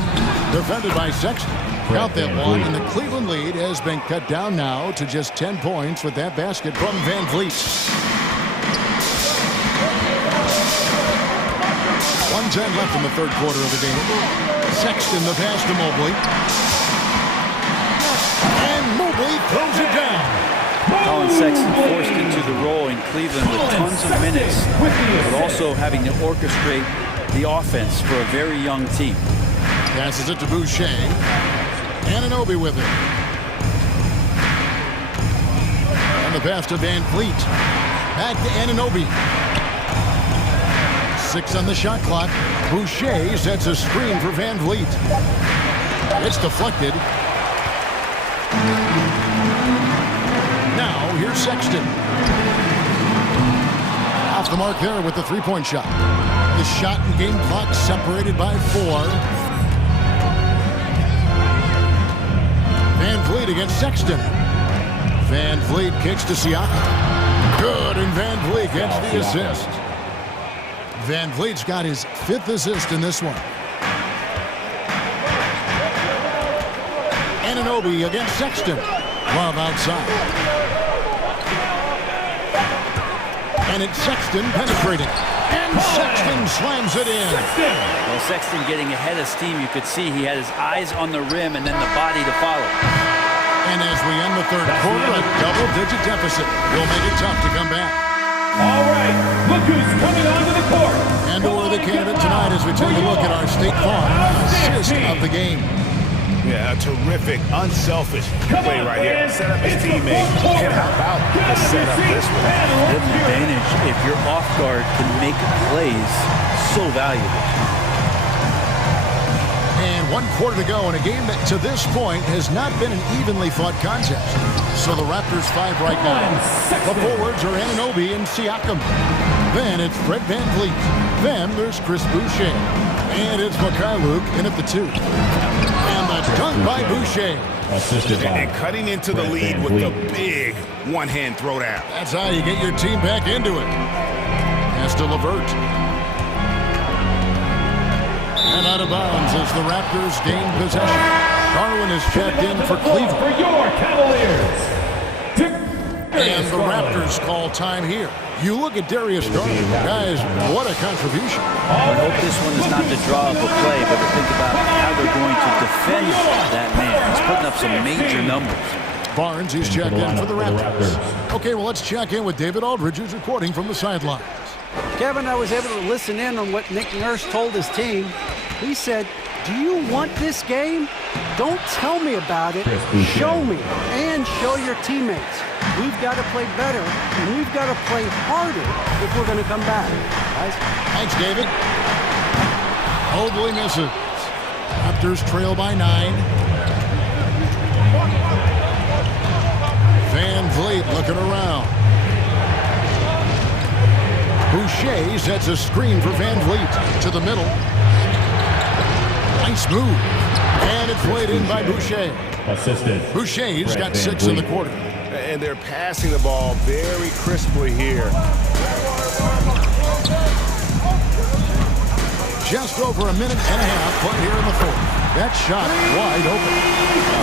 Defended by Sexton. Count that one, and the Cleveland lead has been cut down now to just 10 points with that basket from VanVleet. 1:10 left in the third quarter of the game. Sexton the pass to Mobley. And Mobley throws it down. Colin Sexton forced into the role in Cleveland with tons of minutes, but also having to orchestrate the offense for a very young team. Passes it to Boucher. Anunoby with it. And the pass to VanVleet. Back to Anunoby. 6 on the shot clock. Boucher sets a screen for VanVleet. It's deflected. Now, here's Sexton. Off the mark there with the three-point shot. The shot and game clock separated by 4. VanVleet against Sexton. VanVleet kicks to Siakam. Good, and VanVleet gets the assist. VanVleet's got his 5th assist in this one. Anunoby against Sexton. Love outside. And it's Sexton penetrating. And Sexton slams it in. Well, Sexton getting ahead of steam. You could see he had his eyes on the rim and then the body to follow. And as we end the third quarter, a double-digit deficit will make it tough to come back. All right, look who's coming onto the court. And we're the candidate tonight as we take a look at our State Farm assist of the game. Yeah, a terrific, unselfish play right here. Set up his teammate. And how about the setup this one? What an advantage if your off guard can make plays so valuable. And 1 quarter to go in a game that to this point has not been an evenly fought contest. So the Raptors 5 right now. The forwards are Anunoby and Siakam. Then it's Fred VanVleet. Then there's Chris Boucher. And it's Mikhailuk in at the 2. And the dunk by Boucher. And cutting into the lead with the big one-hand throwdown. That's how you get your team back into it. Has to LeVert. And out of bounds as the Raptors gain possession. Garland is checked in for Cleveland. For your Cavaliers. And the Raptors call time here. You look at Darius Garland. Guys, what a contribution. I hope this one is not the draw of a play, but to think about how they're going to defend that man. He's putting up some major numbers. Barnes, he's checked in for the Raptors. Okay, well, let's check in with David Aldridge, who's reporting from the sidelines. Kevin, I was able to listen in on what Nick Nurse told his team. He said, do you want this game? Don't tell me about it. Show me and show your teammates. We've got to play better, and we've got to play harder if we're going to come back. Guys? Thanks, David. Mobley misses. Raptors trail by 9. VanVleet looking around. Boucher sets a screen for VanVleet to the middle. Nice move. And it's played in by Boucher. Boucher's got 6 in the quarter. And they're passing the ball very crisply here. Just over a minute and a half put here in the 4th. That shot wide open.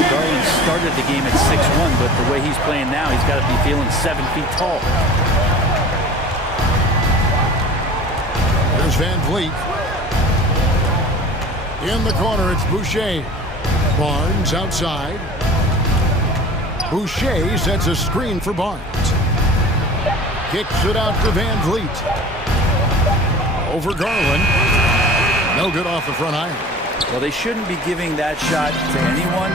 Garland started the game at 6'1", but the way he's playing now, he's got to be feeling 7 feet tall. There's VanVleet. In the corner, it's Boucher. Barnes outside. Boucher sets a screen for Barnes. Kicks it out to VanVleet. Over Garland. No good off the front iron. Well, they shouldn't be giving that shot to anyone,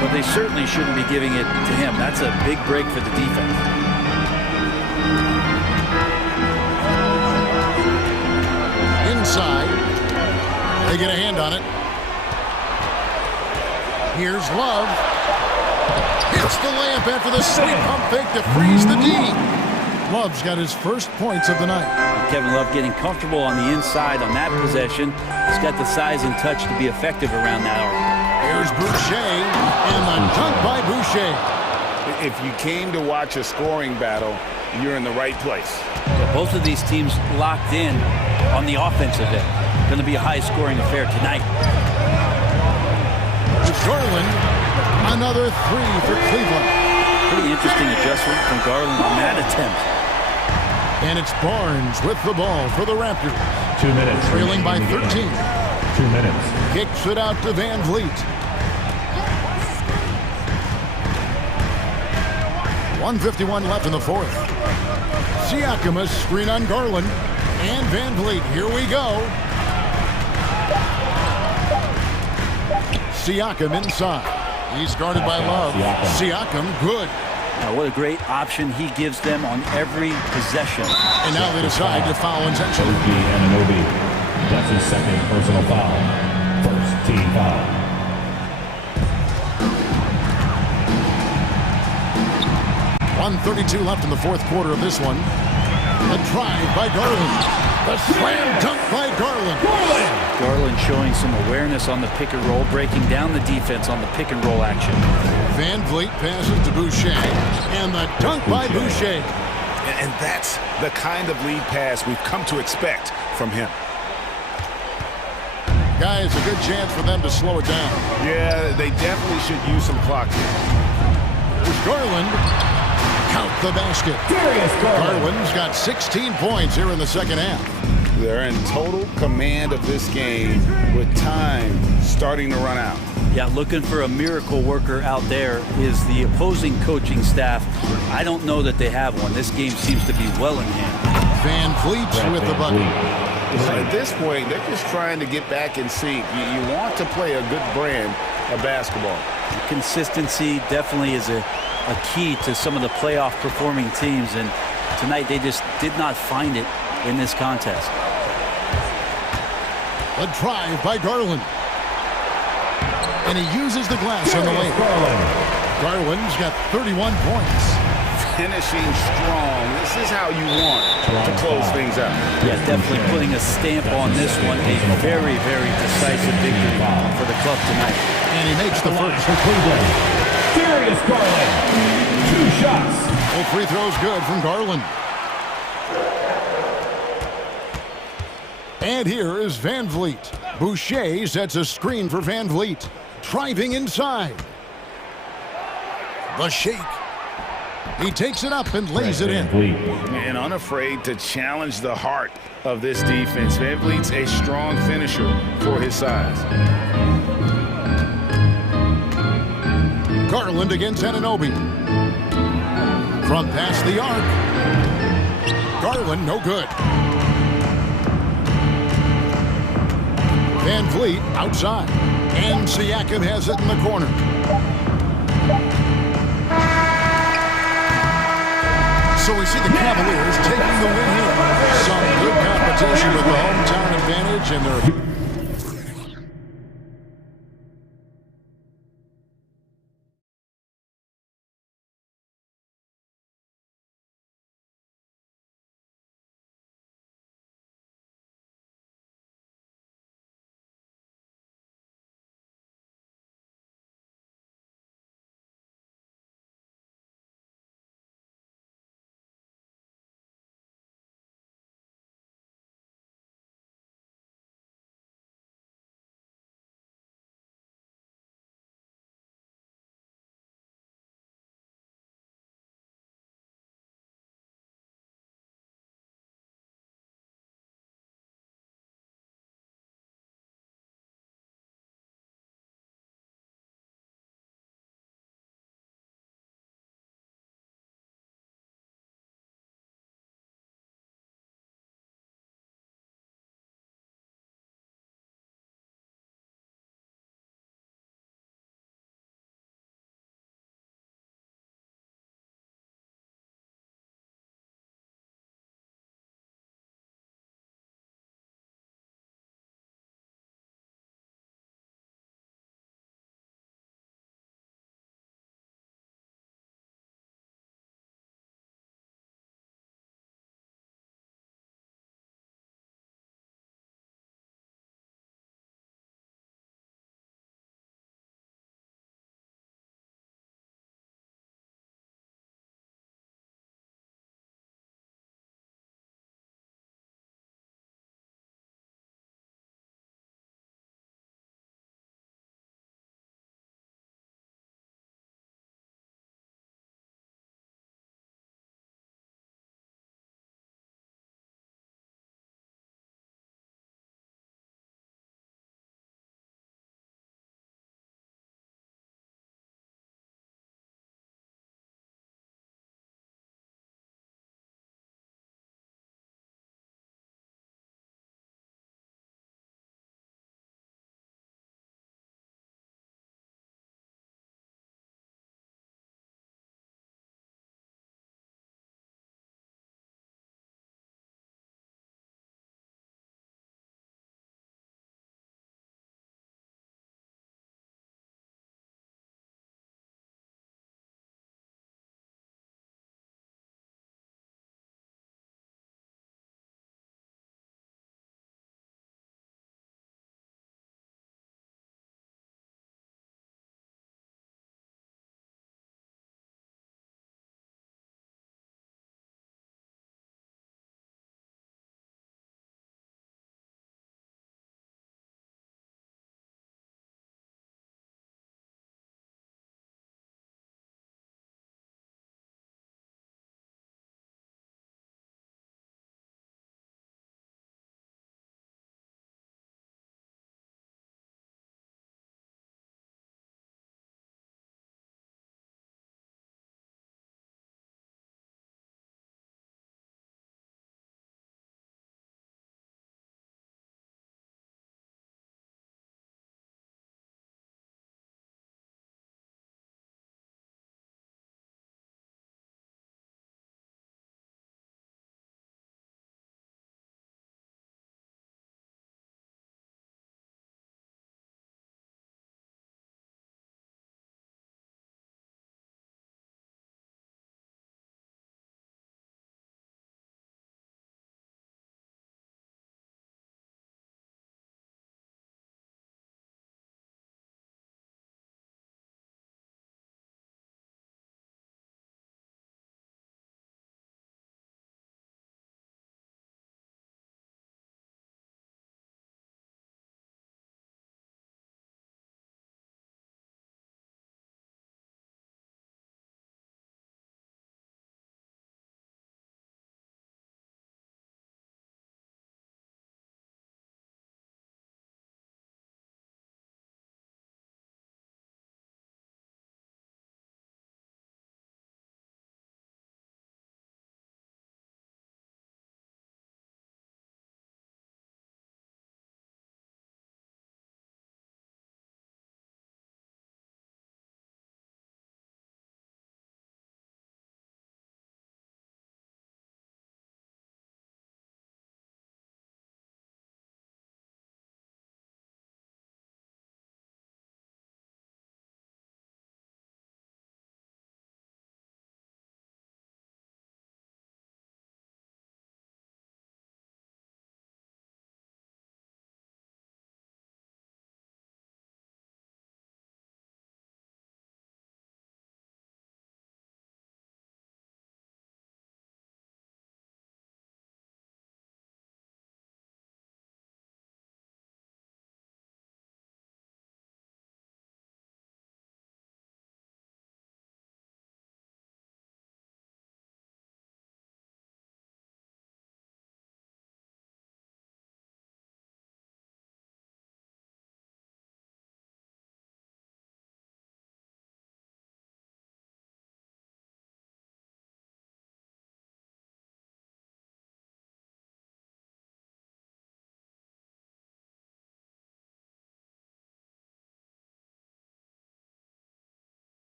but they certainly shouldn't be giving it to him. That's a big break for the defense. Inside. They get a hand on it. Here's Love. Hits the layup after the sweet pump fake to freeze the D. Love's got his first points of the night. Kevin Love getting comfortable on the inside on that possession. He's got the size and touch to be effective around that arc. Here's Boucher, and the dunk by Boucher. If you came to watch a scoring battle, you're in the right place. Both of these teams locked in on the offensive end. Going to be a high-scoring affair tonight. Garland, another 3 for Cleveland. Pretty interesting adjustment from Garland on that attempt. And it's Barnes with the ball for the Raptors. 2 minutes. Trailing by 13. 2 minutes. Kicks it out to VanVleet. 1:51 left in the 4th. Siakam a screen on Garland. And VanVleet, here we go. Siakam inside. He's guarded by Love. Siakam, good. Now, what a great option he gives them on every possession. And now they decide to foul intentionally. Anunoby. That's his second personal foul. First team foul. .132 left in the 4th quarter of this one. A drive by Garland. The slam dunk by Garland. Garland showing some awareness on the pick and roll, breaking down the defense on the pick and roll action. VanVleet passes to Boucher, and the dunk by Boucher. And that's the kind of lead pass we've come to expect from him. Guys, a good chance for them to slow it down. Yeah, they definitely should use some clock here. There's Garland. Count the basket. Garland's got 16 points here in the second half. They're in total command of this game with time starting to run out. Yeah, looking for a miracle worker out there is the opposing coaching staff. I don't know that they have one. This game seems to be well in hand. VanVleet with the bucket. At this point, they're just trying to get back in sync. You want to play a good brand, of basketball. Consistency definitely is a key to some of the playoff performing teams, and tonight they just did not find it in this contest. A drive by Garland. And he uses the glass on the lane. Garland's got 31 points. Finishing strong. This is how you want to close things out. Yeah, definitely putting a stamp on this one. A very, very decisive victory for the club tonight. And he makes the first. For Cleveland, Darius Garland. 2 shots. Both free throws good from Garland. And here is Van Vliet. Boucher sets a screen for Van Vliet. Driving inside. The shake. He takes it up and lays it in. And unafraid to challenge the heart of this defense. Van Vliet's a strong finisher for his size. Garland against Anunoby. From past the arc. Garland no good. Van Vliet outside. And Siakam has it in the corner. So we see the Cavaliers taking the win here. Some good competition with the hometown advantage, and they're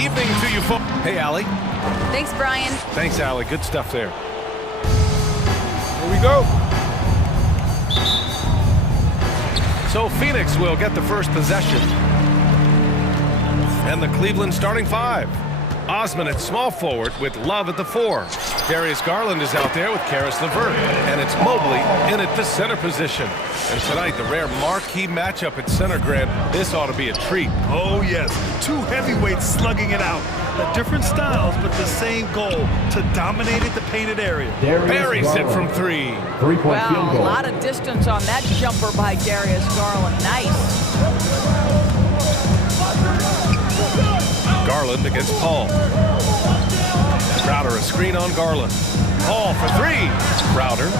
Evening to you folks. Hey, Allie. Thanks, Brian. Thanks, Allie. Good stuff there. Here we go. So Phoenix will get the first possession. And the Cleveland starting five. Osman at small forward with Love at the 4. Darius Garland is out there with Karis LeVert. And it's Mobley in at the center position. And tonight, the rare marquee matchup at center, Grant. This ought to be a treat. Oh, yes. Two heavyweights slugging it out. Different styles, but the same goal, to dominate at the painted area. Buries it from 3. Wow, a lot of distance on that jumper by Darius Garland. Nice. Garland against Paul. Crowder a screen on Garland. Paul for 3. Crowder.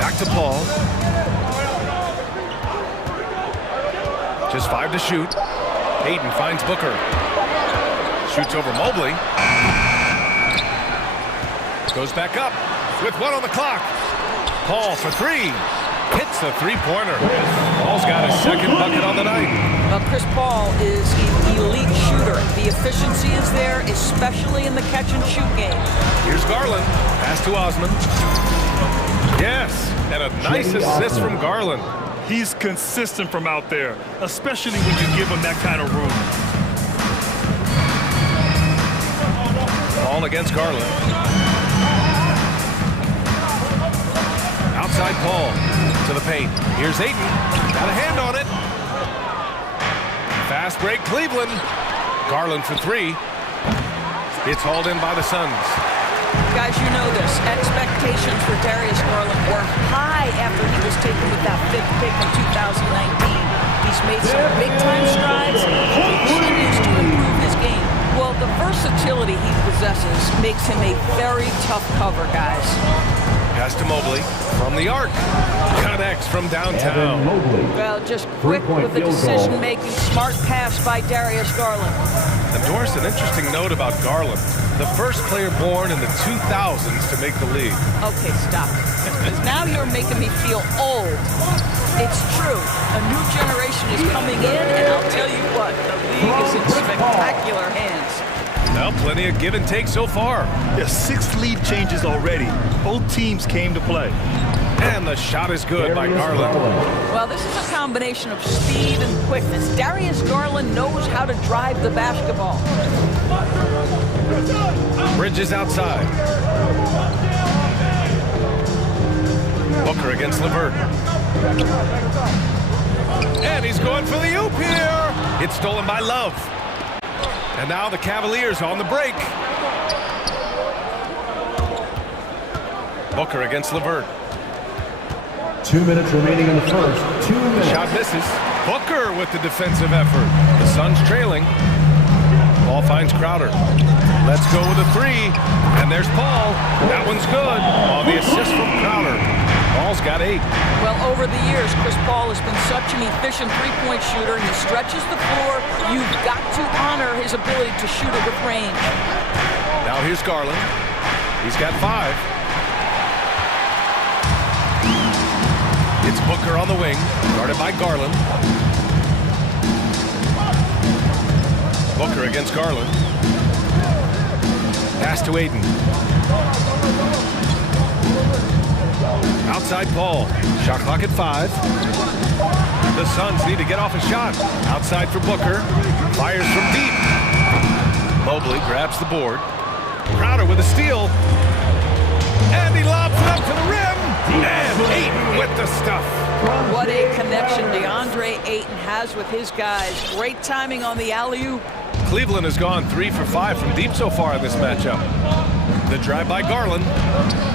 Back to Paul. Just 5 to shoot. Hayden finds Booker. Shoots over Mobley. Goes back up with 1 on the clock. Paul for 3. Hits the three-pointer. Paul's got his second bucket on the night. Well, Chris Paul is an elite shooter. The efficiency is there, especially in the catch-and-shoot game. Here's Garland. Pass to Osman. Yes, and a nice assist from Garland. He's consistent from out there, especially when you give him that kind of room. Paul against Garland. Outside Paul to the paint. Here's Ayton. Got a hand on it. Fast break Cleveland. Garland for 3. It's hauled in by the Suns. Guys, you know this. Expectations for Darius Garland were high after he was taken with that 5th pick in 2019. He's made some big-time strides. He continues to improve his game. Well, the versatility he possesses makes him a very tough cover, guys. Pass to Mobley from the arc. Connects from downtown. Well, just quick with the decision-making. Smart pass by Darius Garland. And Doris, an interesting note about Garland. The first player born in the 2000s to make the league. Okay, stop. Because now you're making me feel old. It's true. A new generation is coming in, and I'll tell you what, the league is in spectacular hands. Well, plenty of give and take so far. There's 6 lead changes already. Both teams came to play. And the shot is good by Garland. Well, this is a combination of speed and quickness. Darius Garland knows how to drive the basketball. Bridges outside. Booker against LeVert. And he's going for the oop here. It's stolen by Love. And now the Cavaliers on the break. Booker against LeVert. 2 minutes remaining in the first. 2 minutes. Shot misses. Booker with the defensive effort. The Suns trailing. Ball finds Crowder. Let's go with a 3. And there's Paul. That one's good. On the assist from Crowder. Paul's got 8. Well, over the years, Chris Paul has been such an efficient three-point shooter. He stretches the floor. You've got to honor his ability to shoot it with range. Now here's Garland. He's got 5. It's Booker on the wing, guarded by Garland. Booker against Garland. Pass to Ayton. Outside Paul. Shot clock at 5. The Suns need to get off a shot. Outside for Booker. Fires from deep. Mobley grabs the board. Crowder with a steal. And he lobs it up to the rim. And Ayton with the stuff. What a connection DeAndre Ayton has with his guys. Great timing on the alley-oop. Cleveland has gone 3 for 5 from deep so far in this matchup. The drive by Garland.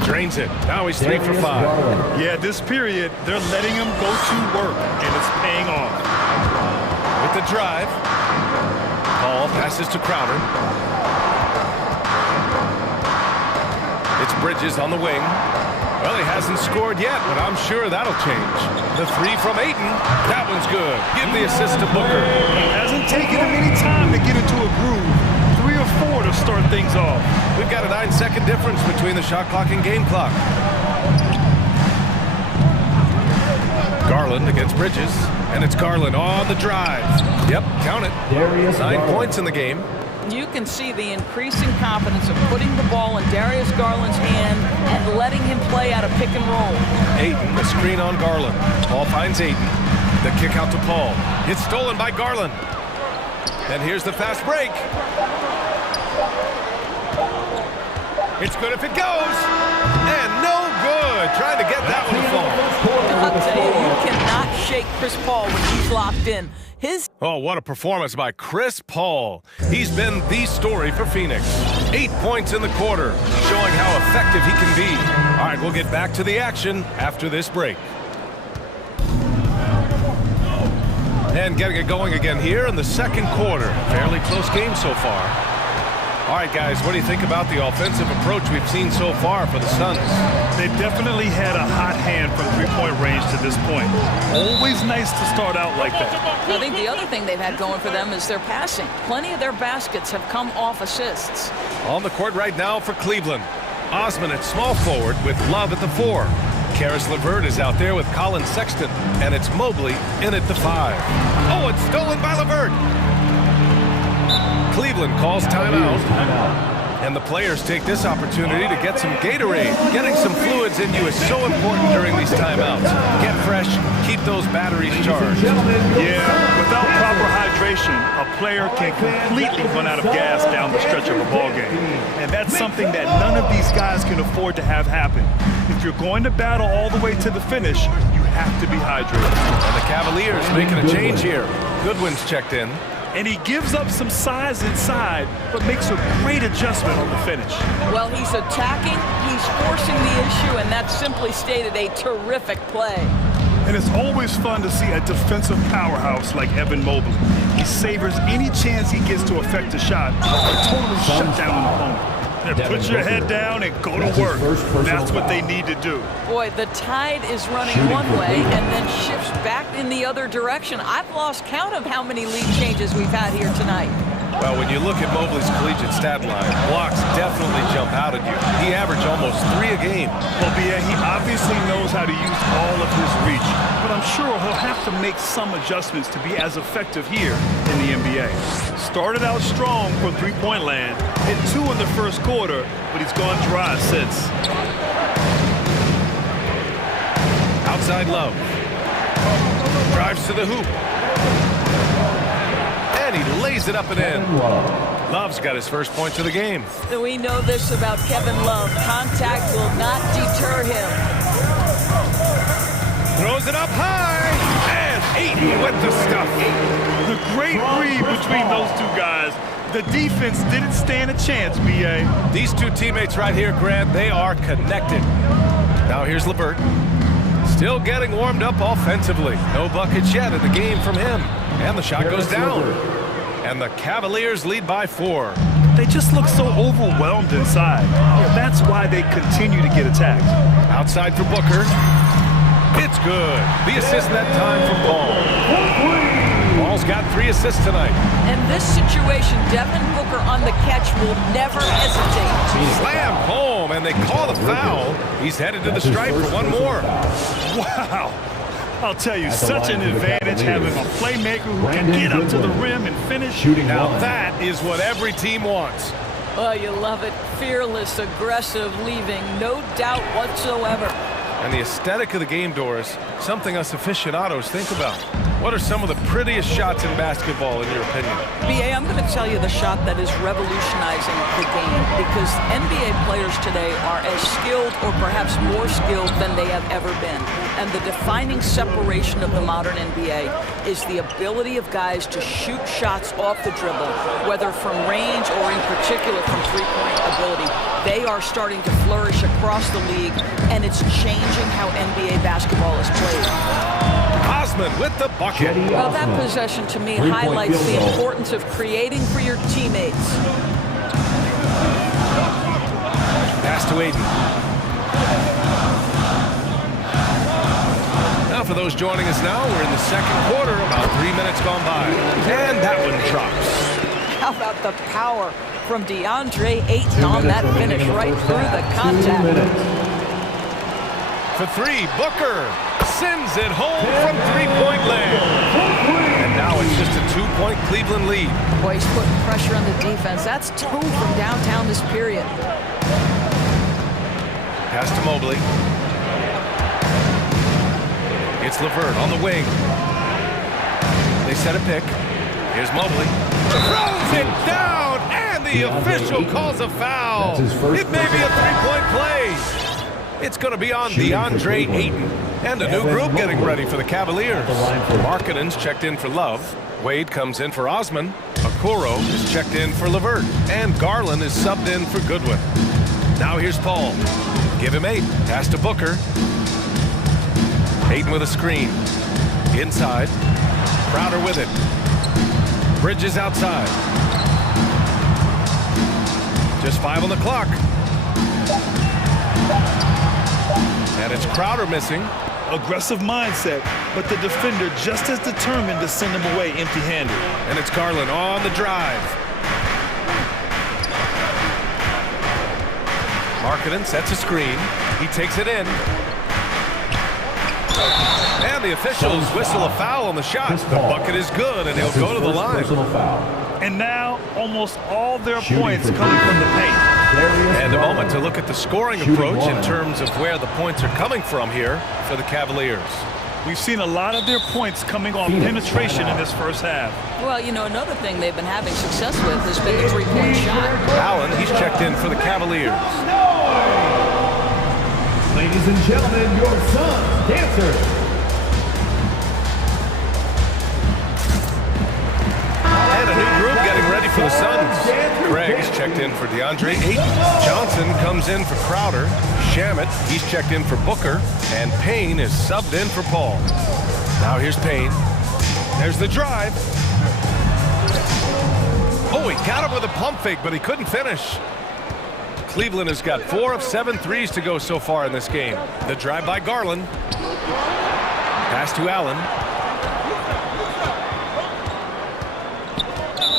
Drains it. Now he's 3 for 5. Yeah, this period, they're letting him go to work, and it's paying off. With the drive. Paul passes to Crowder. It's Bridges on the wing. Well, he hasn't scored yet, but I'm sure that'll change. The 3 from Ayton. That one's good. Give the assist to Booker. Hasn't taken him any time to get into a groove. 3 or 4 to start things off. We've got a 9-second difference between the shot clock and game clock. Garland against Bridges, and it's Garland on the drive. Yep, count it. 9 points in the game. You can see the increasing confidence of putting the ball in Darius Garland's hand and letting him play out a pick and roll. Ayton, the screen on Garland. Paul finds Ayton. The kick out to Paul. It's stolen by Garland. And here's the fast break. It's good if it goes. And no good. Trying to get that one to fall. I'll tell you, you cannot shake Chris Paul when he's locked in. Oh, what a performance by Chris Paul. He's been the story for Phoenix. 8 points in the quarter, showing how effective he can be. All right, we'll get back to the action after this break. And getting it going again here in the second quarter. Fairly close game so far. All right, guys, what do you think about the offensive approach we've seen so far for the Suns? They definitely had a hot hand from three-point range to this point. Always nice to start out like that. I think the other thing they've had going for them is their passing. Plenty of their baskets have come off assists. On the court right now for Cleveland. Osman at small forward with Love at the 4. Karis LeVert is out there with Colin Sexton, and it's Mobley in at the 5. Oh, it's stolen by LeVert. Cleveland calls timeout. And the players take this opportunity to get some Gatorade. Getting some fluids in you is so important during these timeouts. Get fresh, keep those batteries charged. Yeah, without proper hydration, a player can completely run out of gas down the stretch of a ball game. And that's something that none of these guys can afford to have happen. If you're going to battle all the way to the finish, you have to be hydrated. And the Cavaliers making a change here. Goodwin's checked in. And he gives up some size inside, but makes a great adjustment on the finish. Well, he's attacking, he's forcing the issue, and that's simply stated a terrific play. And it's always fun to see a defensive powerhouse like Evan Mobley. He savors any chance he gets to affect a shot or totally shut down an opponent. And put your head down and go to work. That's what they need to do. Boy, the tide is running one way and then shifts back in the other direction. I've lost count of how many lead changes we've had here tonight. Well, when you look at Mobley's collegiate stat line, blocks definitely jump out at you. He averaged almost 3 a game. Well, BA, he obviously knows how to use all of his reach, but I'm sure he'll have to make some adjustments to be as effective here in the NBA. Started out strong from three-point land, hit 2 in the first quarter, but he's gone dry since. Outside Love. Drives to the hoop. And he lays it up and in. Love's got his first point to the game. We know this about Kevin Love. Contact will not deter him. Throws it up high. And Ayton with the stuff. The great read between those two guys. The defense didn't stand a chance, B.A. These two teammates right here, Grant, they are connected. Now here's LeVert. Still getting warmed up offensively. No buckets yet in the game from him. And the shot goes down. And the Cavaliers lead by 4. They just look so overwhelmed inside. That's why they continue to get attacked. Outside for Booker. It's good. The assist that time from Paul. Paul's got 3 assists tonight. In this situation, Devin Booker on the catch will never hesitate. Slammed home, and they call the foul. He's headed to the stripe for one more. Wow. I'll tell you, such an advantage having a playmaker who can get up to the rim and finish. Now that is what every team wants. Oh, you love it. Fearless, aggressive, leaving, no doubt whatsoever. And the aesthetic of the game, Doris, something us aficionados think about. What are some of the prettiest shots in basketball, in your opinion? BA, I'm going to tell you the shot that is revolutionizing the game, because NBA players today are as skilled or perhaps more skilled than they have ever been. And the defining separation of the modern NBA is the ability of guys to shoot shots off the dribble, whether from range or in particular from three-point ability. They are starting to flourish across the league, and it's changing how NBA basketball is played. Osman with the bucket. Well, that possession to me highlights the importance of creating for your teammates. Pass to Ayton. Now for those joining us now, we're in the second quarter, about 3 minutes gone by. And that one drops. How about the power from DeAndre Ayton on that finish right through the contact. For 3, Booker sends it home from three-point land. And now it's just a 2-point Cleveland lead. Boy, he's putting pressure on the defense. That's 2 from downtown this period. Pass to Mobley. It's LeVert on the wing. They set a pick. Here's Mobley. Throws it down, and the official calls a foul. It may be a 3-point play. It's going to be on DeAndre Ayton. And a new group getting ready for the Cavaliers. Markkanen's checked in for Love. Wade comes in for Osman. Okoro is checked in for LeVert. And Garland is subbed in for Goodwin. Now here's Paul. Give him 8. Pass to Booker. Ayton with a screen. Inside. Crowder with it. Bridges outside. Just 5 on the clock. And it's Crowder missing. Aggressive mindset, but the defender just as determined to send him away empty-handed. And it's Garland on the drive. Markkanen sets a screen. He takes it in. And the officials whistle a foul on the shot. The bucket is good, and he'll go to the line. And now, almost all their points coming from the paint. And a moment to look at the scoring approach in terms of where the points are coming from here for the Cavaliers. We've seen a lot of their points coming off penetration in this first half. Well, you know, another thing they've been having success with has been the 3-point shot. Allen, he's checked in for the Cavaliers. Ladies and gentlemen, your Suns dancers. And a new group getting ready for the Suns. Craig's checked in for DeAndre Ayton. Johnson comes in for Crowder. Shamet, he's checked in for Booker. And Payne is subbed in for Paul. Now here's Payne. There's the drive. Oh, he got him with a pump fake, but he couldn't finish. Cleveland has got 4 of 7 threes to go so far in this game. The drive by Garland. Pass to Allen.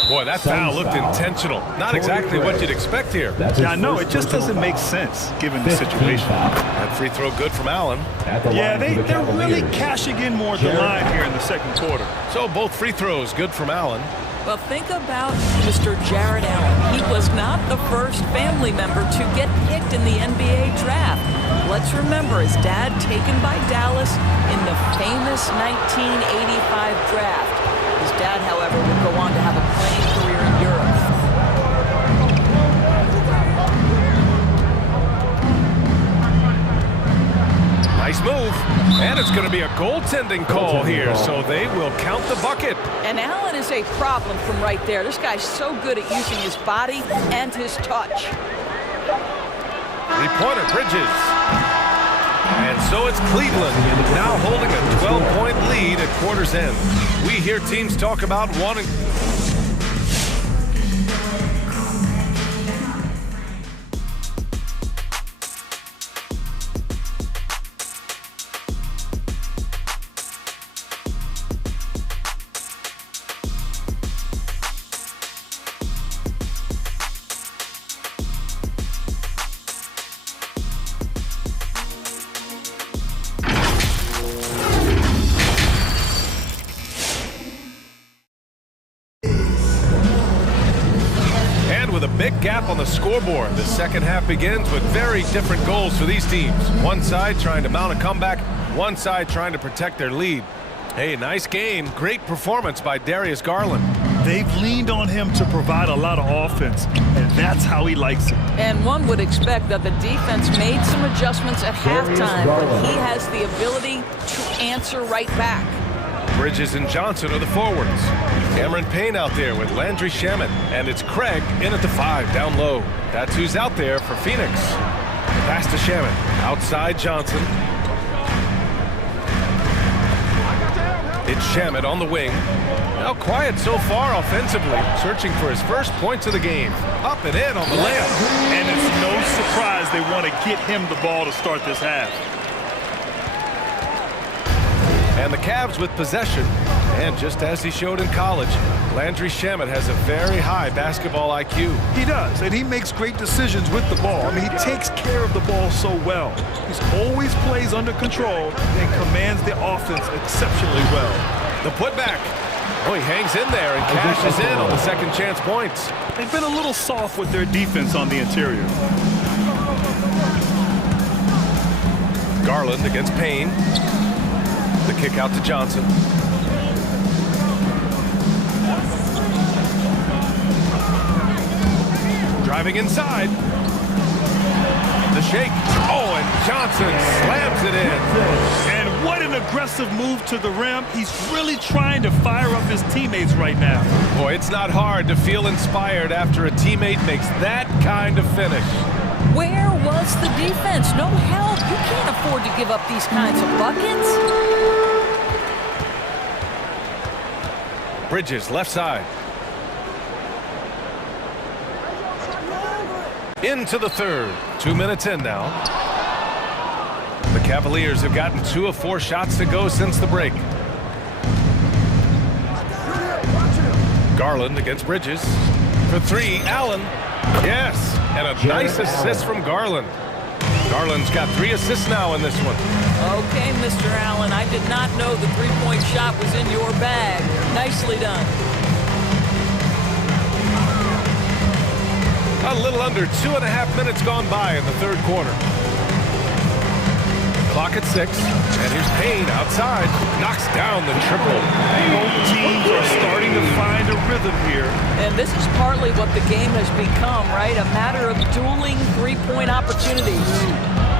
Boy, that foul looked intentional. Not exactly what you'd expect here. Yeah, I know. It just doesn't make sense given the situation. That free throw good from Allen. Yeah, they're really cashing in more at the line here in the second quarter. So both free throws good from Allen. Well, think about Mr. Jared Allen. He was not the first family member to get picked in the NBA draft. Let's remember his dad taken by Dallas in the famous 1985 draft. His dad, however, would go on to have a playing career in Europe. Nice move. And it's going to be a goaltending call here, so they will count the bucket. And Allen is a problem from right there. This guy's so good at using his body and his touch. Three-pointer, Bridges. And so it's Cleveland, now holding a 12-point lead at quarter's end. We hear teams talk about wanting... Big gap on the scoreboard. The second half begins with very different goals for these teams. One side trying to mount a comeback, one side trying to protect their lead. Hey, nice game. Great performance by Darius Garland. They've leaned on him to provide a lot of offense, and that's how he likes it. And one would expect that the defense made some adjustments at halftime, but he has the ability to answer right back. Bridges and Johnson are the forwards. Cameron Payne out there with Landry Shamet. And it's Craig in at the 5, down low. That's who's out there for Phoenix. Pass to Shamet. Outside Johnson. It's Shamet on the wing. Now quiet so far offensively. Searching for his first points of the game. Up and in on the layup. And it's no surprise they want to get him the ball to start this half. And the Cavs with possession. And just as he showed in college, Landry Shamet has a very high basketball IQ. He does, and he makes great decisions with the ball. I mean, he takes care of the ball so well. He's always plays under control and commands the offense exceptionally well. The putback. Oh, he hangs in there and cashes in on the second chance points. They've been a little soft with their defense on the interior. Garland against Payne. The kick out to Johnson. Driving inside. The shake. Oh, and Johnson slams it in. And what an aggressive move to the rim. He's really trying to fire up his teammates right now. Boy, it's not hard to feel inspired after a teammate makes that kind of finish. Where was the defense? No help. You can't afford to give up these kinds of buckets. Bridges, left side. Into the third. 2 minutes in now. The Cavaliers have gotten 2 of 4 shots to go since the break. Garland against Bridges. For 3, Allen. Yes, and a nice assist from Garland. Garland's got 3 assists now in this one. Okay, Mr. Allen, I did not know the three-point shot was in your bag. Nicely done. A little under 2.5 minutes gone by in the third quarter. Clock at 6, and here's Payne outside. Knocks down the triple. Both teams are starting to find a rhythm here. And this is partly what the game has become, right? A matter of dueling three-point opportunities.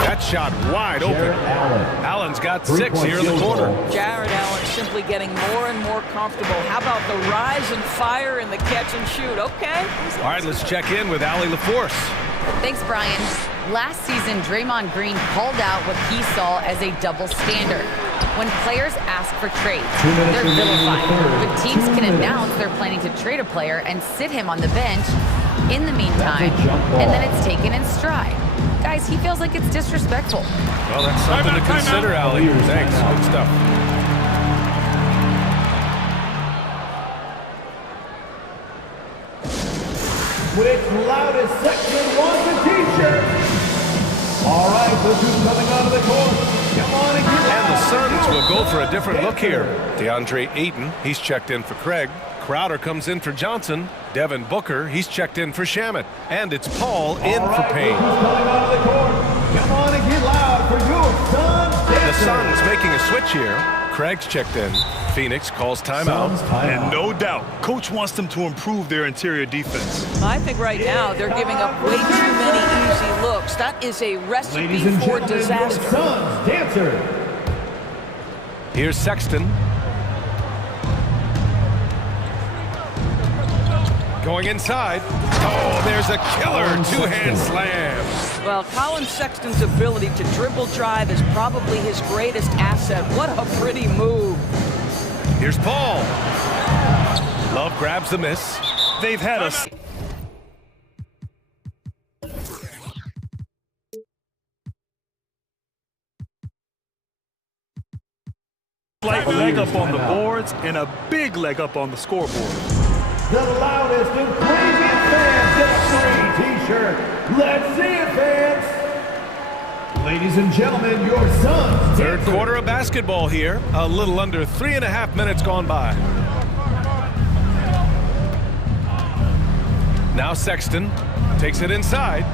That shot wide open. Allen's got 6 here in the quarter. Jared Allen simply getting more and more comfortable. How about the rise and fire and the catch and shoot? Okay. All right, let's check in with Allie LaForce. Thanks, Brian. Last season, Draymond Green called out what he saw as a double standard. When players ask for trades, they're vilified. But teams can announce they're planning to trade a player and sit him on the bench in the meantime, and then it's taken in stride. Guys, he feels like it's disrespectful. Well, that's something to consider, Allie. Thanks. Good stuff. With its loudest section wants a t-shirt. All right, look who's coming out of the court. Come on and get out. And the Suns will go for a different look here. DeAndre Ayton, he's checked in for Craig. Crowder comes in for Johnson. Devin Booker, he's checked in for Shamet. And it's Paul in for Payne. Who's coming out of the court? Come on and get loud for your Suns. The Suns making a switch here. Craig's checked in. Phoenix calls timeout. And no doubt, coach wants them to improve their interior defense. I think right now they're giving up way too many easy looks. That is a recipe for disaster. Suns dancer. Here's Sexton. Going inside. Oh, there's a killer two-hand slam. Well, Colin Sexton's ability to dribble drive is probably his greatest asset. What a pretty move. Here's Paul. Love grabs the miss. They've had a slight leg up on the boards and a big leg up on the scoreboard. The loudest and craziest fans get a free t-shirt. Let's see it, fans. Ladies and gentlemen, your Suns. Third quarter of basketball here. A little under 3.5 minutes gone by. Now Sexton takes it inside.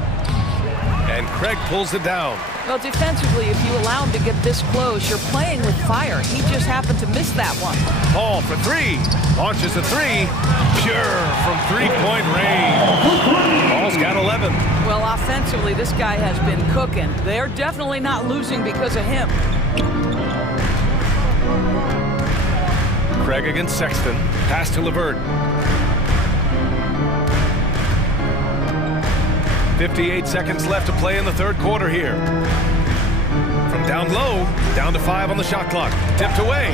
And Craig pulls it down. Well, defensively, if you allow him to get this close, you're playing with fire. He just happened to miss that one. Paul for 3. Launches a 3. Pure from three-point range. Paul's got 11. Well, offensively, this guy has been cooking. They're definitely not losing because of him. Craig against Sexton. Pass to LeVert. 58 seconds left to play in the third quarter here. From down low, down to 5 on the shot clock. Tipped away.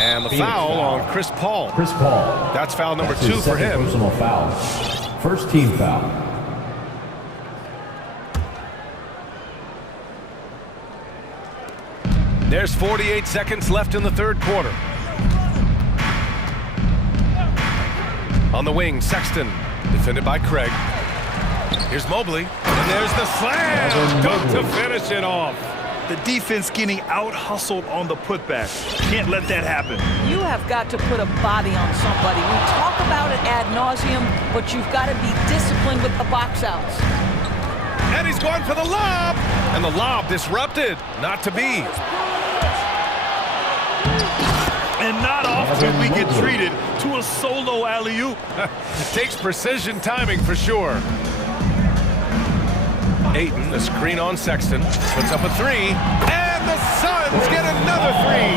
And the foul on Chris Paul. Chris Paul. That's foul number 2 for him. Personal foul. First team foul. There's 48 seconds left in the third quarter. On the wing, Sexton. Defended by Craig. Here's Mobley. And there's the slam. Dunk to finish it off. The defense getting out-hustled on the putback. Can't let that happen. You have got to put a body on somebody. We talk about it ad nauseum, but you've got to be disciplined with the box outs. And he's going for the lob. And the lob disrupted. Not to be. And not often we get treated to a solo alley-oop. It takes precision timing for sure. Ayton, the screen on Sexton, puts up a three, and the Suns get another three.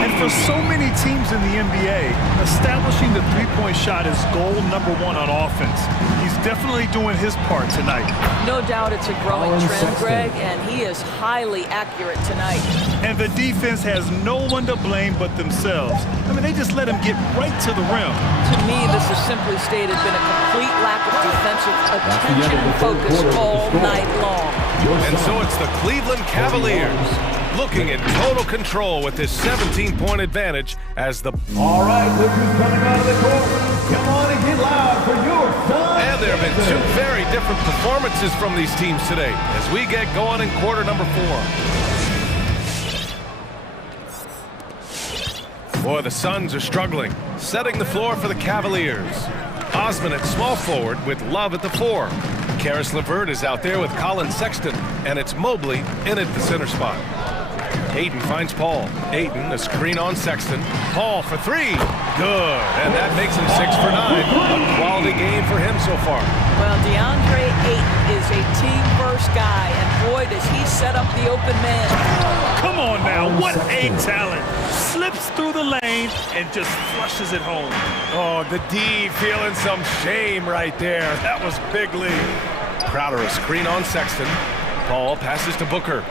And for so many teams in the NBA, establishing the three-point shot is goal number one on offense. He's definitely doing his part tonight. No doubt it's a growing trend, Greg, and he is highly accurate tonight. And the defense has no one to blame but themselves. I mean, they just let him get right to the rim. To me, this has simply stated been a complete lack of defensive attention and focus all night long. And so it's the Cleveland Cavaliers looking in total control with this 17-point advantage as the... All right, look who's coming out of the court. Come on and get loud for your son. And there have been two very different performances from these teams today as we get going in quarter number 4. Boy, the Suns are struggling, setting the floor for the Cavaliers. Osman at small forward with Love at the 4. Karis LeVert is out there with Colin Sexton, and it's Mobley in at the center spot. Ayton finds Paul. Ayton, a screen on Sexton. Paul for three. Good. And that makes him 6 for 9. A quality game for him so far. Well, DeAndre Ayton is a team-first guy, and boy, does he set up the open man. Come on now, what a talent. Slips through the lane and just flushes it home. Oh, the D feeling some shame right there. That was big lead. Crowder, a screen on Sexton. Paul passes to Booker.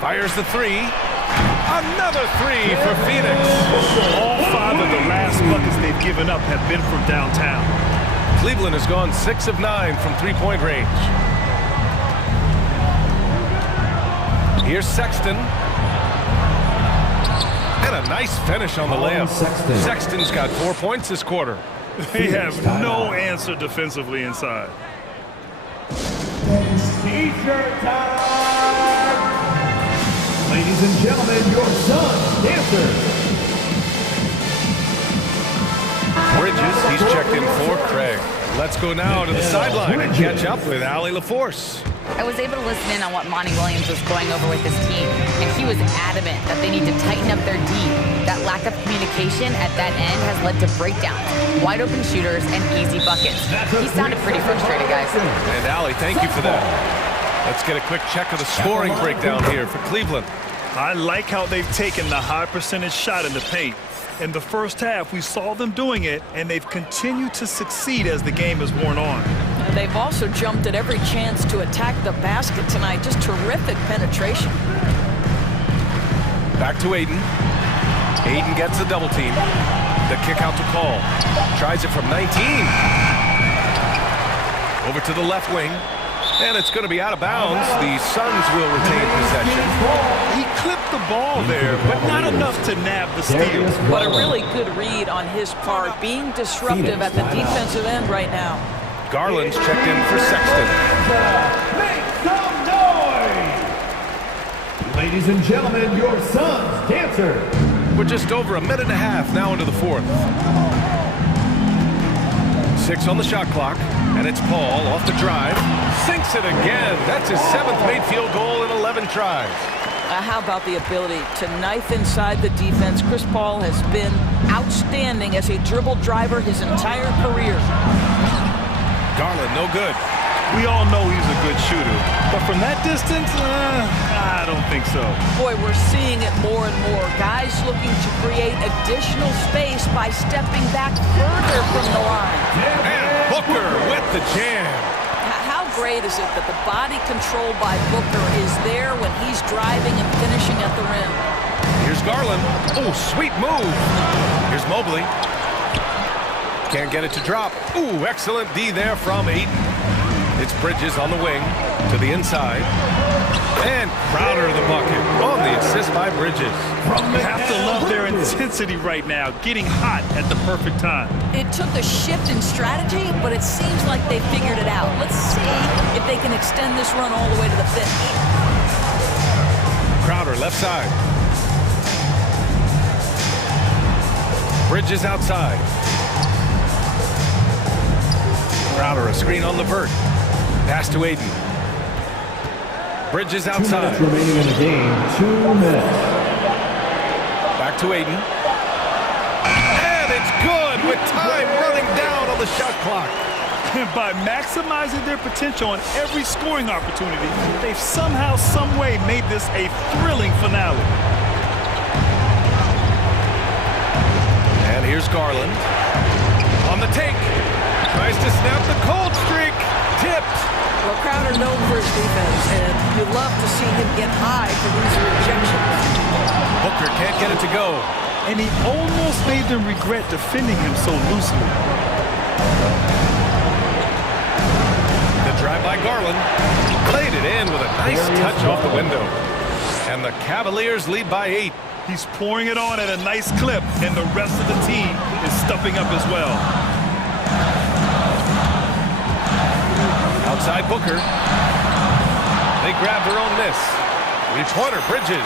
Fires the three. Another three for Phoenix. All 5 of the last buckets they've given up have been from downtown. Cleveland has gone 6 of 9 from three-point range. Here's Sexton. And a nice finish on the layup. Sexton's got 4 points this quarter. They have no answer defensively inside. T-shirt time! Ladies and gentlemen, your son's dancer. Bridges, he's checked in for Craig. Let's go now to the sideline and catch up with Allie LaForce. I was able to listen in on what Monty Williams was going over with his team, and he was adamant that they need to tighten up their D. That lack of communication at that end has led to breakdowns, wide open shooters, and easy buckets. He sounded pretty frustrated, guys. And Allie, thank you for that. Let's get a quick check of the scoring breakdown here for Cleveland. I like how they've taken the high percentage shot in the paint. In the first half, we saw them doing it, and they've continued to succeed as the game has worn on. They've also jumped at every chance to attack the basket tonight. Just terrific penetration. Back to Ayton. Ayton gets the double team. The kick out to Paul. Tries it from 19. Over to the left wing. And it's going to be out of bounds. The Suns will retain possession. He clipped the ball there, but not enough to nab the steal. But a really good read on his part, being disruptive at the defensive end right now. Garland's checked in for Sexton. Make some noise! Ladies and gentlemen, your son's dancer. We're just over a minute and a half now into the 4th. 6 on the shot clock, and it's Paul off the drive. Sinks it again. That's his 7th made field goal in 11 tries. How about the ability to knife inside the defense? Chris Paul has been outstanding as a dribble driver his entire career. Garland, no good. We all know he's a good shooter, but from that distance, I don't think so. Boy, we're seeing it more and more. Guys looking to create additional space by stepping back further from the line. And Booker with the jam. How great is it that the body control by Booker is there when he's driving and finishing at the rim? Here's Garland. Oh, sweet move. Here's Mobley. Can't get it to drop. Ooh, excellent D there from Ayton. It's Bridges on the wing to the inside. And Crowder the bucket on the assist by Bridges. You have to love their intensity right now, getting hot at the perfect time. It took a shift in strategy, but it seems like they figured it out. Let's see if they can extend this run all the way to the finish. Crowder left side. Bridges outside. Crowder a screen on Levert. Pass to Aiden. Bridges outside. 2 minutes remaining in the game. 2 minutes. Back to Aiden. And it's good with time running down on the shot clock. And by maximizing their potential on every scoring opportunity, they've somehow, some way made this a thrilling finale. And here's Garland. On the take. Tries to snap the cold streak. Tipped. Well, Crowder known for his defense, and you love to see him get high for these rejections. Booker can't get it to go. And he almost made them regret defending him so loosely. The drive by Garland. Played it in with a nice touch off the window. And the Cavaliers lead by 8. He's pouring it on at a nice clip, and the rest of the team is stepping up as well. Outside Booker. They grab their own miss. Three-pointer Bridges.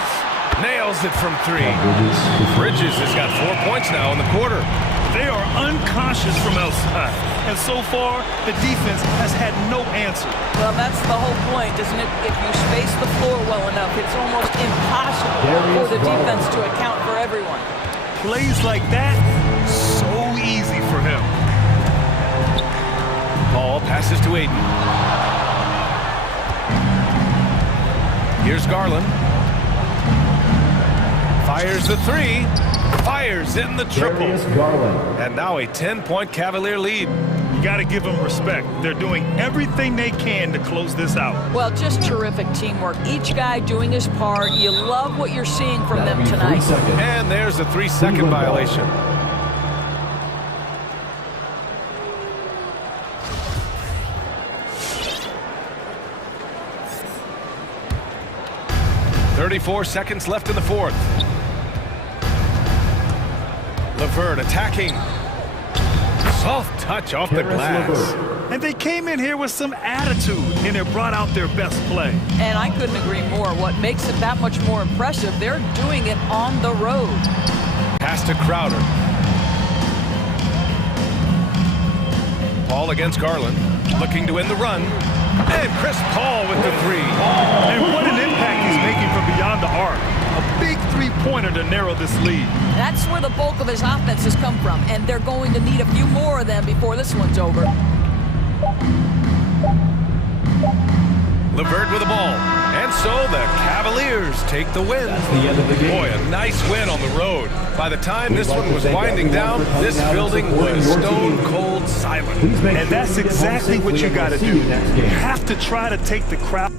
Nails it from 3. Bridges has got 4 points now in the quarter. They are unconscious from outside. And so far, the defense has had no answer. Well, that's the whole point, isn't it? If you space the floor well enough, it's almost impossible for the defense to account for everyone. Plays like that, so easy for him. Paul passes to Aiden. Here's Garland. Fires the 3. Fires in the triple. And now a 10-point Cavalier lead. You got to give them respect. They're doing everything they can to close this out. Well, just terrific teamwork. Each guy doing his part. You love what you're seeing from them tonight. And there's a 3-second violation. .34 seconds left in the fourth. Levert attacking. Soft touch off the glass. And they came in here with some attitude, and they brought out their best play. And I couldn't agree more. What makes it that much more impressive, they're doing it on the road. Pass to Crowder. Paul against Garland. Looking to win the run. And Chris Paul with the 3. And what an impact he's making from beyond the arc. A big three-pointer to narrow this lead. That's where the bulk of his offense has come from, and they're going to need a few more of them before this one's over. Levert with the ball. And so the Cavaliers take the win. Boy, a nice win on the road. By the time this one was winding down, this building was stone cold silent. And that's exactly what you got to do. You have to try to take the crowd.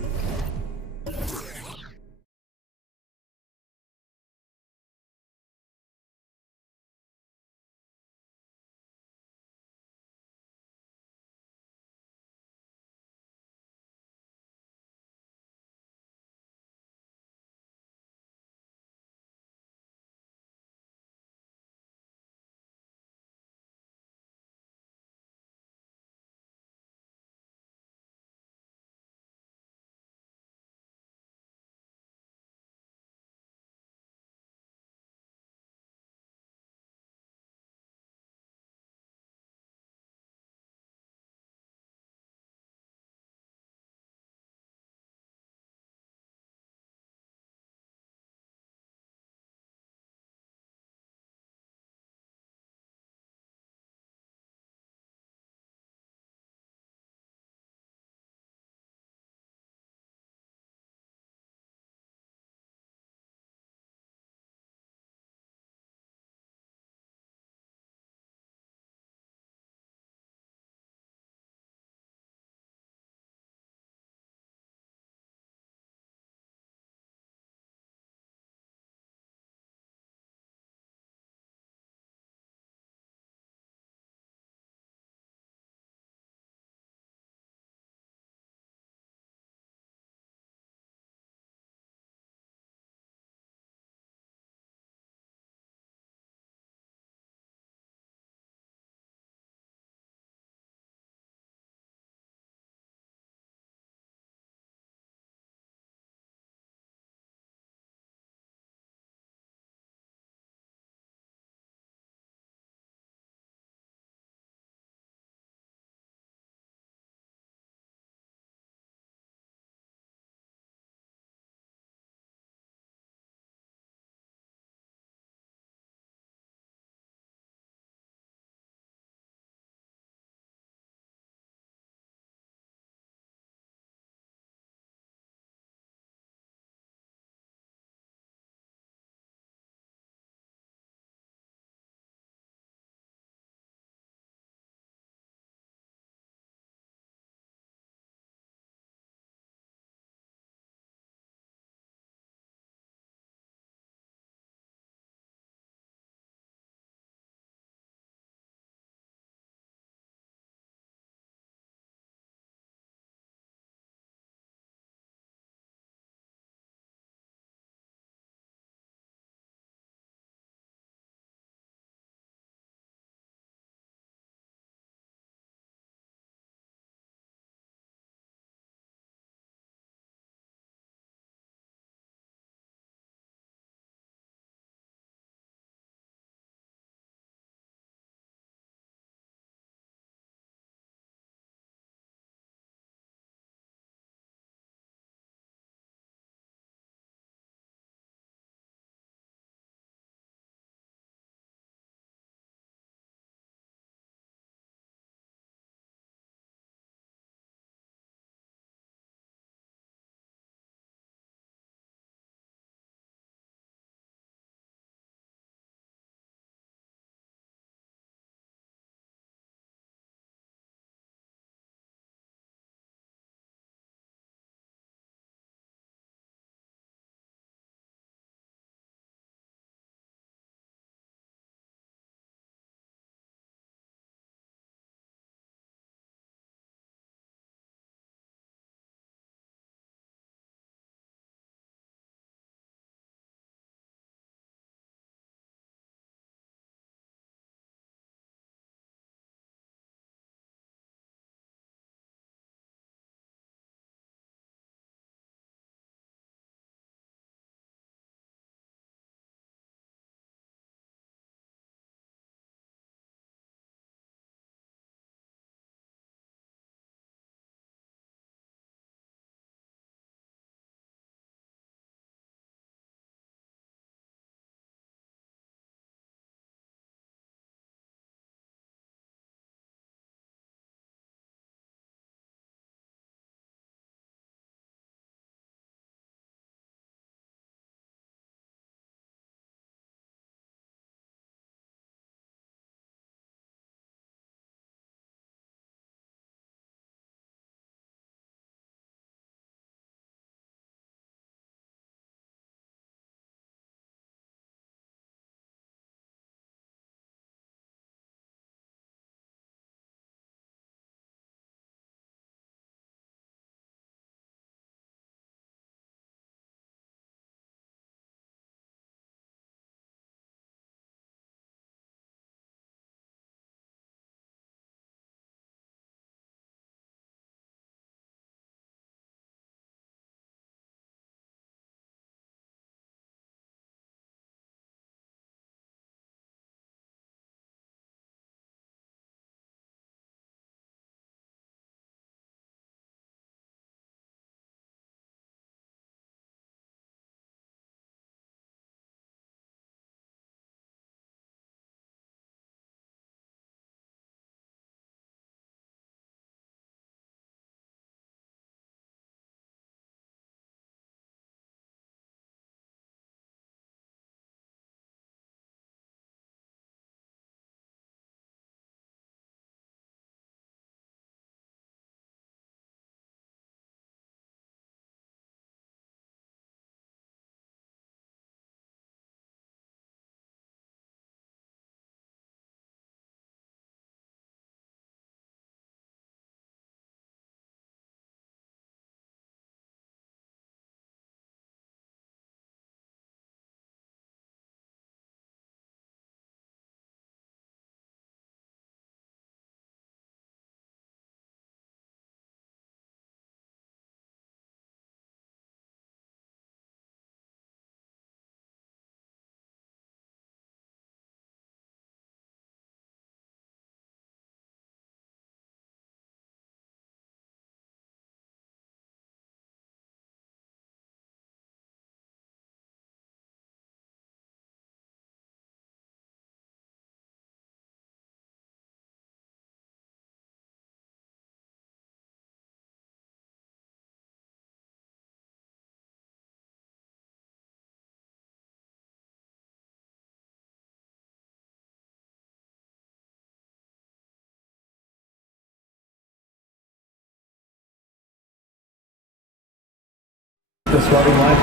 The starting line.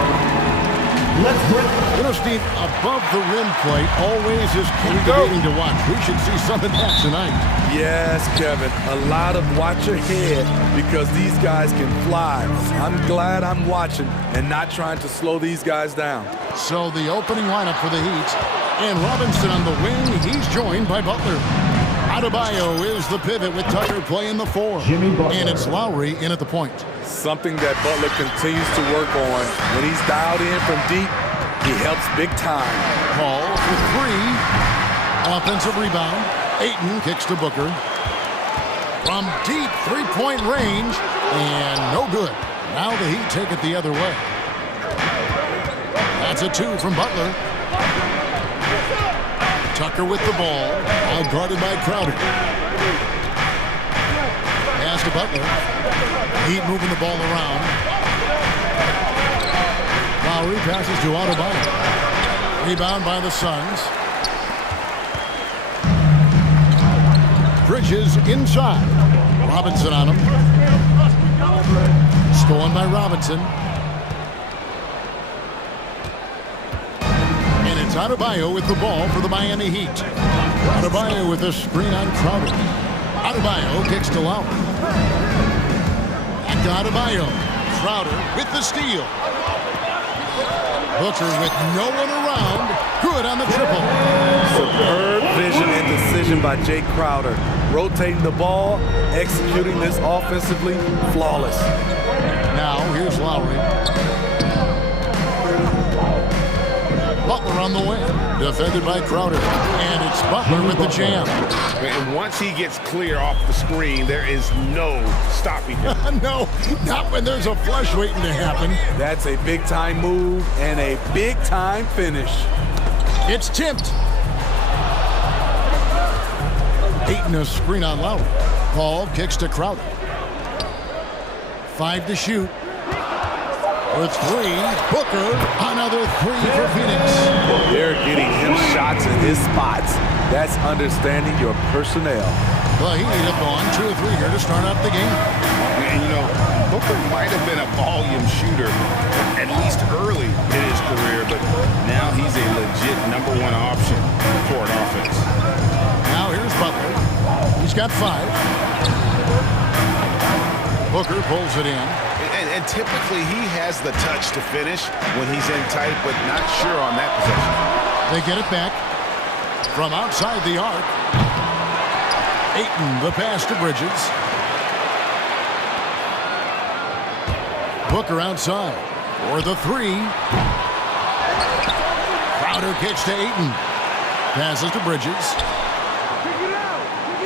Let's bring. You know, Steve, above the rim play always is captivating to watch. We should see some of that tonight. Yes, Kevin. A lot of watch ahead because these guys can fly. I'm glad I'm watching and not trying to slow these guys down. So the opening lineup for the Heat. And Robinson on the wing. He's joined by Butler. Adebayo is the pivot with Tucker playing the 4. And it's Lowry in at the point. Something that Butler continues to work on. When he's dialed in from deep, he helps big time. Paul for 3. Offensive rebound. Ayton kicks to Booker. From deep three-point range. And no good. Now the Heat take it the other way. That's a 2 from Butler. Tucker with the ball. All guarded by Crowder. Pass to Butler. Heat moving the ball around. Lowry passes to Adebayo. Rebound by the Suns. Bridges inside. Robinson on him. Stolen by Robinson. And it's Adebayo with the ball for the Miami Heat. Adebayo with a screen on Crowder. Adebayo kicks to Lowry. Back to Adebayo. Crowder with the steal. Booker with no one around. Good on the triple. Superb vision and decision by Jay Crowder. Rotating the ball, executing this offensively, flawless. Now here's Lowry. Butler on the wing, defended by Crowder. And it's Butler with the jam. And once he gets clear off the screen, there is no stopping him. No, not when there's a flush waiting to happen. That's a big-time move and a big-time finish. It's tipped. Ayton a screen on Lowry. Paul kicks to Crowder. 5 to shoot. With 3, Booker, another 3 for Phoenix. They're getting him shots in his spots. That's understanding your personnel. Well, he may have gone 2 or 3 here to start out the game. And, you know, Booker might have been a volume shooter, at least early in his career, but now he's a legit #1 option for an offense. Now here's Butler. He's got 5. Booker pulls it in. And typically he has the touch to finish when he's in tight, but not sure on that possession. They get it back from outside the arc. Ayton, the pass to Bridges. Booker outside for the 3. Crowder kicks to Ayton. Passes to Bridges.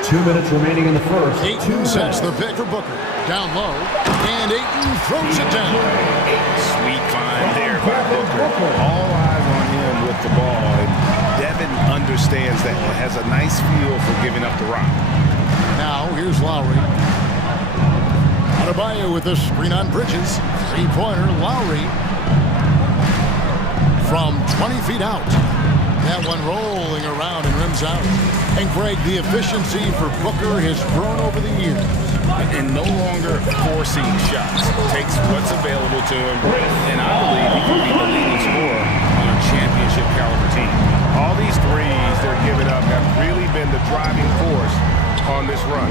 2 minutes remaining in the first. Ayton sets the pick for Booker. Down low. And Ayton throws it down. Sweet find there by Booker. All eyes on him with the ball. And Devin understands that. Has a nice feel for giving up the rock. Now here's Lowry. Adebayo with a screen on Bridges. 3-pointer, Lowry. From 20 feet out. That one rolling around and rims out. And Greg, the efficiency for Booker has grown over the years. And no longer forcing shots. Takes what's available to him. And I believe he can be the leading scorer on a championship caliber team. All these threes they're giving up have really been the driving force on this run.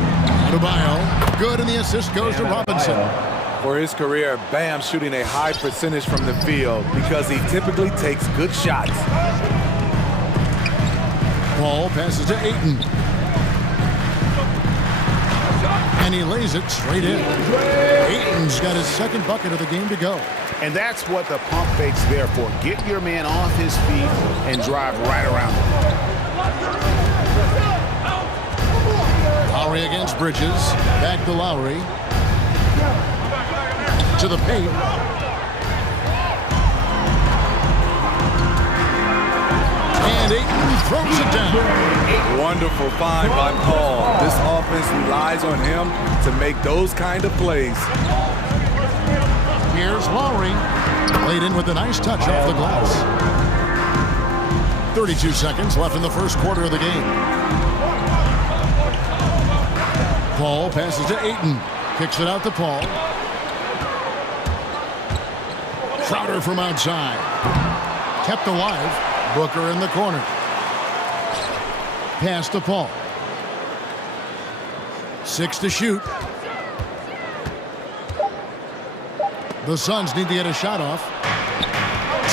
Adebayo, good, and the assist goes to Robinson. For his career, Bam shooting a high percentage from the field because he typically takes good shots. Paul passes to Ayton. And he lays it straight in. Ayton's got his second bucket of the game to go. And that's what the pump fake's there for. Get your man off his feet and drive right around him. Lowry against Bridges. Back to Lowry. To the paint. And Ayton throws it down. Wonderful find by Paul. This offense relies on him to make those kind of plays. Here's Lowry. Laid in with a nice touch off the glass. 32 seconds left in the first quarter of the game. Paul passes to Ayton. Kicks it out to Paul. Crowder from outside. Kept alive. Booker in the corner. Pass to Paul. 6 to shoot. The Suns need to get a shot off.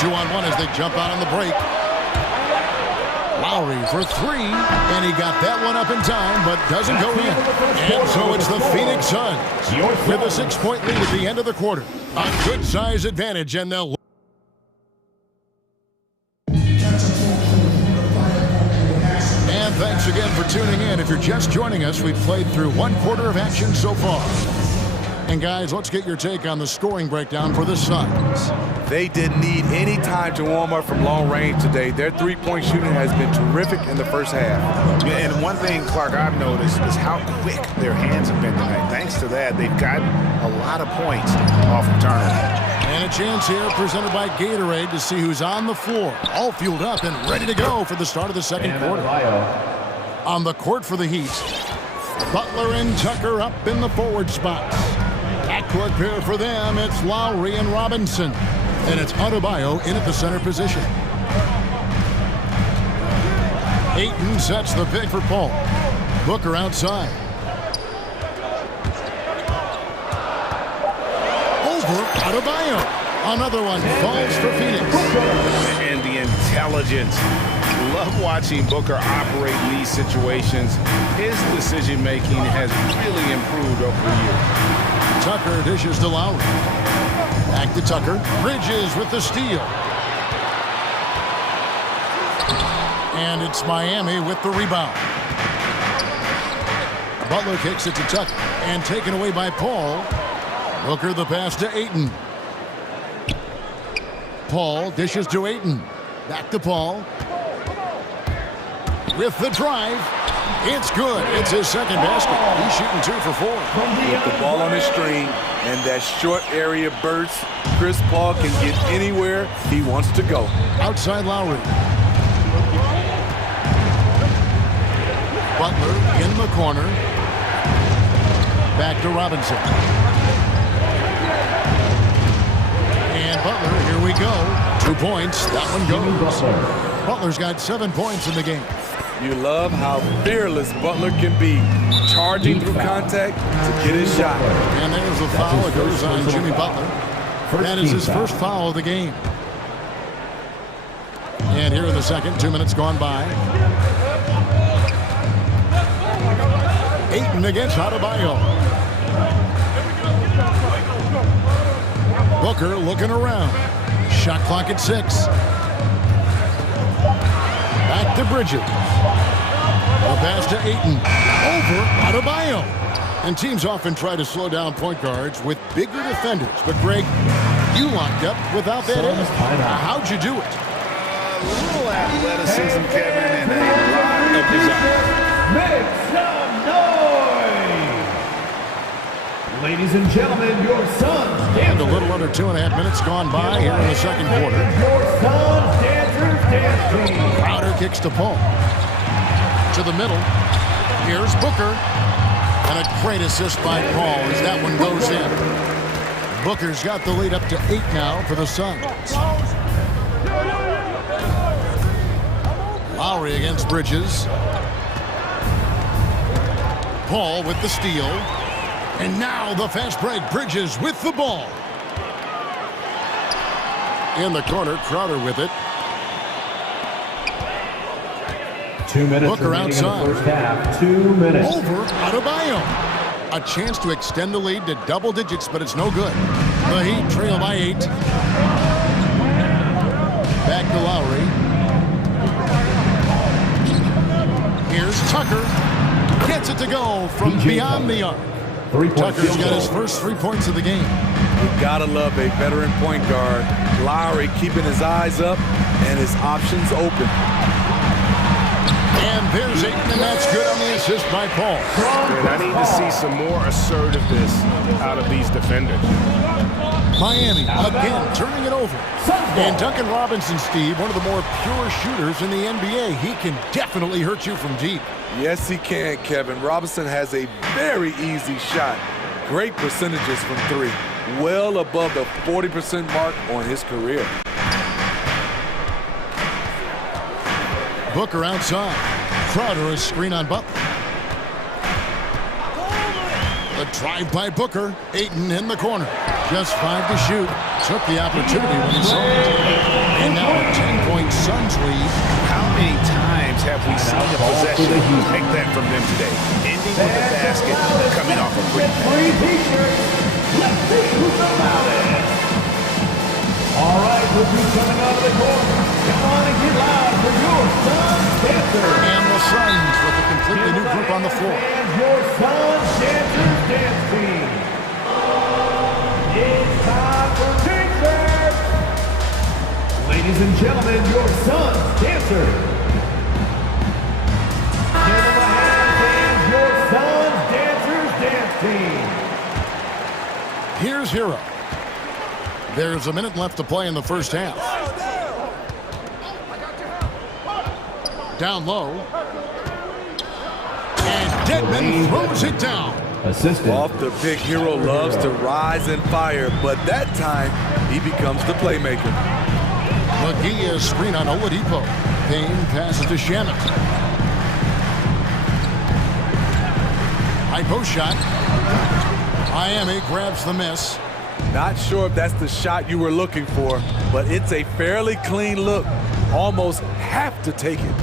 2-on-1 as they jump out on the break. Lowry for 3, and he got that one up in time, but doesn't go in. And so it's the Phoenix Suns with a 6-point lead at the end of the quarter. A good size advantage, and they'll... And thanks again for tuning in. If you're just joining us, we've played through 1 quarter of action so far. And guys, let's get your take on the scoring breakdown for the Suns. They didn't need any time to warm up from long range today. Their three-point shooting has been terrific in the first half. Yeah, and one thing, Clark, I've noticed is how quick their hands have been tonight. Thanks to that, they've gotten a lot of points off of turnovers. And a chance here presented by Gatorade to see who's on the floor. All fueled up and ready to go for the start of the second quarter. On the court for the Heat, Butler and Tucker up in the forward spots. Backcourt pair for them, it's Lowry and Robinson. And it's Adebayo in at the center position. Ayton sets the pick for Paul. Booker outside. Over Adebayo. Another one falls for Phoenix. And the intelligence. Love watching Booker operate in these situations. His decision-making has really improved over the years. Tucker dishes to Lowry. Back to Tucker. Bridges with the steal. And it's Miami with the rebound. Butler kicks it to Tucker. And taken away by Paul. Booker the pass to Ayton. Paul dishes to Ayton. Back to Paul. With the drive. It's good. It's his second basket. He's shooting 2 for 4. With the ball on his string and that short area burst, Chris Paul can get anywhere he wants to go. Outside Lowry. Butler in the corner. Back to Robinson. And Butler, here we go. 2 points. That one goes. Butler's got 7 points in the game. You love how fearless Butler can be, charging through contact to get his shot. And there's a foul. It goes on Jimmy Butler. That is his first foul of the game. And here in the second, 2 minutes gone by. Ayton against Adebayo. Booker looking around. Shot clock at 6. Back to Bridges. A pass to Ayton. Over Adebayo. And teams often try to slow down point guards with bigger defenders. But Greg, you locked up without that edge. How'd you do it? A little athleticism, Kevin, and a lot of desire. Make some noise! Ladies and gentlemen, your Suns And a little under 2.5 minutes gone by here in the second quarter. Your Suns Dancers Dance Team. Crowder kicks to Paul. To the middle. Here's Booker. And a great assist by Paul as that one goes in. Booker's got the lead up to 8 now for the Suns. Lowry against Bridges. Paul with the steal. And now the fast break. Bridges with the ball. In the corner, Crowder with it. 2 minutes Booker outside. in the first half. 2 minutes. Over Adebayo. A chance to extend the lead to double digits, but it's no good. The Heat trail by 8. Back to Lowry. Here's Tucker. Gets it to go from beyond the arc. Tucker's got his first 3 points of the game. You gotta love a veteran point guard. Lowry keeping his eyes up and his options open. And there's Ayton, and that's good on the assist by Paul. And I need to see some more assertiveness out of these defenders. Miami again turning it over. And Duncan Robinson, Steve, one of the more pure shooters in the NBA. He can definitely hurt you from deep. Yes, he can, Kevin. Robinson has a very easy shot. Great percentages from 3. well above the 40% mark on his career. Booker outside. Crowder a screen on Butler. The drive by Booker. Ayton in the corner. Just 5 to shoot. Took the opportunity when he saw it. And now a 10-point Suns lead. How many times have we seen a possession like that from them today? Ending with the basket, coming off a free pass. Let's see who's about it. All right, look who's coming out of the corner. Come on and get loud for your Suns dancers. And the Suns with a completely new group on the floor. And your Suns dancers dance team. It's time for dancers. Ladies and gentlemen, your Suns dancers. Give them a hand and your Suns dancers dance team. Here's Hero. There's a minute left to play in the first half. Down low. And Dedmon throws it down. Off the pick, Hero loves to rise and fire, but that time he becomes the playmaker. McGee is screen on Oladipo. Payne passes to Shannon. High post shot. Miami grabs the miss. Not sure if that's the shot you were looking for, but it's a fairly clean look. Almost have to take it.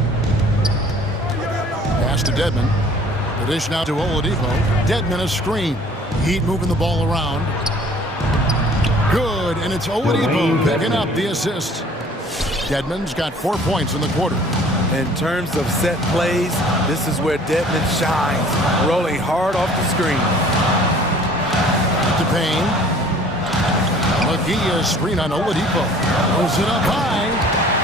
Pass to Dedmon. The dish now to Oladipo. Dedmon a screen. Heat moving the ball around. Good, and it's Oladipo picking up the assist. Dedmon's got 4 points in the quarter. In terms of set plays, this is where Dedmon shines, rolling hard off the screen. To Payne. McGee is screen on Oladipo. Throws it up high.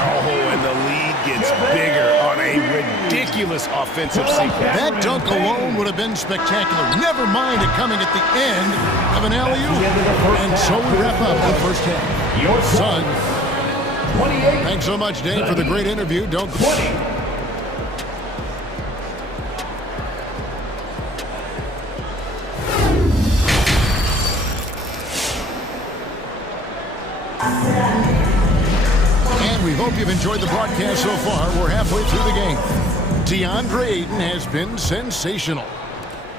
Oh, and the lead gets bigger on a ridiculous offensive sequence. That dunk alone would have been spectacular. Never mind it coming at the end of an alley-oop. And so we wrap up the first half. Your Suns. Thanks so much, Dave, for the great interview. Don't 20. We hope you've enjoyed the broadcast so far. We're halfway through the game. DeAndre Ayton has been sensational.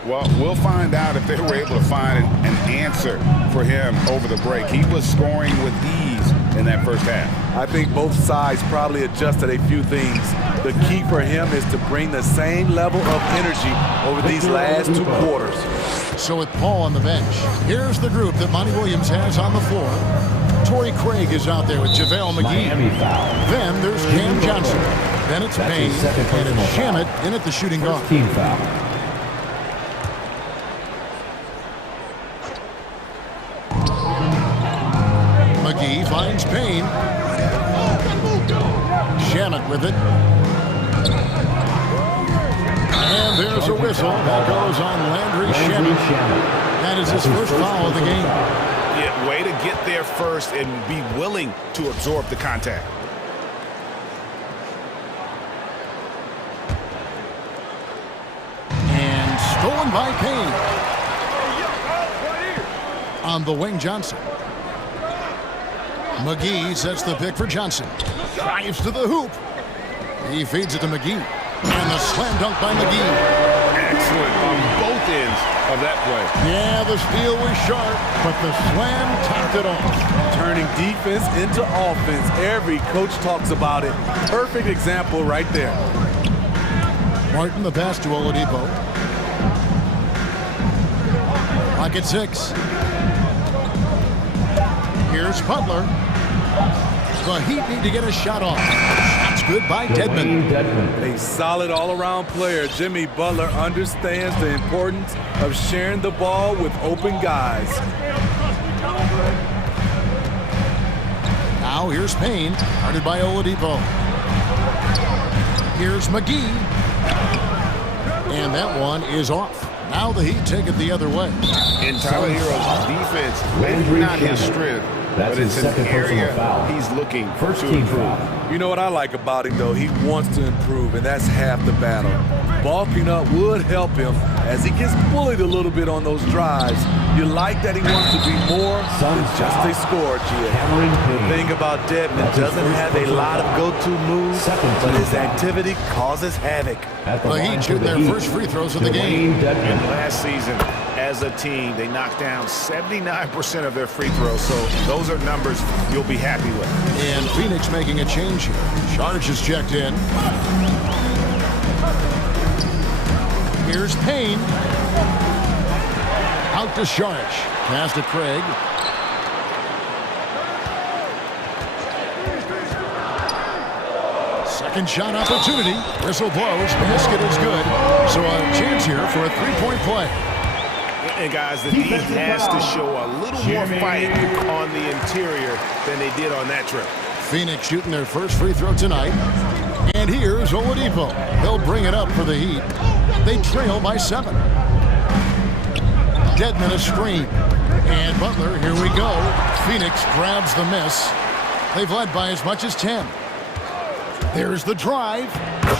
Well, we'll find out if they were able to find an answer for him over the break. He was scoring with ease in that first half. I think both sides probably adjusted a few things. The key for him is to bring the same level of energy over these last 2 quarters. So with Paul on the bench, here's the group that Monty Williams has on the floor. Torrey Craig is out there with JaVale McGee. Then there's Cam Johnson. Then it's Payne, and it's Shamet in at the shooting guard. McGee finds Payne. Shamet with it. And there's a whistle that goes on Landry Shamet. That is his first foul of the game. Yeah, way to get there first and be willing to absorb the contact. And stolen by Payne. On the wing, Johnson. McGee sets the pick for Johnson. Drives to the hoop. He feeds it to McGee. And the slam dunk by McGee. Excellent on both ends of that play. Yeah, the steal was sharp, but the slam topped it off. Turning defense into offense. Every coach talks about it. Perfect example right there. Martin the pass to Oladipo. Pocket 6. Here's Butler. The Heat need to get a shot off. Shot's good by Dedmon. A solid all-around player. Jimmy Butler understands the importance of sharing the ball with open guys. Now here's Payne, guarded by Oladipo. Here's McGee. And that one is off. Now the Heat take it the other way. In Tyler Hero's defense, maybe not his strength, but it's an area he's looking to improve. You know what I like about him, though? He wants to improve, and that's half the battle. Bulking up would help him, as he gets bullied a little bit on those drives. You like that he wants to be more than just a scorer, Gia. The thing about Dedmon, doesn't have a lot of go-to moves, but his activity causes havoc. The Heat shooting their first free throws of the game. And last season, as a team, they knocked down 79% of their free throws, so those are numbers you'll be happy with. And Phoenix making a change here. Charge is checked in. Here's Payne. Out to Sharch. Pass to Craig. Second shot opportunity. Whistle blows. Basket is good. So a chance here for a three-point play. And guys, the Heat has to show a little more fight on the interior than they did on that trip. Phoenix shooting their first free throw tonight. And here's Oladipo. He'll bring it up for the Heat. They trail by 7. Dedmon a screen. And Butler, here we go. Phoenix grabs the miss. They've led by as much as 10. There's the drive.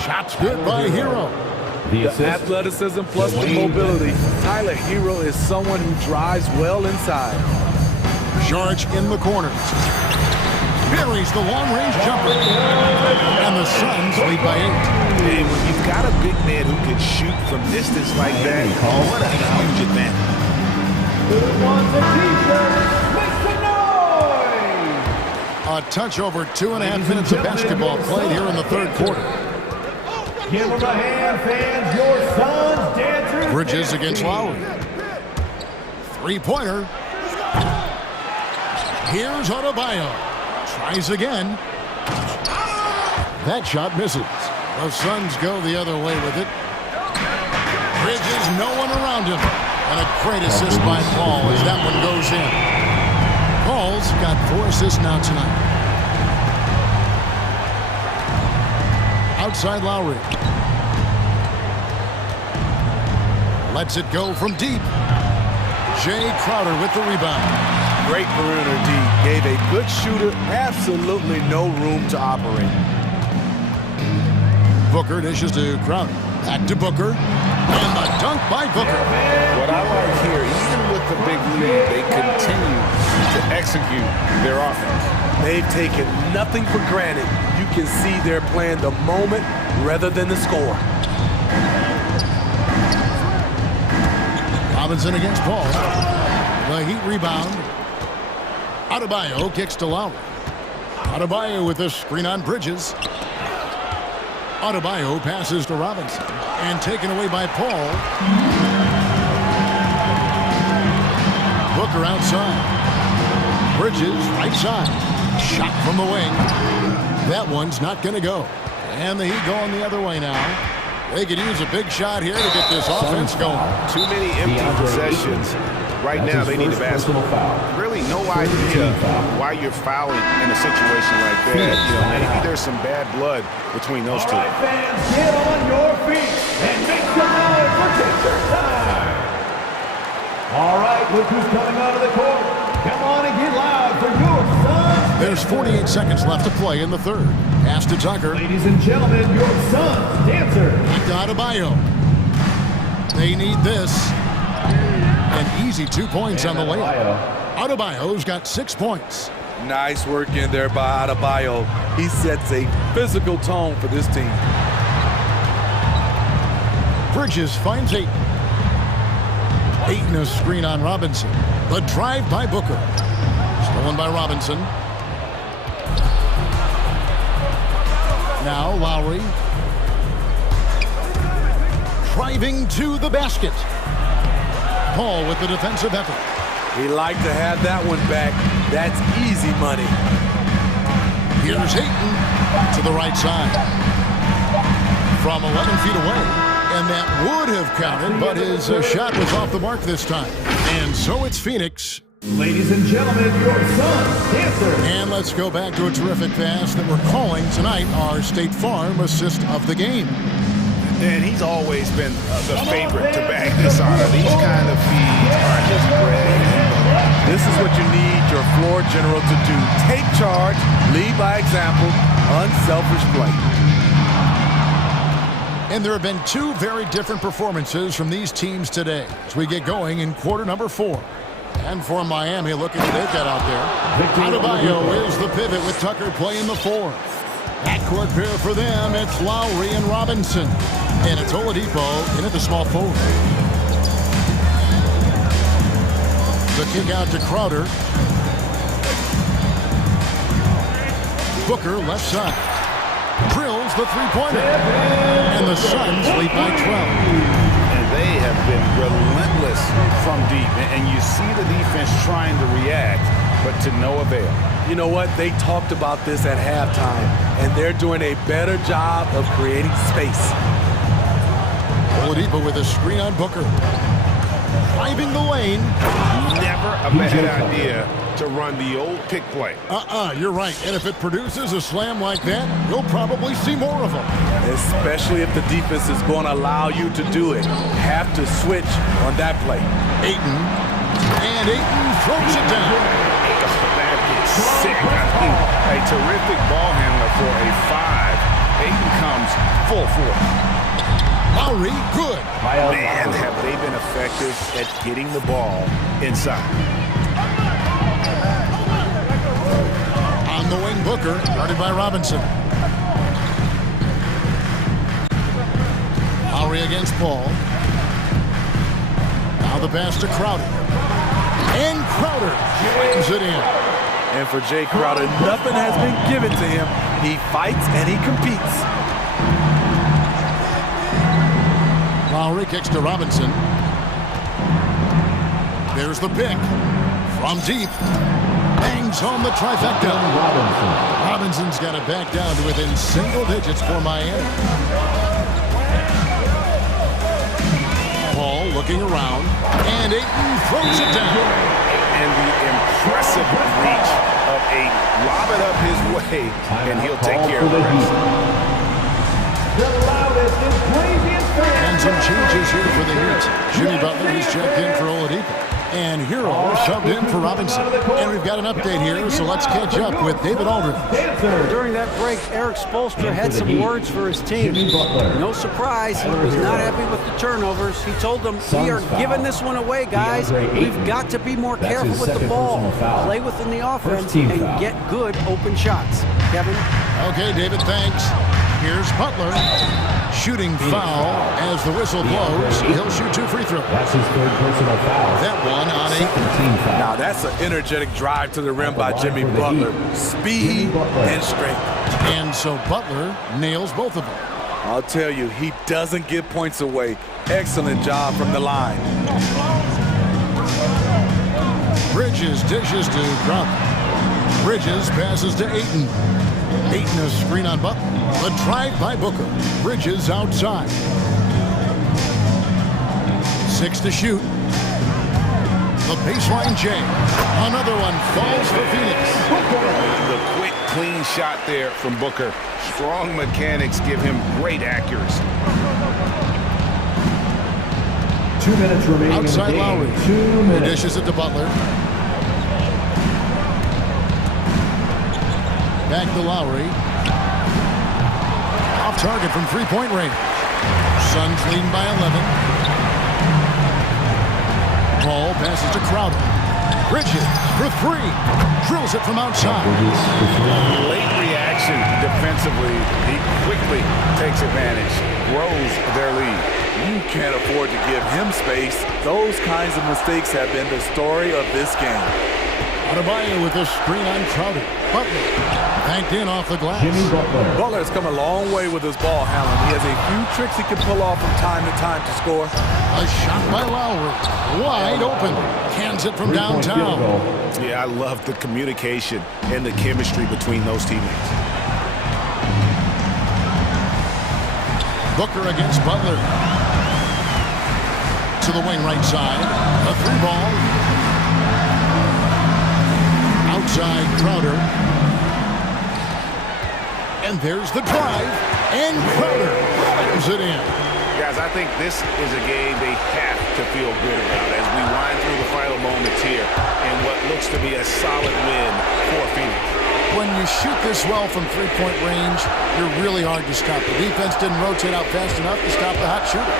Shot's good by Hero. The athleticism plus the mobility. Tyler Hero is someone who drives well inside. Sharch in the corner. Buries the long-range jumper. And the Suns lead by 8. And when you've got a big man who can shoot from distance like that, what a huge advantage. Who wants a t-shirt? Make some noise! A touch over 2.5 minutes of basketball played here in the third quarter. Give them a hand, fans. Your Suns dancers. Bridges against Lowry. Three-pointer. Here's Adebayo. Tries again. That shot misses. The Suns go the other way with it. Bridges, no one around him. And a great assist by Paul as that one goes in. Paul's got 4 assists now tonight. Outside Lowry. Lets it go from deep. Jay Crowder with the rebound. Great perimeter D. Gave a good shooter absolutely no room to operate. Booker dishes to Crowder. Back to Booker. And the dunk by Booker. What I like here, even with the big lead, they continue to execute their offense. They've taken nothing for granted. You can see they're playing the moment rather than the score. Robinson against Paul. The Heat rebound. Adebayo kicks to Lowry. Adebayo with a screen on Bridges. Adebayo passes to Robinson. And taken away by Paul. Booker outside. Bridges right side. Shot from the wing. That one's not going to go. And the Heat going the other way now. They could use a big shot here to get this offense going. Too many empty possessions. Right now, they need a basketball. Really no idea why you're fouling in a situation like that. You know, maybe there's some bad blood between those two. All right, fans, get on your feet and make some noise for t-shirt time. All right, look who's coming out of the court. Come on and get loud for your Suns. There's 48 seconds left to play in the third. Pass to Tucker. Ladies and gentlemen, your Suns dancer. Back to Adebayo. They need this. An easy 2 points on the layup. Adebayo's got 6 points. Nice work in there by Adebayo. He sets a physical tone for this team. Bridges finds Ayton. Ayton a screen on Robinson. The drive by Booker. Stolen by Robinson. Now Lowry. Driving to the basket. Paul with the defensive effort. He liked to have that one back. That's easy money. Here's Ayton to the right side. From 11 feet away. And that would have counted, but his shot was off the mark this time. And so it's Phoenix. Ladies and gentlemen, your Suns dancer. And let's go back to a terrific pass that we're calling tonight our State Farm assist of the game. And he's always been the favorite to bag this honor. These kind of feeds are his bread. This is what you need your floor general to do. Take charge, lead by example, unselfish play. And there have been two very different performances from these teams today as we get going in quarter number 4. And for Miami, look at who they've got out there. Adebayo is the pivot with Tucker playing the 4. Backcourt pair for them, it's Lowry and Robinson. And it's Oladipo in at the small forward. The kick out to Crowder. Booker left side. Drills the three-pointer. And the Suns lead by 12. And they have been relentless from deep. And you see the defense trying to react, but to no avail. You know what? They talked about this at halftime, and they're doing a better job of creating space. Oladipo with a screen on Booker. Driving the lane. Never a bad idea to run the old pick play. You're right. And if it produces a slam like that, you'll probably see more of them. Especially if the defense is going to allow you to do it. Have to switch on that play. Ayton. And Ayton throws it down. Sick. A terrific ball handler for a 5. Ayton comes full force. Lowry, good. Man, have they been effective at getting the ball inside. On the wing, Booker, guarded by Robinson. Lowry against Paul. Now the pass to Crowder. And Crowder slams it in. And for Jay Crowder, nothing has been given to him. He fights and he competes. Lowry kicks to Robinson. There's the pick. From deep. Bangs home the trifecta. Robinson's got it back down to within single digits for Miami. Paul looking around. And Ayton throws it down. And the impressive reach of Ayton. Lob it up his way, and he'll take care of the rest. The loudest and craziest fans. And some changes here for the Heat. Jimmy Butler is checked in for Oladipo. And Hero subbed in for Robinson. And we've got an update here, so let's catch up with David Aldridge. During that break, Eric Spoelstra had some words for his team. No surprise, he was not happy with the turnovers. He told them, we are giving this one away, guys. We've got to be more careful with the ball, play within the offense, and get good open shots. Kevin? Okay, David, thanks. Here's Butler. Shooting foul as the whistle blows. He'll shoot 2 free throws. That's his third personal foul. That one on Ayton. Now that's an energetic drive to the rim by Jimmy Butler. Speed and strength. And so Butler nails both of them. I'll tell you, he doesn't give points away. Excellent job from the line. Bridges dishes to Crowder. Bridges passes to Ayton. Ayton a screen on Butler. The drive by Booker. Bridges outside. 6 to shoot. The baseline J. Another one falls for Phoenix. The quick, clean shot there from Booker. Strong mechanics give him great accuracy. 2 minutes remaining. Outside in the game. Lowry. 2 minutes. He dishes it to Butler. Back to Lowry. Off target from three-point range. Suns leading by 11. Ball passes to Crowder. Bridges for 3. Drills it from outside. Late reaction defensively. He quickly takes advantage. Grows their lead. You can't afford to give him space. Those kinds of mistakes have been the story of this game. Adebayo with a screen on Crowder. Butler banked in off the glass. Jimmy Butler. Butler has come a long way with his ball handling. He has a few tricks he can pull off from time to time to score. A shot by Lowry. Wide open. Cans it from downtown. Yeah, I love the communication and the chemistry between those teammates. Booker against Butler. To the wing right side. A 3-ball. Outside Crowder. And there's the drive. And Crowder slams it in. Guys, I think this is a game they have to feel good about as we wind through the final moments here in what looks to be a solid win for Phoenix. When you shoot this well from three-point range, you're really hard to stop. The defense didn't rotate out fast enough to stop the hot shooter.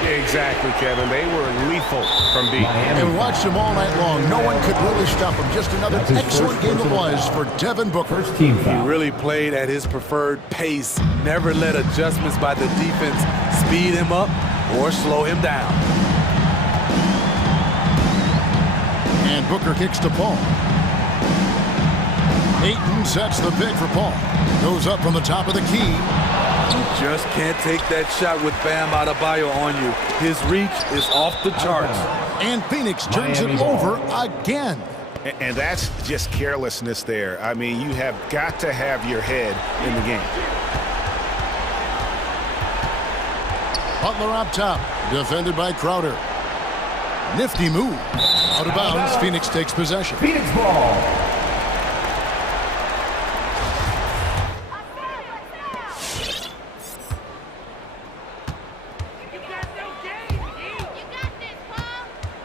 Exactly, Kevin. They were lethal from deep. And we watched them all night long. No one could really stop them. Just another excellent game it was for Devin Booker. He really played at his preferred pace. Never let adjustments by the defense speed him up or slow him down. And Booker kicks to Paul. Ayton sets the pick for Paul. Goes up from the top of the key. You just can't take that shot with Bam Adebayo on you. His reach is off the charts. And Phoenix turns it over again. And that's just carelessness there. I mean, you have got to have your head in the game. Butler up top, defended by Crowder. Nifty move. Out of bounds, Phoenix takes possession. Phoenix ball.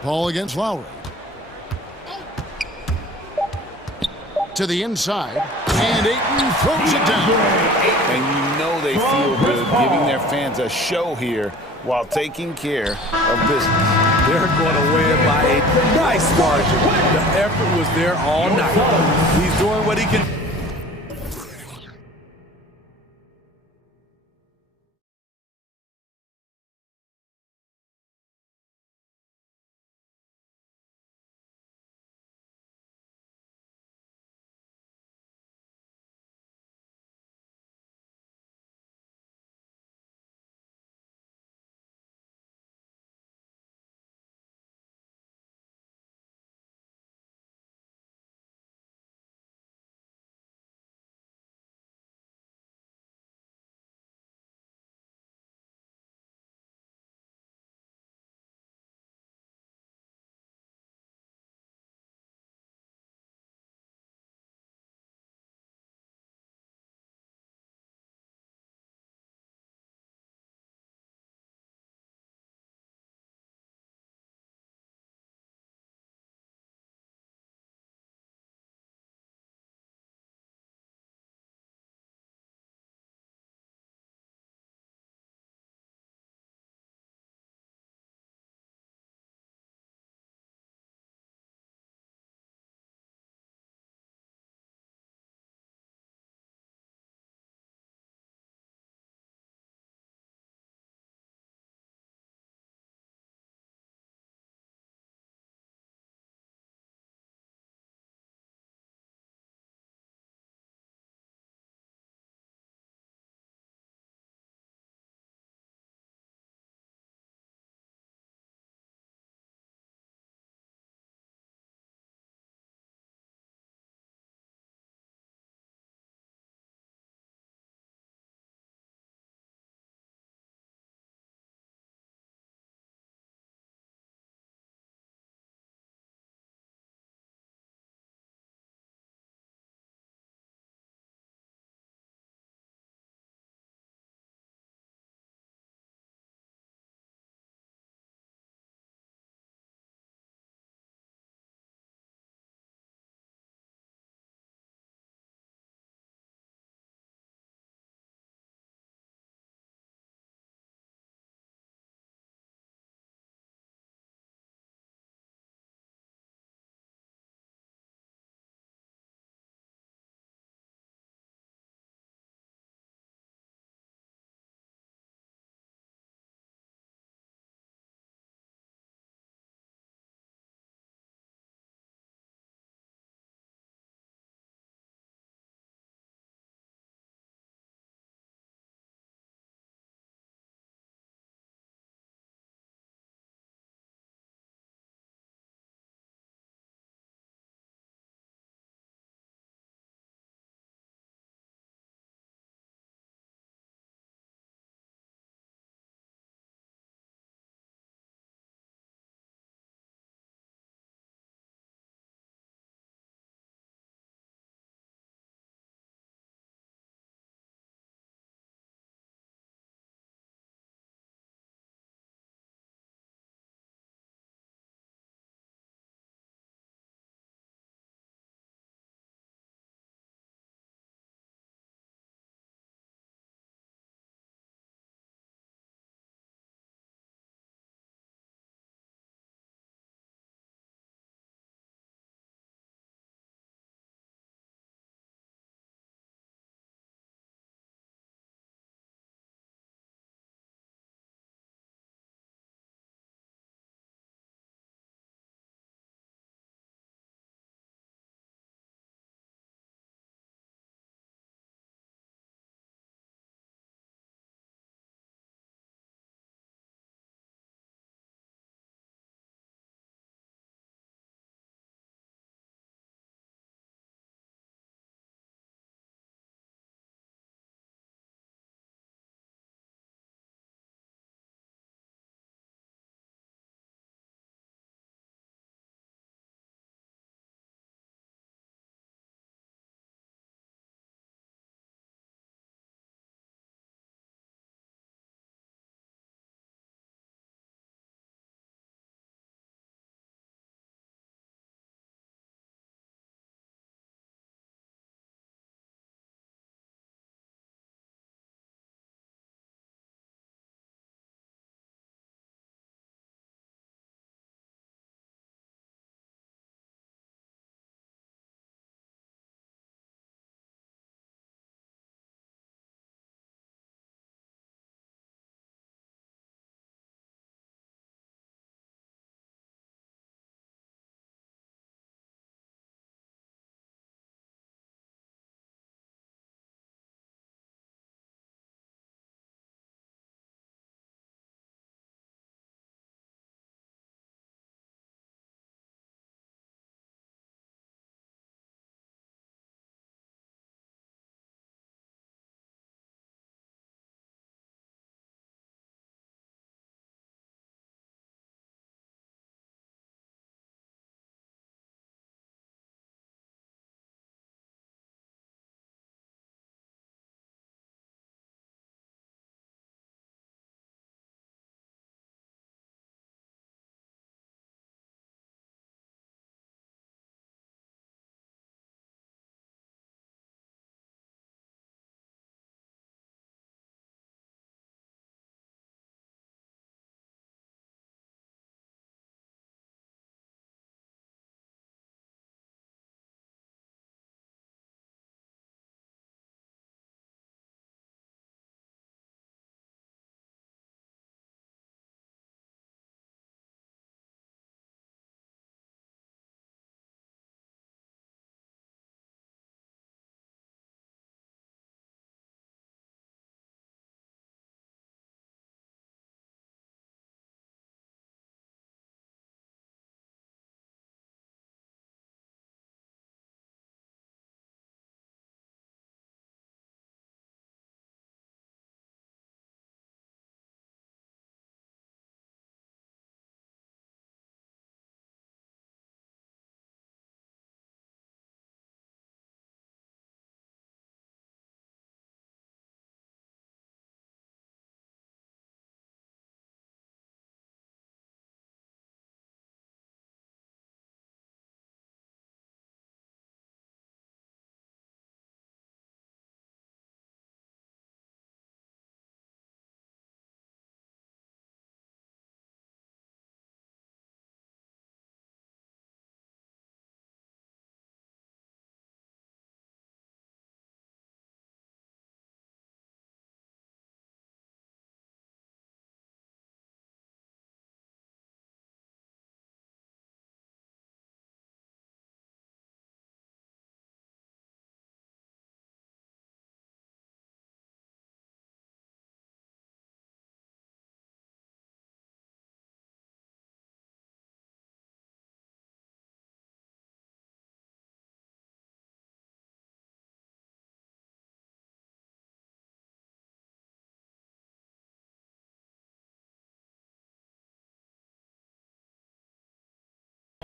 Paul against Lowry. To the inside, and Ayton throws it down. And you know they feel good giving their fans a show here while taking care of business. They're going to win by a nice margin. The effort was there all night. He's doing what he can.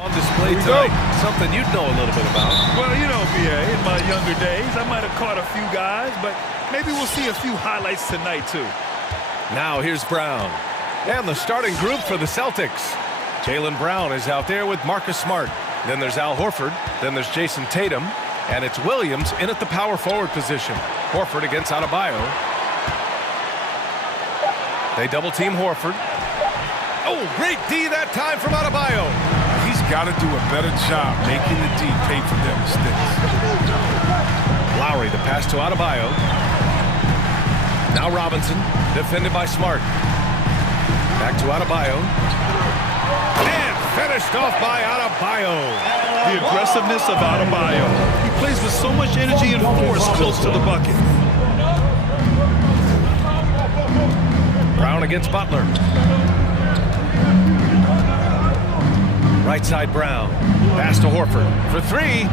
On display tonight, something you'd know a little bit about. Well, you know, BA, in my younger days, I might have caught a few guys, but maybe we'll see a few highlights tonight, too. Now here's Brown. And the starting group for the Celtics. Jaylen Brown is out there with Marcus Smart. Then there's Al Horford. Then there's Jason Tatum. And it's Williams in at the power forward position. Horford against Adebayo. They double team Horford. Oh, great D that time from Adebayo. He's got to do a better job making the D pay for their mistakes. Lowry, the pass to Adebayo. Now Robinson, defended by Smart. Back to Adebayo. And finished off by Adebayo. The aggressiveness of Adebayo. He plays with so much energy and force close to the bucket. Brown against Butler. Right side Brown. Pass to Horford for three.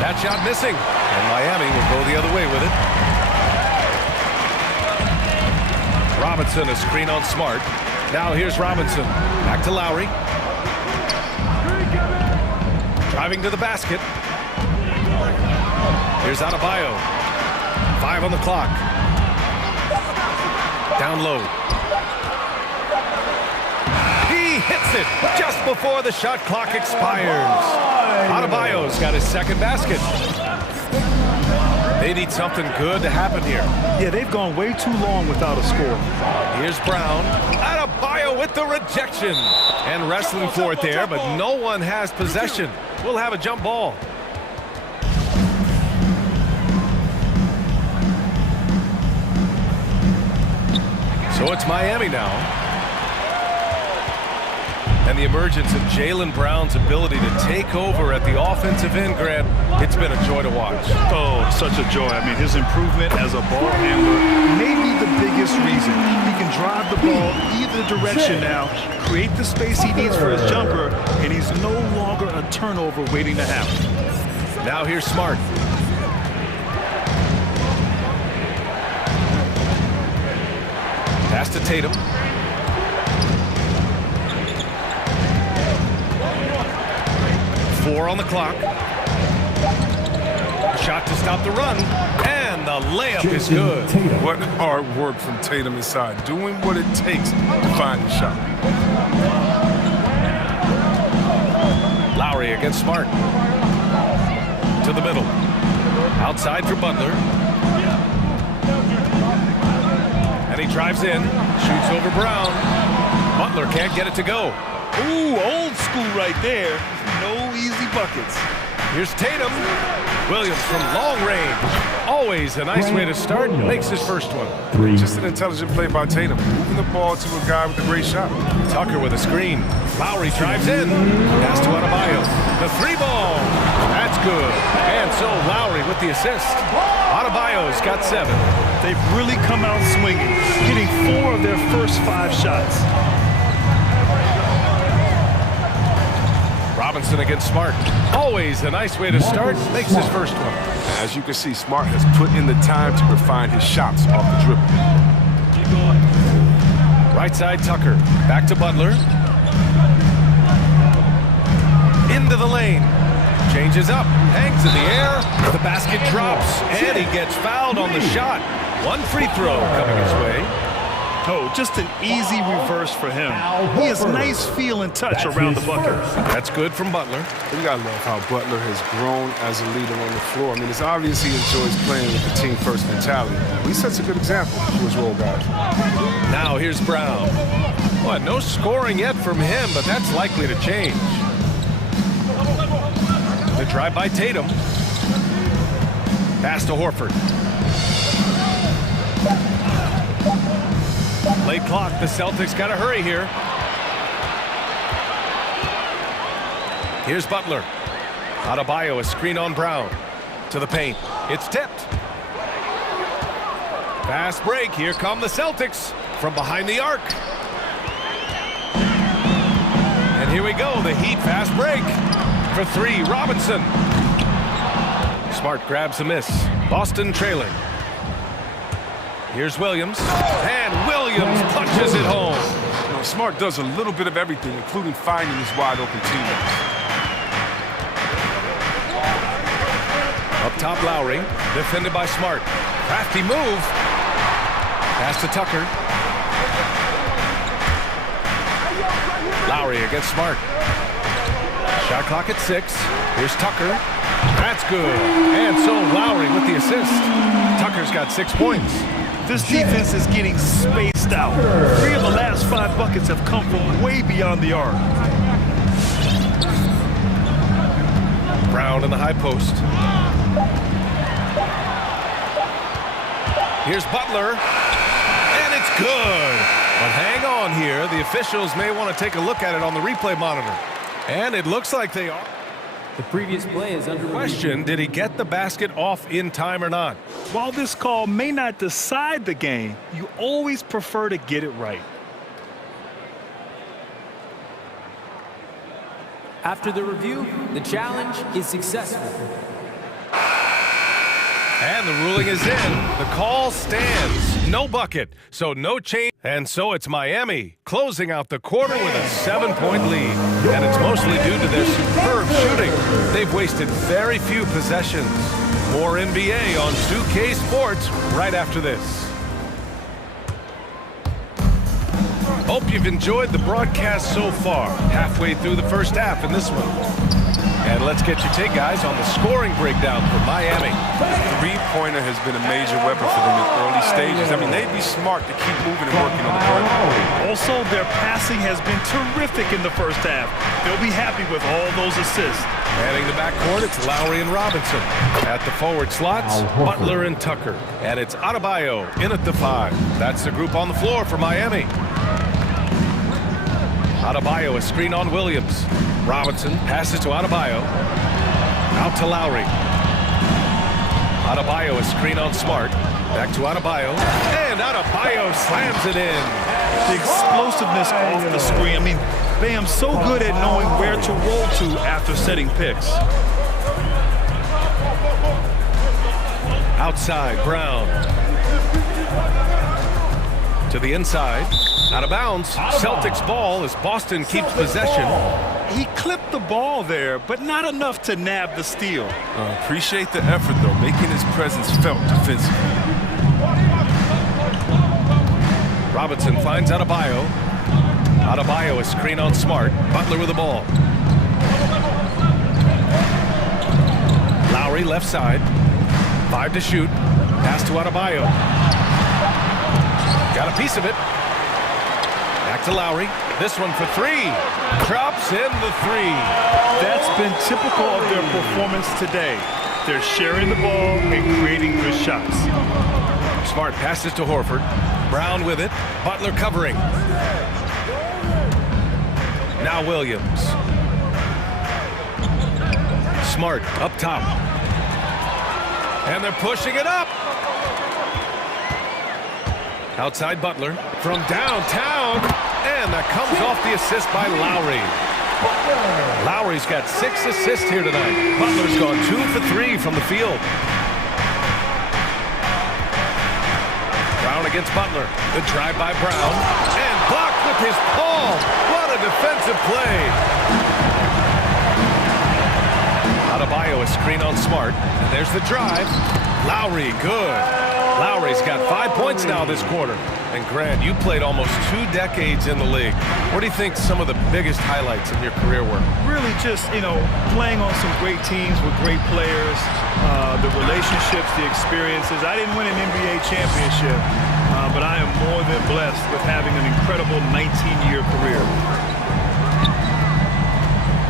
That shot missing. And Miami will go the other way with it. Robinson, a screen on Smart. Now here's Robinson. Back to Lowry. Driving to the basket. Here's Adebayo. 5 on the clock. Down low. He hits it just before the shot clock expires. Adebayo's got his second basket. They need something good to happen here. Yeah, they've gone way too long without a score. Here's Brown. Adebayo with the rejection. And wrestling for it there, but no one has possession. We'll have a jump ball. So it's Miami now. And the emergence of Jaylen Brown's ability to take over at the offensive end, Grant, it's been a joy to watch. Oh, such a joy. I mean, his improvement as a ball handler may be the biggest reason. He can drive the ball either direction now, create the space he needs for his jumper, and he's no longer a turnover waiting to happen. Now here's Smart. Pass to Tatum. Four on the clock. Shot to stop the run. And the layup is good. What hard work from Tatum inside. Doing what it takes to find the shot. Lowry against Smart. To the middle. Outside for Butler. And he drives in. Shoots over Brown. Butler can't get it to go. Ooh, old school right there. No easy buckets. Here's Tatum. Williams from long range. Always a nice way to start. Makes his first one. Just an intelligent play by Tatum. Moving the ball to a guy with a great shot. Tucker with a screen. Lowry drives in. Pass to Adebayo. The three ball. That's good. And so Lowry with the assist. Adebayo's got 7. They've really come out swinging, hitting 4 of their first 5 shots. Robinson against Smart. Always a nice way to start. Makes his first one. As you can see, Smart has put in the time to refine his shots off the dribble. Right side Tucker. Back to Butler. Into the lane. Changes up. Hangs in the air. The basket drops. And he gets fouled on the shot. 1 free throw coming his way. Oh, just an easy reverse for him. He has nice feel and touch around the bucket. That's good from Butler. You gotta love how Butler has grown as a leader on the floor. I mean, it's obvious he enjoys playing with the team-first mentality. He sets a good example to his role guys. Now here's Brown. Well, no scoring yet from him, but that's likely to change. The drive by Tatum. Pass to Horford. Late clock, the Celtics got to hurry here. Here's Butler. Adebayo, a screen on Brown. To the paint. It's tipped. Fast break. Here come the Celtics from behind the arc. And here we go. The Heat fast break. For 3, Robinson. Smart grabs a miss. Boston trailing. Here's Williams. And Williams punches it home. Smart does a little bit of everything, including finding his wide open teammates. Up top, Lowry, defended by Smart. Crafty move. Pass to Tucker. Lowry against Smart. Shot clock at 6. Here's Tucker. That's good. And so Lowry with the assist. Tucker's got 6 points. This defense is getting spaced out. 3 of the last 5 buckets have come from way beyond the arc. Brown in the high post. Here's Butler. And it's good. But hang on here. The officials may want to take a look at it on the replay monitor. And it looks like they are. The previous play is under Question, did he get the basket off in time or not? While this call may not decide the game, you always prefer to get it right. After the review, the challenge is successful. And the ruling is in. The call stands. No bucket, so no change. And so it's Miami closing out the quarter with a 7-point lead. And it's mostly due to their superb shooting. They've wasted very few possessions. More NBA on 2K Sports right after this. Hope you've enjoyed the broadcast so far. Halfway through the first half in this one. And let's get your take, guys, on the scoring breakdown for Miami. Three-pointer has been a major weapon for them in early stages. I mean, they'd be smart to keep moving and working on the court. Also, their passing has been terrific in the first half. They'll be happy with all those assists. Manning the backcourt, it's Lowry and Robinson. At the forward slots, Butler and Tucker. And it's Adebayo in at the 5. That's the group on the floor for Miami. Adebayo, a screen on Williams. Robinson passes to Adebayo. Out to Lowry. Adebayo, a screen on Smart. Back to Adebayo. And Adebayo slams it in. The explosiveness off the screen. I mean, Bam's so good at knowing where to roll to after setting picks. Outside, Brown. To the inside. Out of bounds. Celtics ball as Boston keeps possession. He clipped the ball there, but not enough to nab the steal. Appreciate the effort, though, making his presence felt defensively. Robinson finds Adebayo. Adebayo, a screen on Smart. Butler with the ball. Lowry left side. 5 to shoot. Pass to Adebayo. Got a piece of it. Back to Lowry. This one for 3. Drops in the 3. That's been typical of their performance today. They're sharing the ball and creating good shots. Smart passes to Horford. Brown with it. Butler covering. Now Williams. Smart up top. And they're pushing it up. Outside Butler from downtown. And that comes off the assist by Lowry. Lowry's got 6 assists here tonight. Butler's gone 2 for 3 from the field. Brown against Butler. The drive by Brown. And blocked with his palm. What a defensive play. Adebayo, a screen on Smart. And there's the drive. Lowry, good. Lowry's got 5 points now this quarter. And Grant, you played almost 2 decades in the league. What do you think some of the biggest highlights in your career were? Really just, playing on some great teams with great players, the relationships, the experiences. I didn't win an NBA championship, but I am more than blessed with having an incredible 19-year career.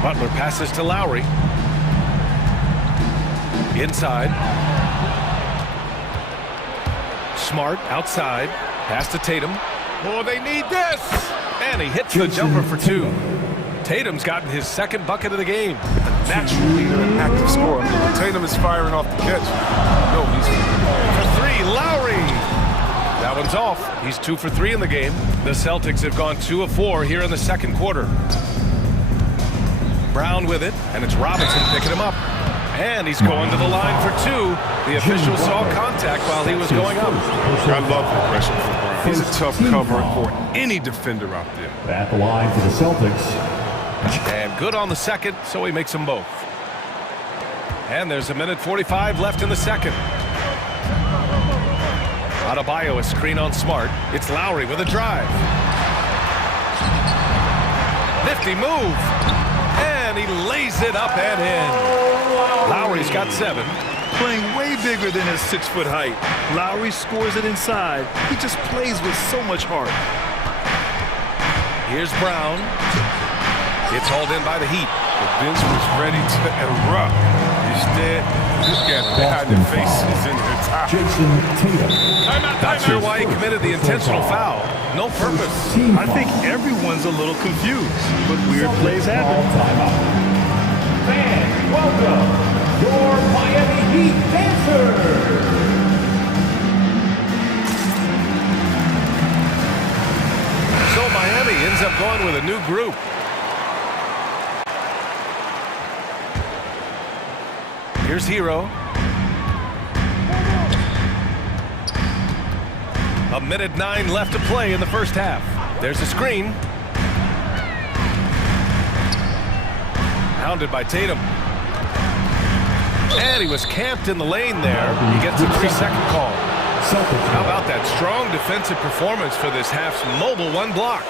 Butler passes to Lowry. Inside. Smart outside. Pass to Tatum. Oh, they need this! And he hits the jumper for 2. Tatum's gotten his 2nd bucket of the game. Natural leader and active scorer. Tatum is firing off the catch. No, he's for 3. Lowry! That one's off. He's 2 for 3 in the game. The Celtics have gone 2 of 4 here in the 2nd quarter. Brown with it, and it's Robinson picking him up. And he's going to the line for two. The official saw contact while he was going up. I love the pressure for Brown. He's a tough cover for any defender out there. At the line for the Celtics. And good on the second, so he makes them both. And there's 1:45 left in the second. Adebayo, a screen on Smart. It's Lowry with a drive. Nifty move. And he lays it up and in. Lowry's got 7. Playing way bigger than his 6-foot height. Lowry scores it inside. He just plays with so much heart. Here's Brown. It's hauled in by the Heat. The bench was ready to erupt. Instead, look at it. They hide their faces in their top. Not sure why he committed the intentional foul. No purpose. I think everyone's a little confused, but weird plays happen. Fans, welcome your Miami Heat dancers. So Miami ends up going with a new group. Here's Hero. 1:09 left to play in the first half. There's a screen. Hounded by Tatum. And he was camped in the lane there. He gets a 3-second call. How about that strong defensive performance for this half's mobile one block?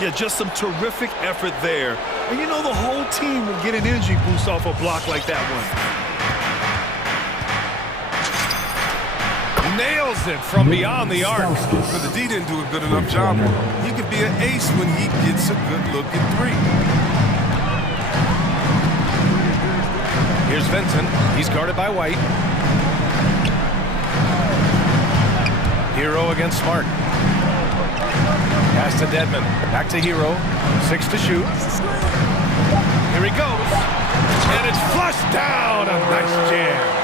Yeah, just some terrific effort there. And you know the whole team will get an energy boost off a block like that one. Nails it from beyond the arc. But the D didn't do a good enough job. He could be an ace when he gets a good look at 3. Here's Vincent. He's guarded by White. Hero against Smart. Pass to Dedmon. Back to Hero. 6 to shoot. Here he goes. And it's flushed down. A nice jam.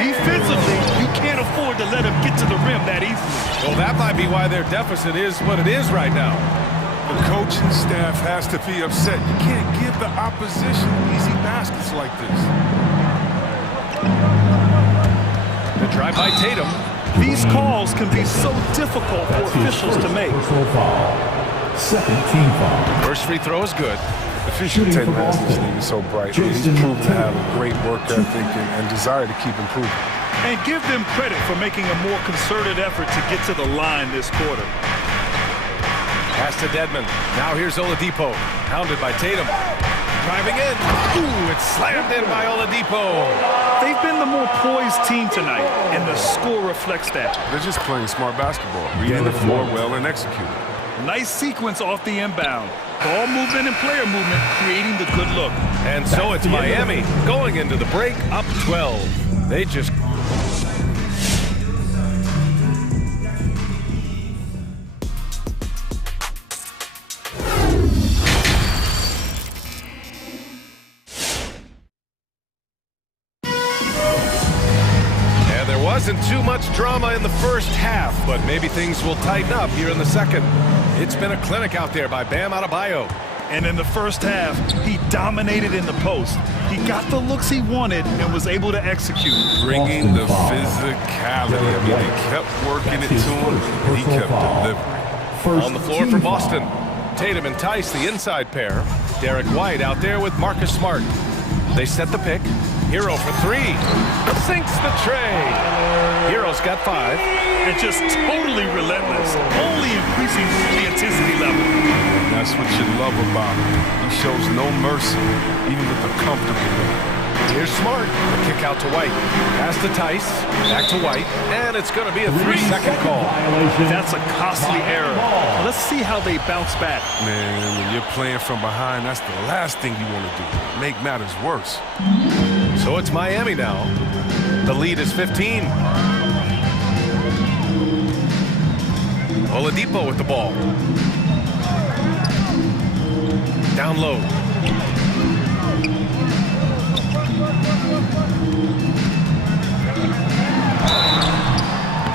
Defensively, you can't afford to let him get to the rim that easily. Well, that might be why their deficit is what it is right now. The coaching staff has to be upset. You can't give the opposition easy baskets like this. The drive by Tatum. These calls can be so difficult for officials to make. Second team foul. First free throw is good. The official 10 man in this league is so bright. He's proven to have a great work ethic and desire to keep improving. And give them credit for making a more concerted effort to get to the line this quarter. Pass to Dedmon. Now here's Oladipo. Hounded by Tatum. Driving in. Ooh, it's slammed in by Oladipo. They've been the more poised team tonight, and the score reflects that. They're just playing smart basketball, reading the floor well and executing. Nice sequence off the inbound. Ball movement and player movement creating the good look. And so it's Miami going into the break up 12. They just... Wasn't too much drama in the first half, but maybe things will tighten up here in the second. It's been a clinic out there by Bam Adebayo. And in the first half, he dominated in the post. He got the looks he wanted and was able to execute. Bringing the physicality. I mean, they kept working it to him, and he kept delivering. On the floor for Boston, Tatum and Tice, the inside pair. Derek White out there with Marcus Smart. They set the pick. Hero for 3. Sinks the tray. Hero's got 5. And just totally relentless, only increasing the intensity level. And that's what you love about him. He shows no mercy, even with the comfortable look. Here's Smart. The kick out to White. Pass to Tice. Back to White. And it's going to be a 3-second call. That's a costly error. Let's see how they bounce back. Man, when you're playing from behind, that's the last thing you want to do. Make matters worse. So it's Miami now. The lead is 15. Oladipo with the ball. Down low.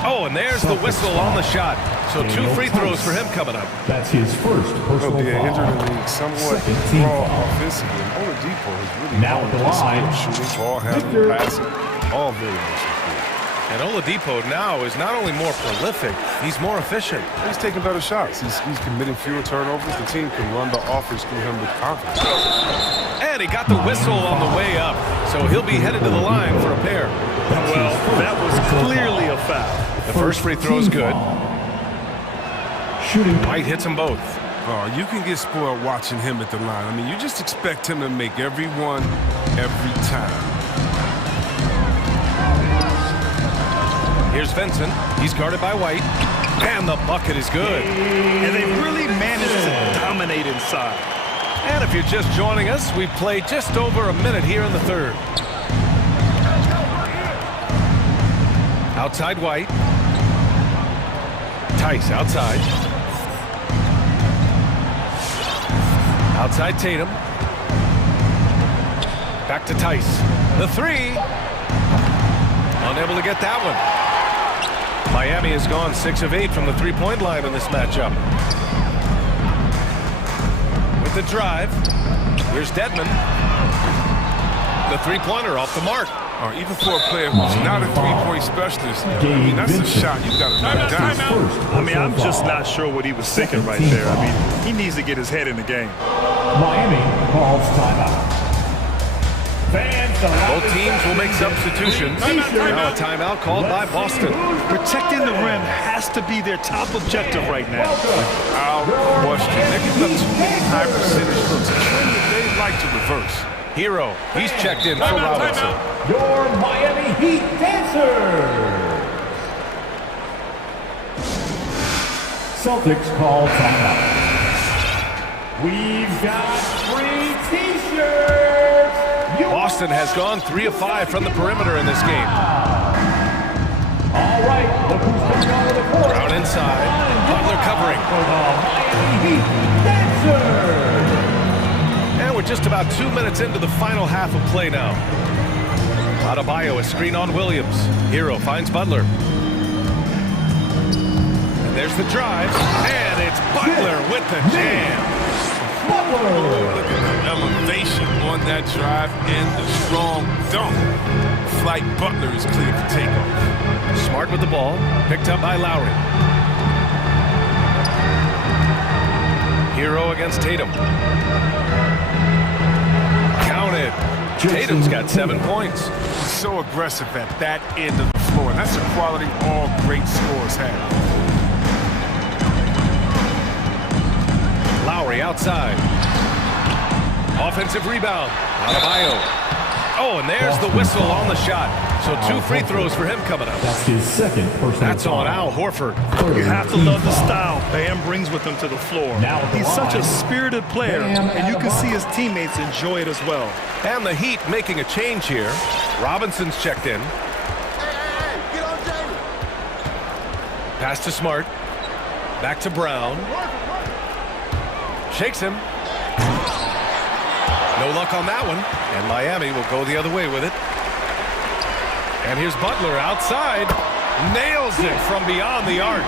Oh, and there's the whistle on the shot. So 2 free throws for him coming up. That's his first personal He'll be foul. injured in the league somewhat raw offensively. And Oladipo has really Now at the line, shooting, ball handling, passing, all very much improved. And Oladipo now is not only more prolific, he's more efficient. He's taking better shots. He's committing fewer turnovers. The team can run the offense through him with confidence. And he got the whistle on the way up, so he'll be headed to the line for a pair. Well, that was clearly a foul. The first free throw is good. Shooting. White hits them both. Oh, you can get spoiled watching him at the line. I mean, you just expect him to make every one, every time. Here's Vincent. He's guarded by White. And the bucket is good. And they really managed to dominate inside. And if you're just joining us, we've played just over a minute here in the third. Outside White. Tice outside. Outside Tatum. Back to Tice. The 3. Unable to get that one. Miami has gone 6 of 8 from the three-point line in this matchup. With the drive, here's Dedmon. The three-pointer off the mark. Even for a player who's not a three-point specialist, I mean, that's a shot you've got to knock down. I mean, I'm just not sure what he was thinking right there. I mean, he needs to get his head in the game. Miami calls timeout. Both teams will make substitutions. Now a timeout called by Boston. Protecting the rim has to be their top objective right now. Without question. They're giving up too many high percentage looks. A trend that they'd like to reverse. Hero, he's checked in for Robinson. Your Miami Heat dancers. Celtics call timeout. We've got free T-shirts. Boston has gone 3 of 5 from the perimeter in this game. All right, look who's coming onto the court. Brown inside. Butler covering. For the Miami Heat dancers. And we're just about 2 minutes into the final half of play now. Adebayo, a screen on Williams. Hero finds Butler. And there's the drive. And it's Butler with the jam. Look at the elevation on that drive and the strong dunk. Flight Butler is clear for takeoff. Smart with the ball. Picked up by Lowry. Hero against Tatum. Counted. Tatum's got 7 points. He's so aggressive at that end of the floor. And that's a quality all great scorers have. Lowry outside. Offensive rebound. Adebayo. Oh, and there's the whistle on the shot. So 2 free throws for him coming up. That's his second personal That's foul. on Al Horford. You have to love the style Bam brings with him to the floor. He's such a spirited player, and you can see his teammates enjoy it as well. And the Heat making a change here. Robinson's checked in. Pass to Smart. Back to Brown. Shakes him. No luck on that one. And Miami will go the other way with it. And here's Butler outside. Nails it from beyond the arc.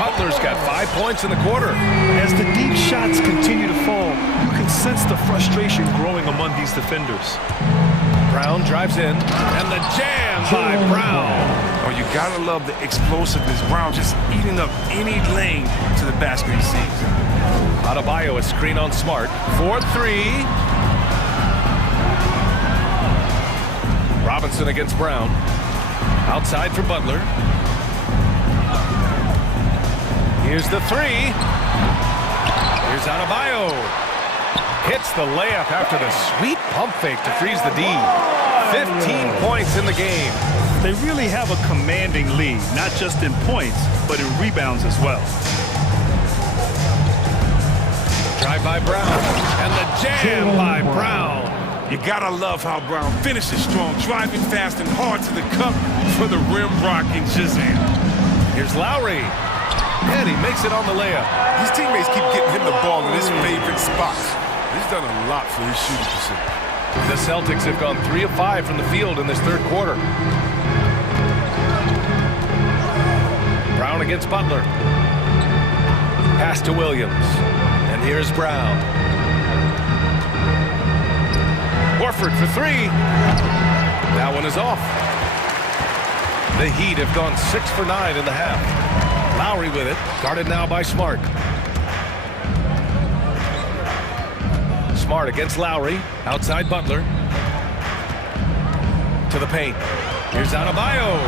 Butler's got 5 points in the quarter. As the deep shots continue to fall, you can sense the frustration growing among these defenders. Brown drives in. And the jam by Brown. Oh, you gotta love the explosiveness. Brown just eating up any lane to the basket he sees. Adebayo, a screen on Smart. 4-3. Robinson against Brown. Outside for Butler. Here's the 3. Here's Adebayo. Hits the layup after the sweet pump fake to freeze the D. 15 points in the game. They really have a commanding lead, not just in points, but in rebounds as well. Drive by Brown. And the jam by Brown. You gotta love how Brown finishes strong, driving fast and hard to the cup for the rim-rocking Shazam. Here's Lowry. And he makes it on the layup. His teammates keep getting him the ball in his favorite spots. He's done a lot for his shooting percentage. The Celtics have gone 3 of 5 from the field in this third quarter. Brown Brown against Butler. Pass to Williams. And here's Brown. Horford for three. That one is off. The Heat have gone 6 for 9 in the half. Lowry with it, guarded now by Smart. Smart against Lowry, outside Butler. To the paint. Here's Adebayo.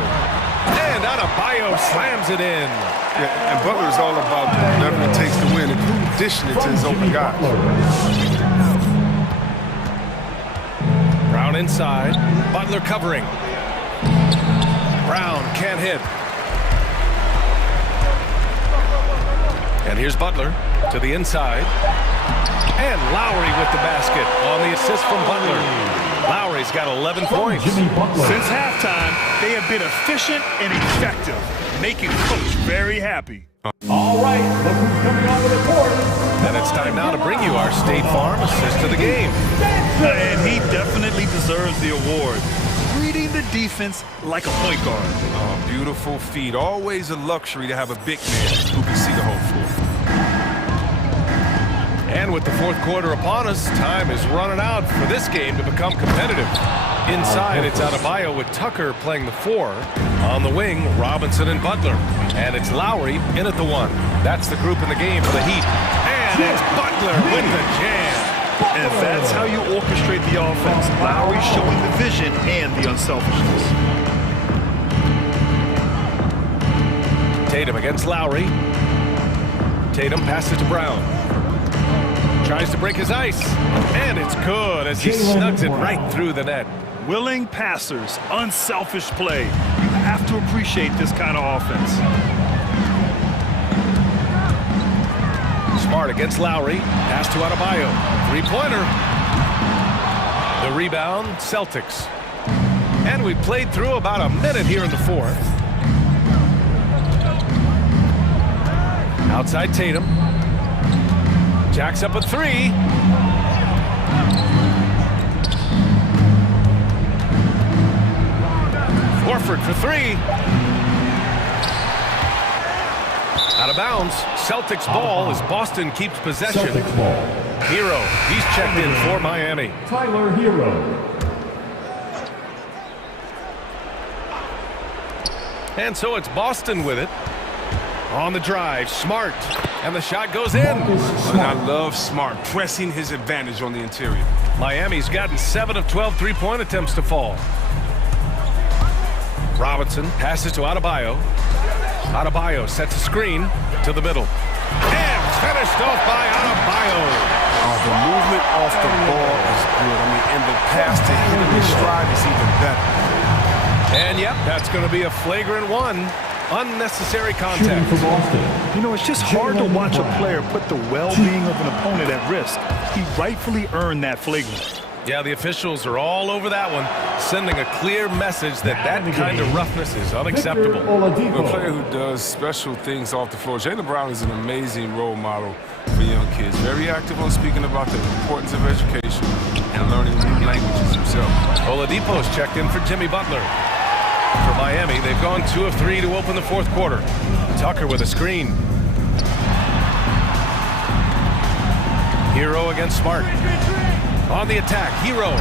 And Adebayo slams it in. Yeah, and Butler is all about whatever it takes to win, including dishing it to his open guys. Brown inside. Butler covering. Brown can't hit. And here's Butler to the inside. And Lowry with the basket on the assist from Butler. Lowry's got 11 points. Since halftime, they have been efficient and effective, making Coach very happy. All right, look who's coming onto the court. And it's time now to bring you our State Farm assist of the game. And he definitely deserves the award. Reading the defense like a point guard. Oh, beautiful feed. Always a luxury to have a big man who can see the whole floor. And with the fourth quarter upon us, time is running out for this game to become competitive. Inside, it's Adebayo with Tucker playing the 4. On the wing, Robinson and Butler. And it's Lowry in at the 1. That's the group in the game for the Heat. And it's Butler with the jam. And that's how you orchestrate the offense. Lowry showing the vision and the unselfishness. Tatum against Lowry. Tatum passes to Brown. Tries to break his ice. And it's good as he snugs it right through the net. Willing passers, unselfish play. You have to appreciate this kind of offense. Smart against Lowry. Pass to Adebayo. Three-pointer. The rebound, Celtics. And we played through about a minute here in the fourth. Outside Tatum. Jacks up a 3. Horford for 3. Out of bounds. Celtics ball as Boston keeps possession. Hero, he's checked in for Miami. Tyler Hero. And so it's Boston with it. On the drive, Smart. And the shot goes in. And I love Smart pressing his advantage on the interior. Miami's gotten 7 of 12 three-point attempts to fall. Robinson passes to Adebayo. Adebayo sets a screen to the middle. And finished off by Adebayo. Oh, the movement off the ball is good. I mean, and the pass to hit him in stride is even better. And yep, that's going to be a flagrant 1. Unnecessary contact. You know, it's just hard to watch a player put the well-being of an opponent at risk. He rightfully earned that flagrant. Yeah, the officials are all over that one, sending a clear message that that kind of roughness is unacceptable. A player who does special things off the floor. Jaylen Brown is an amazing role model for young kids. Very active on speaking about the importance of education and learning new languages himself. Oladipo's checked in for Jimmy Butler. For Miami, they've gone 2 of 3 to open the fourth quarter. Tucker with a screen. Hero against Smart. On the attack, Hero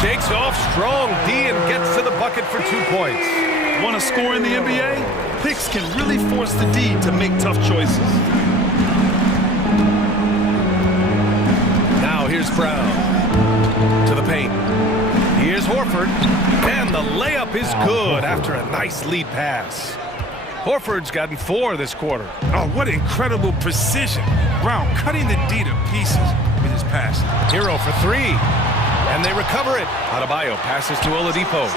shakes off strong D and gets to the bucket for 2 points. Want to score in the NBA? Picks can really force the D to make tough choices. Now here's Brown to the paint. Here's Horford, and the layup is good after a nice lead pass. Horford's gotten 4 this quarter. Oh, what incredible precision. Brown cutting the D to pieces with his pass. Hero for 3, and they recover it. Adebayo passes to Oladipo.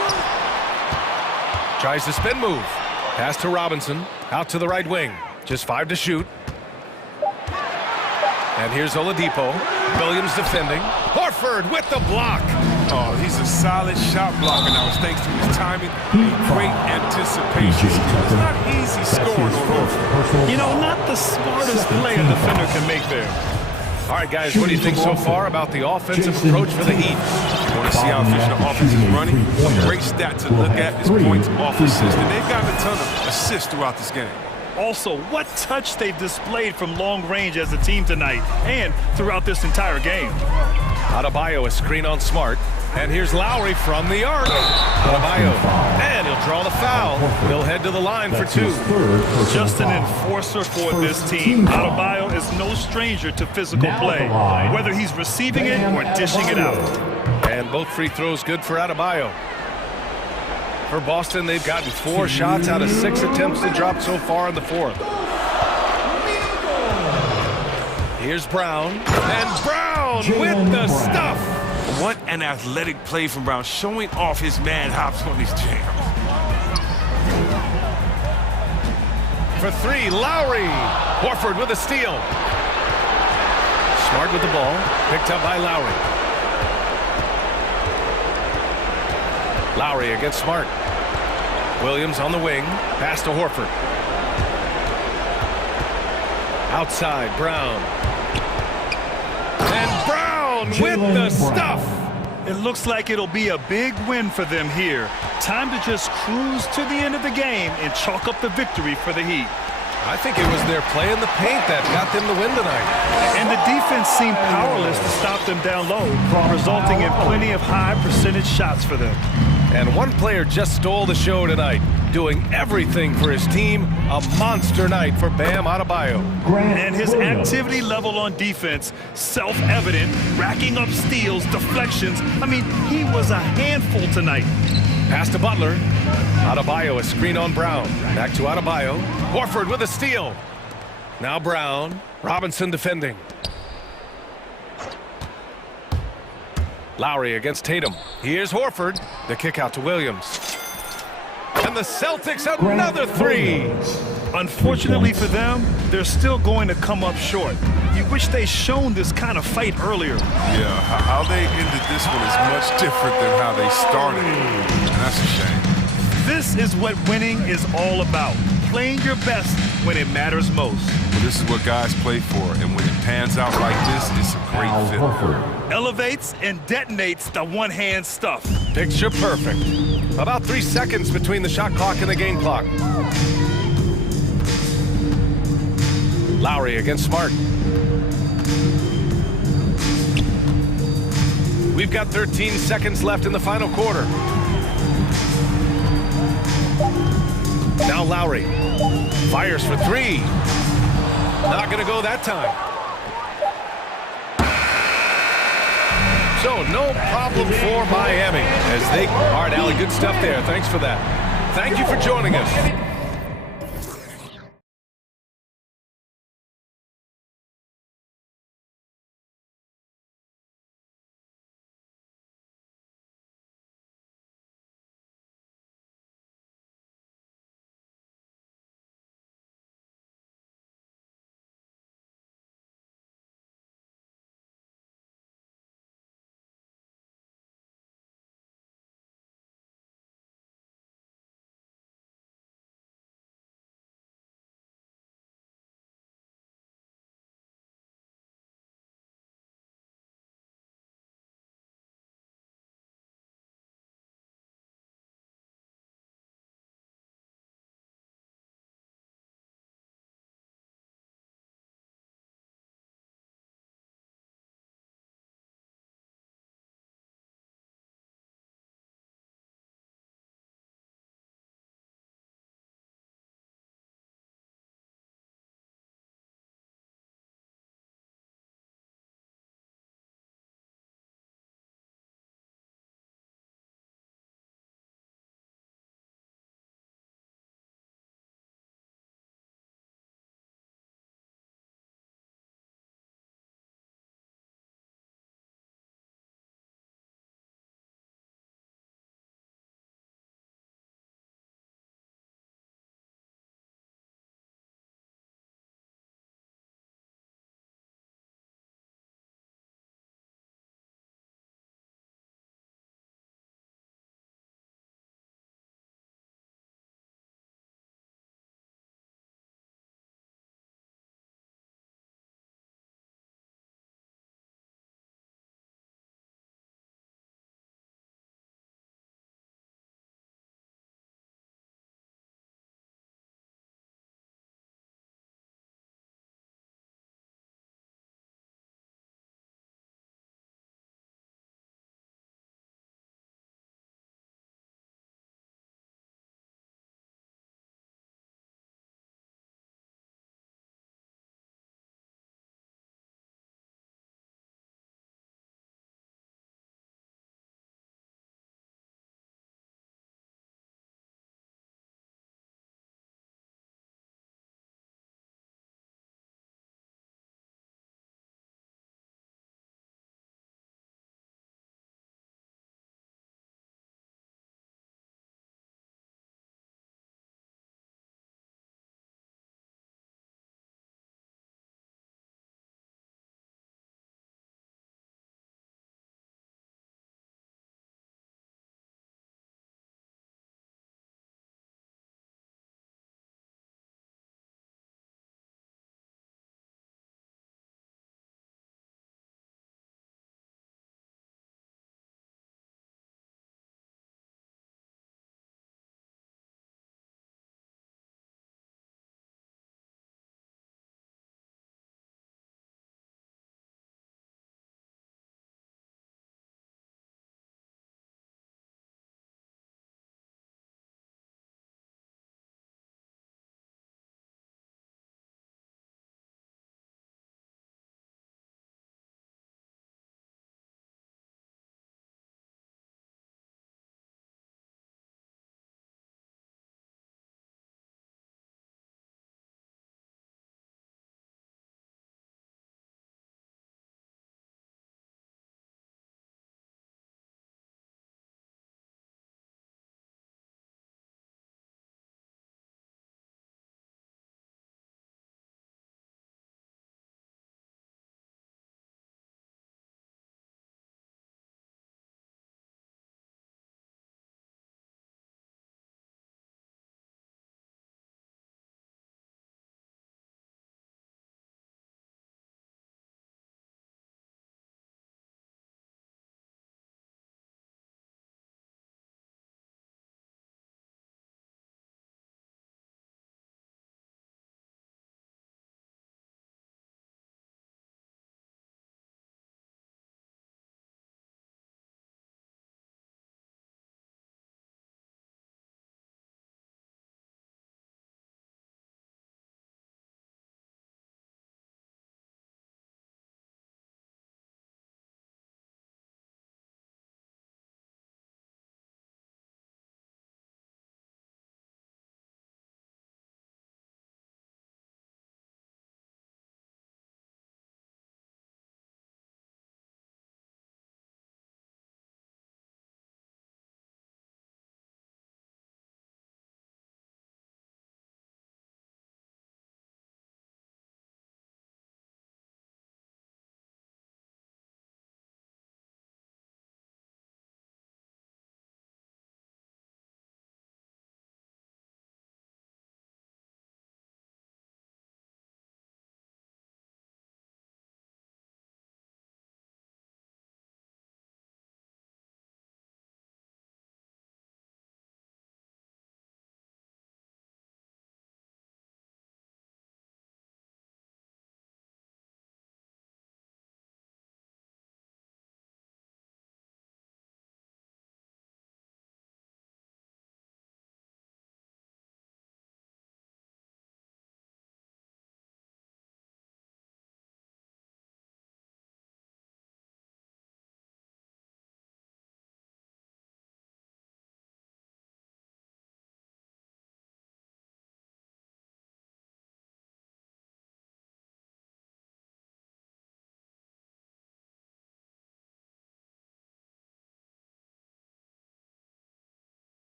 Tries to spin move. Pass to Robinson, out to the right wing. Just 5 to shoot. And here's Oladipo. Williams defending. Horford with the block. Oh, he's a solid shot blocker now. It's thanks to his timing and great anticipation. It's not easy scoring on Horford. You know, not the smartest play a defender can make there. All right, guys, what do you think so far about the offensive approach for the Heat? You want to see how efficient the offense is running? A great stat to look at is points off assists. And they've gotten a ton of assists throughout this game. Also, what touch they've displayed from long range as a team tonight and throughout this entire game. Adebayo, a screen on Smart. And here's Lowry from the arc. Adebayo, and he'll draw the foul. He'll head to the line for two. Just an enforcer for this team. Adebayo is no stranger to physical play, whether he's receiving it or dishing it out. And both free throws good for Adebayo. For Boston, they've gotten 4 shots out of 6 attempts to drop so far in the fourth. Here's Brown, and Brown with the stuff. What an athletic play from Brown, showing off his man hops on these jams. For 3, Lowry. Horford with a steal. Smart with the ball, picked up by Lowry. Lowry against Smart. Williams on the wing, pass to Horford. Outside, Brown. And Brown with the stuff. It looks like it'll be a big win for them here. Time to just cruise to the end of the game and chalk up the victory for the Heat. I think it was their play in the paint that got them the win tonight. And the defense seemed powerless to stop them down low, resulting in plenty of high percentage shots for them. And one player just stole the show tonight, doing everything for his team. A monster night for Bam Adebayo. And his activity level on defense, self-evident, racking up steals, deflections. I mean, he was a handful tonight. Pass to Butler. Adebayo, a screen on Brown. Back to Adebayo. Horford with a steal. Now Brown. Robinson defending. Lowry against Tatum. Here's Horford. The kick out to Williams. And the Celtics another 3. Unfortunately for them, they're still going to come up short. You wish they'd shown this kind of fight earlier. Yeah, how they ended this one is much different than how they started it. And that's a shame. This is what winning is all about. Playing your best when it matters most. Well, this is what guys play for, and when it pans out like this, it's a great fit. Elevates and detonates the one-hand stuff. Picture perfect. About 3 seconds between the shot clock and the game clock. Lowry against Smart. We've got 13 seconds left in the final quarter. Now Lowry fires for 3. Not going to go that time. So no problem for Miami as they... All right, Allie, good stuff there. Thanks for that. Thank you for joining us.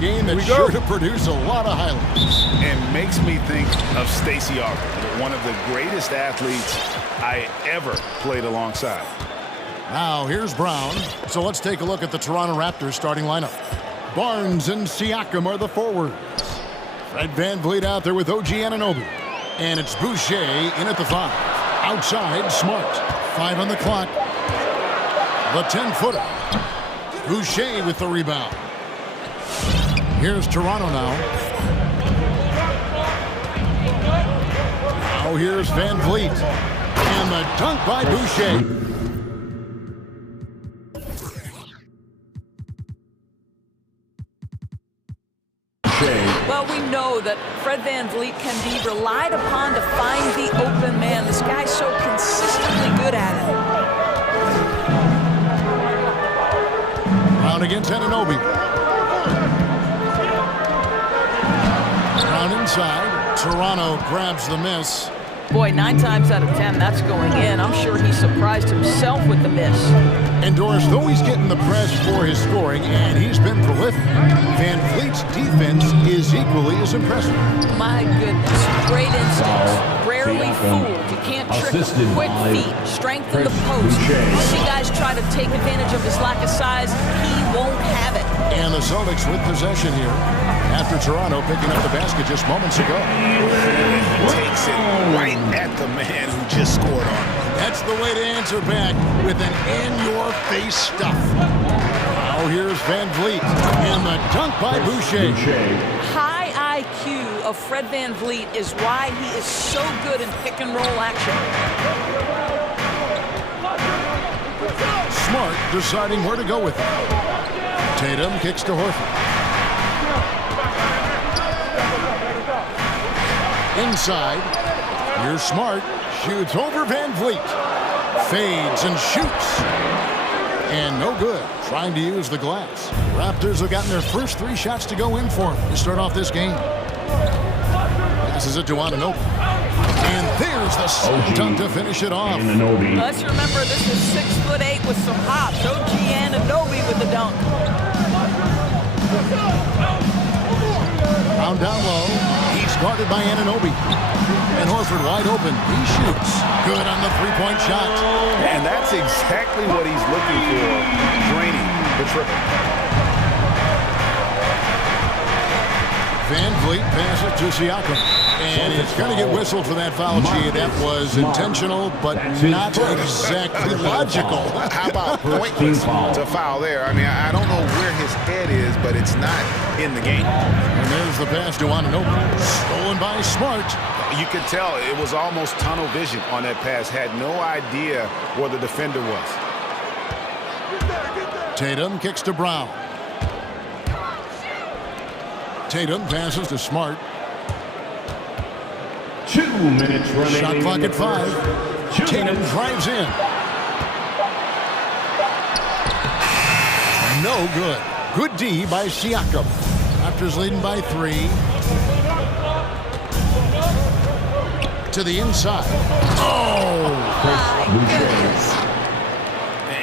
Game that's sure to produce a lot of highlights. And makes me think of Stacey Aubrey, one of the greatest athletes I ever played alongside. Now here's Brown. So let's take a look at the Toronto Raptors starting lineup. Barnes and Siakam are the forwards. Fred VanVleet out there with OG Anunoby. And it's Boucher in at the 5. Outside, Smart. 5 on the clock. The 10-footer. Boucher with the rebound. Here's Toronto now. Now here's VanVleet. And the dunk by Boucher. Well, we know that Fred VanVleet can be relied upon to find the open man. This guy's so consistently good at it. Brown against Anunoby. Brown inside. Toronto grabs the miss. Boy, 9 times out of 10, that's going in. I'm sure he surprised himself with the miss. And Doris, though he's getting the press for his scoring, and he's been prolific, VanVleet's defense is equally as impressive. My goodness, great instincts, rarely fooled. You can't trick him. Quick feet, strength in the post. You see guys try to take advantage of his lack of size, he won't have it. And the Celtics with possession here after Toronto picking up the basket just moments ago. He takes it right at the man who just scored on him. That's the way to answer back with an in-your-face stuff. Now here's VanVleet and the dunk by Boucher. High IQ of Fred VanVleet is why he is so good in pick-and-roll action. Smart deciding where to go with it. Tatum kicks to Horford. Inside, here's Smart. Shoots over VanVleet. Fades and shoots. And no good. Trying to use the glass. Raptors have gotten their first 3 shots to go in for him to start off this game. Passes it to Anunoby. And there's the slam dunk to finish it off. Let's remember this is 6'8" with some hops. OG Anunoby with the dunk. Brown down low. He's guarded by Anunoby. And Horford wide open. He shoots. Good on the 3-point shot. And that's exactly what he's looking for, draining the triple. VanVleet passes to Siakam. And it's going to get whistled for that foul. Gee, that was intentional, but not exactly logical. How about pointless to foul there? I mean, I don't know where his head is, but it's not in the game. And there's the pass to Anunoby. Stolen by Smart. You could tell it was almost tunnel vision on that pass. Had no idea where the defender was. Tatum kicks to Brown. Tatum passes to Smart. 2 minutes remaining. Shot clock at 5. Tatum drives in. No good. Good D by Siakam. Raptors leading by 3. To the inside. Oh!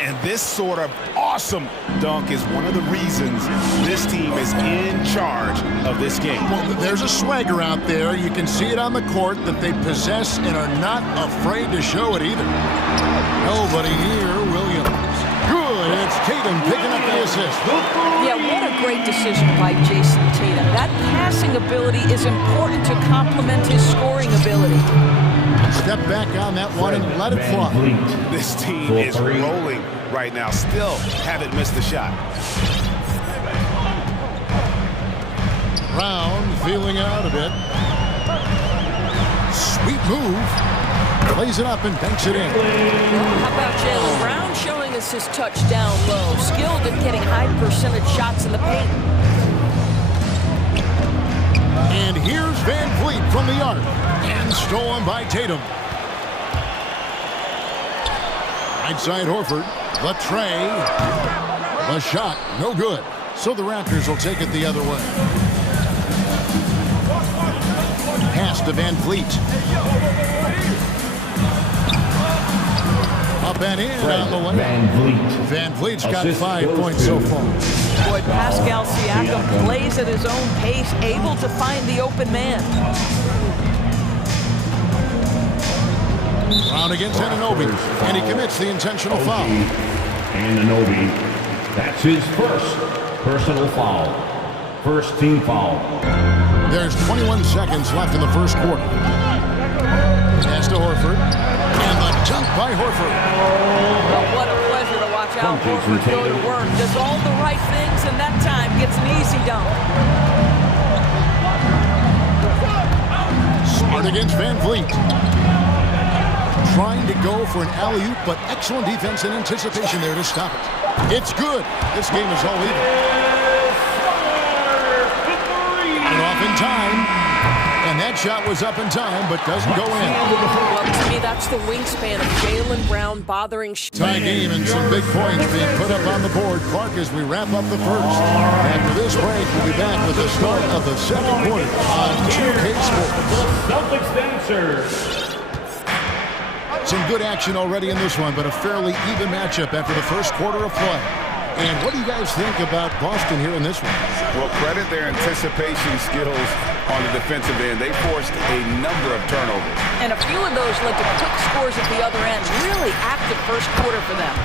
And this sort of awesome dunk is one of the reasons this team is in charge of this game. Well, there's a swagger out there. You can see it on the court that they possess and are not afraid to show it either. Nobody near Williams. Good. It's Tatum picking up the assist. Yeah, what a great decision by Jason Tatum. That passing ability is important to complement his scoring ability. Step back on that one and let it fly. This team is rolling right now. Still haven't missed a shot. Brown feeling out a bit. Sweet move. Plays it up and banks it in. How about Jaylen Brown showing us his touchdown low? Skilled at getting high percentage shots in the paint. And here's VanVleet from the arc. And stolen by Tatum. Right side Horford. The tray. The shot. No good. So the Raptors will take it the other way. Pass to VanVleet. Up and in on the way. VanVleet's got 5 points so far. Boy, Pascal Siakam plays at his own pace, able to find the open man. Brown against Anunoby, and he commits the intentional foul. Anunoby, that's his first personal foul. First team foul. There's 21 seconds left in the first quarter. Pass to Horford, and the dunk by Horford. Well, what a pleasure to watch Al Horford go to work. Does all the right things, and that time gets an easy dunk. Smart against Van Vliet. Trying to go for an alley-oop, but excellent defense and anticipation there to stop it. It's good. This game is all even. And off in time. And that shot was up in time, but doesn't go in. Well, to me, that's the wingspan of Jaylen Brown bothering. Tie game and some big points being put up on the board. Clark, as we wrap up the first. After this break, we'll be back with the start of the second quarter on 2K Sports. Celtics dancers. Some good action already in this one, but a fairly even matchup after the first quarter of play. And what do you guys think about Boston here in this one? Well, credit their anticipation skills on the defensive end. They forced a number of turnovers. And a few of those led to quick scores at the other end. Really active first quarter for them.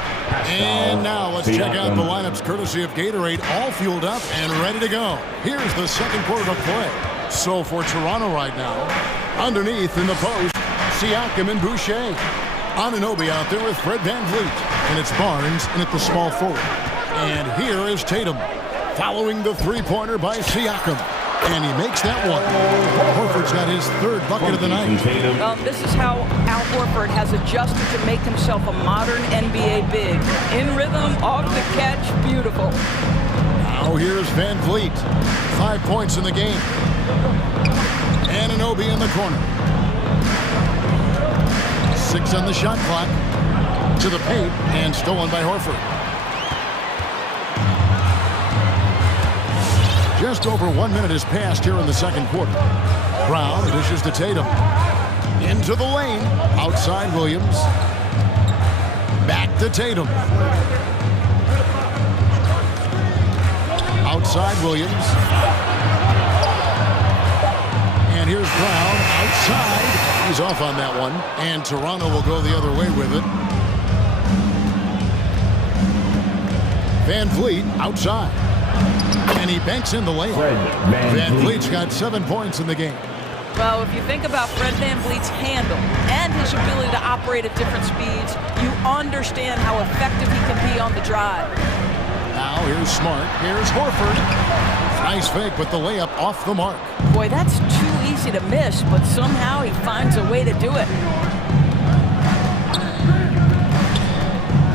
And now let's check out the lineups courtesy of Gatorade, all fueled up and ready to go. Here's the second quarter of play. So for Toronto right now, underneath in the post, Siakam and Boucher. Anunoby out there with Fred Van Vliet. And it's Barnes in at the small forward. And here is Tatum, following the three-pointer by Siakam. And he makes that one. Horford's got his third bucket of the night. This is how Al Horford has adjusted to make himself a modern NBA big. In rhythm, off the catch, beautiful. Now here's Van Vliet. 5 points in the game. Anunoby in the corner. 6 on the shot clock. To the paint and stolen by Horford. Just over 1 minute has passed here in the second quarter. Brown dishes to Tatum. Into the lane. Outside Williams. Back to Tatum. Outside Williams. And here's Brown outside. He's off on that one. And Toronto will go the other way with it. Van Vliet outside. And he banks in the lane. Van Vliet's got 7 points in the game. Well, if you think about Fred Van Vliet's handle and his ability to operate at different speeds, you understand how effective he can be on the drive. Now here's Smart. Here's Horford. Nice fake, but the layup off the mark. Boy, that's too easy to miss, but somehow he finds a way to do it.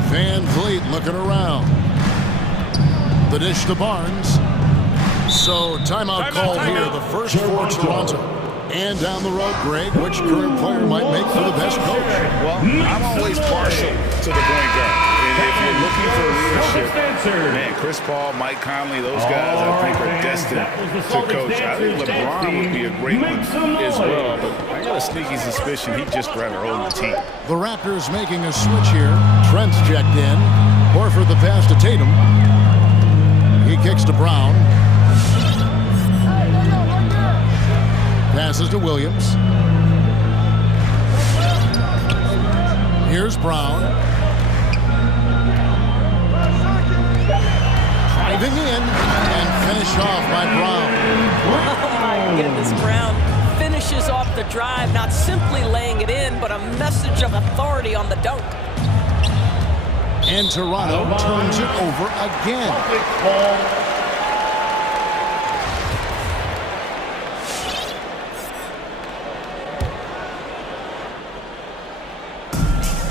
Van Vliet looking around. The dish to Barnes. So timeout call here, the first for Toronto. And down the road, Greg, which current player might make for the best coach? Well, I'm always partial to the point guard. And if you're looking for leadership, man, Chris Paul, Mike Conley, those guys I think are destined to coach. I think LeBron would be a great one as well, but I got a sneaky suspicion he'd just rather own the team. The Raptors making a switch here. Trent's checked in. Horford the pass to Tatum. He kicks to Brown. Passes to Williams. Here's Brown. Driving in and finished off by Brown. Oh my goodness, Brown finishes off the drive, not simply laying it in, but a message of authority on the dunk. And Toronto turns it over again.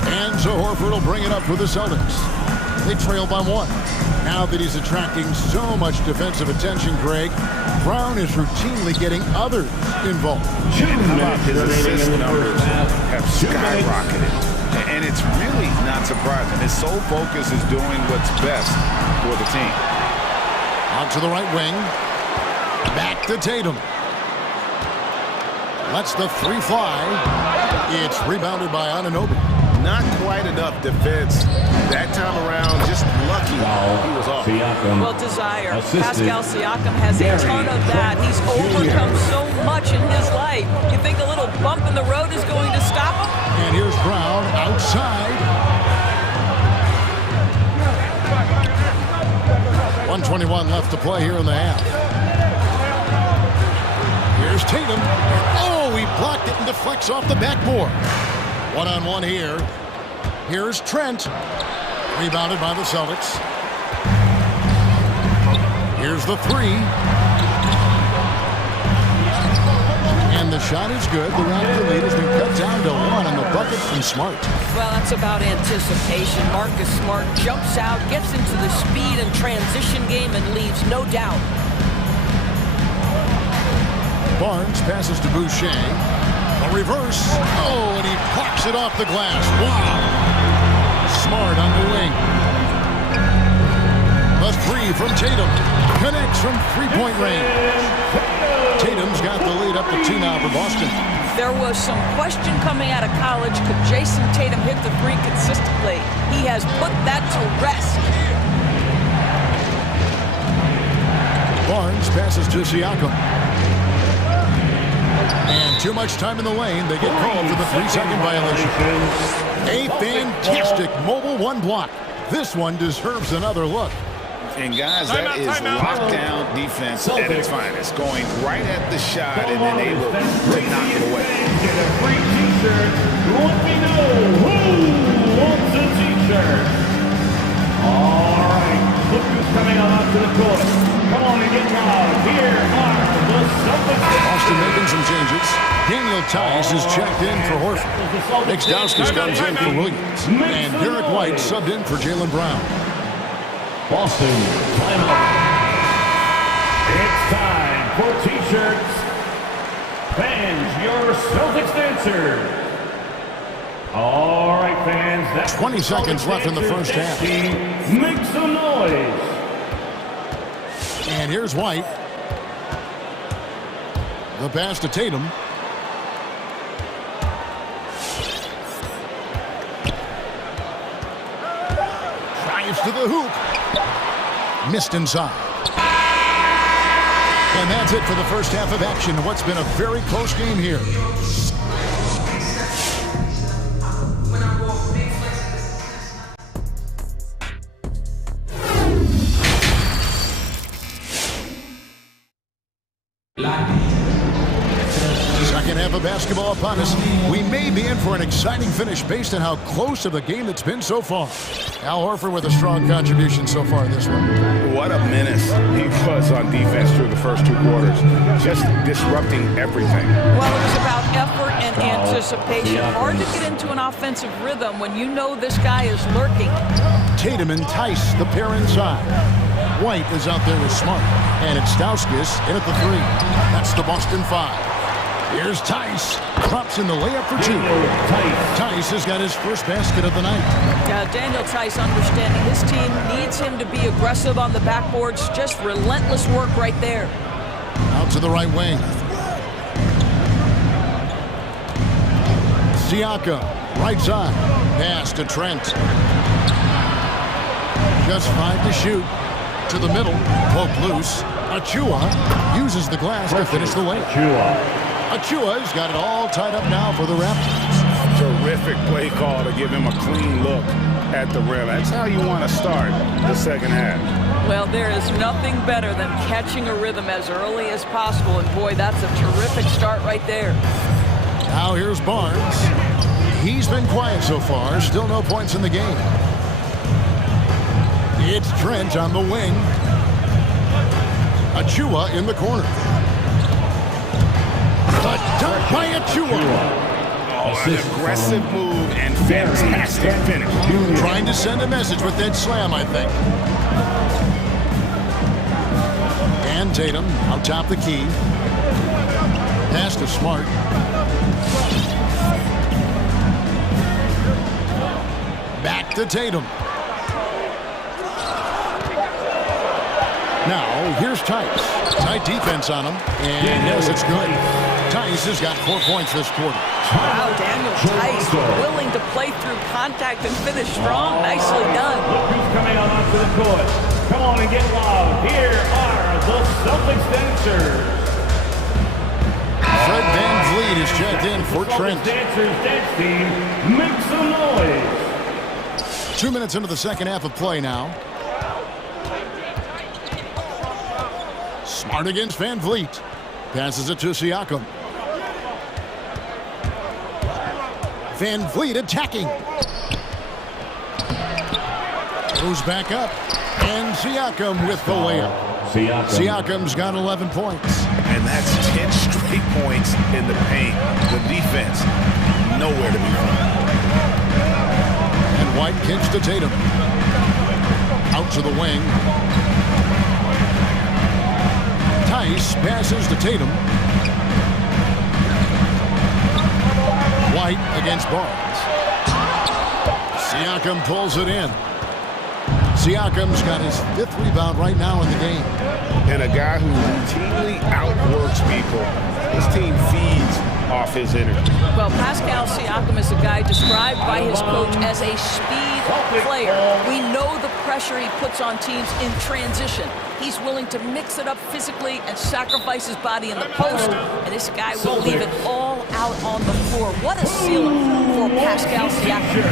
And so Horford will bring it up for the Celtics. They trail by 1. Now that he's attracting so much defensive attention, Greg, Brown is routinely getting others involved. His assist numbers have skyrocketed. And it's really not surprising. His sole focus is doing what's best for the team. Out to the right wing. Back to Tatum. Lets the three fly. It's rebounded by Anunoby. Not quite enough defense. That time around, just lucky he was off. Well, desire. Pascal Siakam has a ton of that. He's overcome so much in his life. You think a little bump in the road is going to stop him? And here's Brown outside. 1:21 left to play here in the half. Here's Tatum. Oh, he blocked it and deflects off the backboard. One-on-one here. Here's Trent. Rebounded by the Celtics. Here's the three. And the shot is good. The Raptor lead has been cut down to 1 on the bucket from Smart. Well, that's about anticipation. Marcus Smart jumps out, gets into the speed and transition game, and leaves no doubt. Barnes passes to Boucher. A reverse. Oh, and he pops it off the glass. Wow. Smart on the wing. The three from Tatum. Connects from three-point range. Tatum's got the lead up to 2 now for Boston. There was some question coming out of college. Could Jason Tatum hit the three consistently? He has put that to rest. Barnes passes to Siakam. And too much time in the lane. They get called for the 3-second violation. A fantastic mobile one block. This one deserves another look. And guys, that is lockdown defense at its finest. Going right at the shot and then able to knock it away. Get a free t-shirt. Let me know who wants a t-shirt. All right, look who's coming on to the court. Come on and get loud. Here are the Celtics. Boston making some changes. Daniel Tice is checked in for Horford. Nick Stauskas comes in for Williams. And Derek White subbed in for Jaylen Brown. Boston, timeout. It's time for t-shirts. Fans, your Celtics dancer. All right, fans. That's 20 seconds left in the first half. Make some noise. And here's White. The pass to Tatum. Drives to the hoop. Missed inside. And that's it for the first half of action. What's been a very close game here. Second half of basketball upon us. We may be in for an exciting finish based on how close of a game it's been so far. Al Horford with a strong contribution so far in this one. What a menace he was on defense through the first 2 quarters. Just disrupting everything. Well, it was about effort and anticipation. Hard to get into an offensive rhythm when you know this guy is lurking. Tatum and Tice, the pair inside. White is out there with Smart. And it's Stauskas in at the 3. That's the Boston 5. Here's Tice. Drops in the layup for 2. Tice has got his first basket of the night. Daniel Tice understanding his team needs him to be aggressive on the backboards. Just relentless work right there. Out to the right wing. Siakam, right side. Pass to Trent. Just 5 to shoot. To the middle. Poke loose. Achua uses the glass to finish the layup. Achua's got it all tied up now for the Raptors. Terrific play call to give him a clean look at the rim. That's how you want to start the second half. Well, there is nothing better than catching a rhythm as early as possible. And boy, that's a terrific start right there. Now here's Barnes. He's been quiet so far. Still no points in the game. It's Trent on the wing. Achua in the corner. The dunk by Achua. Oh, an aggressive move and fantastic finish. Trying to send a message with that slam, I think. And Tatum on top the key. Pass to Smart. Back to Tatum. Now, here's Tice. Tight defense on him. And yes, it's good. Tice has got 4 points this quarter. Wow, Daniel Tice willing to play through contact and finish strong. Nicely done. Look who's coming on onto the court. Come on and get loud. Here are the Celtics dancers. Fred VanVleet is checked in for Trent. Dancers dance team, make some noise. 2 minutes into the second half of play now. Smart against VanVleet. Passes it to Siakam. VanVleet attacking. Goes back up. And Siakam with the layup. Siakam's got 11 points. And that's 10 straight points in the paint. The defense, nowhere to be found. And White kicks to Tatum. Out to the wing. Tice passes to Tatum. White against Barnes. Siakam pulls it in. Siakam's got his 5th rebound right now in the game. And a guy who routinely outworks people. His team feeds off his energy. Well, Pascal Siakam is a guy described by his coach as a speed player. We know the pressure he puts on teams in transition. He's willing to mix it up physically and sacrifice his body in the post. And this guy will leave it all out on the floor. What a ceiling for Pascal Siakam.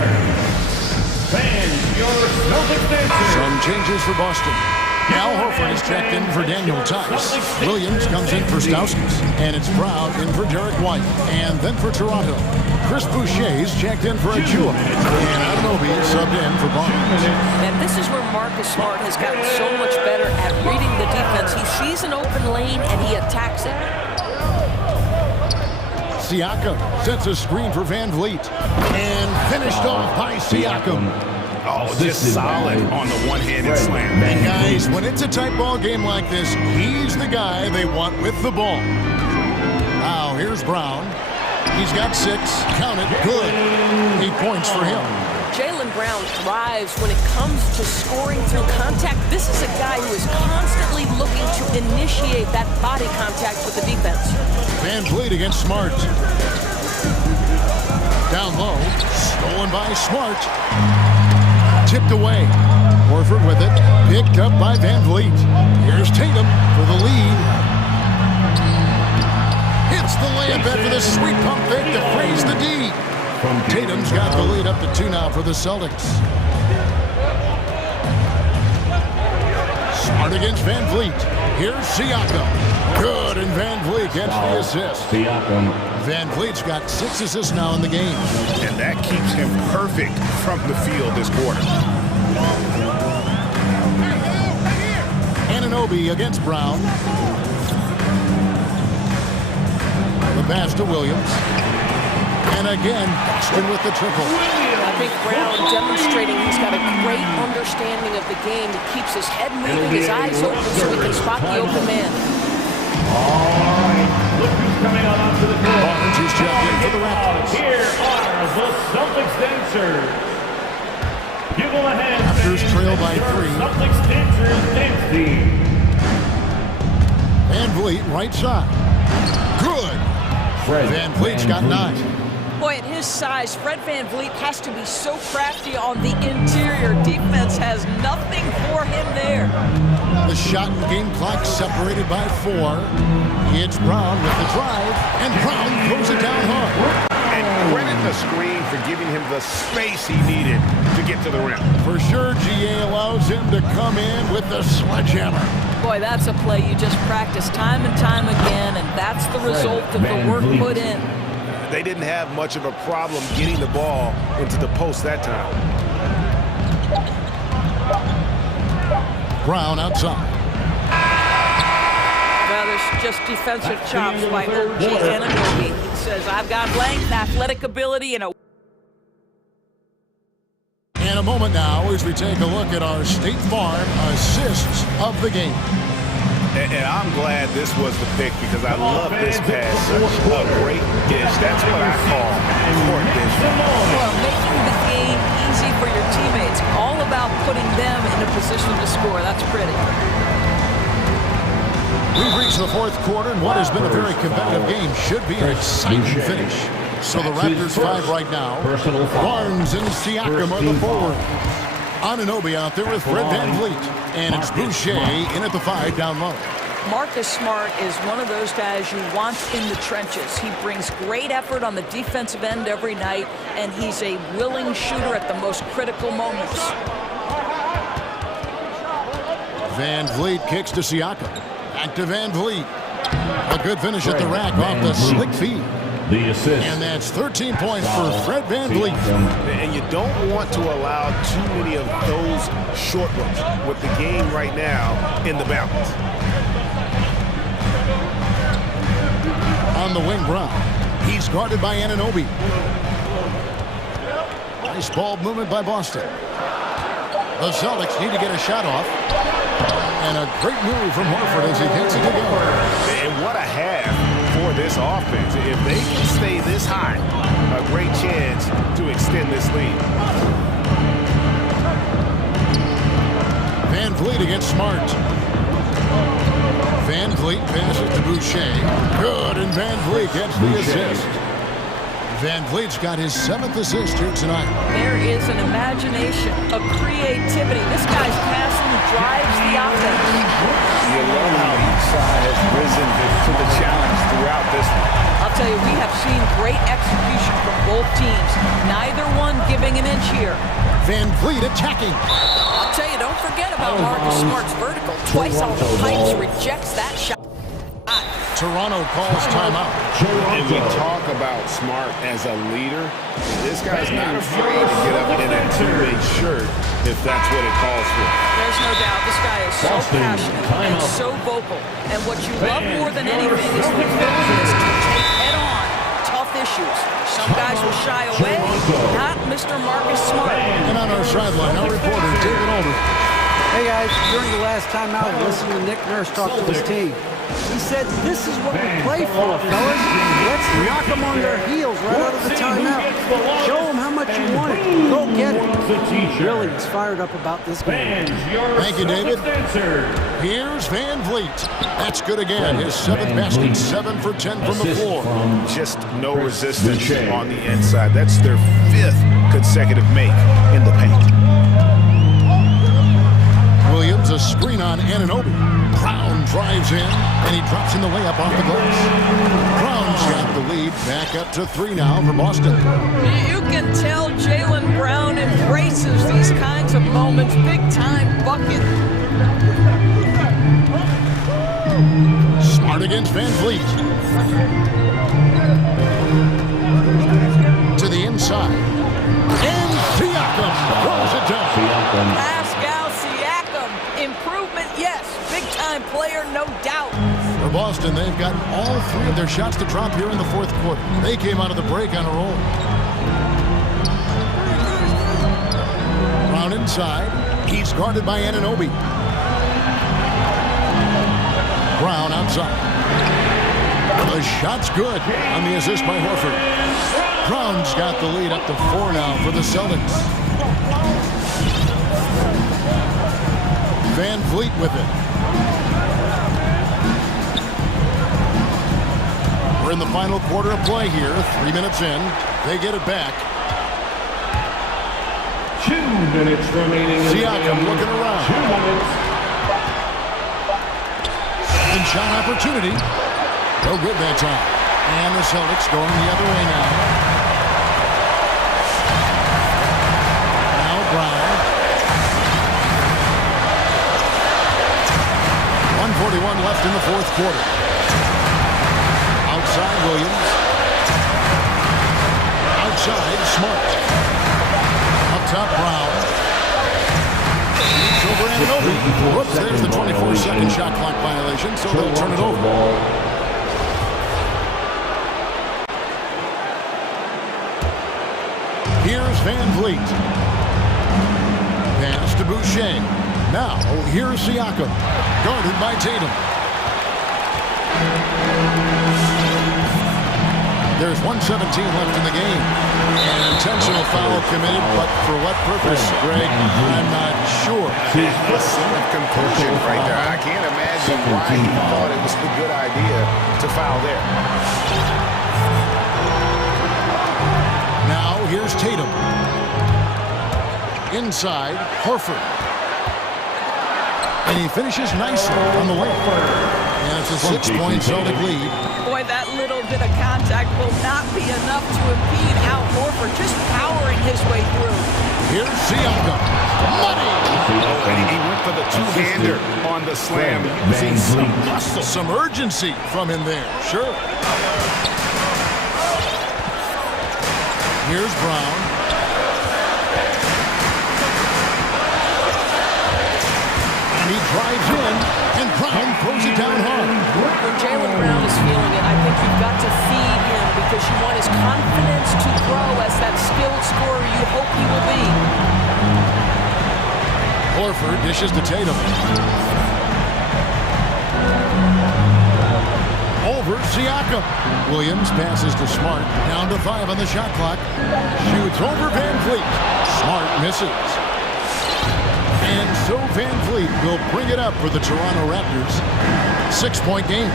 Some changes for Boston. Al Horford is checked in for Daniel Tice. Williams comes in for Stauskas. And it's Brown in for Derek White. And then for Toronto, Chris Boucher's checked in for Achua. And Anunoby subbed in for Barnes. And this is where Marcus Smart has gotten so much better at reading the defense. He sees an open lane and he attacks it. Siakam sets a screen for VanVleet. And finished off by Siakam. Oh, just solid on the one-handed slam. And guys, when it's a tight ball game like this, he's the guy they want with the ball. Now, here's Brown. He's got 6. Count it. Good. 8 points for him. Jaylen Brown thrives when it comes to scoring through contact. This is a guy who is constantly looking to initiate that body contact with the defense. VanVleet against Smart. Down low. Stolen by Smart. Tipped away. Horford with it. Picked up by VanVleet. Here's Tatum for the lead. Hits the layup after the sweet pump fake to freeze the D. Tatum's got the lead up to 2 now for the Celtics. Smart against VanVleet. Here's Siakam. Good, and VanVleet gets the assist. VanVleet's got 6 assists now in the game. And that keeps him perfect from the field this quarter. Anunoby against Brown. The pass to Williams. And again, Boston with the triple. I think Brown demonstrating he's got a great understanding of the game. He keeps his head moving, his eyes open so he can spot the open man. Look who's coming on onto the court. Barnes is checked in for the Raptors. Here are the Celtics dancers. Give them a hand. Raptors trail by 3. Celtics dancers dance team. VanVleet right side. Good. VanVleet's got 9. Boy, at his size, Fred VanVleet has to be so crafty on the interior. Defense has nothing for him there. The shot and game clock separated by 4. It's Brown with the drive, and Brown throws it down hard. And credit the screen for giving him the space he needed to get to the rim. For sure, GA allows him to come in with the sledgehammer. Boy, that's a play you just practice time and time again, and that's the result of the work put in. They didn't have much of a problem getting the ball into the post that time. Brown outside. Well, there's just defensive chops by OG Anunoby. He says, I've got length, athletic ability, and a... In a moment now, as we take a look at our State Farm assists of the game. And I'm glad this was the pick because I love this pass. Such a great dish. That's what I call court dish. Well, making the game easy for your teammates. All about putting them in a position to score. That's pretty. We've reached the fourth quarter, and what has been a very competitive game should be an exciting finish. So the Raptors 5 right now. Barnes and Siakam are the forward. Anunoby out there with Fred VanVleet. And it's Boucher in at the 5 down low. Marcus Smart is one of those guys you want in the trenches. He brings great effort on the defensive end every night, and he's a willing shooter at the most critical moments. VanVleet kicks to Siakam. Back to VanVleet. A good finish at the rack off the slick feed. The assist. And that's 13 points for Fred VanVleet. And you don't want to allow too many of those short ones with the game right now in the balance. On the wing, Brown. He's guarded by Anunoby. Nice ball movement by Boston. The Celtics need to get a shot off. And a great move from Horford as he gets it together. And what a half for this offense. If they can stay this high, a great chance to extend this lead. VanVleet against Smart. VanVleet passes to Boucher. Good, and VanVleet gets the assist. VanVleet's got his 7th assist here tonight. There is an imagination, a creativity. This guy's passing drives the offense. You love how each side has risen to the challenge throughout this one. I'll tell you, we have seen great execution from both teams. Neither one giving an inch here. VanVleet attacking. I'll tell you, don't forget about Marcus Smart's vertical. Twice on the pipes, rejects that shot. Toronto calls timeout. And we talk about Smart as a leader. This guy's not afraid to get up in a two-way shirt if that's what it calls for. There's no doubt. This guy is so passionate and so vocal. And what you love more than anything is the willingness to take head-on tough issues. Some guys will shy away, not Mr. Marcus Smart. And on our sideline, our reporter, David Aldridge. Hey guys, during the last timeout, I listened to Nick Nurse talk to his team. He said, this is what we play for, fellas. Let's knock them on their heels right out of the timeout. Show them how much you want it. Go get it. Really, he's fired up about this game. Thank you, David. Here's VanVleet. That's good again. His 7th basket, 7 for 10 from the floor. Just no resistance on the inside. That's their 5th consecutive make in the paint. Williams, a screen on Anunoby. Brown drives in, and he drops in the layup off the glass. Brown's got the lead, back up to 3 now for Boston. You can tell Jaylen Brown embraces these kinds of moments, big-time bucket. Smart against VanVleet. To the inside. And Siakam throws it down. Pascal Siakam, improvement, yes. Big-time player, no doubt. For Boston, they've gotten all 3 of their shots to drop here in the 4th quarter. They came out of the break on a roll. Brown inside. He's guarded by Anunoby. Brown outside. The shot's good on the assist by Horford. Brown's got the lead up to 4 now for the Celtics. VanVleet with it. We're in the final quarter of play here. 3 minutes in. They get it back. 2 minutes remaining. Siakam looking around. 2 minutes. Second shot opportunity. No good that time. And the Celtics going the other way now. Now Brown. 1:41 left in the 4th quarter. Outside Williams. Outside Smart. Up top Brown. It's over Anunoby. Whoops, there's the 24-second shot clock violation, so they'll turn it over. Here's VanVleet. Pass to Boucher. Now, here's Siakam. Guarded by Tatum. There's 1:17 left in the game. An intentional foul committed, but for what purpose, Greg? I'm not sure. A scene of confusion right there. I can't imagine why he thought it was a good idea to foul there. Now here's Tatum. Inside, Horford. And he finishes nicely on the way. And it's a 6-point Celtic lead. Boy, that little bit of contact will not be enough to impede Al Horford just powering his way through. Here's Siakam. Money! Oh, and he went for the two-hander on the slam, using some muscle. Some urgency from him there, sure. Here's Brown. And he drives in, and Brown throws it down hard. When Jaylen Brown is feeling it, I think you've got to feed him because you want his confidence to grow as that skilled scorer you hope he will be. Horford dishes to Tatum. Over Siakam. Williams passes to Smart. Down to 5 on the shot clock. Shoots over Van Fleet. Smart misses. And so Van Fleet will bring it up for the Toronto Raptors. 6-point game.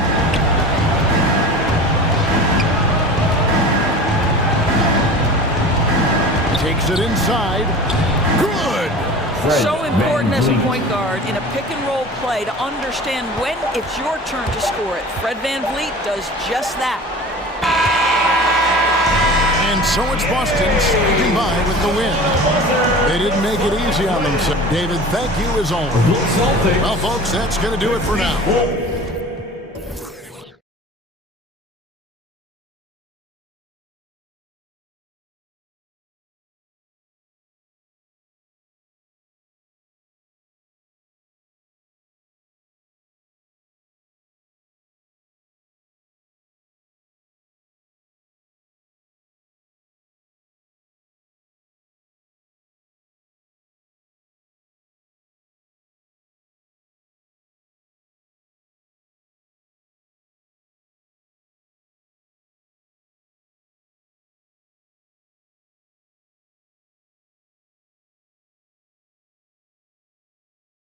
Takes it inside. Good! So important as a point guard in a pick-and-roll play to understand when it's your turn to score it. Fred VanVleet does just that. And so it's Boston sneaking by with the win. They didn't make it easy on themselves. David, thank you as always. Well, folks, that's going to do it for now.